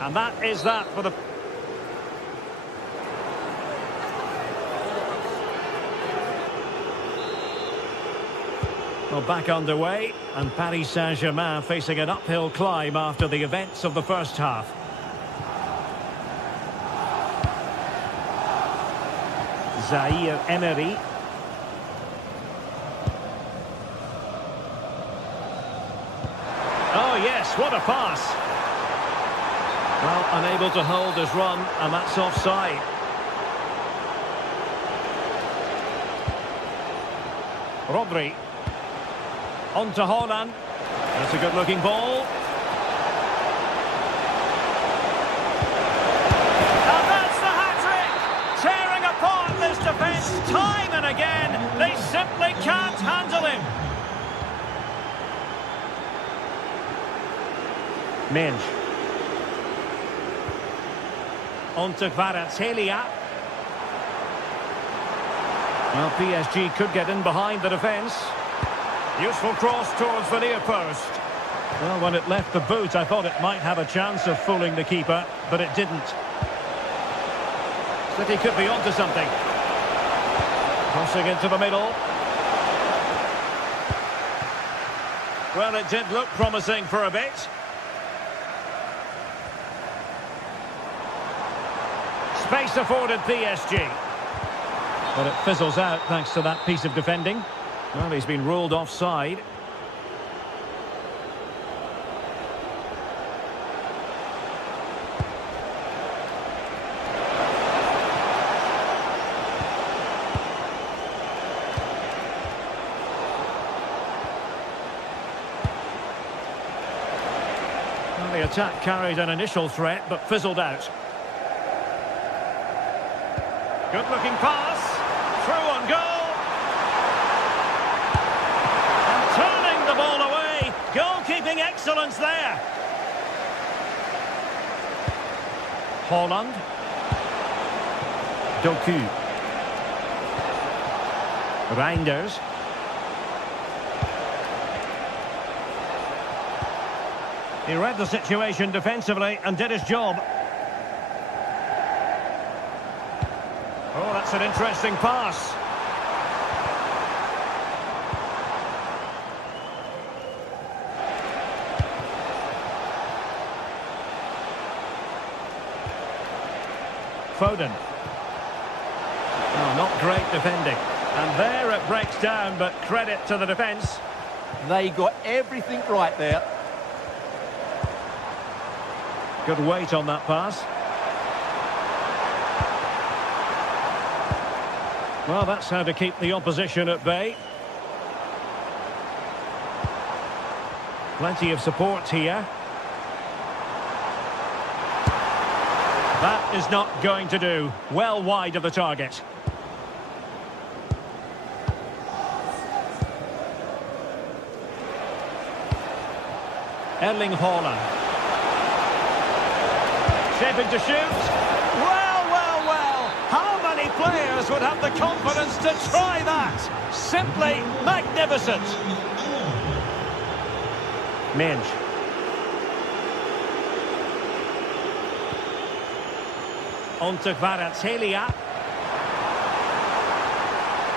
And that is that for the... Well, back underway, and Paris Saint-Germain facing an uphill climb after the events of the first half. Zaire Emery. Oh yes, what a pass! Well, unable to hold his run, and that's offside. Rodri. On to Haaland. That's a good-looking ball. And that's the hat-trick! Tearing apart this defence time and again. They simply can't handle him. Mensch. On to Kvaratskhelia. Well, PSG could get in behind the defence. Useful cross towards the near post. Well, when it left the boot, I thought it might have a chance of fooling the keeper, but it didn't. City could be onto something. Crossing into the middle. Well, it did look promising for a bit. Space afforded PSG. But it fizzles out thanks to that piece of defending. Well, he's been ruled offside. Well, the attack carried an initial threat, but fizzled out. Good-looking pass. Through on goal. Turning the ball away. Goalkeeping excellence there. Haaland. Doku. Reinders. He read the situation defensively and did his job. Oh, that's an interesting pass. Foden. Oh, not great defending. And there it breaks down, but credit to the defence. They got everything right there. Good weight on that pass. Well, that's how to keep the opposition at bay. Plenty of support here. That is not going to do. Well wide of the target. Erling Haaland. Shaping to shoot. Well, well, well. How many players would have the confidence to try that? Simply magnificent. Minge. On to Kvaratskhelia.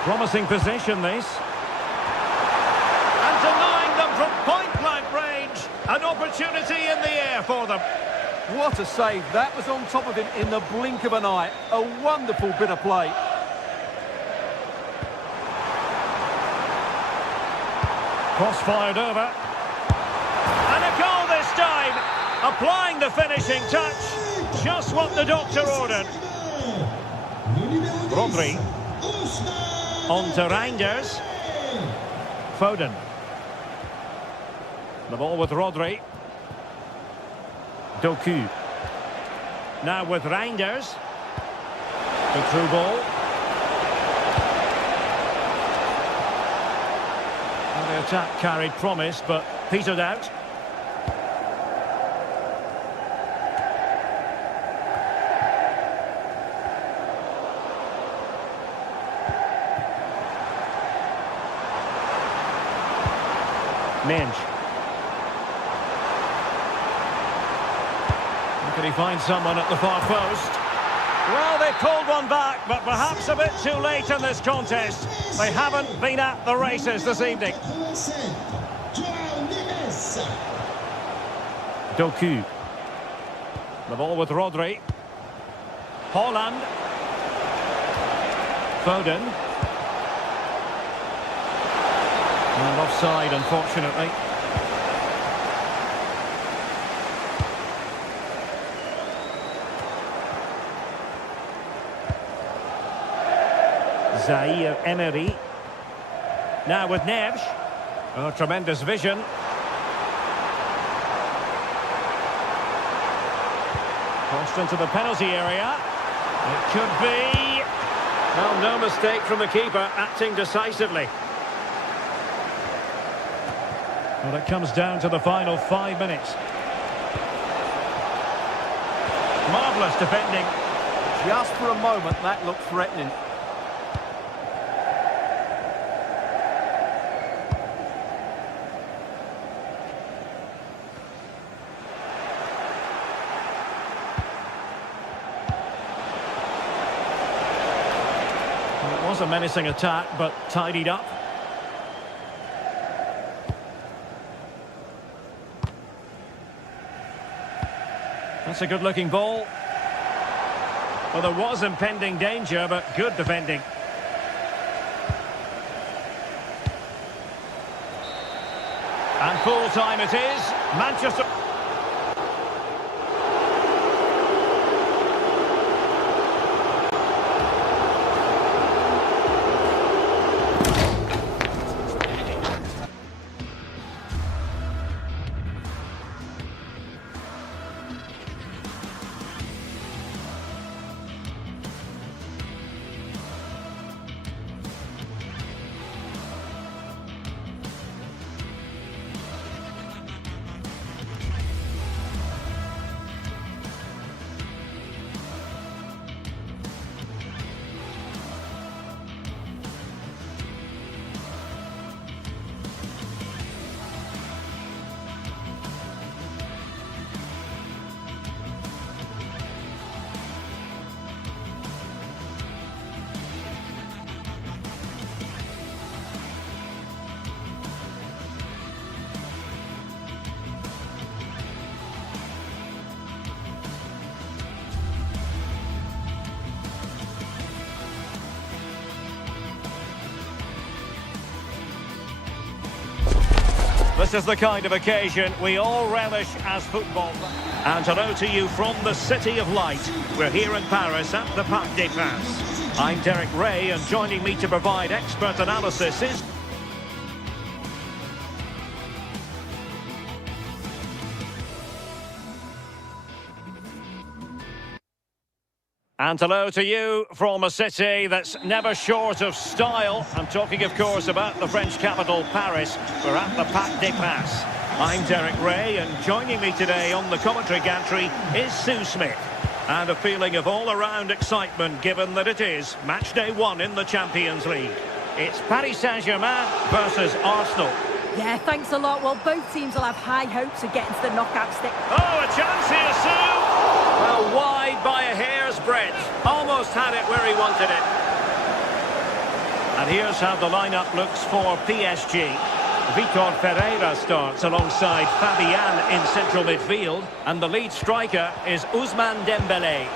Promising position, this. And denying them from point-blank range. An opportunity in the air for them. What a save. That was on top of him in the blink of an eye. A wonderful bit of play. Cross fired over. And a goal this time. Applying the finishing touch. Just what the doctor ordered. Rodri. On to Reinders. Foden. The ball with Rodri. Doku. Now with Reinders. The through ball. Well, the attack carried promise, but petered out. Minge. Can he find someone at the far post? Well, they pulled one back, but perhaps a bit too late in this contest. They haven't been at the races this evening. Doku. The ball with Rodri. Haaland. Foden. And offside, unfortunately. Zaire Emery. Now with Neves. Oh, tremendous vision. Crossed into the penalty area. It could be. Well, no mistake from the keeper, acting decisively. Well, it comes down to the final 5 minutes. Marvellous defending. Just for a moment, that looked threatening. It was a menacing attack, but tidied up. That's a good-looking ball. Well, there was impending danger, but good defending. And full time it is. Manchester... This is the kind of occasion we all relish as football. And hello to you from the City of Light. We're here in Paris at the Parc des Princes. I'm Derek Ray, and joining me to provide expert analysis is... And hello to you from a city that's never short of style. I'm talking, of course, about the French capital, Paris. We're at the Parc des Princes. I'm Derek Ray, and joining me today on the commentary gantry is Sue Smith. And a feeling of all-around excitement, given that it is match day 1 in the Champions League. It's Paris Saint-Germain versus Arsenal. Yeah, thanks a lot. Well, both teams will have high hopes of getting to the knockout stage. Oh, a chance here, Sue! Well, wide by a hair's breadth. Almost had it where he wanted it. And here's how the lineup looks for PSG. Vitor Ferreira starts alongside Fabian in central midfield. And the lead striker is Ousmane Dembélé.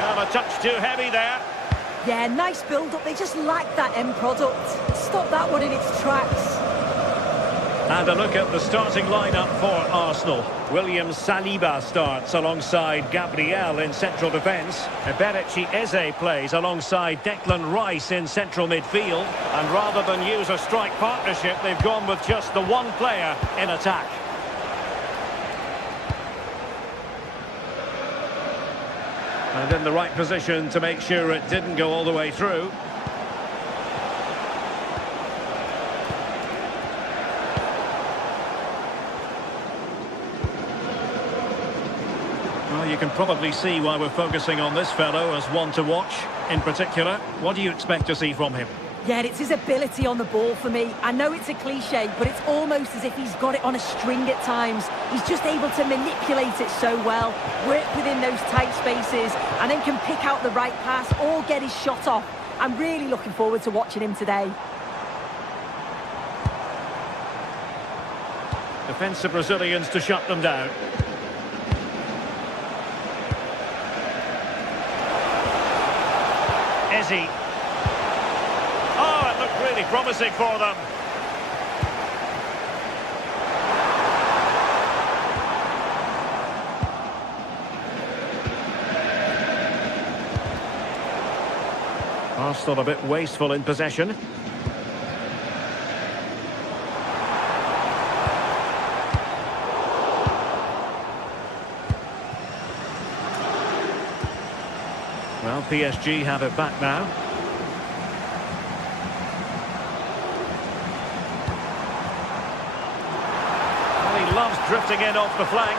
Well, a touch too heavy there. Yeah, nice build-up. They just lack that end product. Stop that one in its tracks. And a look at the starting lineup for Arsenal. William Saliba starts alongside Gabriel in central defence. Eberechi Eze plays alongside Declan Rice in central midfield. And rather than use a strike partnership, they've gone with just the one player in attack. And in the right position to make sure it didn't go all the way through. Well, you can probably see why we're focusing on this fellow as one to watch. In particular, what do you expect to see from him? Yeah, it's his ability on the ball for me. I know it's a cliche, but it's almost as if he's got it on a string at times. He's just able to manipulate it so well, work within those tight spaces, and then can pick out the right pass or get his shot off. I'm really looking forward to watching him today. Defensive Brazilians to shut them down. Eze. Oh, it looked really promising for them. Arsenal a bit wasteful in possession. Well, PSG have it back now. Well, he loves drifting in off the flank.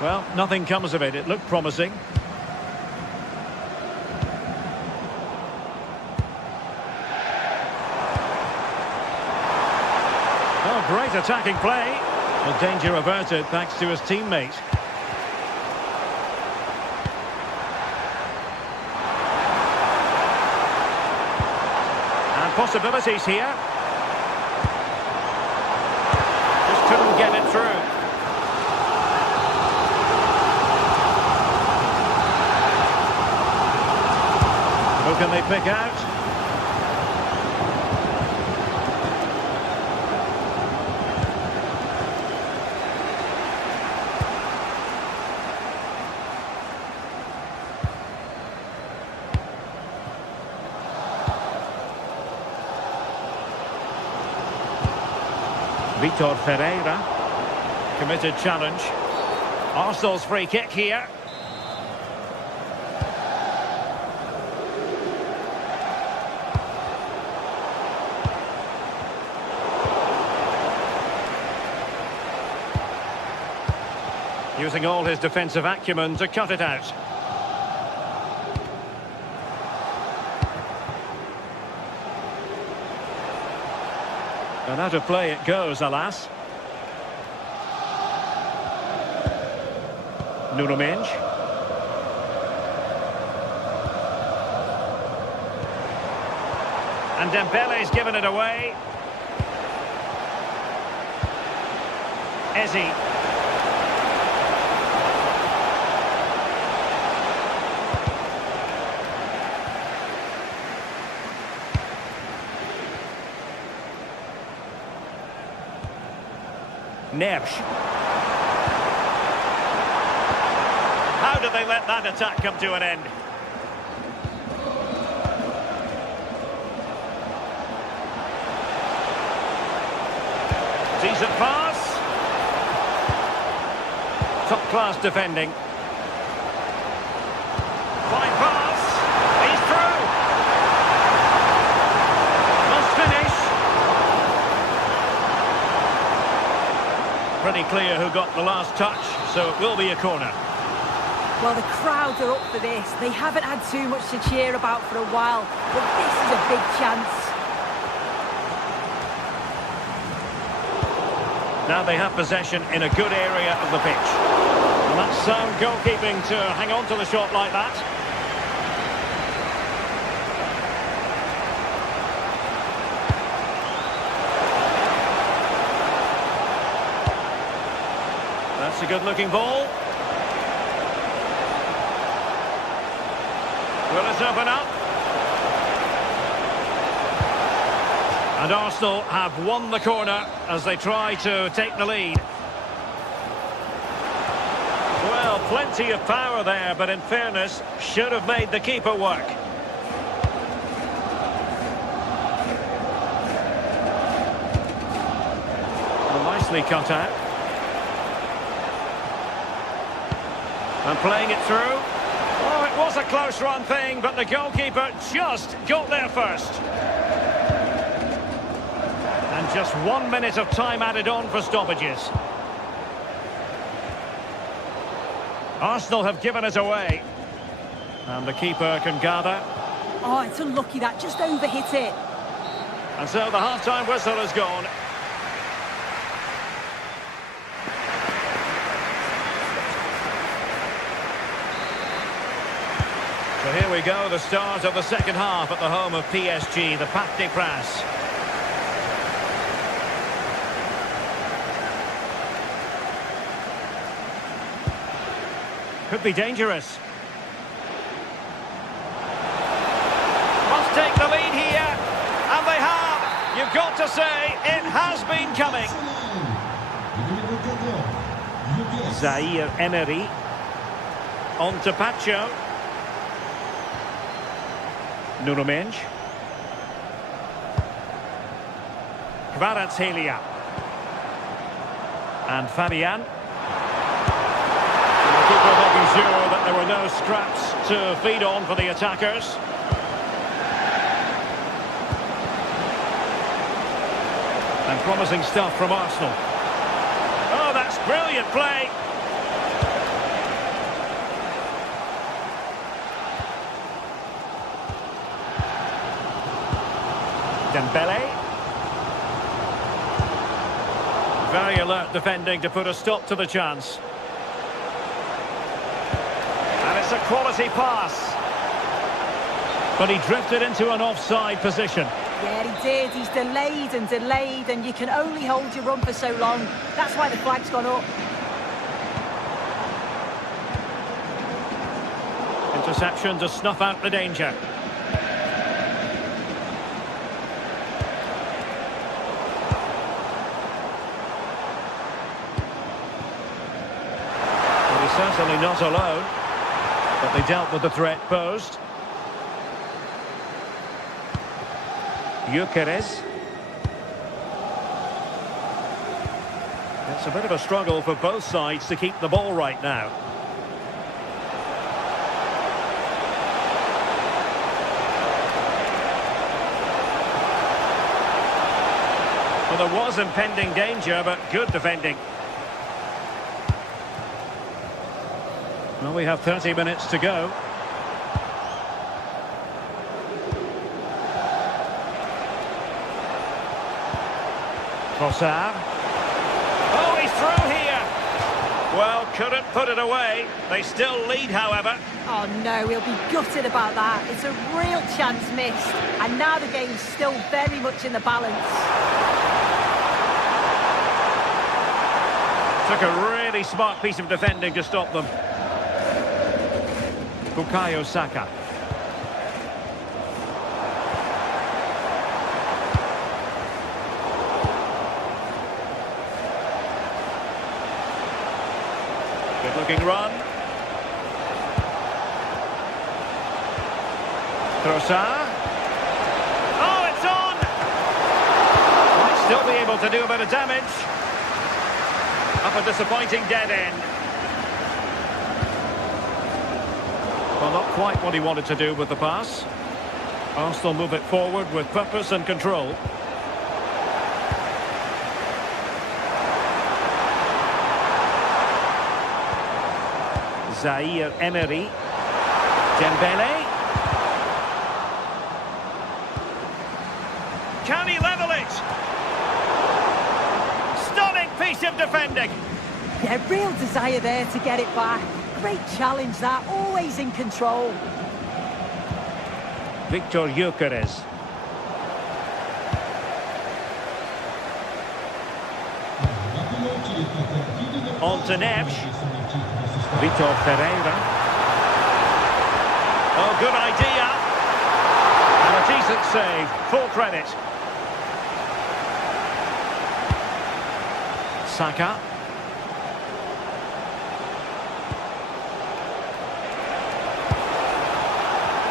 Well, nothing comes of it. It looked promising. Oh, great attacking play. Well, danger averted thanks to his teammate. Possibilities here. Just couldn't get it through. Who can they pick out? Vitor Ferreira, committed challenge. Arsenal's free kick here. Using all his defensive acumen to cut it out. And out of play it goes, alas. Nuno Mendes. And Dembele's given it away. Eze. Neves. How did they let that attack come to an end? Decent pass. Top-class defending. Fine pass. He's through. Must finish. Pretty clear who got the last touch, so it will be a corner. Well, the crowds are up for this. They haven't had too much to cheer about for a while, but this is a big chance. Now they have possession in a good area of the pitch. And that's sound goalkeeping to hang on to the shot like that. That's a good-looking ball. Will it open up? And Arsenal have won the corner as they try to take the lead. Well, plenty of power there, but in fairness, should have made the keeper work. Well, nicely cut out. And playing it through. Oh, it was a close run thing, but the goalkeeper just got there first. And just 1 minute of time added on for stoppages. Arsenal have given it away. And the keeper can gather. Oh, it's unlucky that, just overhit it. And so the half-time whistle has gone. So here we go, the start of the second half at the home of PSG, the Parc des Princes. Could be dangerous. Must take the lead here, and they have. You've got to say, it has been coming. Zaire Emery. On to Pacho. Nuno Mendes. Kvaratskhelia. And Fabian. And the keeper making sure that there were no scraps to feed on for the attackers. And promising stuff from Arsenal. Oh, that's brilliant play. Dembele. Very alert defending to put a stop to the chance. And it's a quality pass. But he drifted into an offside position. Yeah, he did. He's delayed, and you can only hold your run for so long. That's why the flag's gone up. Interception to snuff out the danger. Certainly not alone, but they dealt with the threat posed. Gyökeres. It's a bit of a struggle for both sides to keep the ball right now. Well, there was impending danger, but good defending. Well, we have 30 minutes to go. Trossard. Oh, he's through here. Well, couldn't put it away. They still lead, however. Oh, no, he'll be gutted about that. It's a real chance missed. And now the game's still very much in the balance. Took a really smart piece of defending to stop them. Bukayo Saka. Good looking run. Trossard. Oh, it's on! Might still be able to do a bit of damage. Up a disappointing dead end. Well, not quite what he wanted to do with the pass. Arsenal move it forward with purpose and control. Zaire Emery. Dembele. Can he level it? Stunning piece of defending. Yeah, real desire there to get it back. Great challenge that, always in control. Victor Gyökeres. On to Neves. Vitor Pereira. Oh, good idea. And a decent save. Full credit. Saka.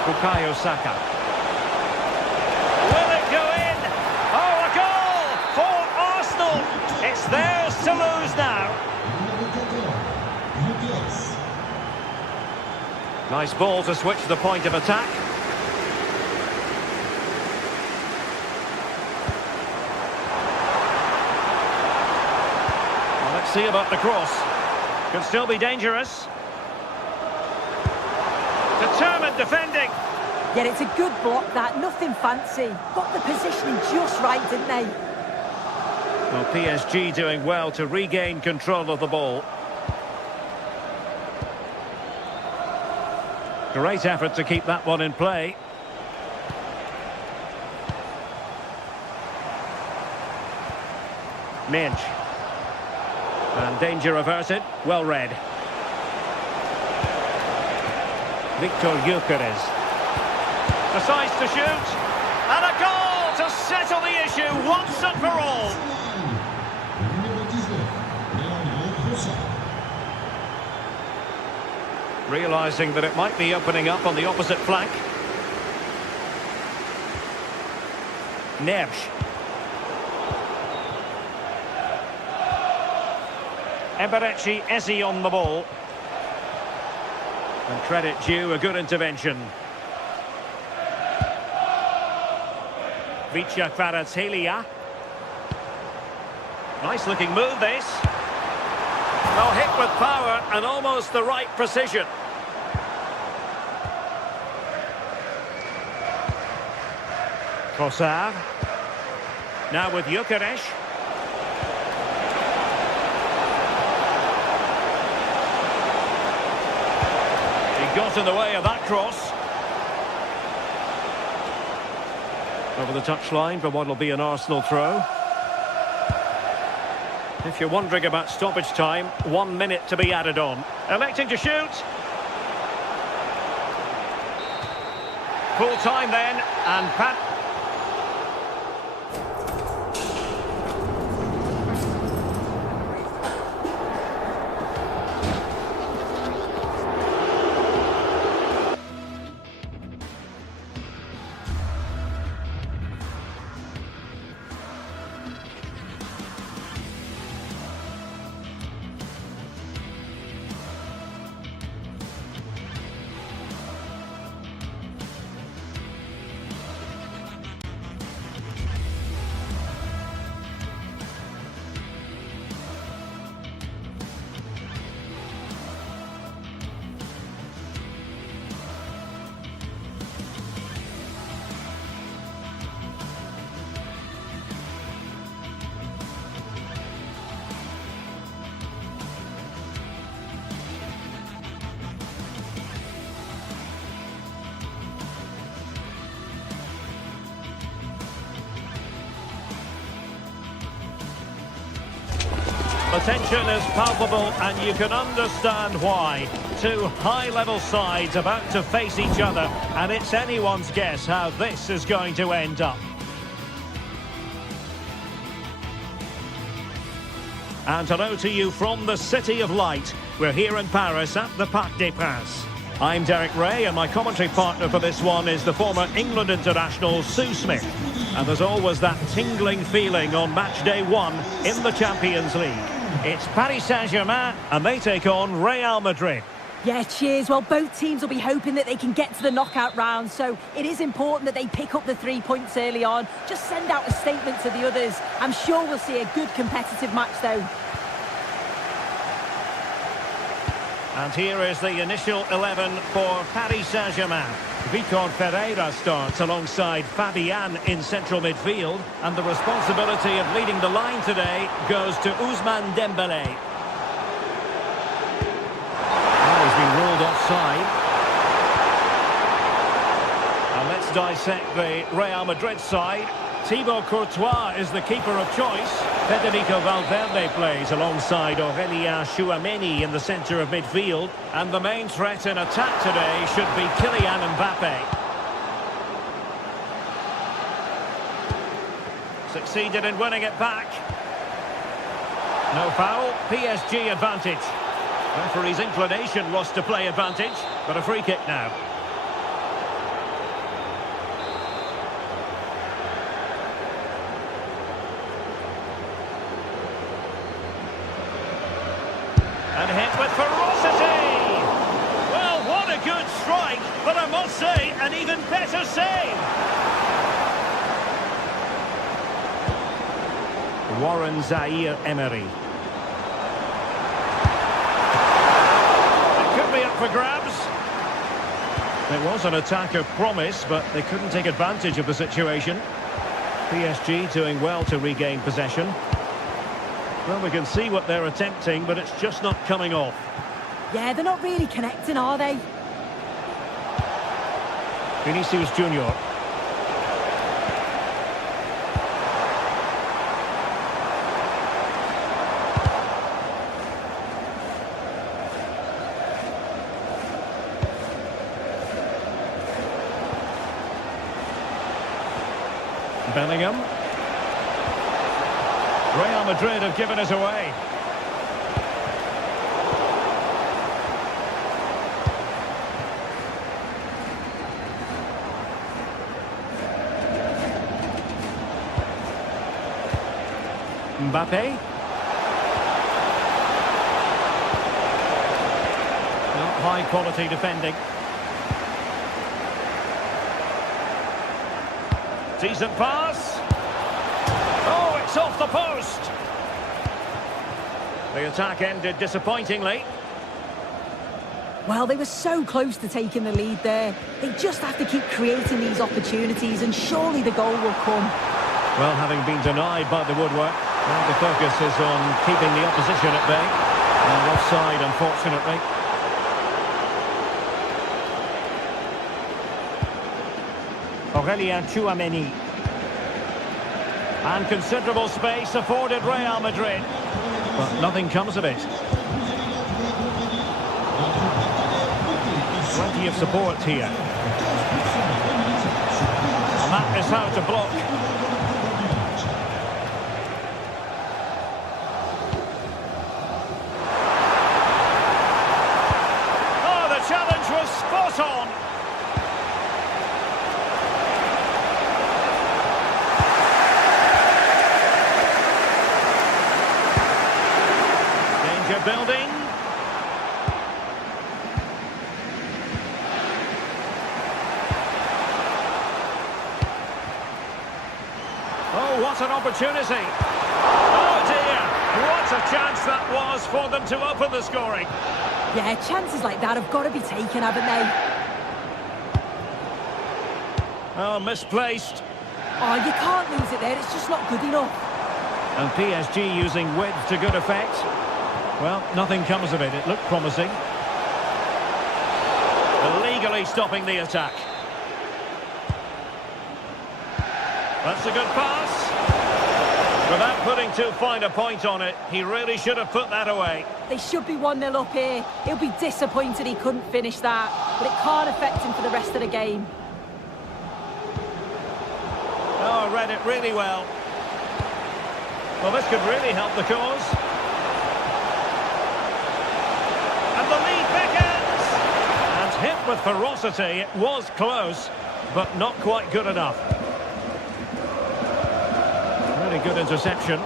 Bukayo Saka. Will it go in? Oh, a goal for Arsenal. It's theirs to lose now. Nice ball to switch the point of attack. Well, let's see about the cross. Could still be dangerous. Determined defending. Yeah, it's a good block that, nothing fancy. Got the positioning just right, didn't they? Well, PSG doing well to regain control of the ball. Great effort to keep that one in play. Minch. And danger averted. Well read. Victor Gyökeres. Decides to shoot. And a goal to settle the issue once and for all. Realising that it might be opening up on the opposite flank. Neves. Eberechi Eze on the ball. And credit due, a good intervention. Vicha Kvaratskhelia. Nice looking move this. Well, hit with power and almost the right precision. Trossard. Now with Gyökeres. He got in the way of that cross. Over the touchline for what will be an Arsenal throw. If you're wondering about stoppage time, 1 minute to be added on. Electing to shoot. Full time then, and Pat. The tension is palpable and you can understand why. Two high-level sides about to face each other, and it's anyone's guess how this is going to end up. And hello to you from the City of Light. We're here in Paris at the Parc des Princes. I'm Derek Ray, and my commentary partner for this one is the former England international Sue Smith. And there's always that tingling feeling on match day 1 in the Champions League. It's Paris Saint-Germain, and they take on Real Madrid. Yeah, cheers. Well, both teams will be hoping that they can get to the knockout round, so it is important that they pick up the 3 points early on. Just send out a statement to the others. I'm sure we'll see a good competitive match, though. And here is the initial 11 for Paris Saint-Germain. Vitor Ferreira starts alongside Fabian in central midfield. And the responsibility of leading the line today goes to Ousmane Dembélé. Oh, he's been ruled offside. And let's dissect the Real Madrid side. Thibaut Courtois is the keeper of choice. Federico Valverde plays alongside Aurélien Tchouameni in the centre of midfield. And the main threat in attack today should be Kylian Mbappe. Succeeded in winning it back. No foul, PSG advantage. Referee's inclination was to play advantage, but a free kick now. And hit with ferocity! Well, what a good strike, but I must say, an even better save! Warren Zaïre-Emery. It could be up for grabs. It was an attack of promise, but they couldn't take advantage of the situation. PSG doing well to regain possession. Well, we can see what they're attempting, but it's just not coming off. Yeah, they're not really connecting, are they? Vinicius Junior. Bellingham. Real Madrid have given us away. Mbappe. Not high quality defending. Decent pass. Oh, it's off the post. The attack ended disappointingly. Well, they were so close to taking the lead there. They just have to keep creating these opportunities and surely the goal will come. Well, having been denied by the woodwork, now the focus is on keeping the opposition at bay. And offside, unfortunately. Aurélien Tchouameni. And considerable space afforded Real Madrid. But nothing comes of it. Plenty of support here. And that is how to block. Oh, the challenge was spot on. Building. Oh, what an opportunity. Oh dear, what a chance that was for them to open the scoring. Yeah, chances like that have got to be taken, haven't they? Oh, misplaced. Oh, you can't lose it there, it's just not good enough. And PSG using width to good effect. Well, nothing comes of it. It looked promising. Illegally stopping the attack. That's a good pass. Without putting too fine a point on it, he really should have put that away. They should be 1-0 up here. He'll be disappointed he couldn't finish that, but it can't affect him for the rest of the game. Oh, read it really well. Well, this could really help the cause. And the lead beckons! And hit with ferocity, it was close, but not quite good enough. Really good interception.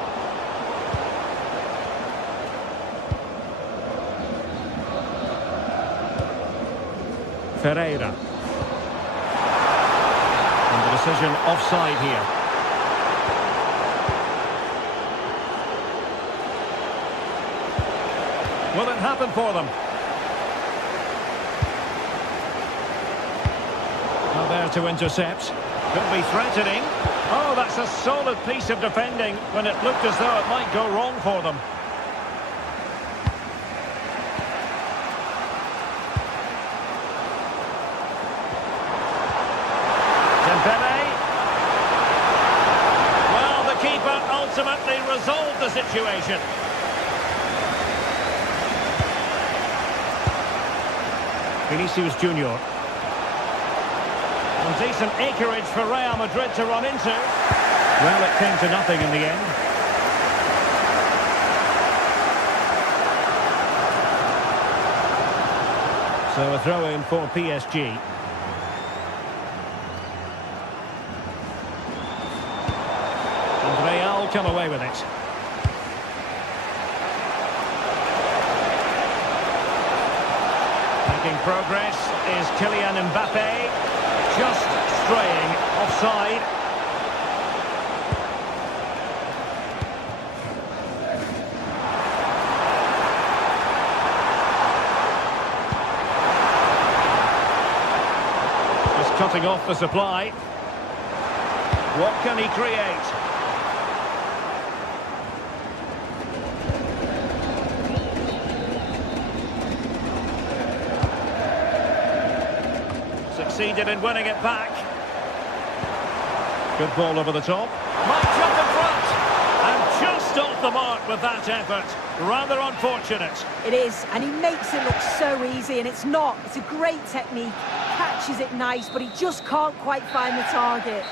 Ferreira. And the decision offside here. Will it happen for them? there to intercept. Could be threatening. Oh, that's a solid piece of defending when it looked as though it might go wrong for them. Well, the keeper ultimately resolved the situation. Vinicius Junior. And decent acreage for Real Madrid to run into. Well, it came to nothing in the end. So a throw-in for PSG. And Real come away with it. Making progress is Kylian Mbappe. Just straying offside. Just cutting off the supply. What can he create? Succeeded in winning it back. Good ball over the top. Might jump in front. And just off the mark with that effort. Rather unfortunate. It is, and he makes it look so easy, and it's not. It's a great technique. Catches it nice, but he just can't quite find the target.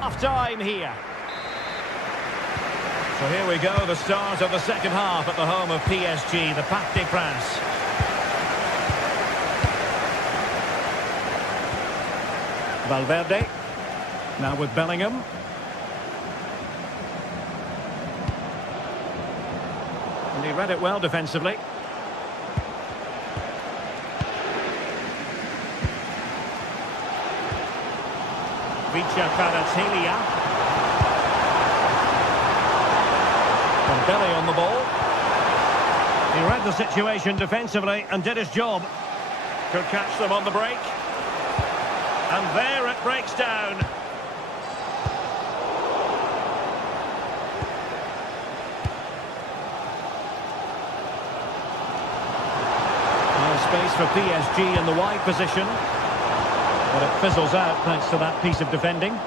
Half time here. So here we go, the start of the second half at the home of PSG, the Parc des Princes. Valverde, now with Bellingham. And he read it well defensively. Vicha Kvaratskhelia. Belly on the ball. He read the situation defensively and did his job. Could catch them on the break. And there it breaks down. No space for PSG in the wide position. But it fizzles out thanks to that piece of defending.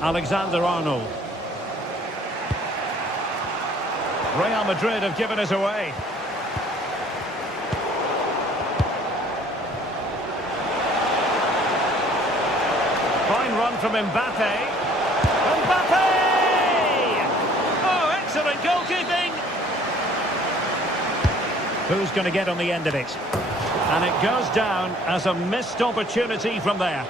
Alexander-Arnold. Real Madrid have given us away. Fine run from Mbappe. Mbappe! Oh, excellent goalkeeping! Who's going to get on the end of it? And it goes down as a missed opportunity from there.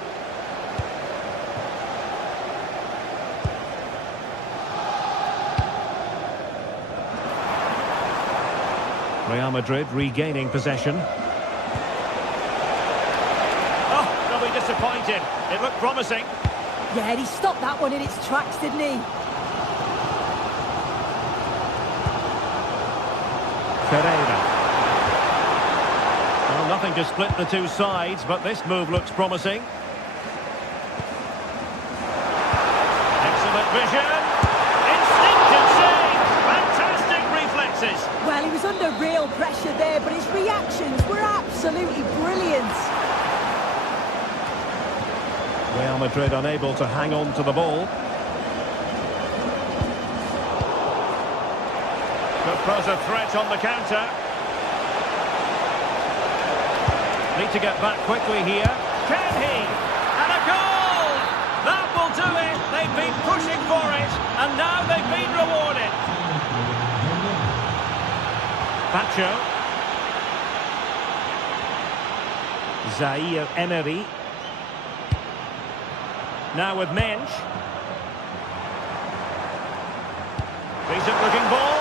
Real Madrid regaining possession. Oh, they'll be disappointed. It looked promising. Yeah, he stopped that one in its tracks, didn't he? Pereira. Well, nothing to split the two sides, but this move looks promising. Excellent vision. Instinctive save. Fantastic reflexes. Well, he was under real pressure there, but his reactions were absolutely brilliant. Real Madrid unable to hang on to the ball. Could pose a threat on the counter. Need to get back quickly here. Can he? And a goal! That will do it. They've been pushing for it, and now they've been rewarded. Pacho. Zaire Emery. Now with Mensch. Decent looking ball.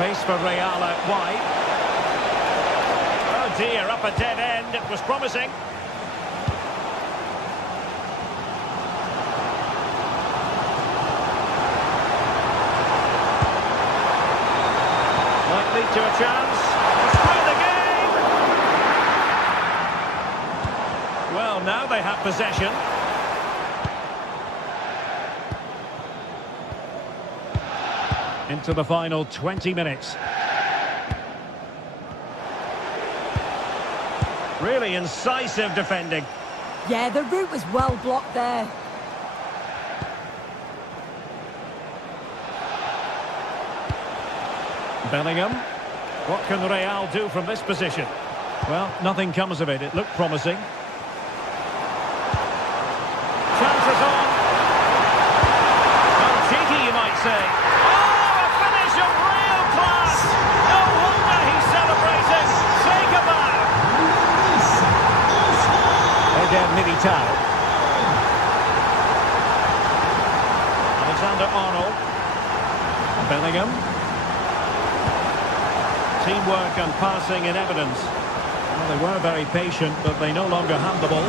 Space for Real out wide. Oh dear, up a dead end. It was promising. Might lead to a chance. Through the game. Well, now they have possession. Into the final 20 minutes. Really incisive defending. Yeah, the route was well blocked there. Bellingham. What can Real do from this position? Well, nothing comes of it. It looked promising. Chances on. Oh, cheeky, you might say. Oh, a finish of real class. No wonder he's celebrating. Say goodbye. Eder Militao. Alexander-Arnold. Bellingham. Teamwork and passing in evidence. Well, they were very patient, but they no longer have the ball.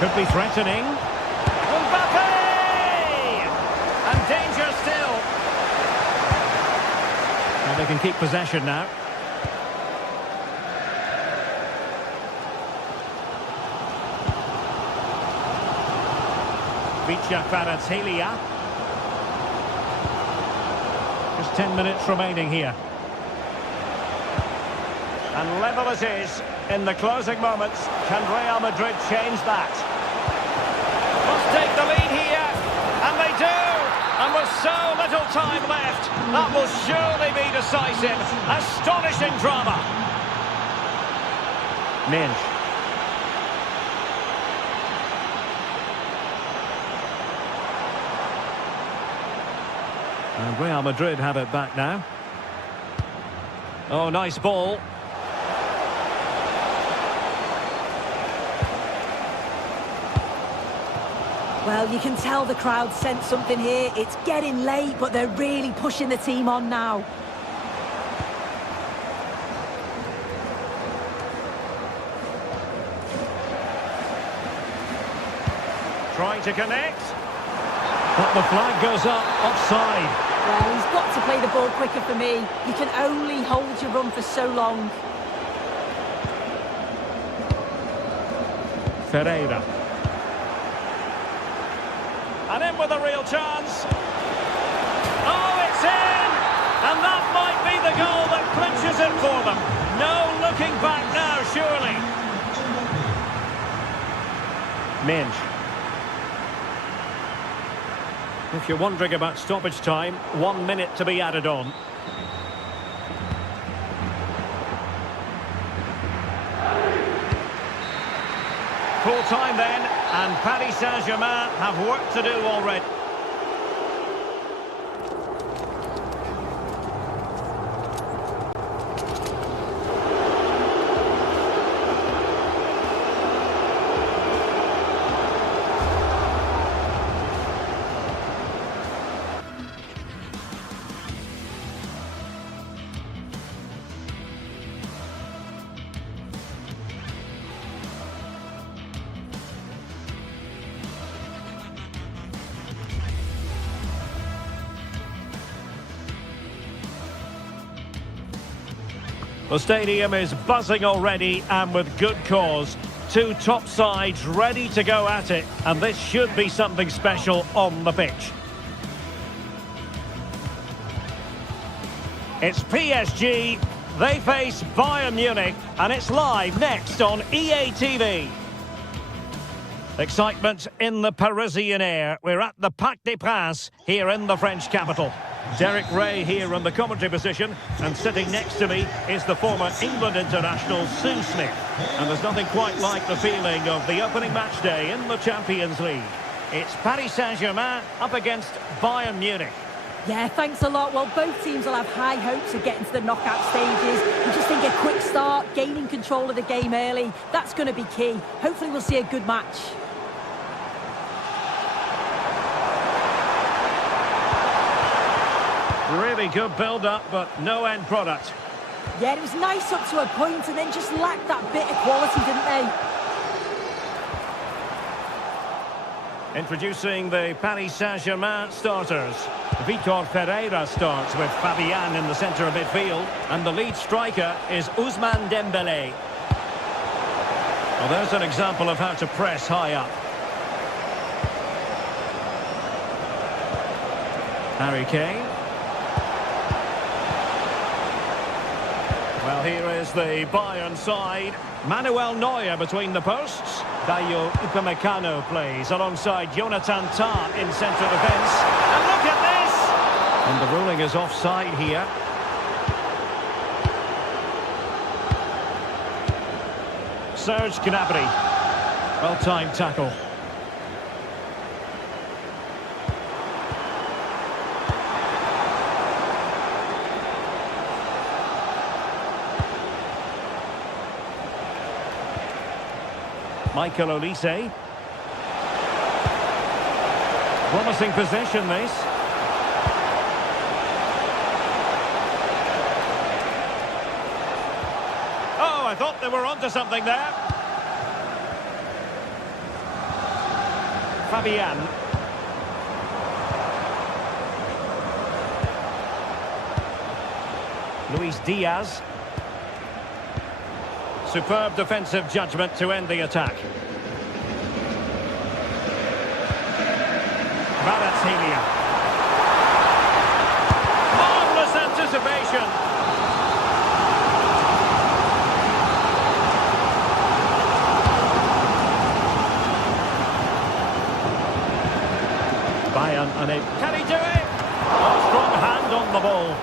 Could be threatening. Mbappe! And danger still. Well, they can keep possession now. Kvaratskhelia. Just 10 minutes remaining here. And level it is in the closing moments. Can Real Madrid change that? Must take the lead here. And they do. And with so little time left, that will surely be decisive. Astonishing drama. Minge. And Real Madrid have it back now. Oh, nice ball. Well, you can tell the crowd sensed something here. It's getting late, but they're really pushing the team on now. Trying to connect. But the flag goes up, offside. Well, he's got to play the ball quicker for me. You can only hold your run for so long. Ferreira. And in with a real chance. Oh, it's in! And that might be the goal that clinches it for them. No looking back now, surely. Minge. If you're wondering about stoppage time, 1 minute to be added on. Full time then, and Paris Saint-Germain have work to do already. The stadium is buzzing already, and with good cause. Two top sides ready to go at it, and this should be something special on the pitch. It's PSG, they face Bayern Munich, and it's live next on EA TV. Excitement in the Parisian air. We're at the Parc des Princes here in the French capital. Derek Ray here in the commentary position, and sitting next to me is the former England international Sue Smith. And there's nothing quite like the feeling of the opening match day in the Champions League. It's Paris Saint-Germain up against Bayern Munich. Yeah, thanks a lot. Well, both teams will have high hopes of getting to the knockout stages. We just think a quick start, gaining control of the game early, that's going to be key. Hopefully we'll see a good match. Really good build-up, but no end product. Yeah, it was nice up to a point and then just lacked that bit of quality, didn't they? Introducing the Paris Saint-Germain starters. Vitor Pereira starts with Fabian in the centre of midfield. And the lead striker is Ousmane Dembélé. Well, there's an example of how to press high up. Harry Kane. Well, here is the Bayern side. Manuel Neuer between the posts. Dayo Upamecano plays alongside Jonathan Tah in central defence. And look at this! And the ruling is offside here. Serge Gnabry. Well-timed tackle. Michael Olise. Promising possession, this. Oh, I thought they were onto something there. Fabian. Luis Diaz. Superb defensive judgment to end the attack. Kvaratskhelia. Marvellous anticipation. Bayern unable. Can he do it? Oh, strong hand on the ball.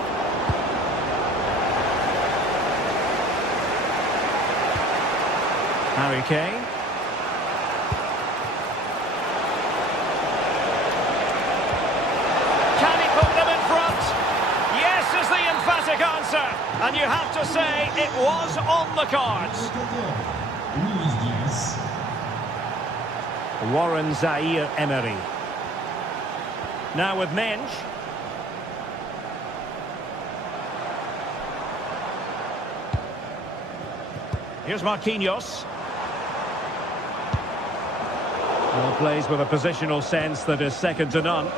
Harry Kane. Can he put them in front? Yes is the emphatic answer. And you have to say it was on the cards. Warren Zaïre-Emery. Now with Mensch. Here's Marquinhos. Well, plays with a positional sense that is second to none.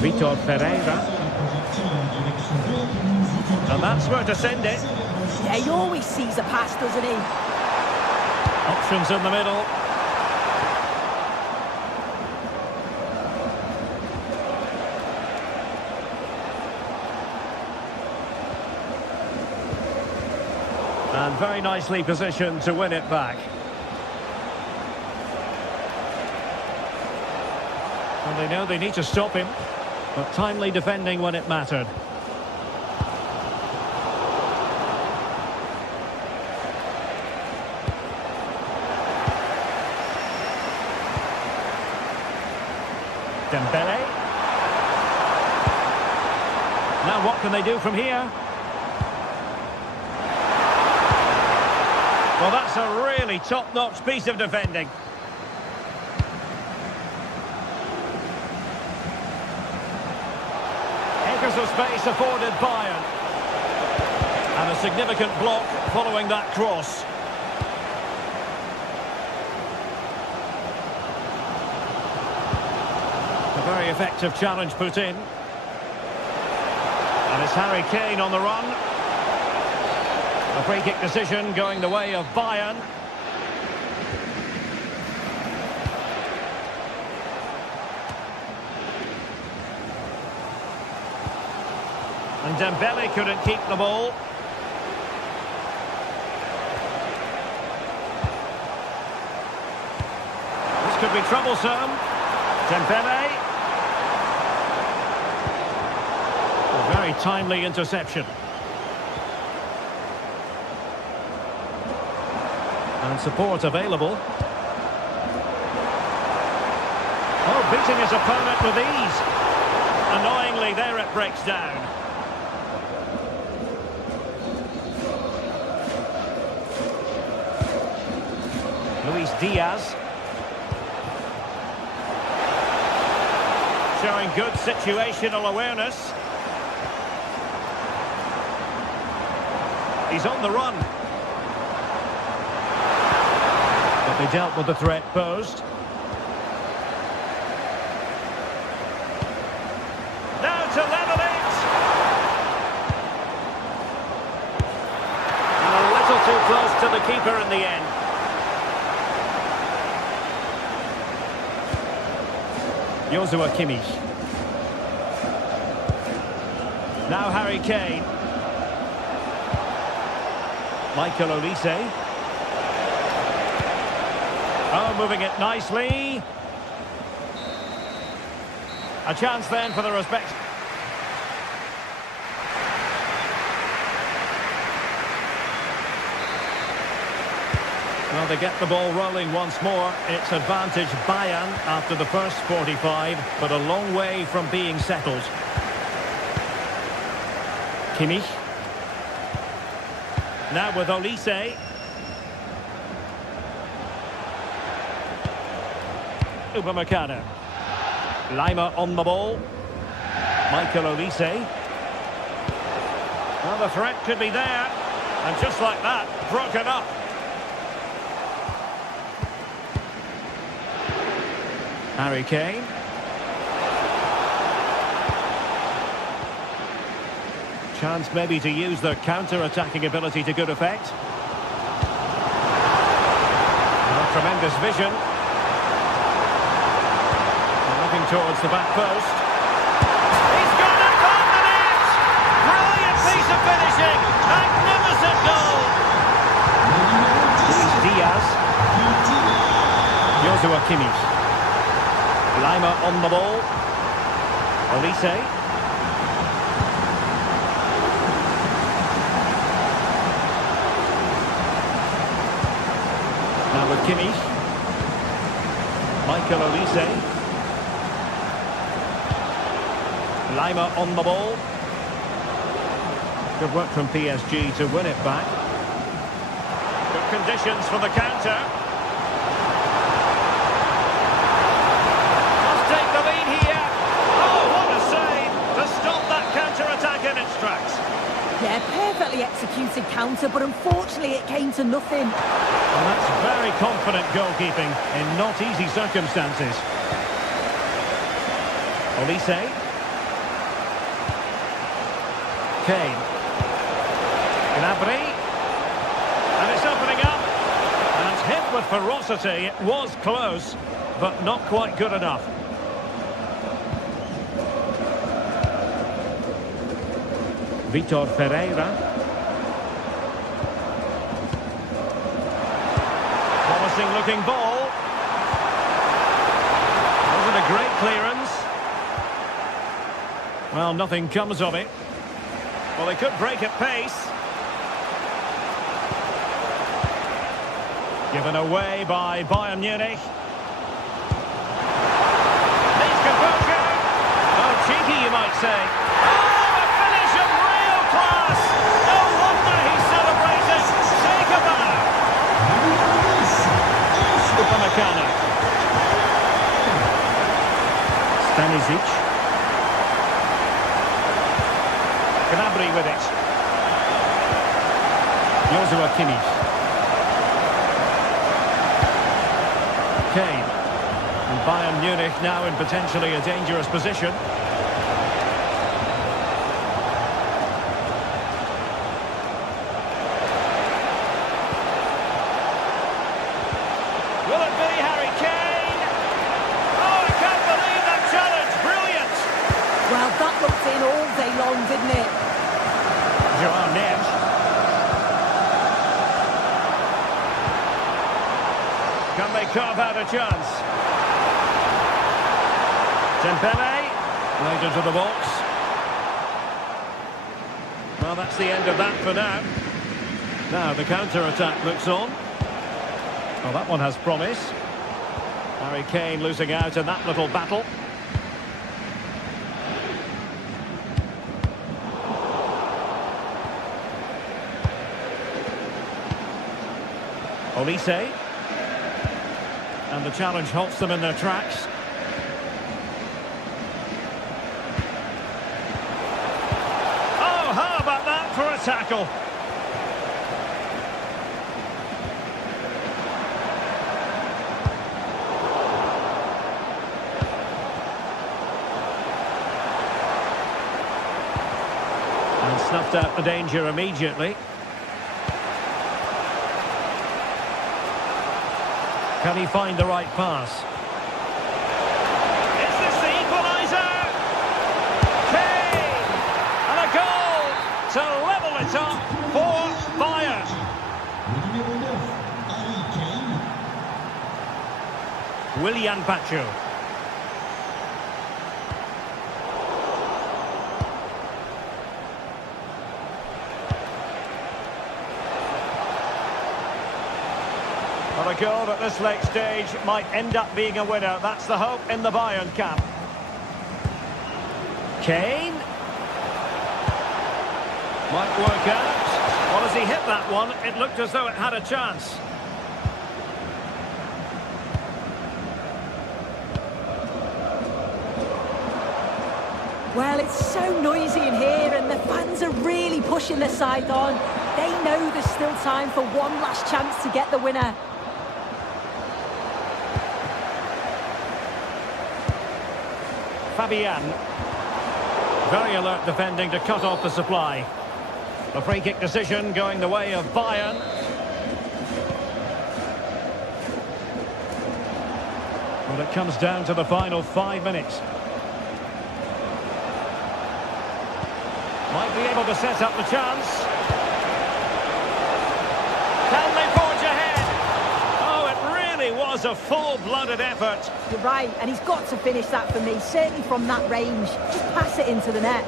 Vitor Pereira. And that's where to send it. Yeah, he always sees a pass, doesn't he? Options in the middle. And very nicely positioned to win it back. And they know they need to stop him, but timely defending when it mattered. Dembele. Now what can they do from here? Well, that's a really top-notch piece of defending. Acres of space afforded Bayern. And a significant block following that cross. A very effective challenge put in. And it's Harry Kane on the run. A free kick decision going the way of Bayern. And Dembele couldn't keep the ball. This could be troublesome. Dembele. Very timely interception. And support available. Oh, beating his opponent with ease. Annoyingly, there it breaks down. Luis Diaz. Showing good situational awareness. He's on the run. But they dealt with the threat posed. Now to level it. And a little too close to the keeper in the end. Joshua Kimmich. Now Harry Kane. Michael Olise. Oh, moving it nicely. A chance then for the respect. Well, they get the ball rolling once more. It's advantage Bayern after the first 45, but a long way from being settled. Kimmich. Now with Olise. Upamecano. Lima on the ball. Michael Olise. Well, the threat could be there. And just like that, broken up. Harry Kane. Chance maybe to use their counter-attacking ability to good effect. Oh, tremendous vision. And looking towards the back post. He's got it on the net! Brilliant piece of finishing! Magnificent goal! Luis Diaz. Joshua Kimmich. Lima on the ball. Olise. Now with Kimmich. Michael Olise. Lima on the ball. Good work from PSG to win it back. Good conditions for the counter. Yeah, perfectly executed counter, but unfortunately it came to nothing. Well, that's very confident goalkeeping in not easy circumstances. Olise. Kane. Gnabry. And it's opening up. And hit with ferocity. It was close, but not quite good enough. Vitor Ferreira. Promising looking ball. Wasn't a great clearance. Well, nothing comes of it. Well, they could break at pace. Given away by Bayern Munich. Needs composure. Oh, cheeky, you might say. Upamecano. Stanisic. Gnabry with it. Joshua Kimmich. Kane. And Bayern Munich now in potentially a dangerous position. Will it be Harry Kane? Oh, I can't believe that challenge. Brilliant. Well, that looked in all day long, didn't it? Joao Neves. Can they carve out a chance? Dembele. Laid into the box. Well, that's the end of that for now. Now the counter-attack looks on. Well, that one has promise. Harry Kane losing out in that little battle. Olise. And the challenge halts them in their tracks. Oh, how about that for a tackle? And snuffed out the danger immediately. Can he find the right pass? Is this the equaliser? Kane! And a goal to level it up for Bayern. Willian Pacho. Well, a goal at this late stage might end up being a winner. That's the hope in the Bayern camp. Kane. Might work out. Well, as he hit that one, it looked as though it had a chance. Well, it's so noisy in here and the fans are really pushing their side on. They know there's still time for one last chance to get the winner. Fabian. Very alert defending to cut off the supply. A free kick decision going the way of Bayern. Well, it comes down to the final 5 minutes. Might be able to set up the chance. Can they forge ahead? Oh, it really was a full-blooded effort. You're right, and he's got to finish that for me, certainly from that range. Just pass it into the net.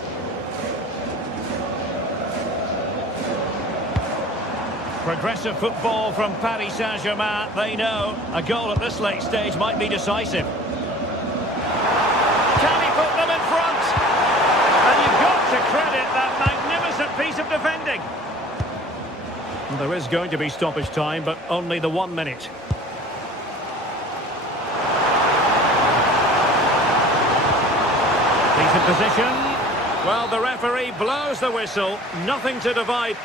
Progressive football from Paris Saint-Germain. They know a goal at this late stage might be decisive. Can he put them in front? And you've got to credit that magnificent piece of defending. Well, there is going to be stoppage time, but only the 1 minute. Decent position. Well, the referee blows the whistle. Nothing to divide.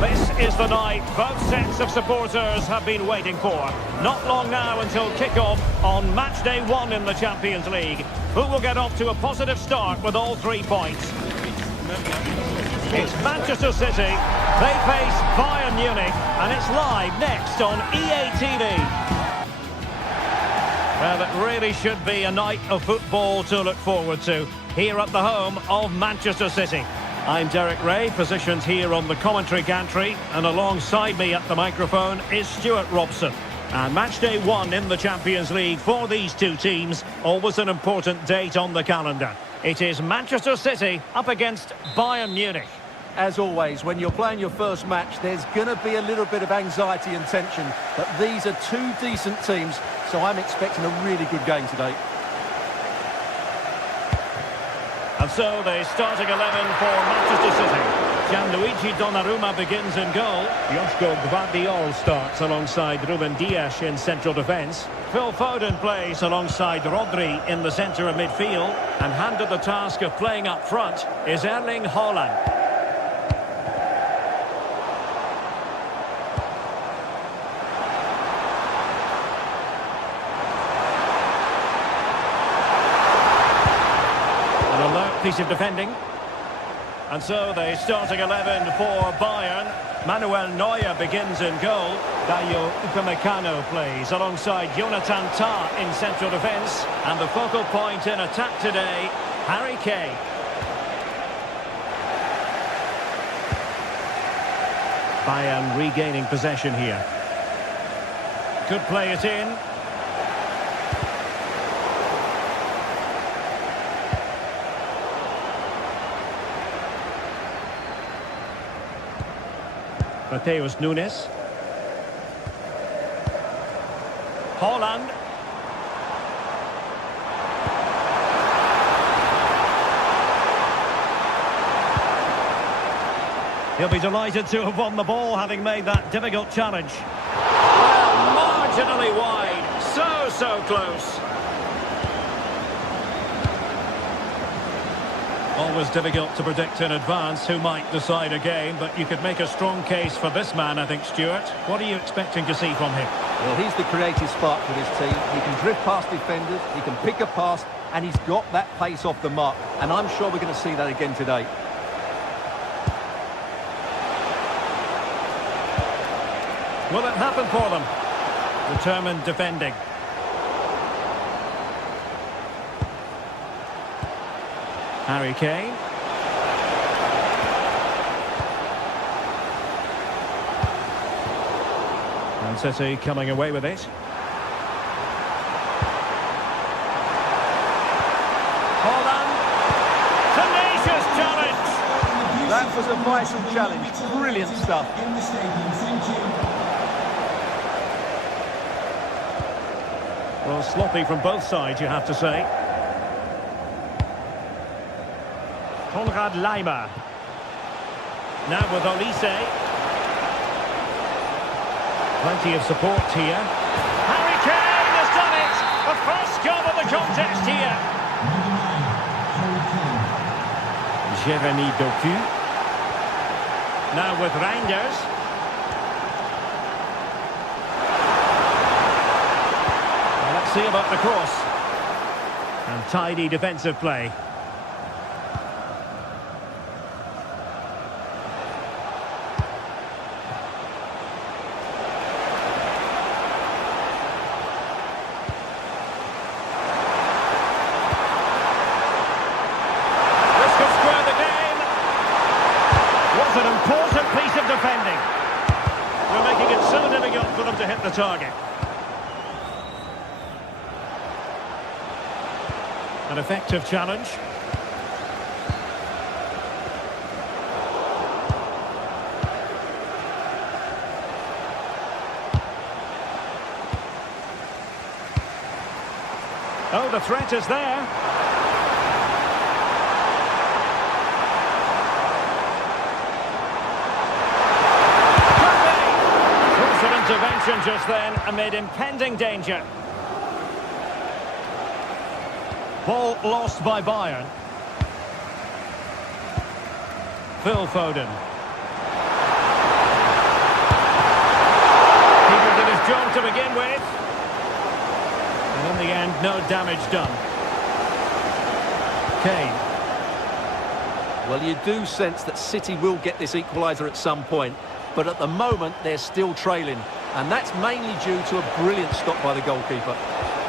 This is the night both sets of supporters have been waiting for. Not long now until kick-off on match day 1 in the Champions League. Who will get off to a positive start with all 3 points? It's Manchester City. They face Bayern Munich, and it's live next on EA TV. Well, it really should be a night of football to look forward to here at the home of Manchester City. I'm Derek Ray, positioned here on the commentary gantry, and alongside me at the microphone is Stuart Robson. And match day 1 in the Champions League for these two teams, always an important date on the calendar. It is Manchester City up against Bayern Munich. As always, when you're playing your first match, there's going to be a little bit of anxiety and tension, but these are two decent teams, so I'm expecting a really good game today. And so the starting 11 for Manchester City. Gianluigi Donnarumma begins in goal. Joško Gvardiol starts alongside Ruben Dias in central defence. Phil Foden plays alongside Rodri in the centre of midfield. And handed the task of playing up front is Erling Haaland. An alert piece of defending. And so the starting 11 for Bayern. Manuel Neuer begins in goal. Dayo Upamecano plays alongside Jonathan Tah in central defence. And the focal point in attack today, Harry Kane. Bayern regaining possession here. Could play it in. Mateus Nunes. Haaland. He'll be delighted to have won the ball, having made that difficult challenge. Well, marginally wide. So close. Always difficult to predict in advance who might decide a game, but you could make a strong case for this man, I think, Stuart. What are you expecting to see from him? Well, he's the creative spark for this team. He can drift past defenders, he can pick a pass, and he's got that pace off the mark. And I'm sure we're going to see that again today. Will it happen for them? Determined defending. Harry Kane. And City coming away with it. Haaland. Tenacious challenge. That was a vital challenge. Brilliant stuff. In the stadium, thank you. Well, sloppy from both sides, you have to say. Konrad Laimer. Now with Olise. Plenty of support here. Harry Kane has done it! The first goal of the contest here. Number 9, Harry Kane. Jeremy Doku. Now with Reinders. Well, let's see about the cross. And tidy defensive play. An important piece of defending. We're making it so difficult for them to hit the target. An effective challenge. Oh, the threat is there. Intervention just then amid impending danger. Ball lost by Bayern. Phil Foden. Keeper did his job to begin with. And in the end, no damage done. Kane. Well, you do sense that City will get this equaliser at some point, but at the moment they're still trailing, and that's mainly due to a brilliant stop by the goalkeeper.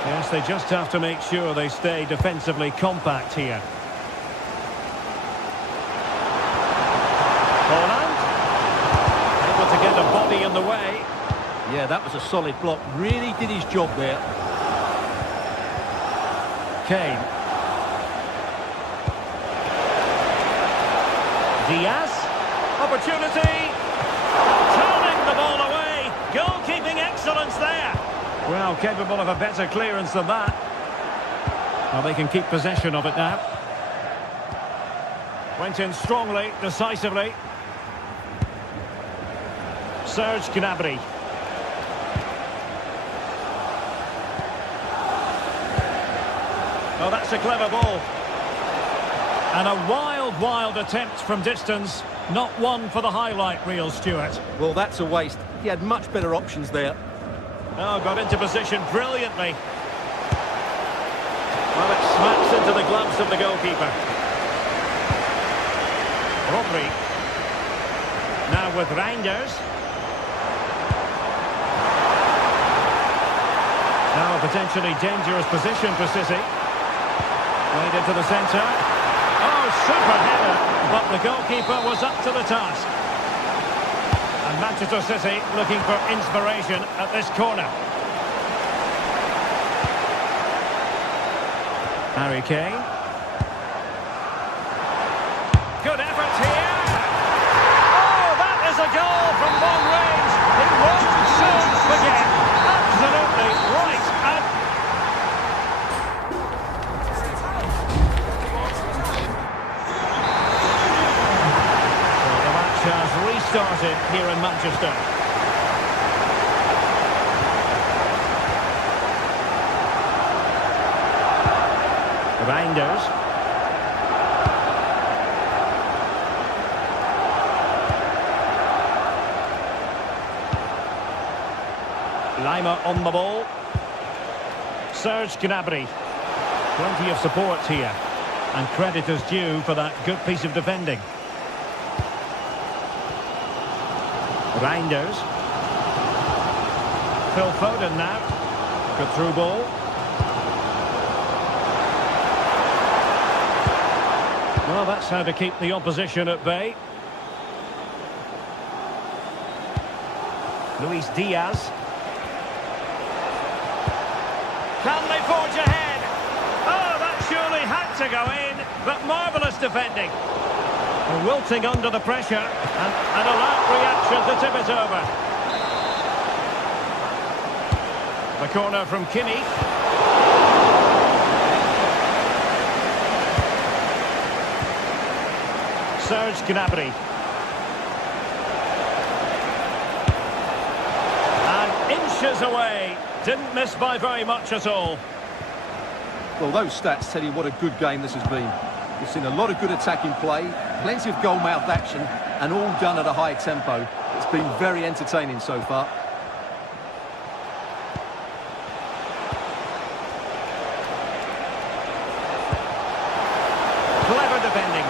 Yes, they just have to make sure they stay defensively compact here. Haaland. Able to get a body in the way. Yeah, that was a solid block. Really did his job there. Kane. Diaz. Opportunity. Turning the ball away. Goalkeeping excellence there. Well, capable of a better clearance than that. Well, they can keep possession of it now. Went in strongly, decisively. Serge Gnabry. Oh, that's a clever ball. And a wild attempt from distance. Not one for the highlight reel, Stuart. Well, that's a waste. He had much better options there. Oh, got into position brilliantly. Well, it smacks into the gloves of the goalkeeper. Rodri. Now with Reinders. Now a potentially dangerous position for City. Played into the centre. Oh, super header. But the goalkeeper was up to the task. And Manchester City looking for inspiration at this corner. Harry Kane. Good effort here. Oh, that is a goal from long range. It won't soon forget. Absolutely right. And the match has restarted here in Manchester. Reinders. Lima on the ball. Serge Gnabry. Plenty of support here. And credit is due for that good piece of defending. Reinders. Phil Foden now. Good through ball. Well, that's how to keep the opposition at bay. Luis Diaz. Can they forge ahead? Oh, that surely had to go in, but marvellous defending. Wilting under the pressure, and an alert reaction to tip it over. The corner from Kimmich. Serge Gnabry. And inches away. Didn't miss by very much at all. Well, those stats tell you what a good game this has been. We've seen a lot of good attacking play, plenty of goal-mouth action, and all done at a high tempo. It's been very entertaining so far. Clever defending.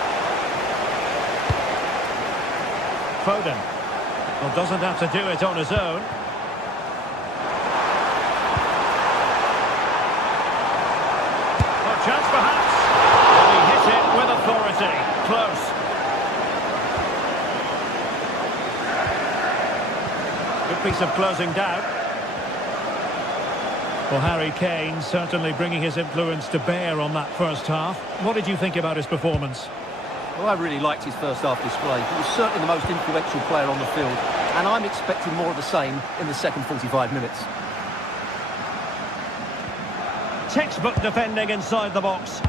Foden. Well, doesn't have to do it on his own. Chance perhaps. He hit it with authority. Close. Good piece of closing down. Well, Harry Kane certainly bringing his influence to bear on that first half. What did you think about his performance? Well, I really liked his first half display. He was certainly the most influential player on the field, and I'm expecting more of the same in the second 45 minutes. Textbook defending inside the box.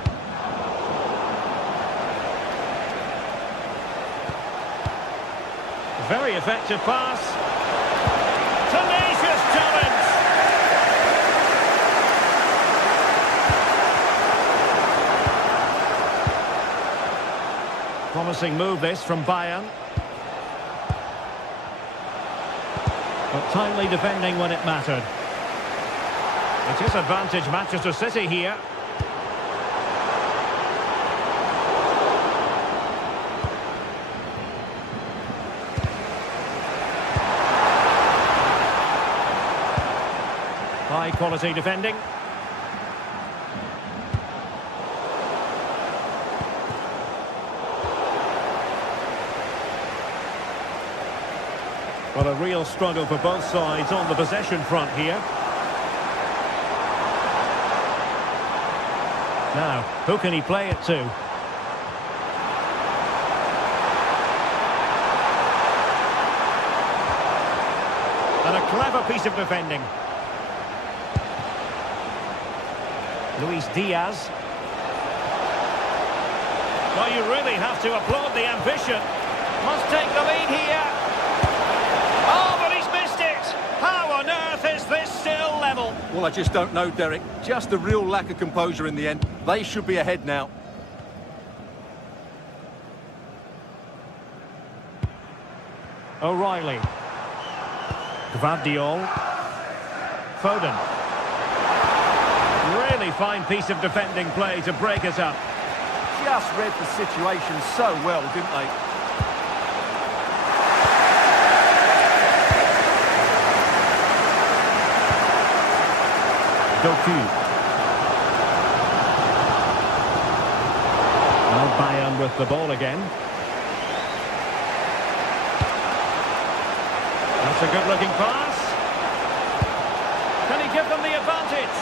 Very effective pass. Tenacious challenge. Promising move this from Bayern. But timely defending when it mattered. It is advantage Manchester City here. High quality defending. Well, a real struggle for both sides on the possession front here. Now, who can he play it to? And a clever piece of defending. Luis Diaz. Well, you really have to applaud the ambition. Must take the lead here. Oh, but Well, I just don't know, Derek. Just a real lack of composure in the end. They should be ahead now. O'Reilly. Gvardiol. Foden. Really fine piece of defending play to break us up. Just read the situation so well, didn't they? Doku. Now Bayern with the ball again. That's a good-looking pass. Can he give them the advantage?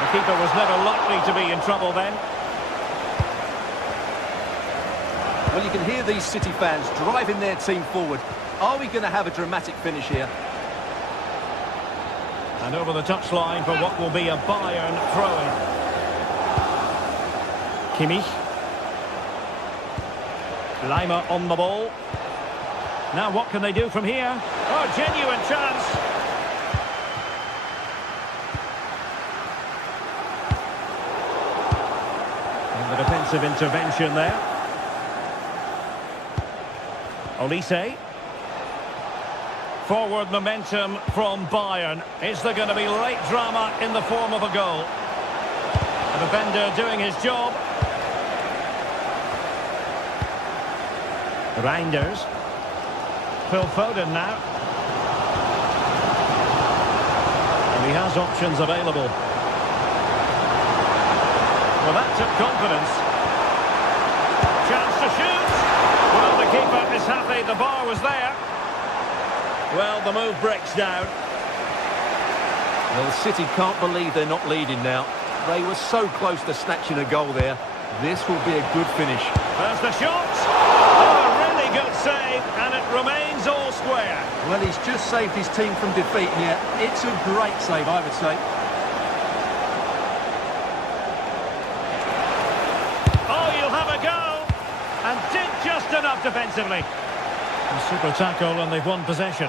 The keeper was never likely to be in trouble then. Well, you can hear these City fans driving their team forward. Are we going to have a dramatic finish here? And over the touchline for what will be a Bayern throw-in. Kimmich. Lima on the ball. Now what can they do from here? Oh, genuine chance. And the defensive intervention there. Olise. Forward momentum from Bayern. Is there going to be late drama in the form of a goal? The defender doing his job. Reinders. Phil Foden now. And he has options available. Well, that took confidence. Chance to shoot. Well, the keeper is happy the bar was there. Well, the move breaks down. Well, City can't believe they're not leading now. They were so close to snatching a goal there. This will be a good finish. There's the shot. Oh, a really good save, and it remains all square. Well, he's just saved his team from defeat here. It's a great save, I would say. Oh, you'll have a go. And did just enough defensively. A super tackle, and they've won possession.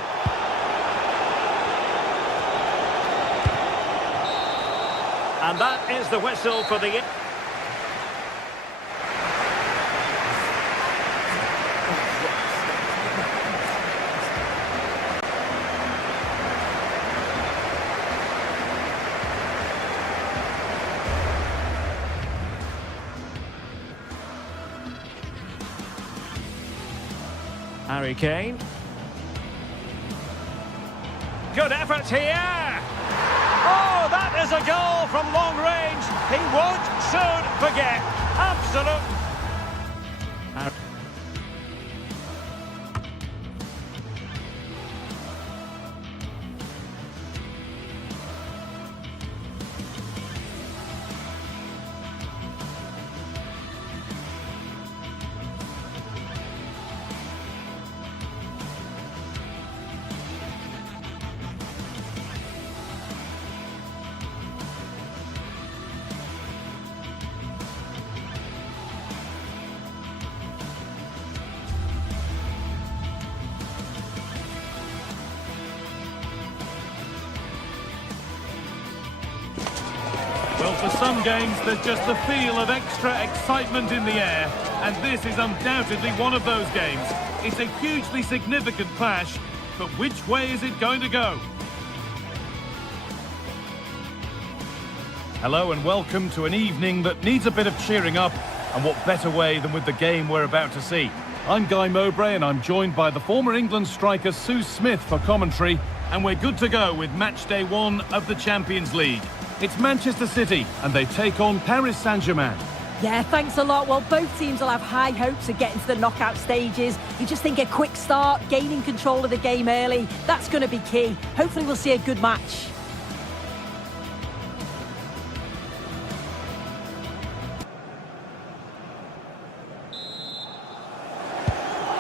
And that is the whistle for the... Harry Kane. Good effort here. Oh, that is a goal from long range. He won't soon forget. Absolute. Well, for some games, there's just the feel of extra excitement in the air, and this is undoubtedly one of those games. It's a hugely significant clash, but which way is it going to go? Hello and welcome to an evening that needs a bit of cheering up, and what better way than with the game we're about to see. I'm Guy Mowbray, and I'm joined by the former England striker Sue Smith for commentary, and we're good to go with match day 1 of the Champions League. It's Manchester City, and they take on Paris Saint-Germain. Yeah, thanks a lot. Well, both teams will have high hopes of getting to the knockout stages. You just think a quick start, gaining control of the game early, that's going to be key. Hopefully we'll see a good match.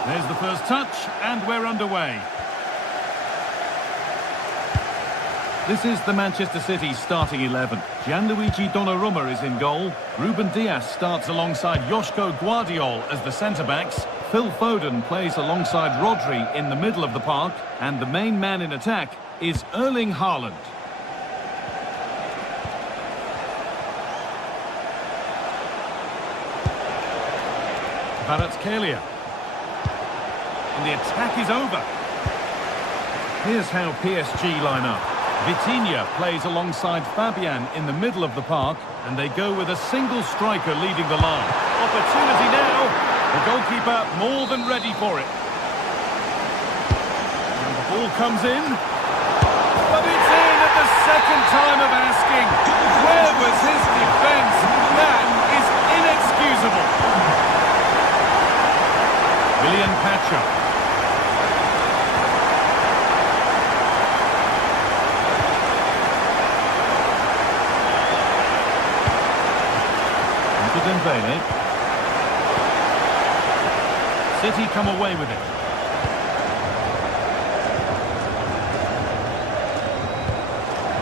There's the first touch, and we're underway. This is the Manchester City starting 11. Gianluigi Donnarumma is in goal. Ruben Dias starts alongside Joško Gvardiol as the centre-backs. Phil Foden plays alongside Rodri in the middle of the park. And the main man in attack is Erling Haaland. Kvaratskhelia. And the attack is over. Here's how PSG line up. Vitinha plays alongside Fabian in the middle of the park, and they go with a single striker leading the line. Opportunity now. The goalkeeper more than ready for it. And the ball comes in. But it's in at the second time of asking. Where was his defence? That is inexcusable. William Pacha. Dembele. City come away with it.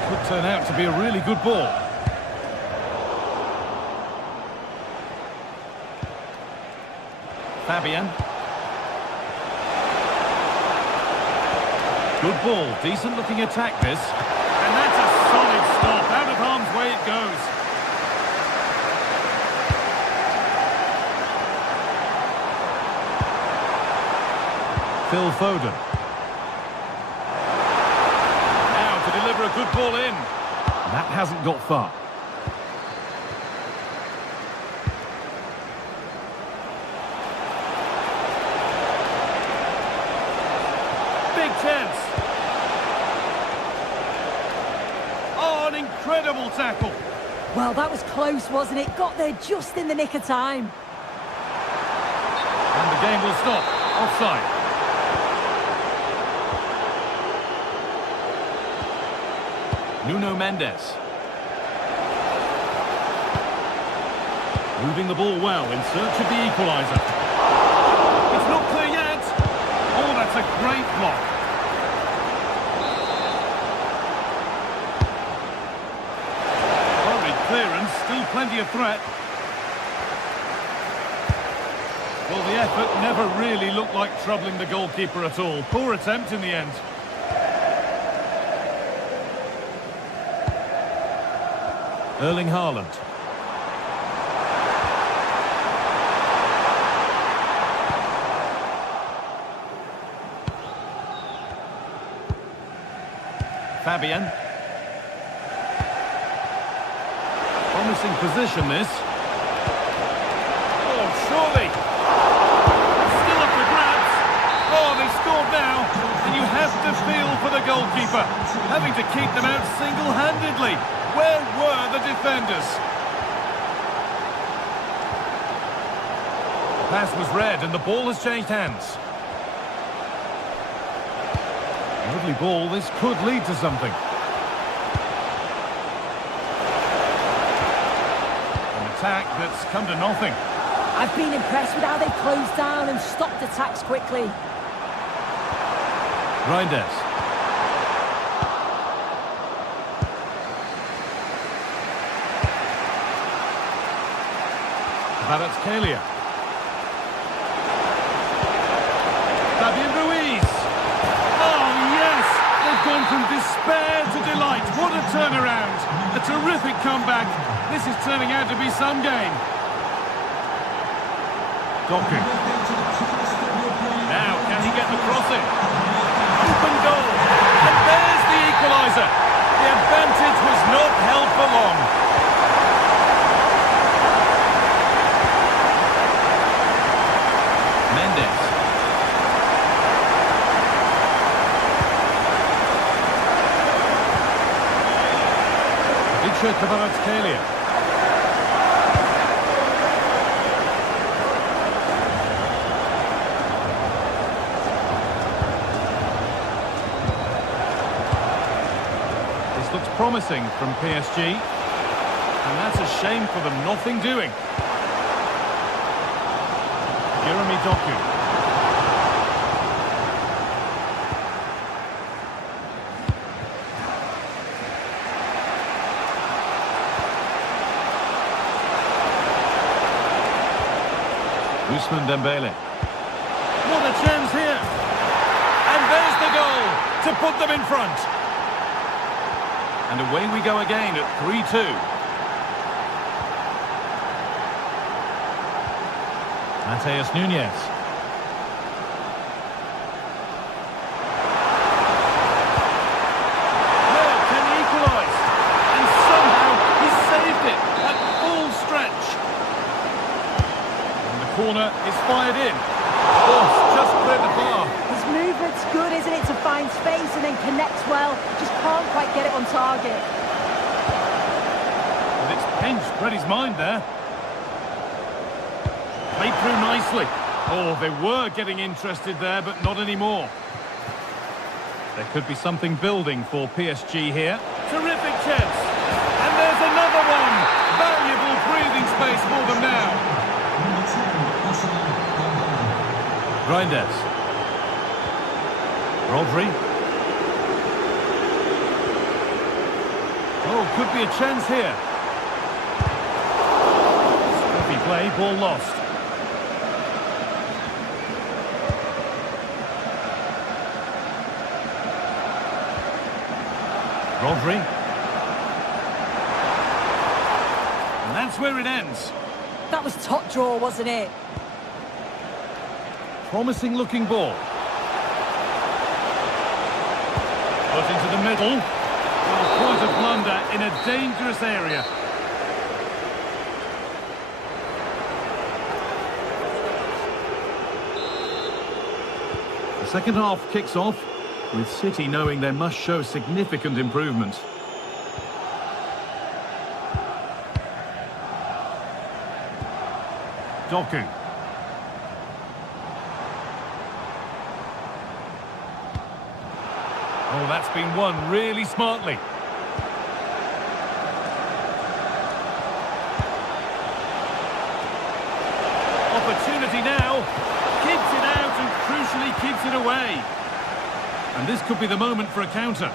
Could turn out to be a really good ball. Fabian. Good ball, decent looking attack this. And that's a solid stop. Out of harm's way it goes. Phil Foden. Now to deliver a good ball in. That hasn't got far. Big chance. Oh, an incredible tackle. Well, that was close, wasn't it? Got there just in the nick of time. And the game will stop. Offside. Nuno Mendes. Moving the ball well in search of the equaliser. It's not clear yet. Oh, that's a great block. Horrid clearance, still plenty of threat. Well, the effort never really looked like troubling the goalkeeper at all. Poor attempt in the end. Erling Haaland. Fabian. Promising position this. Oh, surely. Still up for grabs. Oh, they've scored now. And you have to feel for the goalkeeper, having to keep them out single-handedly. Where were the defenders? Pass was read and the ball has changed hands. Lovely ball, this could lead to something. An attack that's come to nothing. I've been impressed with how they've closed down and stopped attacks quickly. Reinders. Kvaratskhelia. Fabian Ruiz. Oh, yes! They've gone from despair to delight. What a turnaround. A terrific comeback. This is turning out to be some game. Doku. Now, can he get the crossing? Open goal. And there's the equaliser. The advantage was not held for long. Kvaratskhelia. This looks promising from PSG, and that's a shame for them. Nothing doing. Jeremy Doku. Ousmane Dembele. What a chance here! And there's the goal to put them in front. And away we go again at 3-2. Mateus Nunes. Well, can he equalise? And somehow he saved it at full stretch. And the corner is fired in. Oh, just cleared the bar. His movement's good, isn't it, to find space and then connects well. Just can't quite get it on target. And it's pinched Freddie's mind there. Played through nicely. Oh, they were getting interested there, but not anymore. There could be something building for PSG here. Terrific chance. And there's another one. Valuable breathing space for them now. Reinders. Rodri. Oh, could be a chance here. Scrappy play, ball lost. Rodri. And that's where it ends. That was top draw, wasn't it? Promising looking ball. Put into the middle. Oh, quite a blunder in a dangerous area. The second half kicks off with City knowing they must show significant improvement. Doku. Oh, that's been won really smartly. Opportunity now. Keeps it out and crucially keeps it away. And this could be the moment for a counter.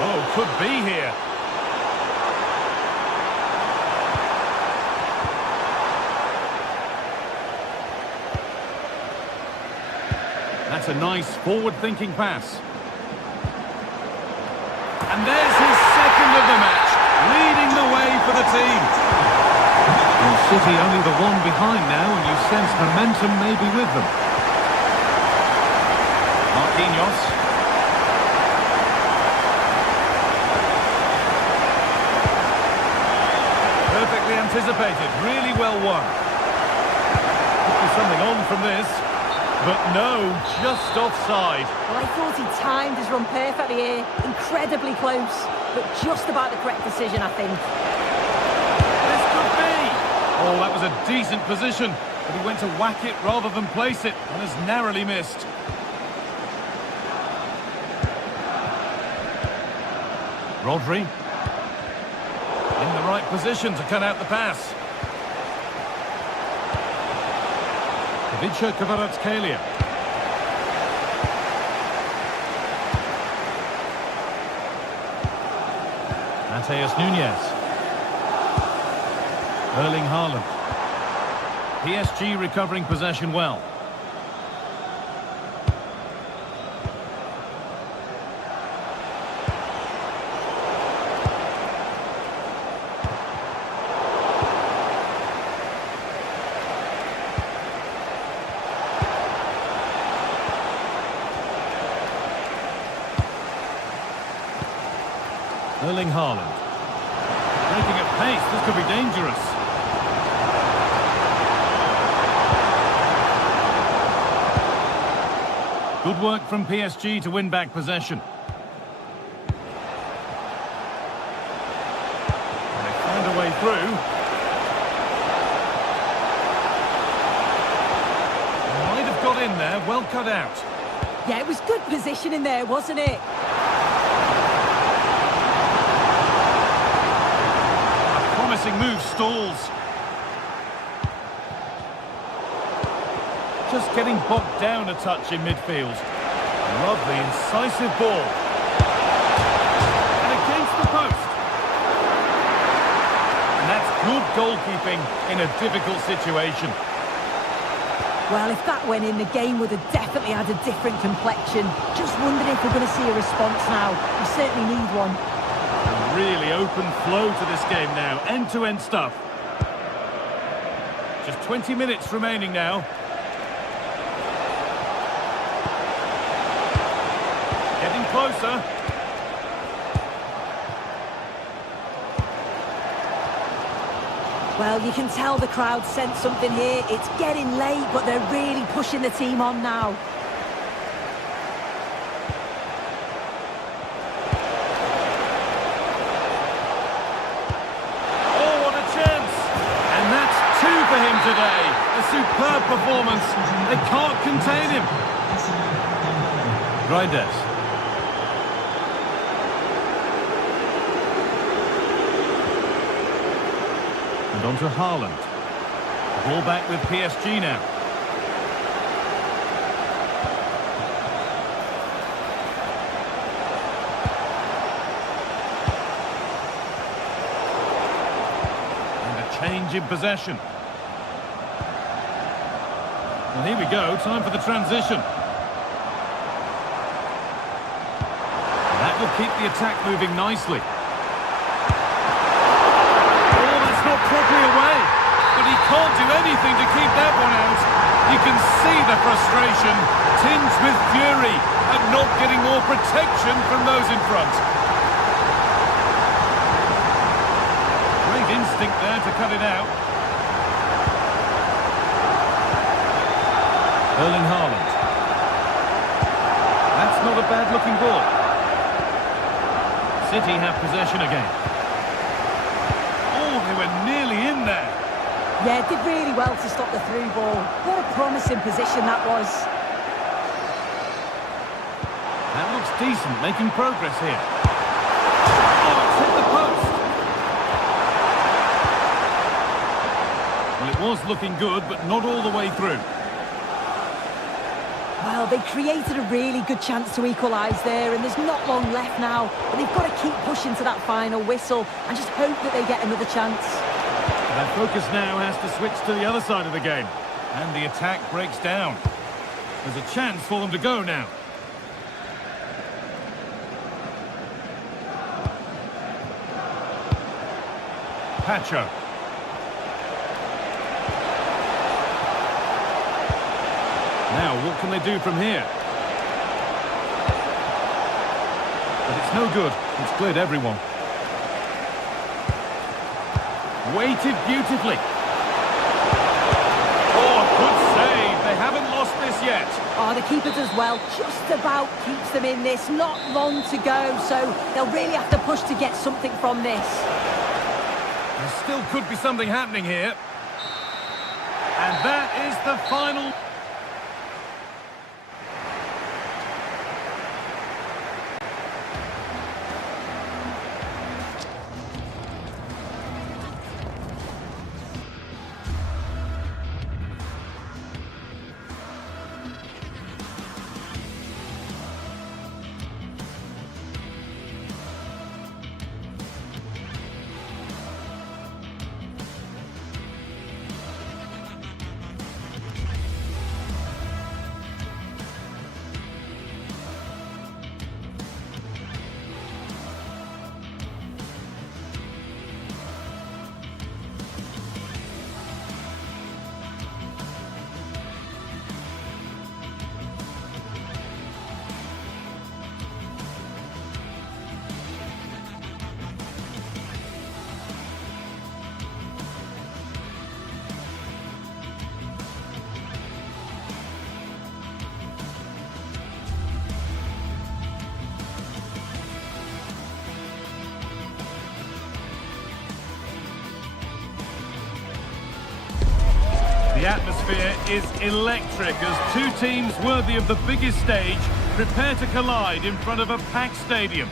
Oh, could be here. That's a nice forward-thinking pass. And there's his second of the match, leading the way for the team. And City only the one behind now, and you sense momentum may be with them. Marquinhos. Perfectly anticipated, really well won. Could be something on from this. But no, just offside. Well, I thought he timed his run perfectly here. Incredibly close, but just about the correct decision, I think. This could be. Oh, that was a decent position, but he went to whack it rather than place it, and has narrowly missed. Rodri. In the right position to cut out the pass. Vicha Kvaratskhelia. Mateus Nunes. Erling Haaland. PSG recovering possession well. Erling Haaland. Breaking at pace, this could be dangerous. Good work from PSG to win back possession. And they find a way through. Might have got in there, well cut out. Yeah, it was good positioning there, wasn't it? Promising move stalls. Just getting bogged down a touch in midfield. Lovely, incisive ball. And against the post. And that's good goalkeeping in a difficult situation. Well, if that went in, the game would have definitely had a different complexion. Just wondering if we're going to see a response now. We certainly need one. A really open flow to this game now. End-to-end stuff. Just 20 minutes remaining now. Getting closer. Well, you can tell the crowd sense something here. It's getting late, but they're really pushing the team on now. Oh, what a chance! And that's two for him today. A superb performance. They can't contain him. Grinders. And on to Haaland. Ball back with PSG now. And a change in possession. Well, here we go. Time for the transition. And that will keep the attack moving nicely. Properly away, but he can't do anything to keep that one out. You can see the frustration, tinged with fury at not getting more protection from those in front. Great instinct there to cut it out. Erling Haaland. That's not a bad looking ball. City have possession again. They were nearly in there. Yeah, did really well to stop the through ball. What a promising position that was. That looks decent, making progress here. Oh, it's hit the post. Well, it was looking good, but not all the way through. Well, they created a really good chance to equalise there, and there's not long left now. But they've got to keep pushing to that final whistle and just hope that they get another chance. Their focus now has to switch to the other side of the game. And the attack breaks down. There's a chance for them to go now. Pacho. Now, what can they do from here? But it's no good. It's cleared everyone. Weighted beautifully. Oh, good save. They haven't lost this yet. Oh, the keeper does well. Just about keeps them in this. Not long to go, so they'll really have to push to get something from this. There still could be something happening here. And that is the final... The atmosphere is electric as two teams worthy of the biggest stage prepare to collide in front of a packed stadium.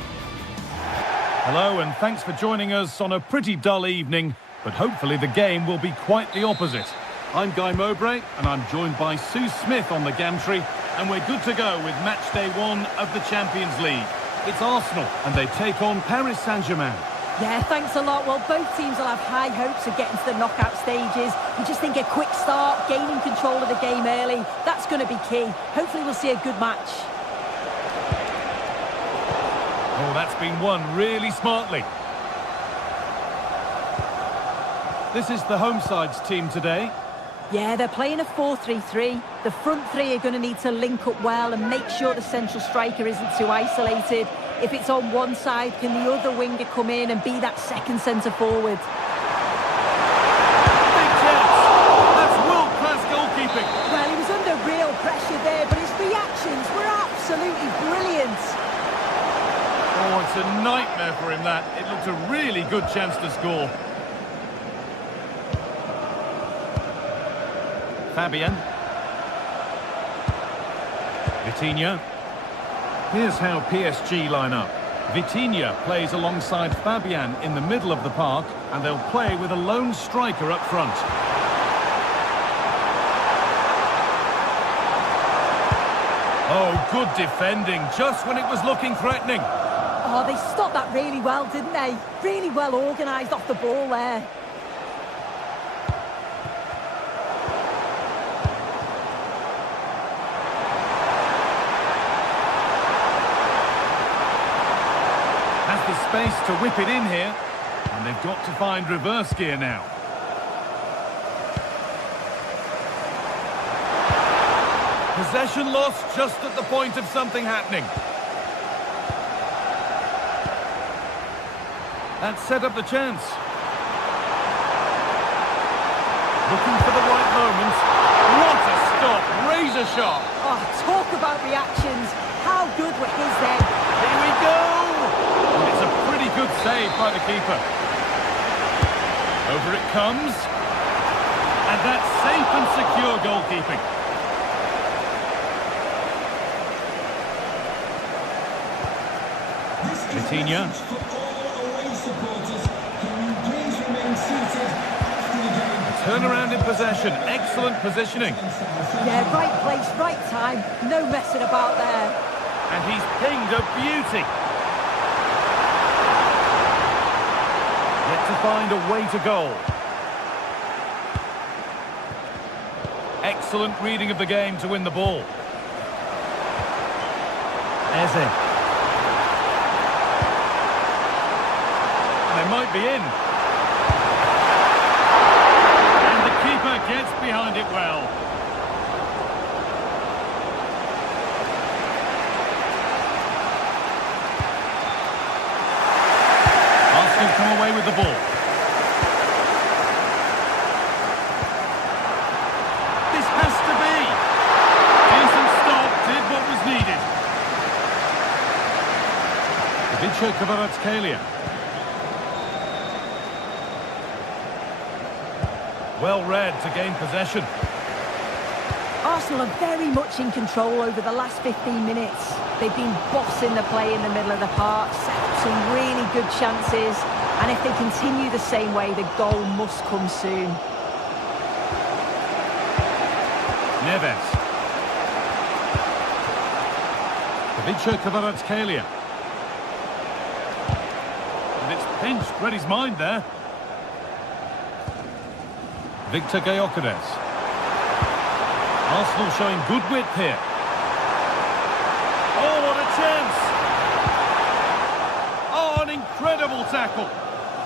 Hello and thanks for joining us on a pretty dull evening, but hopefully the game will be quite the opposite. I'm Guy Mowbray and I'm joined by Sue Smith on the gantry, and we're good to go with match day 1 of the Champions League. It's Arsenal and they take on Paris Saint-Germain. Yeah, thanks a lot. Well, both teams will have high hopes of getting to the knockout stages. We just think a quick start, gaining control of the game early, that's going to be key. Hopefully we'll see a good match. Oh, that's been won really smartly. This is the home side's team today. Yeah, they're playing a 4-3-3. The front three are going to need to link up well and make sure the central striker isn't too isolated. If it's on one side, can the other winger come in and be that second centre forward? Big chance! That's world-class goalkeeping. Well, he was under real pressure there, but his reactions were absolutely brilliant. Oh, it's a nightmare for him, that. It looked a really good chance to score. Fabian. Vitinha. Here's how PSG line up. Vitinha plays alongside Fabian in the middle of the park, and they'll play with a lone striker up front. Oh, good defending, just when it was looking threatening. Oh, they stopped that really well, didn't they? Really well organised off the ball there. Has the space to whip it in here, and they've got to find reverse gear now. Possession lost just at the point of something happening. That set up the chance. Looking for the right moment. What a stop! Razor sharp! Oh, talk about reactions. How good were his then? Here we go! And it's a pretty good save by the keeper. Over it comes. And that's safe and secure goalkeeping. Vitinha. Turnaround in possession, excellent positioning. Yeah, right place, right time, no messing about there. And he's pinged a beauty. Yet to find a way to goal. Excellent reading of the game to win the ball. Eze. They might be in. Gets behind it well. Arsenal come away with the ball. This has to be. Decent stop, did what was needed. Ivica Kvaratskhelia. Well read to gain possession. Arsenal are very much in control over the last 15 minutes. They've been bossing the play in the middle of the park, set up some really good chances, and if they continue the same way, the goal must come soon. Neves. Ivica Kvaratskhelia. And it's pinched, read his mind there. Victor Gyökeres. Arsenal showing good width here. Oh, what a chance! Oh, an incredible tackle.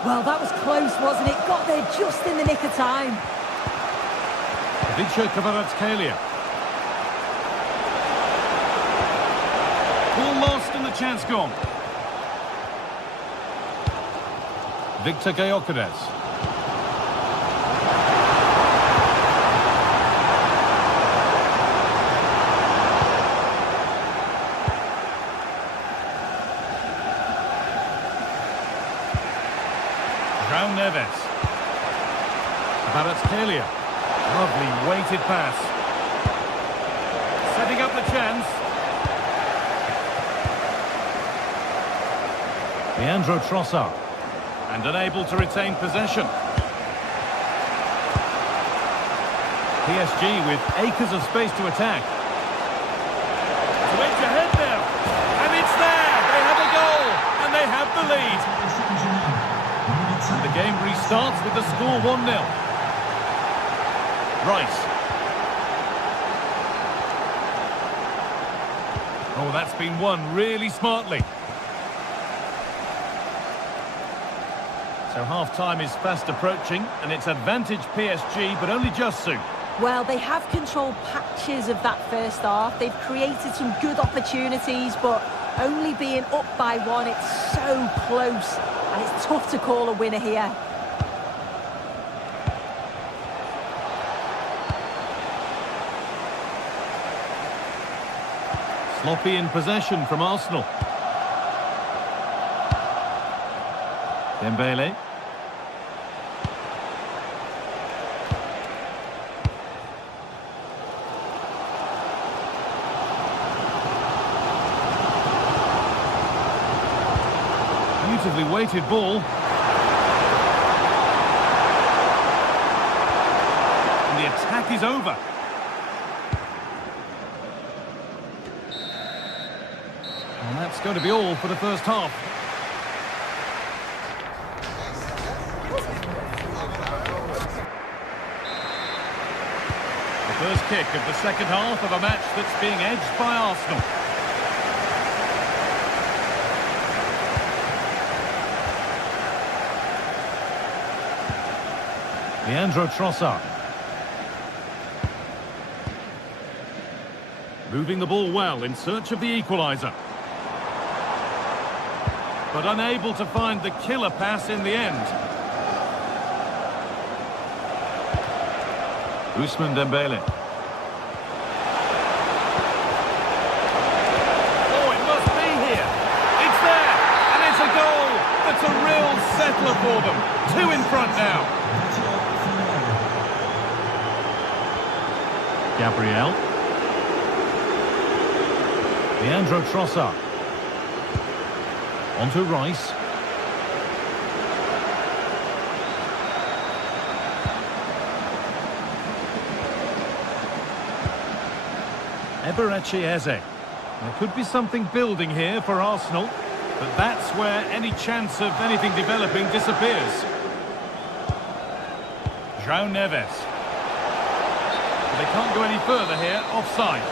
Well, that was close, wasn't it? Got there just in the nick of time. Ivica Kvaratskhelia. Ball lost and the chance gone. Victor Gyökeres. Neves. Kvaratskhelia. Lovely weighted pass. Setting up the chance. Leandro Trossard. And unable to retain possession. PSG with acres of space to attack. To edge ahead now. And it's there! They have a goal! And they have the lead. And the game restarts with the score 1-0. Rice. Oh, that's been won really smartly. So half-time is fast approaching, and it's advantage PSG, but only just soon. Well, they have controlled patches of that first half. They've created some good opportunities, but only being up by one, it's so close, and it's tough to call a winner here. Sloppy in possession from Arsenal. Dembele. Beautifully weighted ball. And the attack is over. And that's going to be all for the first half. The first kick of the second half of a match that's being edged by Arsenal. Leandro Trossard. Moving the ball well in search of the equaliser. But unable to find the killer pass in the end. Ousmane Dembele. Oh, it must be here. It's there, and it's a goal. That's a real settler for them. 2 in front now. Gabriel. Leandro Trossard. On to Rice. Eberechi Eze. There could be something building here for Arsenal, but that's where any chance of anything developing disappears. João Neves. They can't go any further here, offside.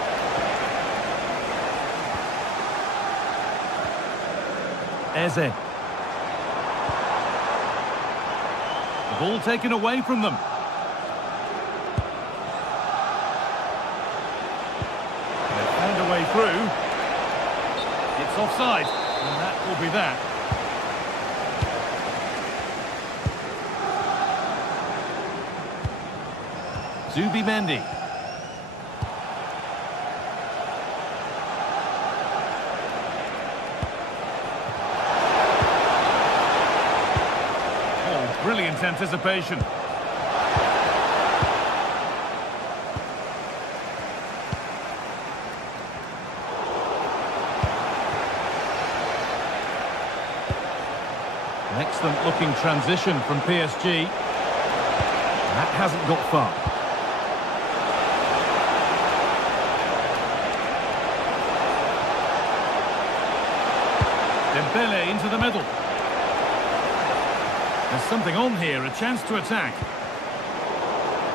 Eze. The ball taken away from them. They've found a way through. It's offside, and that will be that. Zubimendi. Oh, brilliant anticipation. An excellent looking transition from PSG. That hasn't got far. Dembele into the middle. There's something on here, a chance to attack.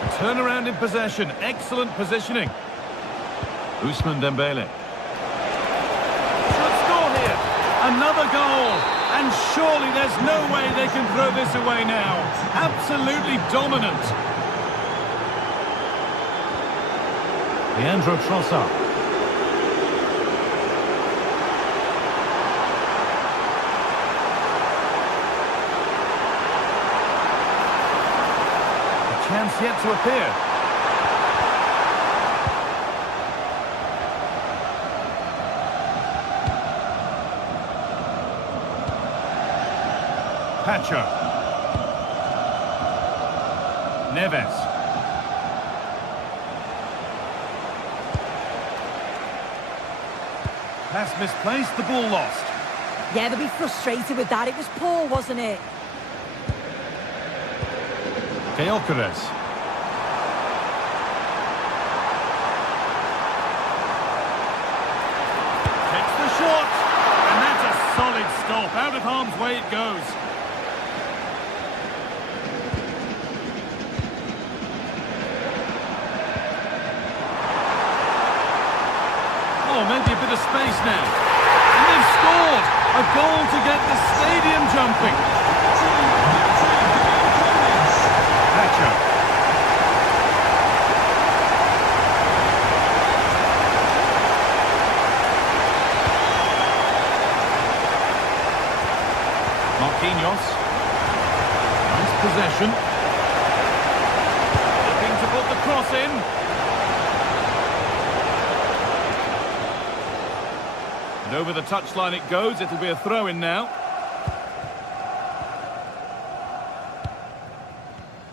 A turnaround in possession, excellent positioning. Ousmane Dembele. Should score here. Another goal. And surely there's no way they can throw this away now. Absolutely dominant. Leandro Trossard. Chance yet to appear. Pacho. Neves. Pass misplaced, the ball lost. Yeah, they'll be frustrated with that. It was poor, wasn't it? Gyökeres. Takes the shot, and that's a solid stop. Out of harm's way it goes. of space now. And they've scored! A goal to get the stadium jumping. Thatcher. Marquinhos. Nice possession. Looking to put the cross in. And over the touchline it goes. It'll be a throw-in now.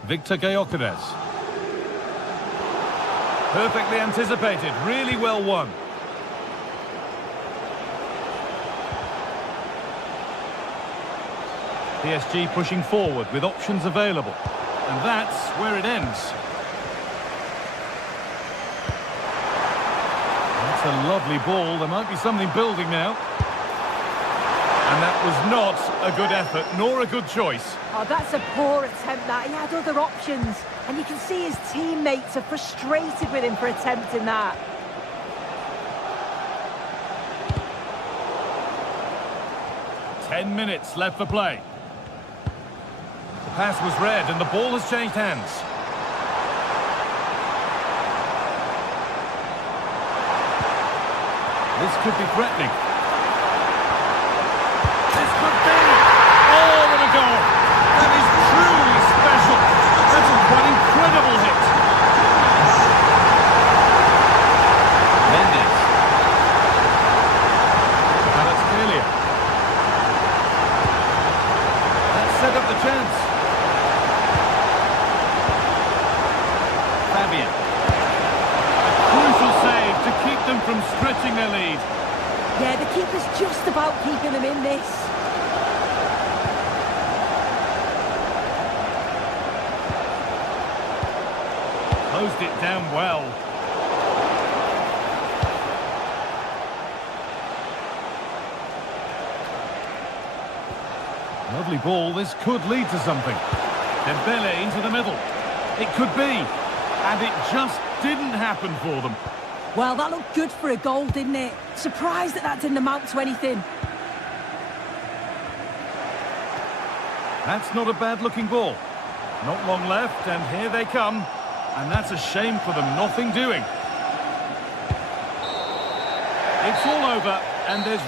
Victor Gyökeres. Perfectly anticipated. Really well won. PSG pushing forward with options available. And that's where it ends. That's a lovely ball. There might be something building now. And that was not a good effort, nor a good choice. Oh, that's a poor attempt, that. He had other options. And you can see his teammates are frustrated with him for attempting that. Minutes left for play. The pass was read and the ball has changed hands. This could be threatening. This could be! Oh, what a goal! That is truly special. That's a quite incredible hit. Mendes. Now that's clear. Set up the chance. Fabian. A crucial save to keep them from stretching their lead. Yeah, the keeper's just about keeping them in this. Closed it down well. Lovely ball, this could lead to something. Dembele into the middle. It could be. And it just didn't happen for them. Well, that looked good for a goal, didn't it? Surprised that didn't amount to anything. That's not a bad-looking ball. Not long left, and here they come. And that's a shame for them, nothing doing. It's all over, and there's...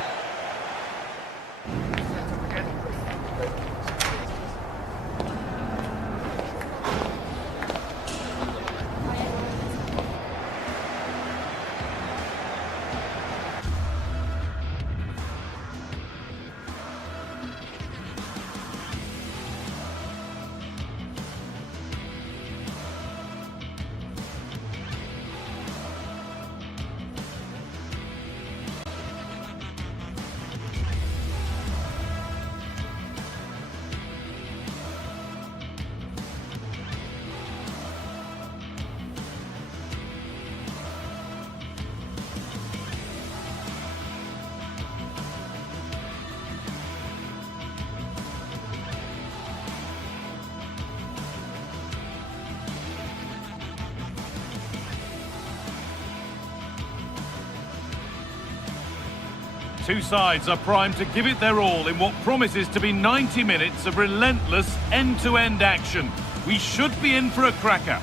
Two sides are primed to give it their all in what promises to be 90 minutes of relentless end-to-end action. We should be in for a cracker.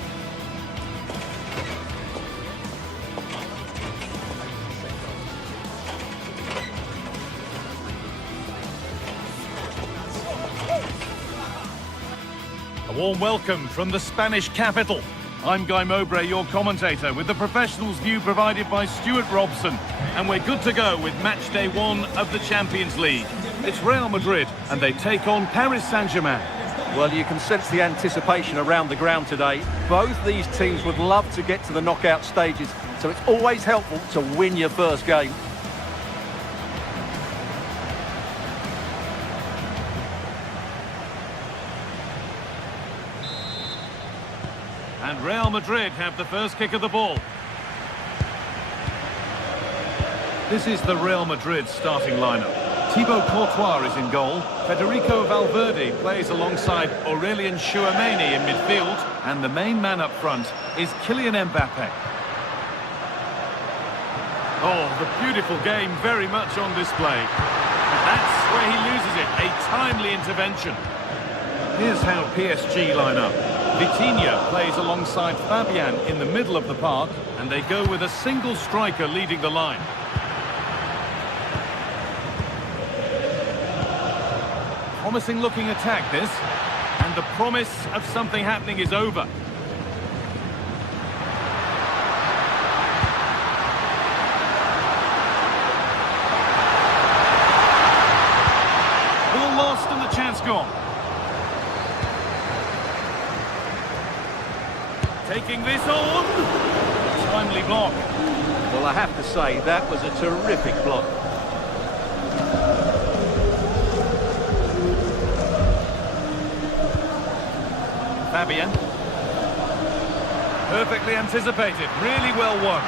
A warm welcome from the Spanish capital. I'm Guy Mowbray, your commentator, with the professionals' view provided by Stuart Robson. And we're good to go with match day 1 of the Champions League. It's Real Madrid, and they take on Paris Saint-Germain. Well, you can sense the anticipation around the ground today. Both these teams would love to get to the knockout stages, so it's always helpful to win your first game. And Real Madrid have the first kick of the ball. This is the Real Madrid starting lineup. Thibaut Courtois is in goal. Federico Valverde plays alongside Aurélien Tchouameni in midfield. And the main man up front is Kylian Mbappe. Oh, the beautiful game very much on display. And that's where he loses it, a timely intervention. Here's how PSG line up. Vitinha plays alongside Fabian in the middle of the park, and they go with a single striker leading the line. Promising looking attack this, and the promise of something happening is over. Ball lost and the chance gone. Taking this on. Timely block. Well, I have to say, that was a terrific block. Fabian. Perfectly anticipated. Really well won.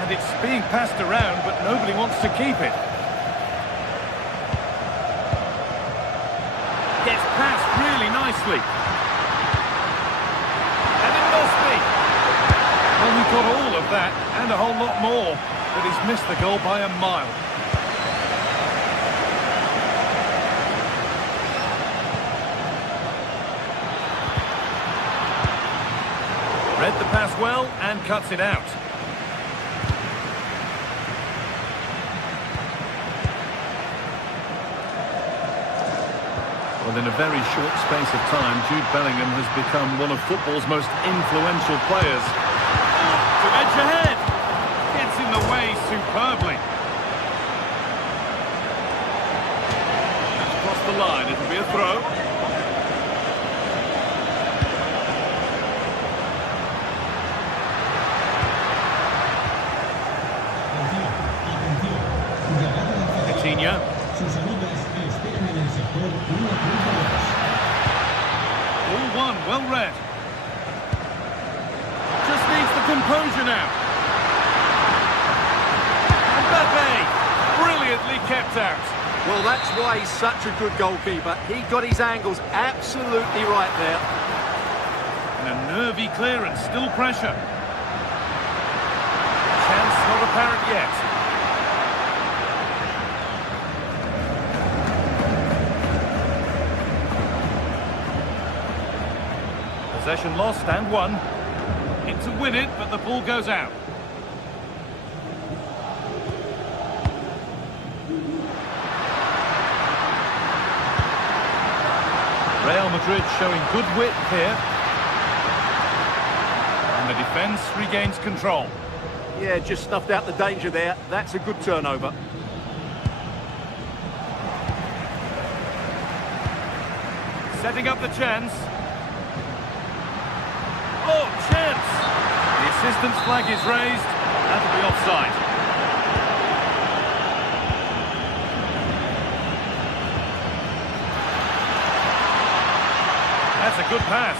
And it's being passed around, but nobody wants to keep it. Gets passed really nicely. And it must be. Well, we got all of that, and a whole lot more, but he's missed the goal by a mile. Read the pass well, and cuts it out. Well, in a very short space of time, Jude Bellingham has become one of football's most influential players. To edge ahead. Gets in the way superbly. That's across the line. It'll be a throw. Vitinha. All one, well read. Just needs the composure now. Mbappe, brilliantly kept out. Well, that's why he's such a good goalkeeper. He got his angles absolutely right there. And a nervy clearance, still pressure. Chance not apparent yet. Possession lost and won. In to win it, but the ball goes out. Real Madrid showing good width here. And the defence regains control. Yeah, just snuffed out the danger there. That's a good turnover. Setting up the chance. Oh, chance! The assistant's flag is raised. That'll be offside. That's a good pass.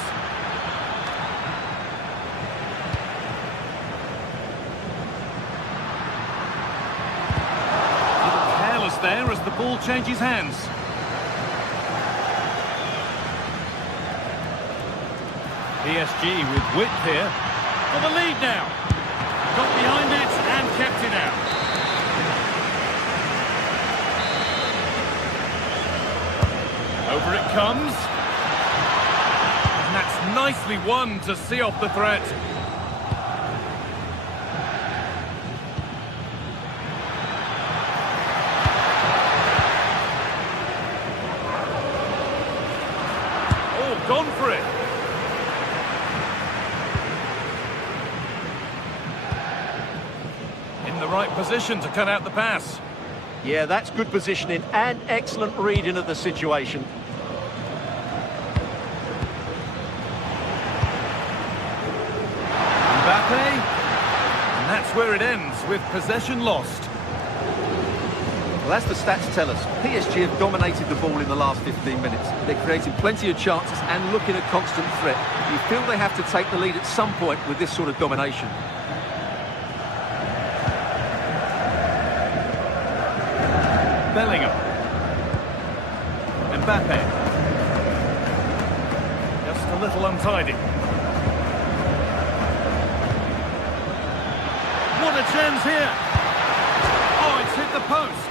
A little careless there as the ball changes hands. PSG with width here. For the lead now. Got behind it and kept it out. Over it comes. And that's nicely won to see off the threat. Oh, gone for it. The right position to cut out the pass. Yeah, that's good positioning and excellent reading of the situation. Mbappe, and that's where it ends, with possession lost. Well, as the stats tell us, PSG have dominated the ball in the last 15 minutes. They're creating plenty of chances and looking a constant threat. You feel they have to take the lead at some point with this sort of domination. Bellingham. Mbappe. Just a little untidy. What a chance here! Oh, it's hit the post.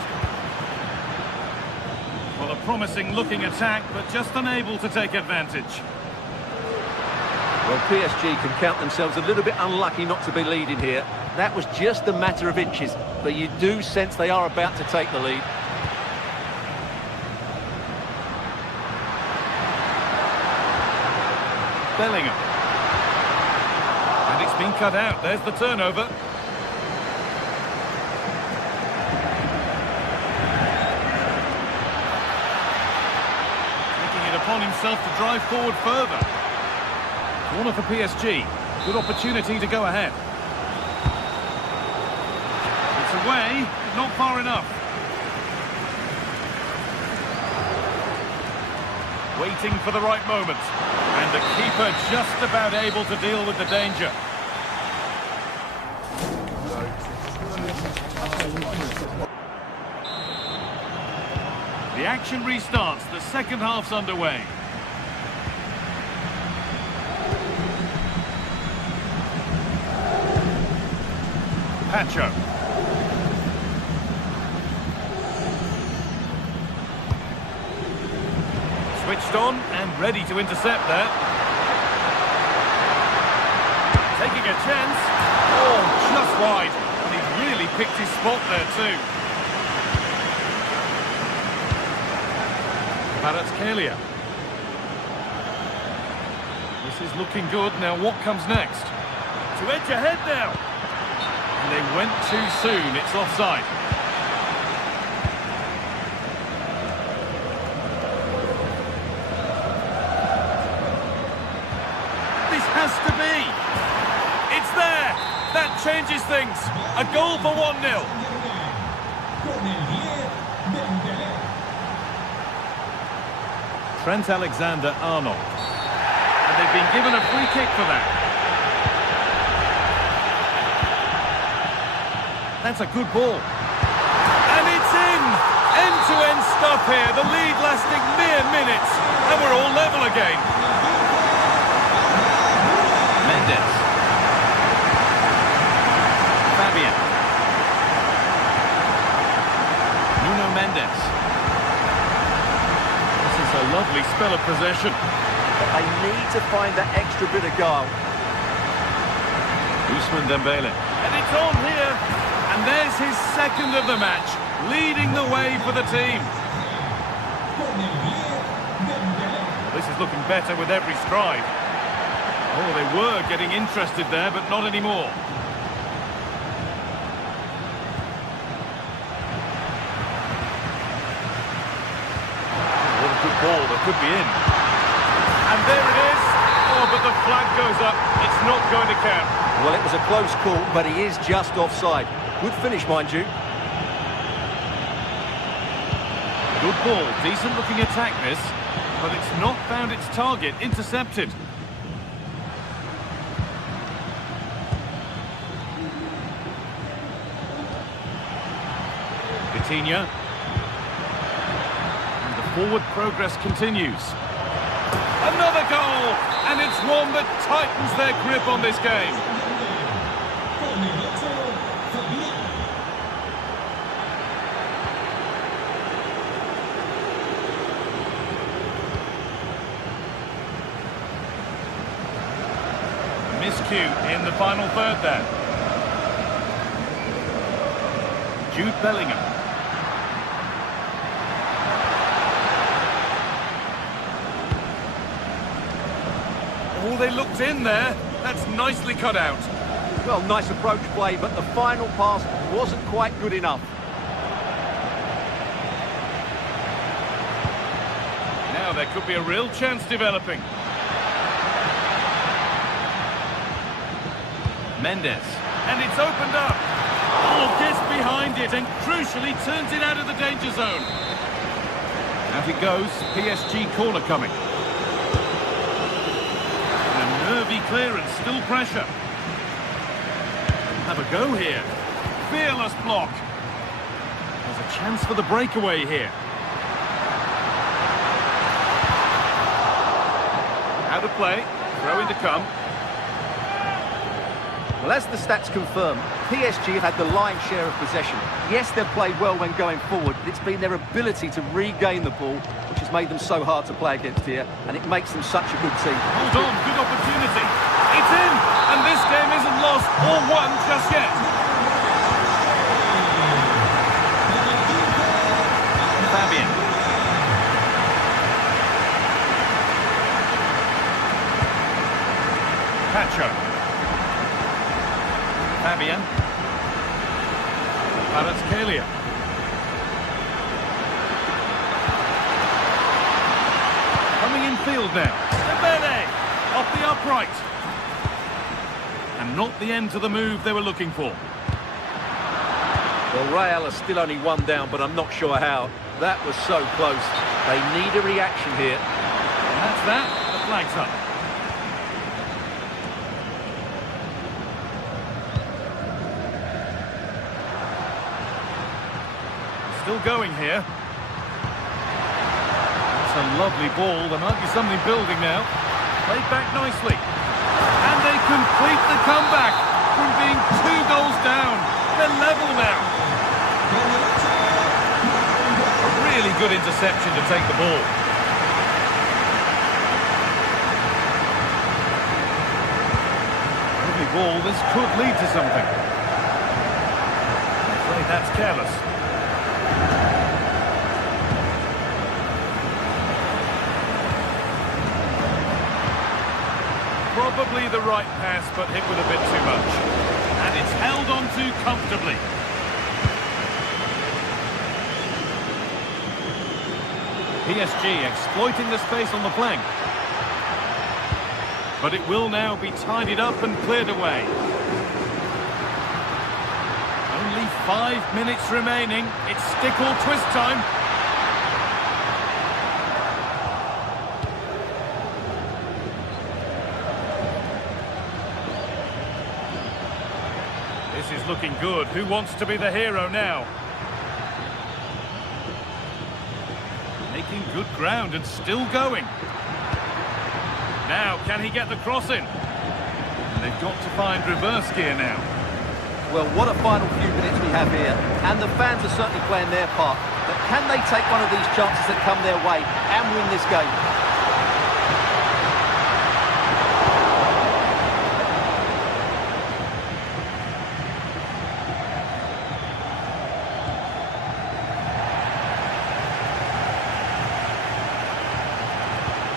Well, a promising-looking attack, but just unable to take advantage. Well, PSG can count themselves a little bit unlucky not to be leading here. That was just a matter of inches, but you do sense they are about to take the lead. Bellingham. And it's been cut out. There's the turnover. Taking it upon himself to drive forward further. Corner for PSG. Good opportunity to go ahead. It's away, not far enough. Waiting for the right moment. And the keeper just about able to deal with the danger. The action restarts. The second half's underway. Pacho. Switched on and ready to intercept there. Taking a chance. Oh, just wide. And he really picked his spot there too. Kvaratskhelia. This is looking good. Now what comes next? To edge ahead now. And they went too soon. It's offside. Has to be. It's there. That changes things. A goal for 1-0. Trent Alexander-Arnold. And they've been given a free kick for that. That's a good ball. And it's in. End-to-end stuff here. The lead lasting mere minutes. And we're all level again. Mendes. Fabian. Nuno Mendes. This is a lovely spell of possession. But they need to find that extra bit of guile. Ousmane Dembele. And it's on here. And there's his second of the match, leading the way for the team. This is looking better with every stride. Oh, they were getting interested there, but not anymore. What a good ball, that could be in. And there it is. Oh, but the flag goes up. It's not going to count. Well, it was a close call, but he is just offside. Good finish, mind you. Good ball, decent looking attack this, but it's not found its target, intercepted. Vitinha. And the forward progress continues. Another goal! And it's one that tightens their grip on this game. Miscue in the final third there. Jude Bellingham. Oh, they looked in there. That's nicely cut out. Well, nice approach play, but the final pass wasn't quite good enough. Now there could be a real chance developing. Mendes. And it's opened up. Oh, gets behind it and crucially turns it out of the danger zone. Out it goes. PSG corner coming. And a nervy clearance, still pressure. Have a go here. Fearless block. There's a chance for the breakaway here. Out of play. Throw in to come. Well, as the stats confirm, PSG have had the lion's share of possession. Yes, they've played well when going forward, but it's been their ability to regain the ball which has made them so hard to play against here, and it makes them such a good team. Hold on, good opportunity. It's in, and this game isn't lost or won just yet. Fabian. Pacho. Fabian. Kvaratskhelia. Coming in field now. Dembele off the upright. And not the end to the move they were looking for. Well, Real are still only one down, but I'm not sure how. That was so close. They need a reaction here. And that's that. The flag's up. Still going here. That's a lovely ball. There might be something building now. Played back nicely. And they complete the comeback from being 2 goals down. They're level now. A really good interception to take the ball. Lovely ball. This could lead to something. I'm afraid that's careless. Probably the right pass, but hit with a bit too much. And it's held on to comfortably. PSG exploiting the space on the flank. But it will now be tidied up and cleared away. Only 5 minutes remaining. It's stick or twist time. This is looking good. Who wants to be the hero now? Making good ground and still going. Now, can he get the cross in? And they've got to find reverse gear now. Well, what a final few minutes we have here. And the fans are certainly playing their part. But can they take one of these chances that come their way and win this game?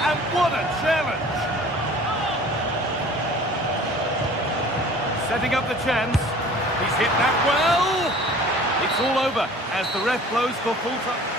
And what a challenge! Setting up the chance. He's hit that well! It's all over as the ref blows for full time.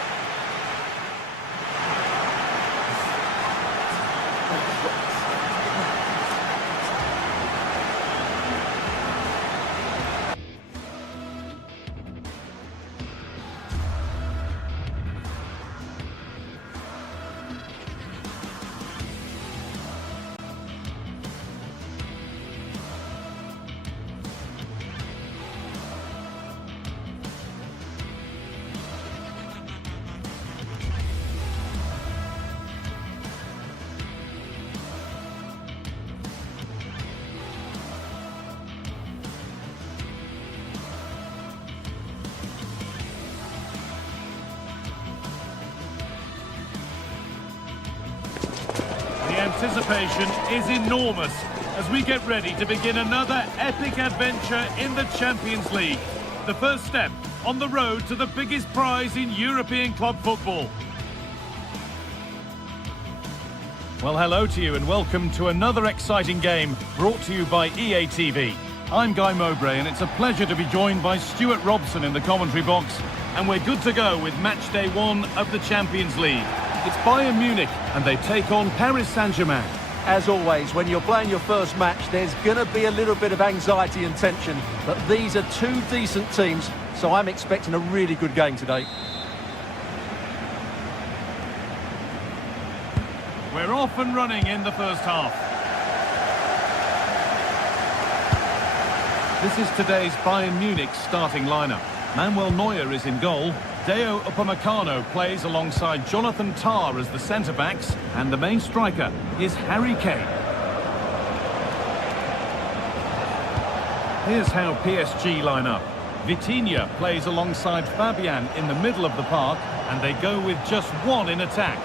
The anticipation is enormous as we get ready to begin another epic adventure in the Champions League. The first step on the road to the biggest prize in European club football. Well, hello to you and welcome to another exciting game brought to you by EA TV. I'm Guy Mowbray and it's a pleasure to be joined by Stuart Robson in the commentary box, and we're good to go with match day 1 of the Champions League. It's Bayern Munich and they take on Paris Saint-Germain. As always, when you're playing your first match, there's going to be a little bit of anxiety and tension. But these are two decent teams, so I'm expecting a really good game today. We're off and running in the first half. This is today's Bayern Munich starting lineup. Manuel Neuer is in goal. Deo Upamecano plays alongside Jonathan Tah as the centre-backs, and the main striker is Harry Kane. Here's how PSG line up. Vitinha plays alongside Fabian in the middle of the park, and they go with just one in attack.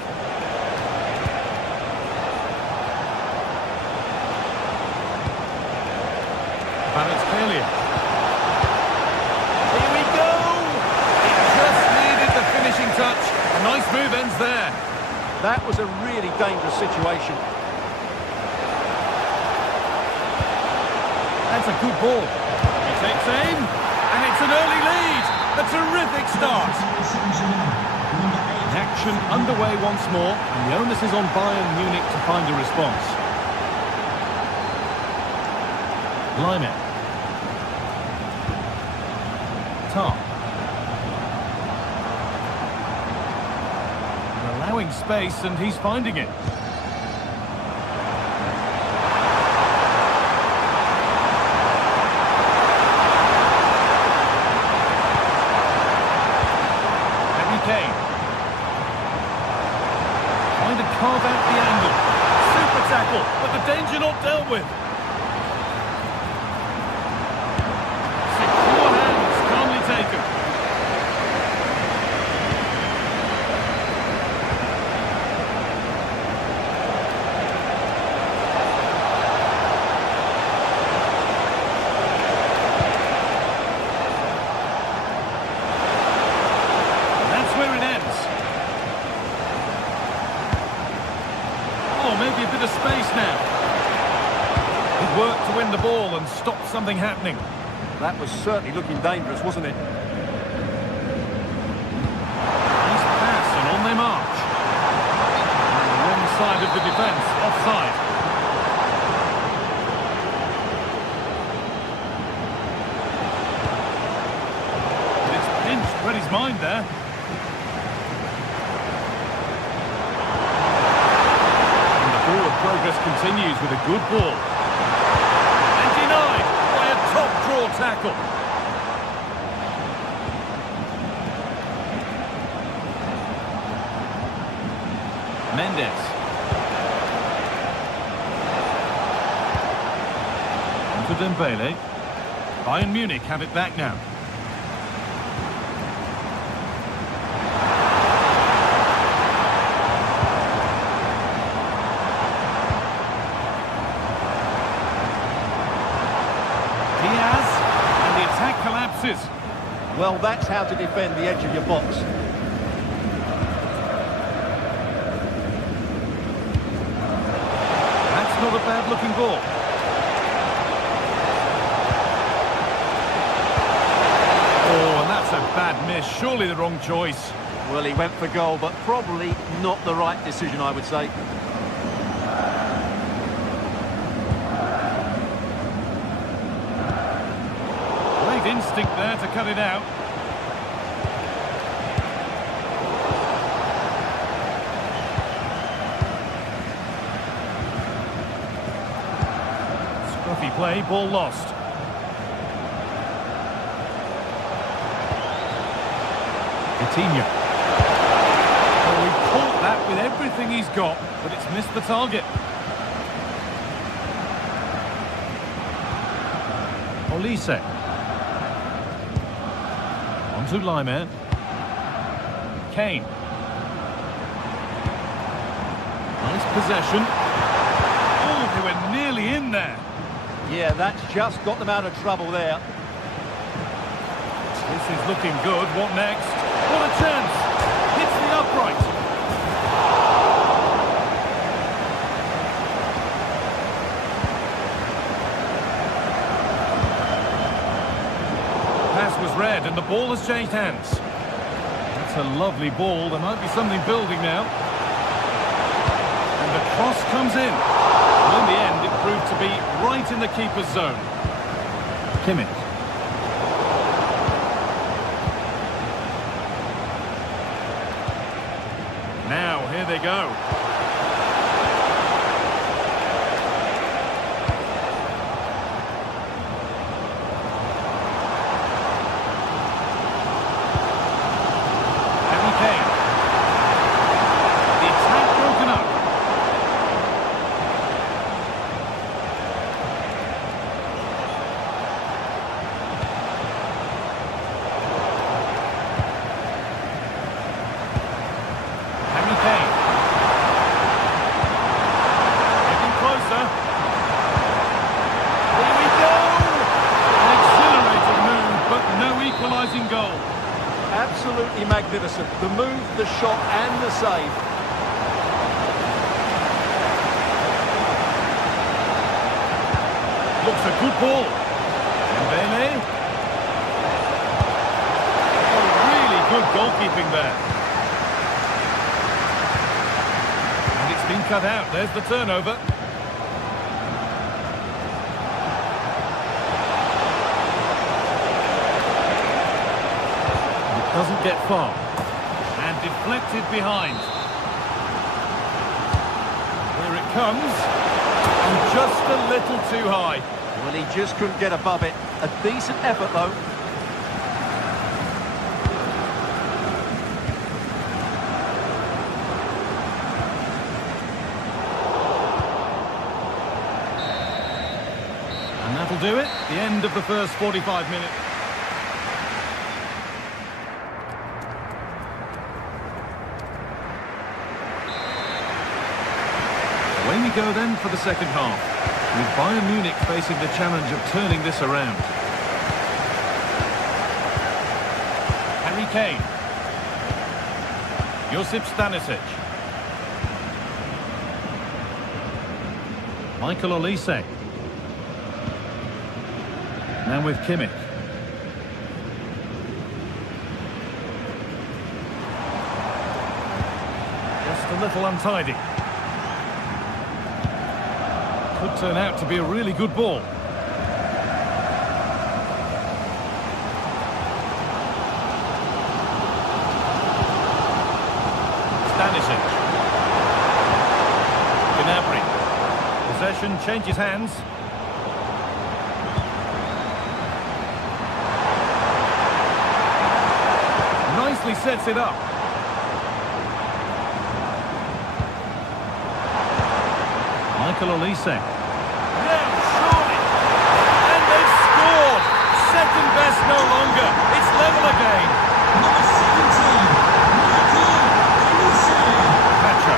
Kvaratskhelia. Here we go! It just needed the finishing touch. A nice move ends there. That was a really dangerous situation. That's a good ball. He takes aim, and it's an early lead. A terrific start. Action underway once more, and the onus is on Bayern Munich to find a response. Lynette. Tah. Allowing space, and he's finding it. Kane. Trying to carve out the angle. Super tackle, but the danger not dealt with. Secure hands, calmly taken. Maybe a bit of space now. He worked to win the ball and stop something happening. That was certainly looking dangerous, wasn't it? Nice pass and on they march. On the wrong side of the defence, offside. But it's pinched Freddie's mind there. Progress continues with a good ball. And denied by a top draw tackle. Mendes. On to Dembele. Bayern Munich have it back now. Collapses. Well, that's how to defend the edge of your box. That's not a bad-looking ball. Oh, and that's a bad miss. Surely the wrong choice. Well, he went for goal, but probably not the right decision, I would say. Instinct there to cut it out. Scruffy play, ball lost. Vitinha. Oh, he caught that with everything he's got, but it's missed the target. Olise. To Lynette. Kane. Nice possession. Oh, they were nearly in there. Yeah, that's just got them out of trouble there. This is looking good. What next? What a chance! Hits the upright. Was red and the ball has changed hands. That's a lovely ball. There might be something building now. And the cross comes in. Well, in the end, it proved to be right in the keeper's zone. Kimmich. Now, here they go. magnificent. The move, the shot and the save. Looks a good ball. Dembele. Oh, really good goalkeeping there. And it's been cut out. There's the turnover. Doesn't get far. And deflected behind. Here it comes. And just a little too high. Well, he just couldn't get above it. A decent effort, though. And that'll do it. The end of the first 45 minutes. Away we go then for the second half, with Bayern Munich facing the challenge of turning this around. Harry Kane. Josip Stanisic. Michael Olise. Now with Kimmich. Just a little untidy. Could turn out to be a really good ball. Stanisic. Gnabry. Possession changes hands. Nicely sets it up. Michael Olise. Now, surely. And they've scored. Second best no longer. It's level again. Number 17, Michael Olise. Pacho.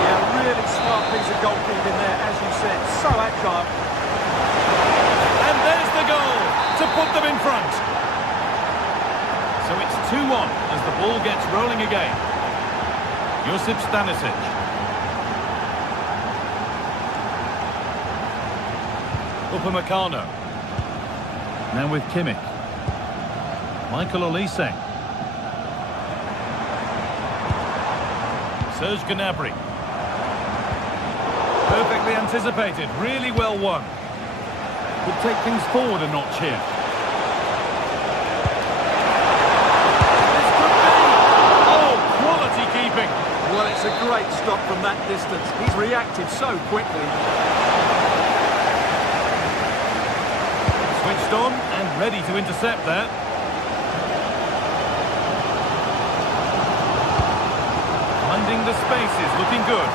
Yeah, really smart piece of goalkeeping there, as you said. So agile. And there's the goal to put them in front. So it's 2-1 as the ball gets rolling again. Josip Stanisic. Upamecano. Now with Kimmich. Michael Olise. Serge Gnabry. Perfectly anticipated, really well won. Could take things forward a notch here. This could be! Oh, quality keeping! Well, it's a great stop from that distance. He's reacted so quickly. Switched on and ready to intercept that. Finding the spaces, looking good.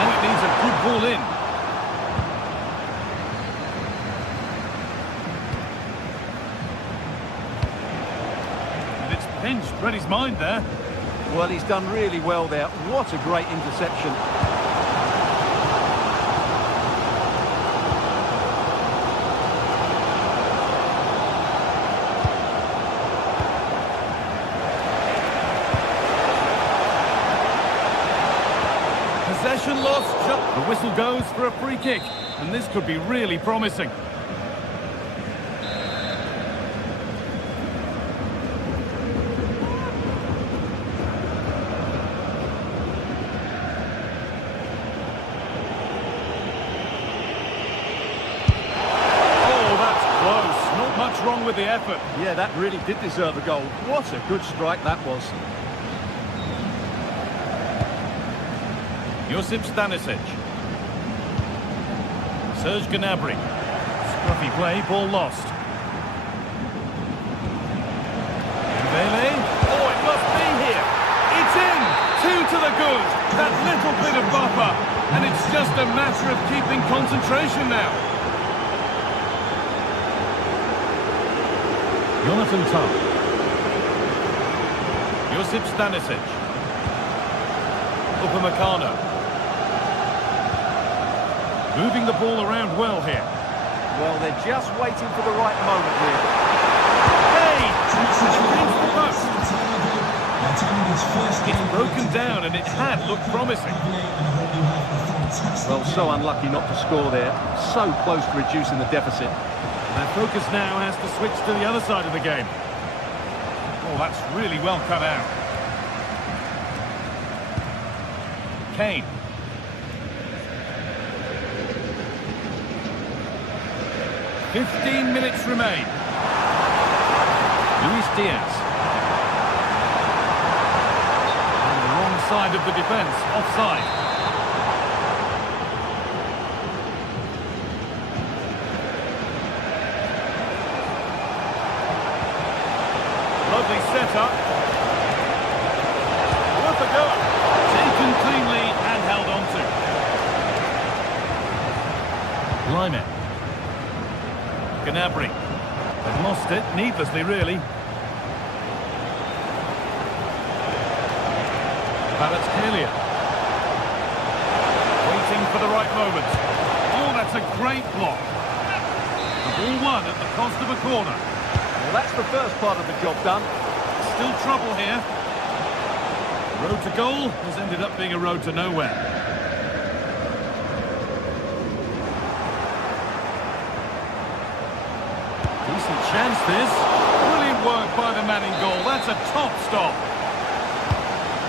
Now it needs a good ball in. And it's pinched, read his mind there. Well, he's done really well there. What a great interception. Possession lost. The whistle goes for a free kick, and this could be really promising. Oh, that's close. Not much wrong with the effort. Yeah, that really did deserve a goal. What a good strike that was. Josip Stanisic. Serge Gnabry. Scruffy play, ball lost. Dembele. Oh, it must be here. It's in. 2 to the good. That little bit of buffer. And it's just a matter of keeping concentration now. Jonathan Tah. Josip Stanisic. Upamecano. Moving the ball around well here. Well, they're just waiting for the right moment here. Hey! Against the post. It's broken down and it had looked promising. Well, so unlucky not to score there. So close to reducing the deficit. Their focus now has to switch to the other side of the game. Oh, that's really well cut out. Kane. "15 minutes remain." Luis Diaz. On the wrong side of the defence, offside. Lovely setup. Worth a go. Taken cleanly and held on to. Lime. Gnabry. They've lost it, needlessly really. Kvaratskhelia. Waiting for the right moment. Oh, that's a great block. The ball won at the cost of a corner. Well, that's the first part of the job done. Still trouble here. Road to goal has ended up being a road to nowhere. Decent chance this. Brilliant work by the man in goal. That's a top stop.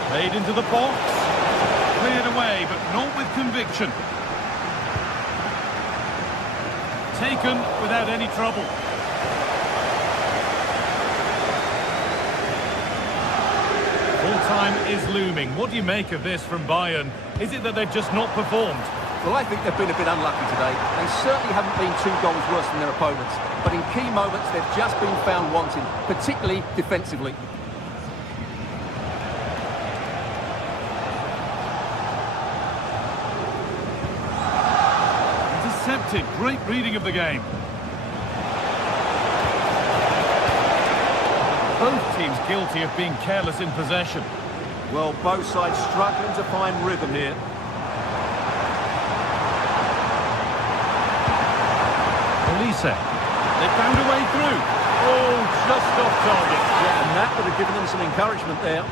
Played into the box. Cleared away, but not with conviction. Taken without any trouble. Full-time is looming. What do you make of this from Bayern? Is it that they've just not performed? Well, I think they've been a bit unlucky today. They certainly haven't been 2 goals worse than their opponents. But in key moments, they've just been found wanting, particularly defensively. Intercepted. Great reading of the game. Both teams guilty of being careless in possession. Well, both sides struggling to find rhythm here. Elise. They found a way through. Oh, just off target. Yeah, and that would have given them some encouragement there.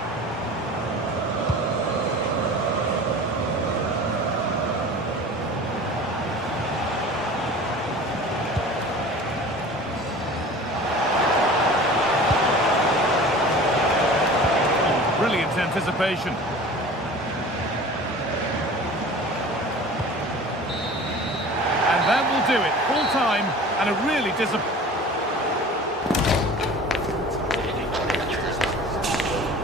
Brilliant anticipation. And that will do it. Full time and a really disappointing.